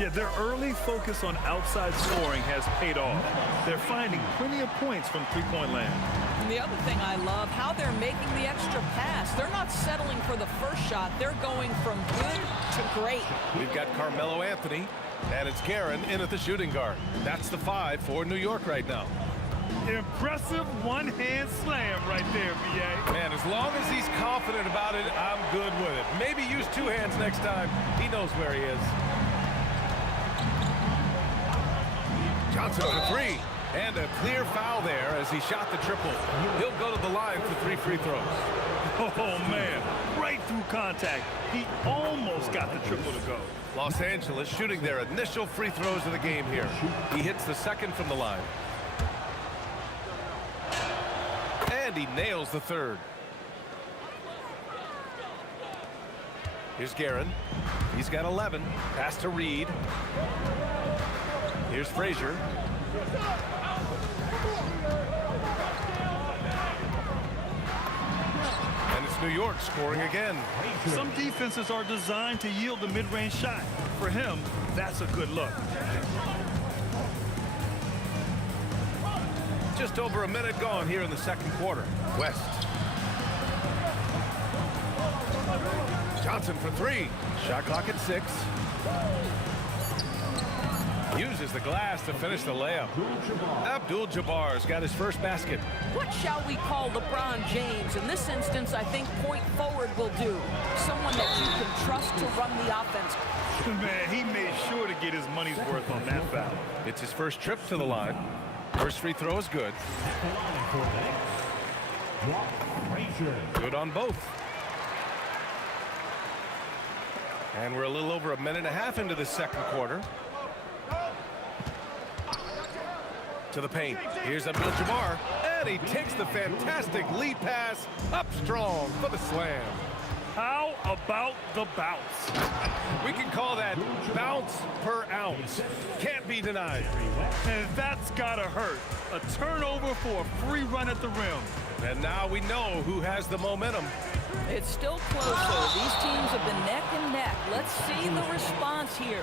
Yeah, their early focus on outside scoring has paid off. They're finding plenty of points from three-point land. And the other thing I love, how they're making the extra pass. They're not settling for the first shot. They're going from good to great. We've got Carmelo Anthony, and it's Guerin in at the shooting guard. That's the 5 for New York right now. Impressive one-hand slam right there, B.A. Man, as long as he's confident about it, I'm good with it. Maybe use 2 hands next time. He knows where he is. Johnson for 3. And a clear foul there as he shot the triple. He'll go to the line for 3 free throws. Oh, man. Right through contact. He almost got the triple to go. Los Angeles shooting their initial free throws of the game here. He hits the second from the line. And he nails the third. Here's Guerin. He's got 11. Pass to Reed. Here's Frazier. And it's New York scoring again. Some defenses are designed to yield the mid-range shot. For him, that's a good look. Just over a minute gone here in the second quarter. West. Johnson for 3. Shot clock at 6. Uses the glass to finish the layup. Abdul-Jabbar's got his first basket. What shall we call LeBron James? In this instance, I think point forward will do. Someone that you can trust to run the offense. Man, he made sure to get his money's worth on that foul. It's his first trip to the line. First free throw is good. Good on both. And we're a little over a minute and a half into the second quarter. To the paint. Here's Abdul-Jabbar. And he takes the fantastic lead pass up strong for the slam. How about the bounce? We can call that bounce per ounce. Can't be denied. And that's gotta hurt. A turnover for a free run at the rim. And now we know who has the momentum. It's still close, though. These teams have been neck and neck. Let's see the response here.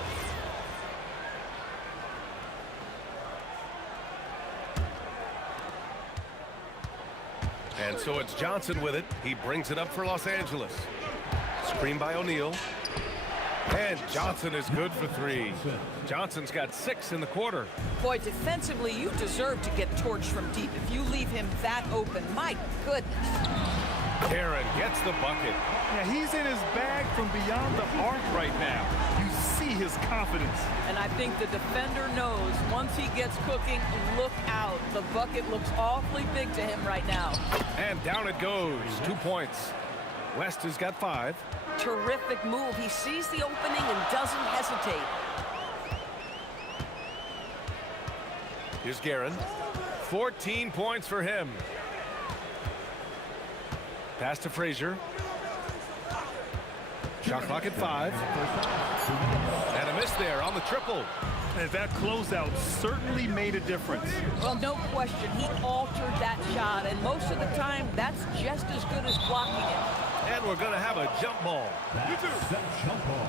And so it's Johnson with it. He brings it up for Los Angeles. Screen by O'Neal. And Johnson is good for 3. Johnson's got 6 in the quarter. Boy, defensively, you deserve to get torched from deep if you leave him that open. My goodness. Guerin gets the bucket. Yeah, he's in his bag from beyond the arc right now. You see his confidence. And I think the defender knows once he gets cooking, look out. The bucket looks awfully big to him right now. And down it goes. 2 points. West has got 5. Terrific move. He sees the opening and doesn't hesitate. Here's Guerin. 14 points for him. Pass to Frazier. Shot clock at 5. And a miss there on the triple. And that closeout certainly made a difference. Well, no question. He altered that shot, and most of the time, that's just as good as blocking it. And we're going to have a jump ball. Jump ball.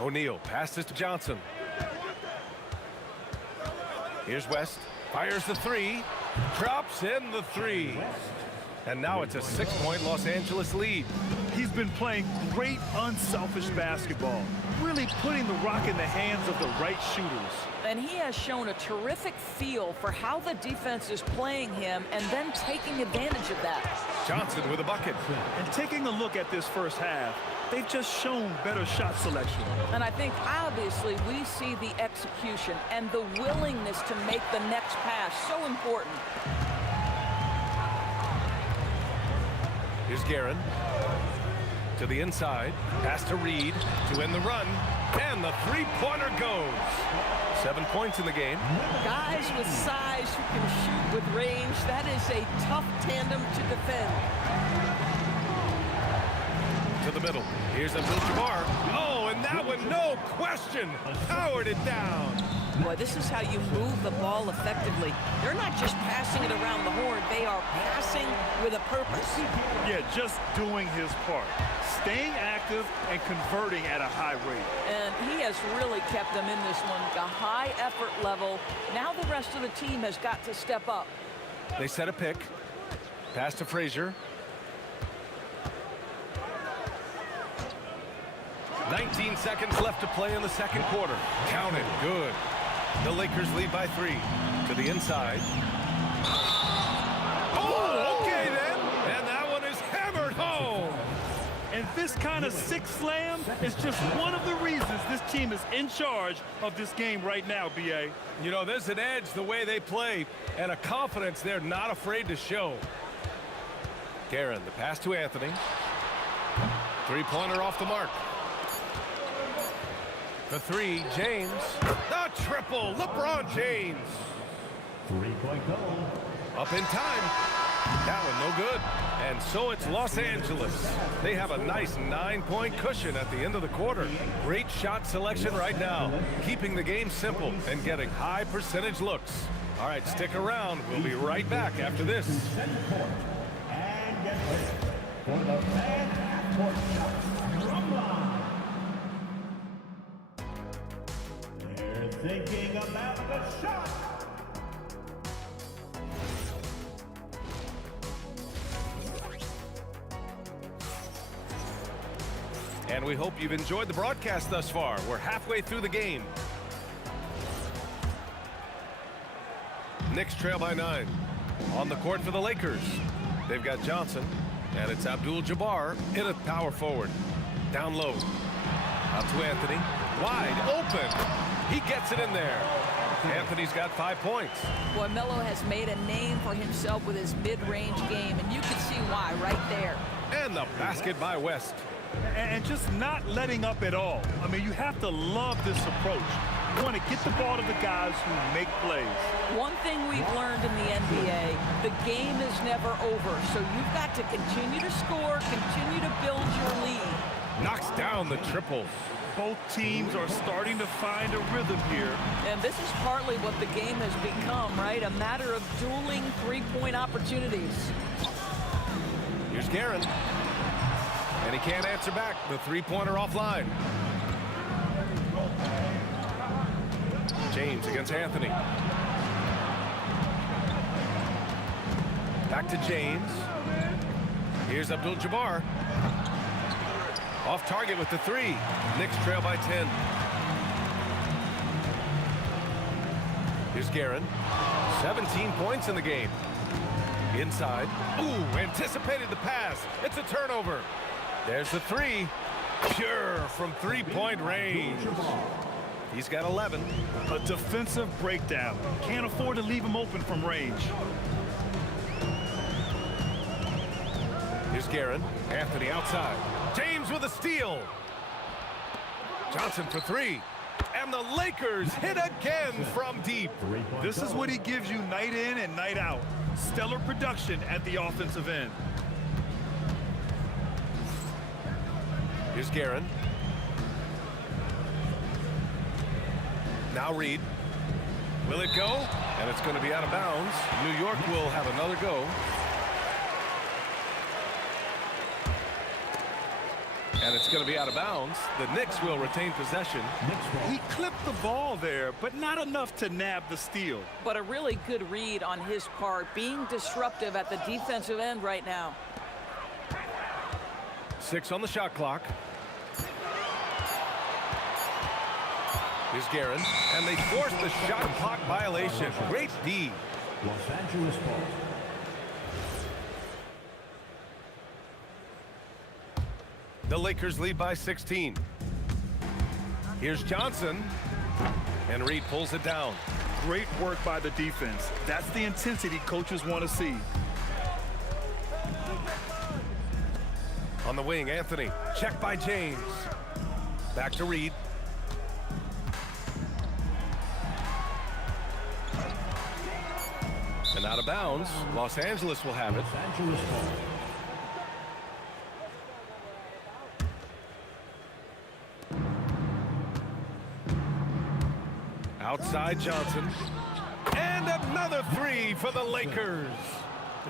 O'Neal passes to Johnson. Here's West. Fires the 3. Drops in the 3. And now it's a 6-point Los Angeles lead. He's been playing great unselfish basketball, really putting the rock in the hands of the right shooters. And he has shown a terrific feel for how the defense is playing him and then taking advantage of that. Johnson with a bucket. And taking a look at this first half, they've just shown better shot selection. And I think obviously we see the execution and the willingness to make the next pass so important. Here's Guerin. To the inside. Pass to Reed to end the run. And the three-pointer goes. 7 points in the game. Guys with size who can shoot with range, that is a tough tandem to defend. To the middle. Here's Abdul-Jabbar. Oh, and that one, no question, powered it down. Boy, this is how you move the ball effectively. They're not just passing it around the horn. They are passing with a purpose. Yeah, just doing his part. Staying active and converting at a high rate. And he has really kept them in this one. A high effort level. Now the rest of the team has got to step up. They set a pick. Pass to Frazier. 19 seconds left to play in the second quarter. Counted. Good. The Lakers lead by 3. To the inside. Oh, okay then. And that one is hammered home. And this kind of six slam is just one of the reasons this team is in charge of this game right now, B.A. You know, there's an edge the way they play and a confidence they're not afraid to show. Guerin, the pass to Anthony. Three-pointer off the mark. The 3, James. The triple, LeBron James. 3-point goal. Up in time. That one no good. And so it's Los Angeles. They have a nice 9-point cushion at the end of the quarter. Great shot selection right now. Keeping the game simple and getting high percentage looks. All right, stick around. We'll be right back after this. And get ready for the fan half-court shot from line. They're thinking about the shot. And we hope you've enjoyed the broadcast thus far. We're halfway through the game. Knicks trail by 9. On the court for the Lakers. They've got Johnson, and it's Abdul-Jabbar in a power forward. Down low. Out to Anthony. Wide open. He gets it in there. Anthony's got 5 points. Boy, Melo has made a name for himself with his mid-range game, and you can see why right there. And the basket by West. And just not letting up at all. I mean, you have to love this approach. You want to get the ball to the guys who make plays. One thing we've learned in the NBA, the game is never over. So you've got to continue to score, continue to build your lead. Knocks down the triple. Both teams are starting to find a rhythm here. And this is partly what the game has become, right? A matter of dueling three-point opportunities. Here's Guerin. And he can't answer back. The three-pointer offline. James against Anthony. Back to James. Here's Abdul-Jabbar. Off target with the 3. Knicks trail by 10. Here's Guerin. 17 points in the game. Inside. Ooh, anticipated the pass. It's a turnover. There's the 3. Pure from three-point range. He's got 11. A defensive breakdown. Can't afford to leave him open from range. Here's Guerin. Anthony outside. James with a steal. Johnson for 3. And the Lakers hit again from deep. This is what he gives you night in and night out. Stellar production at the offensive end. Here's Guerin. Now Reed. Will it go? And it's going to be out of bounds. New York will have another go. And it's going to be out of bounds. The Knicks will retain possession. He clipped the ball there, but not enough to nab the steal. But a really good read on his part, being disruptive at the defensive end right now. 6 on the shot clock. Here's Guerin, and they force the shot clock violation. Great D. Los Angeles ball. The Lakers lead by 16. Here's Johnson, and Reed pulls it down. Great work by the defense. That's the intensity coaches want to see. On the wing, Anthony. Check by James. Back to Reed. And out of bounds. Los Angeles will have it. Los Angeles ball. Outside Johnson. And another three for the Lakers.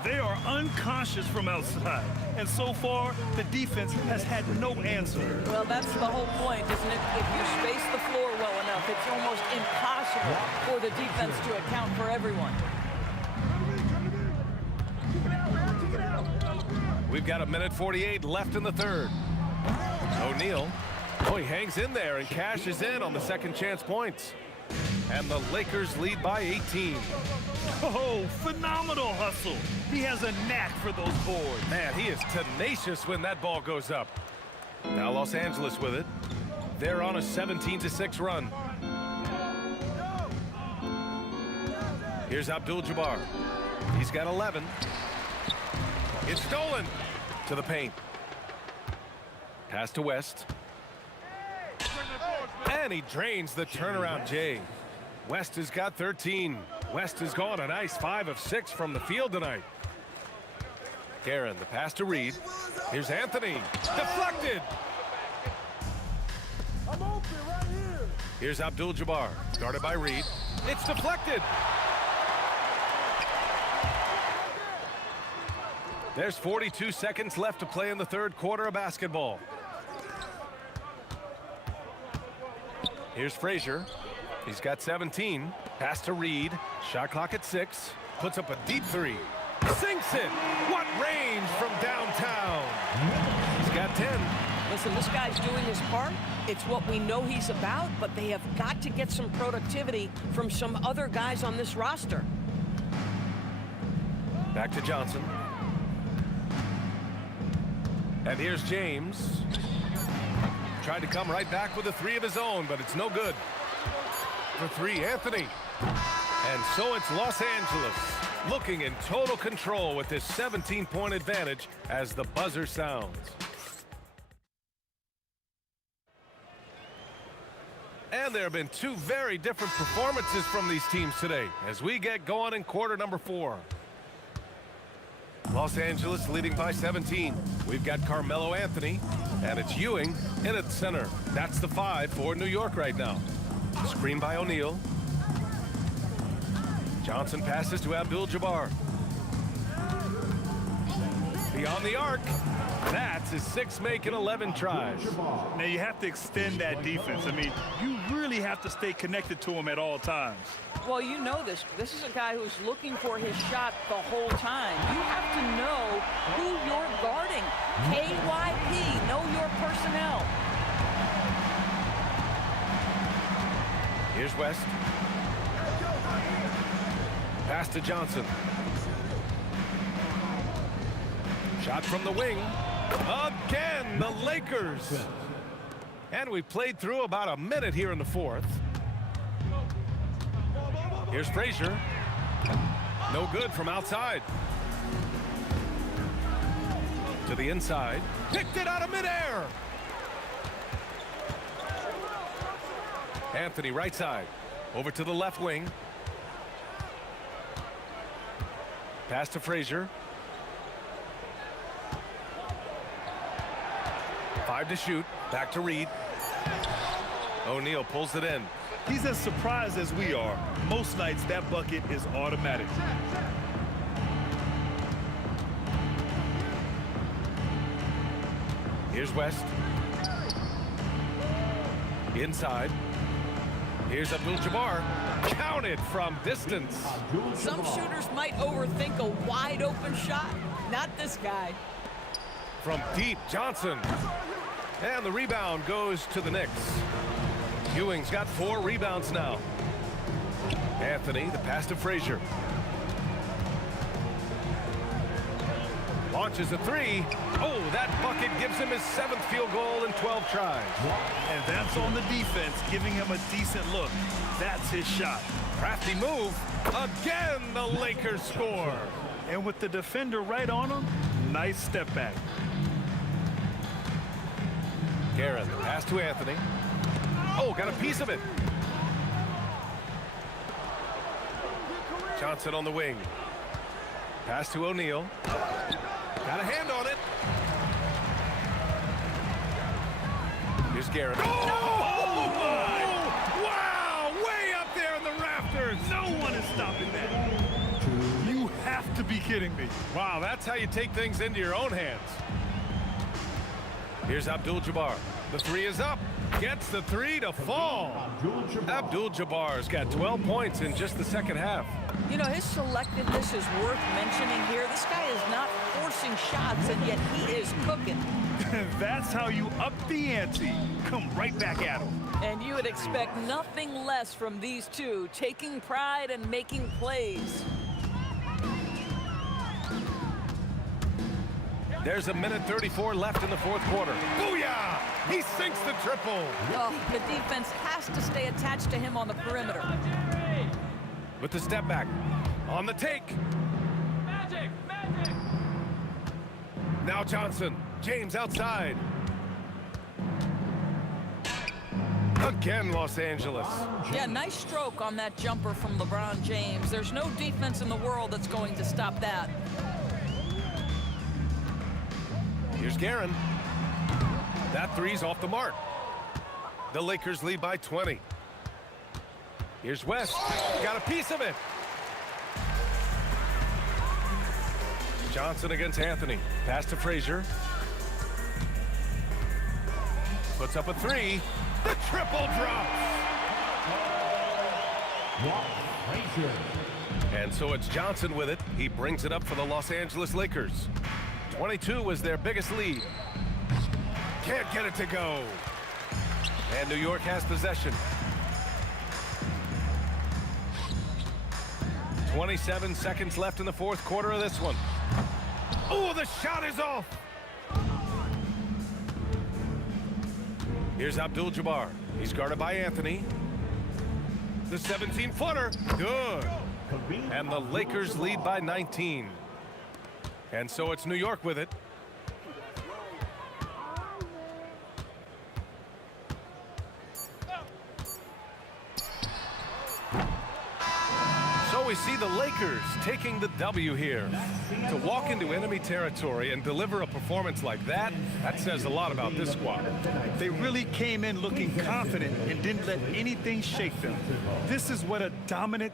They are unconscious from outside, and so far, the defense has had no answer. Well, that's the whole point, isn't it? If you space the floor well enough, it's almost impossible for the defense to account for everyone. We've got 1:48 left in the third. O'Neal. Oh, he hangs in there and cashes in on the second chance points. And the Lakers lead by 18. Oh, phenomenal hustle. He has a knack for those boards. Man, he is tenacious when that ball goes up. Now Los Angeles with it. They're on a 17-6 run. Here's Abdul-Jabbar. He's got 11. It's stolen to the paint. Pass to West. And he drains the turnaround J. West has got 13. West has gone a nice 5 of 6 from the field tonight. Guerin, the pass to Reed. Here's Anthony. Deflected. I'm open right here. Here's Abdul-Jabbar. Guarded by Reed. It's deflected. There's 42 seconds left to play in the third quarter of basketball. Here's Frazier. He's got 17. Pass to Reed. Shot clock at 6. Puts up a deep three. Sinks it. What range from downtown. He's got 10. Listen, this guy's doing his part. It's what we know he's about, but they have got to get some productivity from some other guys on this roster. Back to Johnson. And here's James. Tried to come right back with a three of his own, but it's no good. For three, Anthony. And so it's Los Angeles looking in total control with this 17-point advantage as the buzzer sounds. And there have been two very different performances from these teams today as we get going in quarter number 4. Los Angeles leading by 17. We've got Carmelo Anthony, and it's Ewing in at center. That's the 5 for New York right now. Screen by O'Neal. Johnson passes to Abdul-Jabbar. Beyond the arc. That's his 6 make and 11 tries. Now you have to extend that defense. I mean, you really have to stay connected to him at all times. Well, you know this. This is a guy who's looking for his shot the whole time. You have to know who you're guarding. KYP, know your personnel. Here's West. Pass to Johnson. Shot from the wing. Again, the Lakers. And we played through about a minute here in the fourth. Here's Frazier. No good from outside. To the inside. Picked it out of midair. Anthony right side. Over to the left wing. Pass to Frazier. 5 to shoot. Back to Reed. O'Neal pulls it in. He's as surprised as we are. Most nights, that bucket is automatic. Here's West. Inside. Here's Abdul-Jabbar. Counted from distance. Some shooters might overthink a wide open shot. Not this guy. From deep, Johnson. And the rebound goes to the Knicks. Ewing's got 4 rebounds now. Anthony, the pass to Frazier. Launches a 3. Oh, that bucket gives him his 7th field goal in 12 tries. And that's on the defense, giving him a decent look. That's his shot. Crafty move. Again, the Lakers score. And with the defender right on him, nice step back. Guerin, pass to Anthony. Oh, got a piece of it. Johnson on the wing. Pass to O'Neal. Got a hand on it. Here's Guerin. Oh, my! Wow! Way up there be kidding me. Wow, that's how you take things into your own hands. Here's Abdul-Jabbar. The three is up. Gets the three to fall. Abdul-Jabbar's got 12 points in just the second half. You know, his selectiveness is worth mentioning here. This guy is not forcing shots, and yet he is cooking. That's how you up the ante. Come right back at him. And you would expect nothing less from these two, taking pride and making plays. There's a minute 34 left in the fourth quarter. Booyah! He sinks the triple. Oh, the defense has to stay attached to him on the perimeter. With the step back. On the take. Magic! Now Johnson. James outside. Again, Los Angeles. Yeah, nice stroke on that jumper from LeBron James. There's no defense in the world that's going to stop that. Here's Guerin. That three's off the mark. The Lakers lead by 20. Here's West. Got a piece of it. Johnson against Anthony. Pass to Frazier. Puts up a three. The triple drops. And so it's Johnson with it. He brings it up for the Los Angeles Lakers. 22 was their biggest lead. Can't get it to go. And New York has possession. 27 seconds left in the fourth quarter of this one. Oh, the shot is off. Here's Abdul-Jabbar. He's guarded by Anthony. The 17-footer. Good. And the Lakers lead by 19. And so it's New York with it. So we see the Lakers taking the W here. To walk into enemy territory and deliver a performance like that, that says a lot about this squad. They really came in looking confident and didn't let anything shake them. This is what a dominant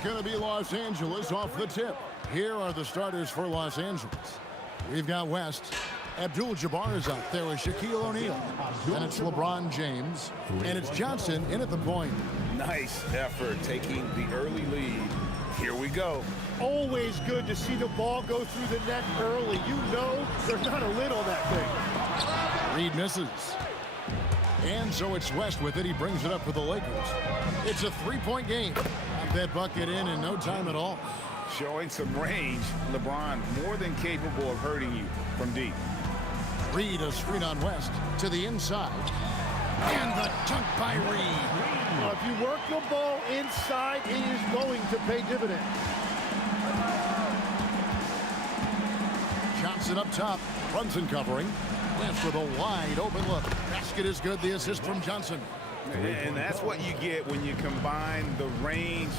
It's going to be Los Angeles off the tip. Here are the starters for Los Angeles. We've got West. Abdul-Jabbar is out there with Shaquille O'Neal. And it's LeBron James. And it's Johnson in at the point. Nice effort taking the early lead. Here we go. Always good to see the ball go through the net early. You know there's not a lid on that thing. Reed misses. And so it's West with it. He brings it up for the Lakers. It's a three-point game. Got that bucket in no time at all. Showing some range. LeBron more than capable of hurting you from deep. Reed a screen on West to the inside. And the dunk by Reed. If you work the ball inside, it is going to pay dividends. Johnson up top. Brunson covering. West with a wide open look. Basket is good. The assist from Johnson. And that's what you get when you combine the range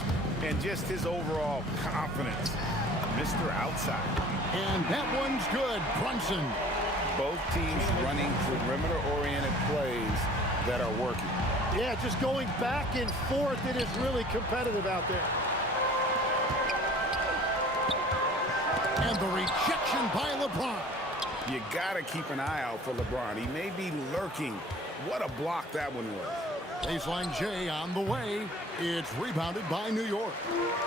and just his overall confidence. Mr. Outside. And that one's good. Brunson. Both teams running perimeter-oriented plays that are working. Yeah, just going back and forth. It is really competitive out there. And the rejection by LeBron. You got to keep an eye out for LeBron. He may be lurking. What a block that one was. Baseline J on the way. It's rebounded by New York.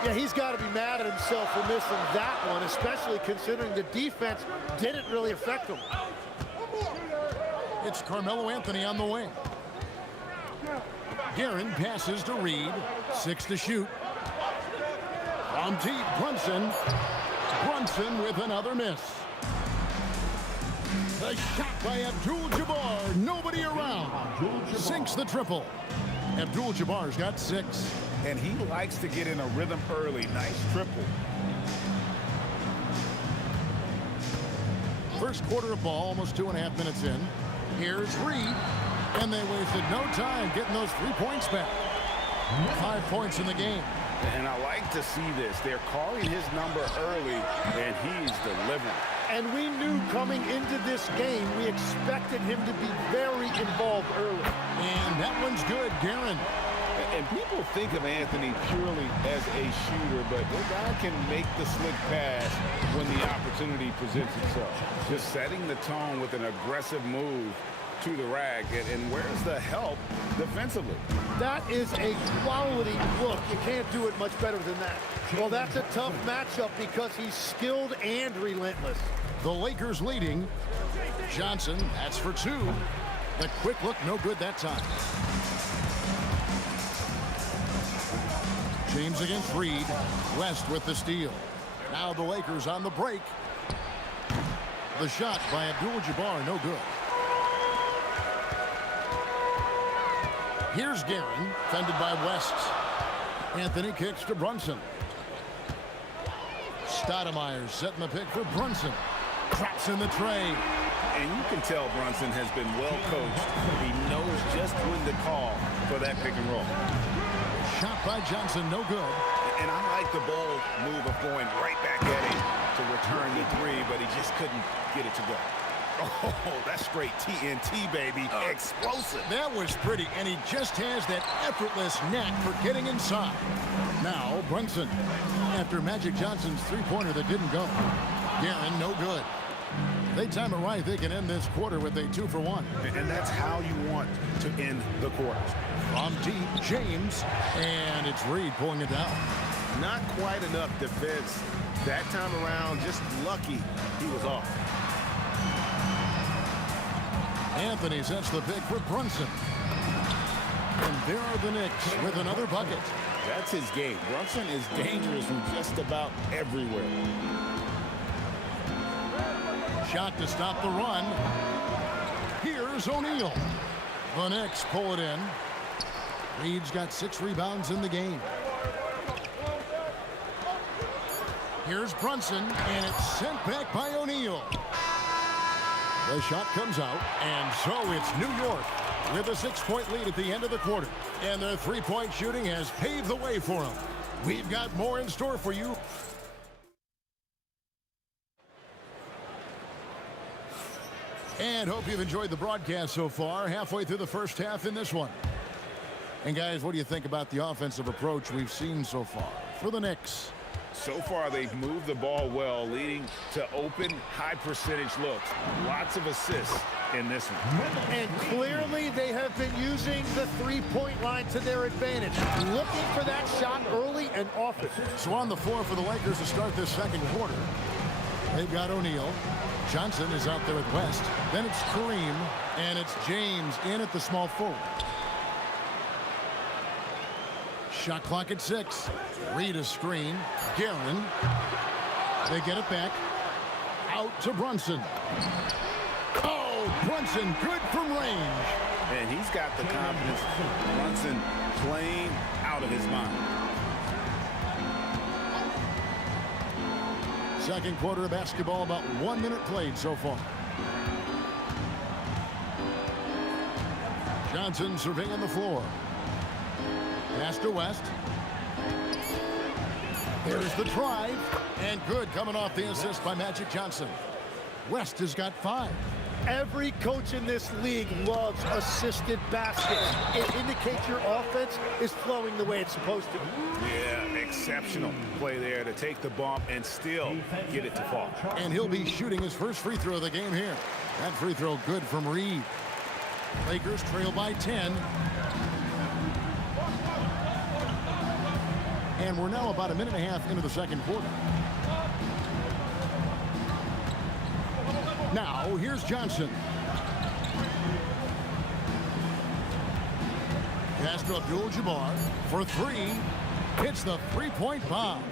Yeah, he's got to be mad at himself for missing that one, especially considering the defense didn't really affect him. It's Carmelo Anthony on the wing. Guerin passes to Reed. 6 to shoot. From deep, Brunson. Brunson with another miss. The shot by Abdul-Jabbar. Nobody around. Sinks the triple. Abdul-Jabbar's got 6. And he likes to get in a rhythm early. Nice triple. First quarter of ball, almost 2.5 minutes in. Here's Reed. And they wasted no time getting those 3 points back. 5 points in the game. And I like to see this. They're calling his number early, and he's delivering. And we knew coming into this game, we expected him to be very involved early. And that one's good, Guerin. And people think of Anthony purely as a shooter, but the guy can make the slick pass when the opportunity presents itself. Just setting the tone with an aggressive move to the rack. And where's the help defensively? That is a quality look. You can't do it much better than that. Well, that's a tough matchup because he's skilled and relentless. The Lakers leading. Johnson, that's for 2. The quick look, no good that time. James against Reed. West with the steal. Now the Lakers on the break. The shot by Abdul-Jabbar, no good. Here's Guerin, fended by West. Anthony kicks to Brunson. Stoudemire setting the pick for Brunson. Traps in the tray. And you can tell Brunson has been well coached. He knows just when to call for that pick and roll. Shot by Johnson, no good. And I like the bold move of going right back at him to return the 3, but he just couldn't get it to go. Oh, that's straight TNT, baby. Explosive. That was pretty, and he just has that effortless knack for getting inside. Now, Brunson. After Magic Johnson's 3-pointer that didn't go. Guerin, no good. They time it right, they can end this quarter with a 2 for 1. And that's how you want to end the quarters. From deep, James, and it's Reed pulling it down. Not quite enough defense that time around. Just lucky he was off. Anthony sets the pick for Brunson. And there are the Knicks with another bucket. That's his game. Brunson is dangerous from just about everywhere. Shot to stop the run. Here's O'Neal. The Knicks pull it in. Reed's got 6 rebounds in the game. Here's Brunson, and it's sent back by O'Neal. The shot comes out, and so it's New York with a 6-point lead at the end of the quarter. And their 3-point shooting has paved the way for them. We've got more in store for you. And hope you've enjoyed the broadcast so far. Halfway through the first half in this one. And guys, what do you think about the offensive approach we've seen so far for the Knicks. So far, they've moved the ball well, leading to open, high-percentage looks. Lots of assists in this one. And clearly, they have been using the three-point line to their advantage, looking for that shot early and often. So on the floor for the Lakers to start this second quarter, they've got O'Neal. Johnson is out there with West. Then it's Kareem, and it's James in at the small forward. Shot clock at 6. Reed a screen. Guerin. They get it back. Out to Brunson. Oh, Brunson good from range. And he's got the confidence. Brunson playing out of his mind. Second quarter of basketball, about 1 minute played so far. Johnson surveying the floor. Pass to West. Here's the drive. And good coming off the assist by Magic Johnson. West has got 5. Every coach in this league loves assisted baskets. It indicates your offense is flowing the way it's supposed to. Yeah, exceptional play there to take the bump and still get it to fall. And he'll be shooting his first free throw of the game here. That free throw good from Reed. Lakers trail by 10. And we're now about a minute and a half into the second quarter. Now, here's Johnson. Pass to Abdul-Jabbar for 3. Hits the three-point bomb.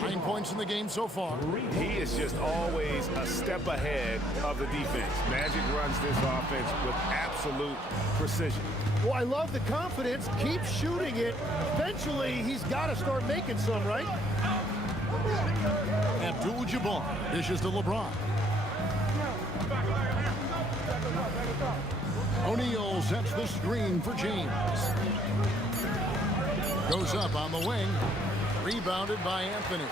9 points in the game so far. He is just always a step ahead of the defense. Magic runs this offense with absolute precision. Well, I love the confidence. Keep shooting it. Eventually, he's got to start making some, right? Abdul-Jabbar dishes to LeBron. O'Neal sets the screen for James. Goes up on the wing. Rebounded by Anthony.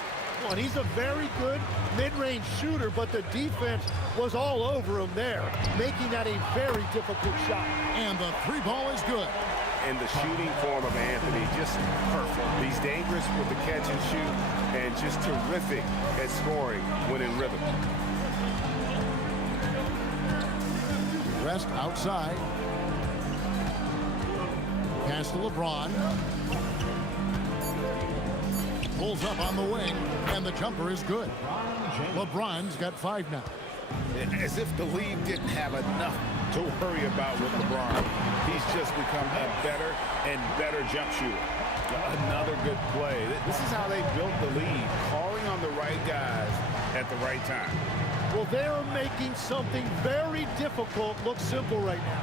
Well, and he's a very good mid-range shooter, but the defense was all over him there, making that a very difficult shot. And the 3 ball is good. And the shooting form of Anthony, just perfect. He's dangerous with the catch and shoot, and just terrific at scoring when in rhythm. Rest outside. Pass to LeBron. Pulls up on the wing, and the jumper is good. LeBron's got 5 now. As if the league didn't have enough to worry about with LeBron. He's just become a better and better jump shooter. Another good play. This is how they built the lead, calling on the right guys at the right time. Well, they're making something very difficult look simple right now.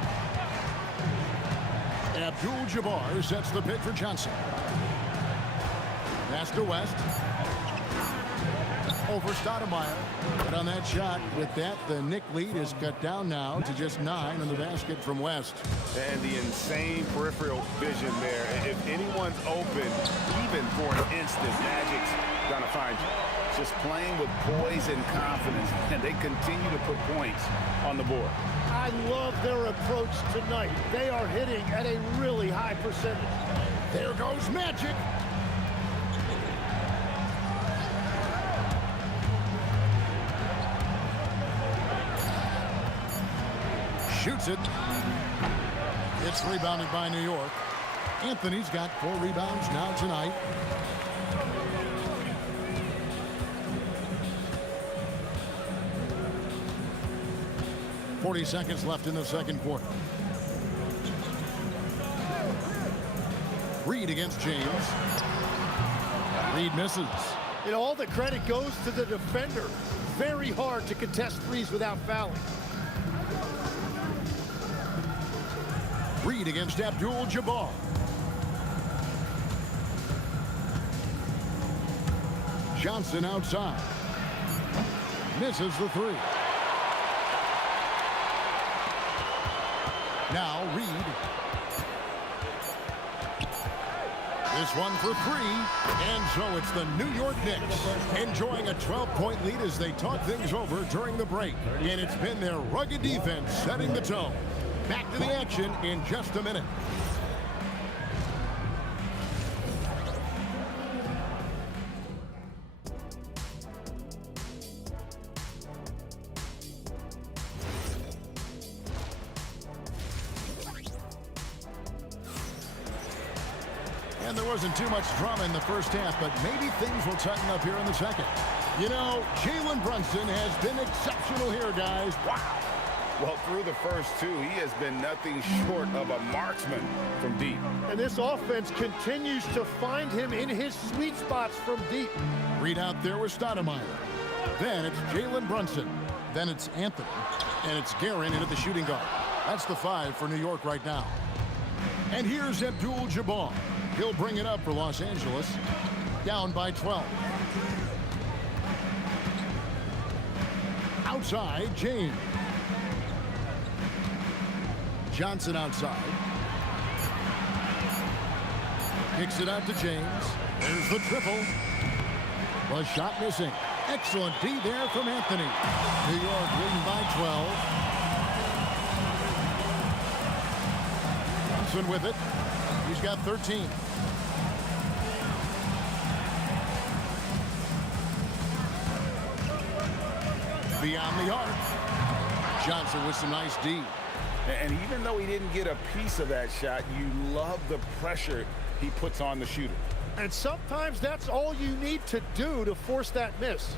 Abdul-Jabbar sets the pick for Johnson. Pass to West. Over Stoudemire. But on that shot, with that, the Knick lead is cut down now to just 9 on the basket from West. And the insane peripheral vision there. If anyone's open, even for an instant, Magic's gonna find you. Just playing with poise and confidence, and they continue to put points on the board. I love their approach tonight. They are hitting at a really high percentage. There goes Magic. Shoots it. It's rebounded by New York. Anthony's got 4 rebounds now tonight. .40 seconds left in the second quarter. Reed against James. Reed misses. And all the credit goes to the defender. Very hard to contest threes without fouling. Reed against Abdul-Jabbar. Johnson outside. Misses the 3. Now Reed. This one for 3. And so it's the New York Knicks enjoying a 12-point lead as they talk things over during the break. And it's been their rugged defense setting the tone. Back to the action in just a minute. And there wasn't too much drama in the first half, but maybe things will tighten up here in the second. You know, Jalen Brunson has been exceptional here, guys. Wow. Well, through the first two, he has been nothing short of a marksman from deep. And this offense continues to find him in his sweet spots from deep. Read out there with Stoudemire. Then it's Jalen Brunson. Then it's Anthony. And it's Guerin in at the shooting guard. That's the 5 for New York right now. And here's Abdul-Jabbar. He'll bring it up for Los Angeles. Down by 12. Outside, James. Johnson outside. Kicks it out to James. There's the triple. The shot missing. Excellent D there from Anthony. New York leading by 12. Johnson with it. He's got 13. Beyond the arc. Johnson with some nice D. And even though he didn't get a piece of that shot, you love the pressure he puts on the shooter. And sometimes that's all you need to do to force that miss.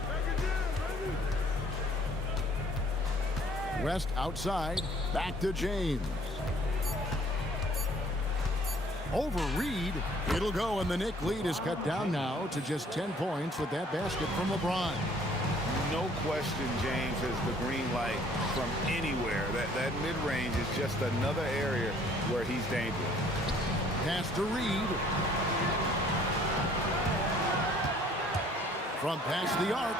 West outside. Back to James. Over Reed. It'll go, and the Knick lead is cut down now to just 10 points with that basket from LeBron. No question James has the green light from anywhere. That mid-range is just another area where he's dangerous. Pass to Reed. From past the arc.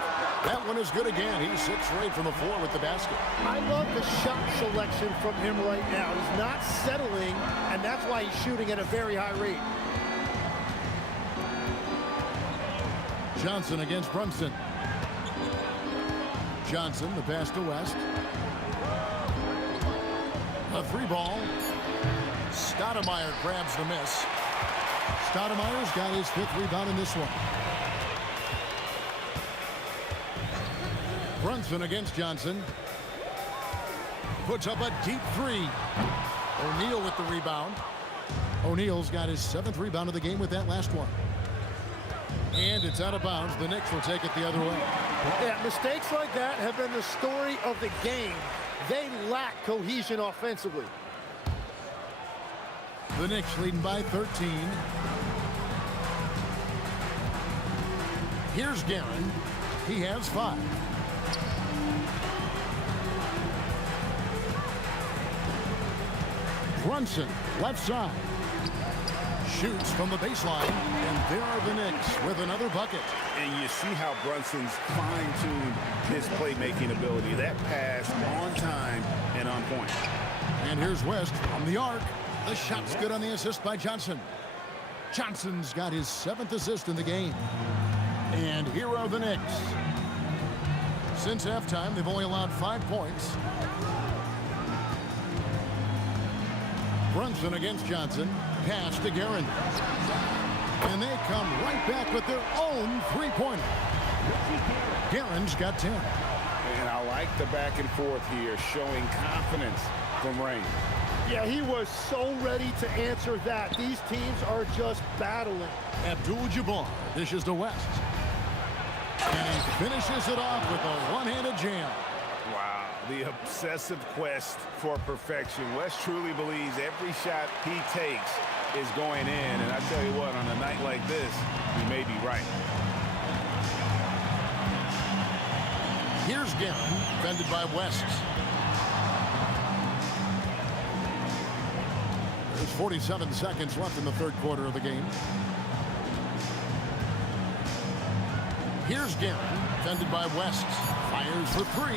That one is good again. He's 6 for 8 from the floor with the basket. I love the shot selection from him right now. He's not settling, and that's why he's shooting at a very high rate. Johnson against Brunson. Johnson, the pass to West. A 3 ball. Stoudemire grabs the miss. Stoudemire's got his 5th rebound in this one. Brunson against Johnson. Puts up a deep 3. O'Neal with the rebound. O'Neal's got his 7th rebound of the game with that last one. And it's out of bounds. The Knicks will take it the other way. Yeah, mistakes like that have been the story of the game. They lack cohesion offensively. The Knicks leading by 13. Here's Guerin. He has 5. Brunson, left side. Shoots from the baseline, and there are the Knicks with another bucket. And you see how Brunson's fine-tuned his playmaking ability. That pass on time and on point. And here's West from the arc. The shot's good on the assist by Johnson. Johnson's got his 7th assist in the game. And here are the Knicks. Since halftime, they've only allowed 5 points. Brunson against Johnson. Pass to Guerin. And they come right back with their own 3-pointer. Guerin's got 10. And I like the back and forth here, showing confidence from range. Yeah, he was so ready to answer that. These teams are just battling. Abdul-Jabbar dishes to West. And he finishes it off with a one-handed jam. Wow, the obsessive quest for perfection. West truly believes every shot he takes is going in. And I tell you what, on a night like this, he may be right. Here's Guerin, defended by West. There's 47 seconds left in the 3rd quarter of the game. Here's Guerin, defended by West. Fires for 3.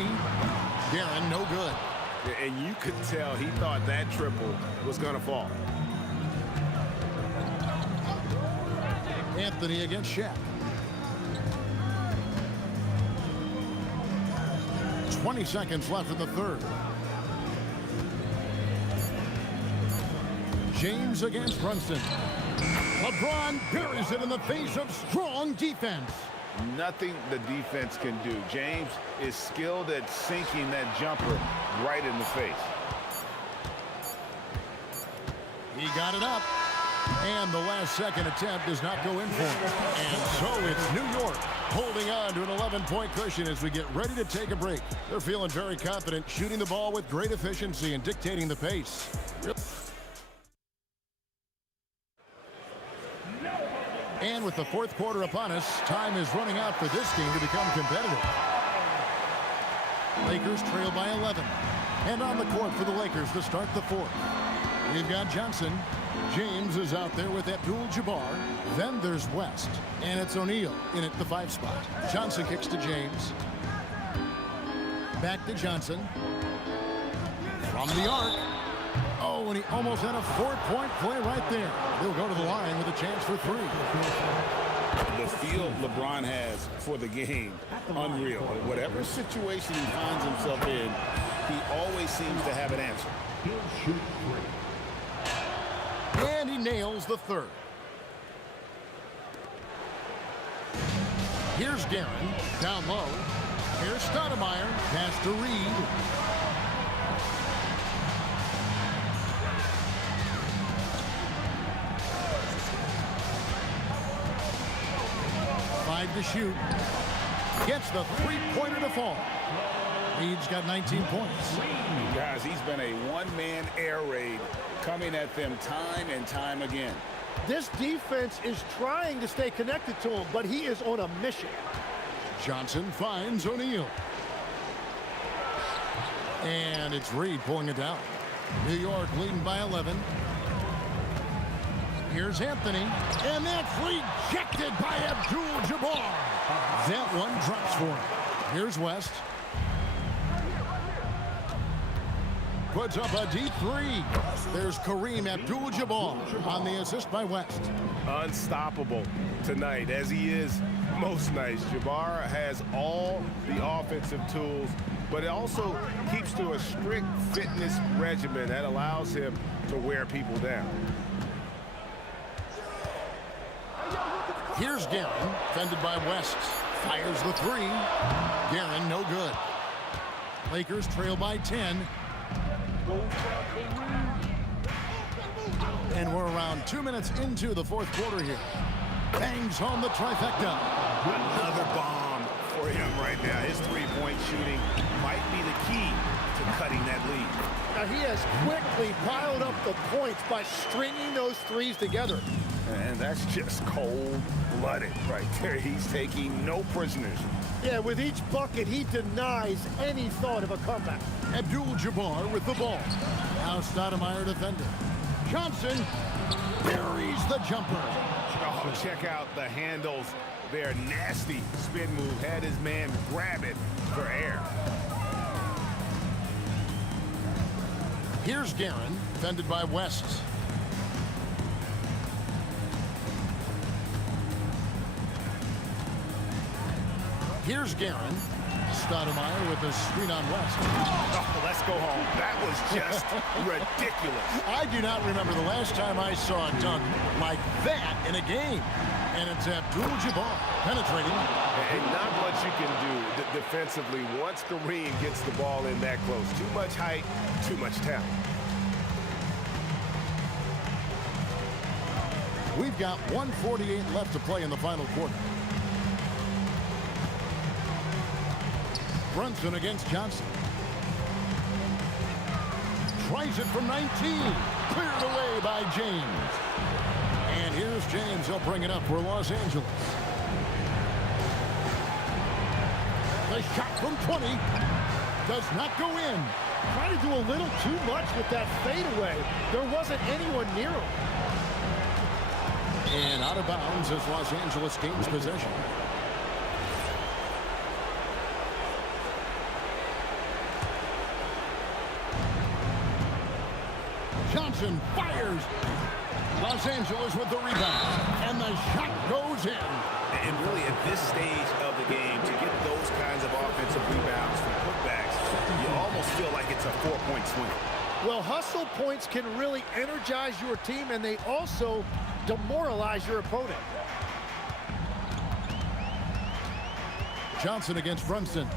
Guerin, no good. And you could tell he thought that triple was going to fall. Anthony against Shaq. 20 seconds left in the 3rd. James against Brunson. LeBron buries it in the face of strong defense. Nothing the defense can do. James is skilled at sinking that jumper right in the face. He got it up. And the last-second attempt does not go in for him. And so it's New York holding on to an 11-point cushion as we get ready to take a break. They're feeling very confident, shooting the ball with great efficiency and dictating the pace. And with the fourth quarter upon us, time is running out for this game to become competitive. Lakers trail by 11. And on the court for the Lakers to start the fourth. We've got Johnson. James is out there with Abdul-Jabbar. Then there's West. And it's O'Neal in at the 5 spot. Johnson kicks to James. Back to Johnson. From the arc. Oh, and he almost had a 4-point play right there. He'll go to the line with a chance for 3. The feel LeBron has for the game, unreal. Whatever situation he finds himself in, he always seems to have an answer. And he nails the third. Here's Guerin, down low. Here's Stoudemire, pass to Reed. To shoot. Gets the 3-pointer to fall. Reed's got 19 points. Guys, he's been a one-man air raid coming at them time and time again. This defense is trying to stay connected to him, but he is on a mission. Johnson finds O'Neal. And it's Reed pulling it down. New York leading by 11. Here's Anthony, and that's rejected by Abdul-Jabbar. That one drops for him. Here's West. Puts up a deep 3. There's Kareem Abdul-Jabbar on the assist by West. Unstoppable tonight, as he is most nights. Jabbar has all the offensive tools, but it also keeps to a strict fitness regimen that allows him to wear people down. Here's Guerin, defended by West. Fires the 3. Guerin, no good. Lakers trail by 10. And we're around 2 minutes into the fourth quarter here. Bangs home the trifecta. Another bomb for him right now. His 3-point shooting might be the key to cutting that lead. Now he has quickly piled up the points by stringing those 3s together. And that's just cold-blooded right there. He's taking no prisoners. Yeah, with each bucket, he denies any thought of a comeback. Abdul-Jabbar with the ball. Now Stoudemire defending. Johnson buries the jumper. Oh, check out the handles. Their nasty spin move had his man grab it for air. Here's Guerin, defended by West. Here's Guerin. Stoudemire with the screen on West. Oh, let's go home. That was just ridiculous. I do not remember the last time I saw a dunk like that in a game. And it's Abdul-Jabbar penetrating. And not much you can do defensively once Kareem gets the ball in that close. Too much height, too much talent. We've got 1:48 left to play in the final quarter. Brunson against Johnson. Tries it from 19. Cleared away by James. And here's James. He'll bring it up for Los Angeles. The shot from 20 does not go in. Trying to do a little too much with that fadeaway. There wasn't anyone near him. And out of bounds as Los Angeles gains possession. Johnson fires. Los Angeles with the rebound. And the shot goes in. And really at this stage of the game, to get those kinds of offensive rebounds from putbacks, you almost feel like it's a 4-point swing. Well, hustle points can really energize your team, and they also demoralize your opponent. Johnson against Brunson.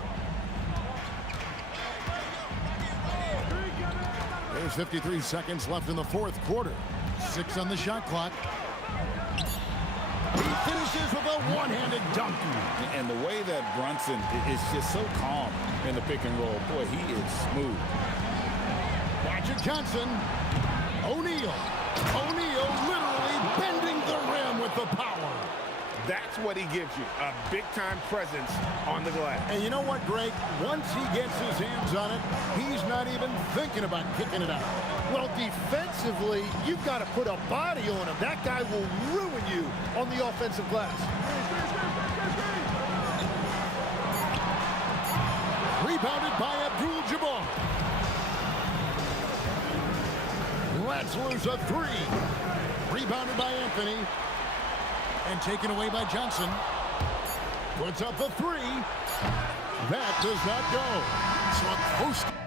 There's 53 seconds left in the fourth quarter. 6 on the shot clock. He finishes with a one-handed dunk. And the way that Brunson is just so calm in the pick and roll, boy, he is smooth. Magic Johnson. O'Neal. O'Neal literally bending the rim with the power. That's what he gives you, a big-time presence on the glass. And you know what, Greg? Once he gets his hands on it, he's not even thinking about kicking it out. Well, defensively, you've got to put a body on him. That guy will ruin you on the offensive glass. Rebounded by Abdul-Jabbar. Let's lose a 3. Rebounded by Anthony. And taken away by Johnson. Puts up the 3. That does not go. So a post.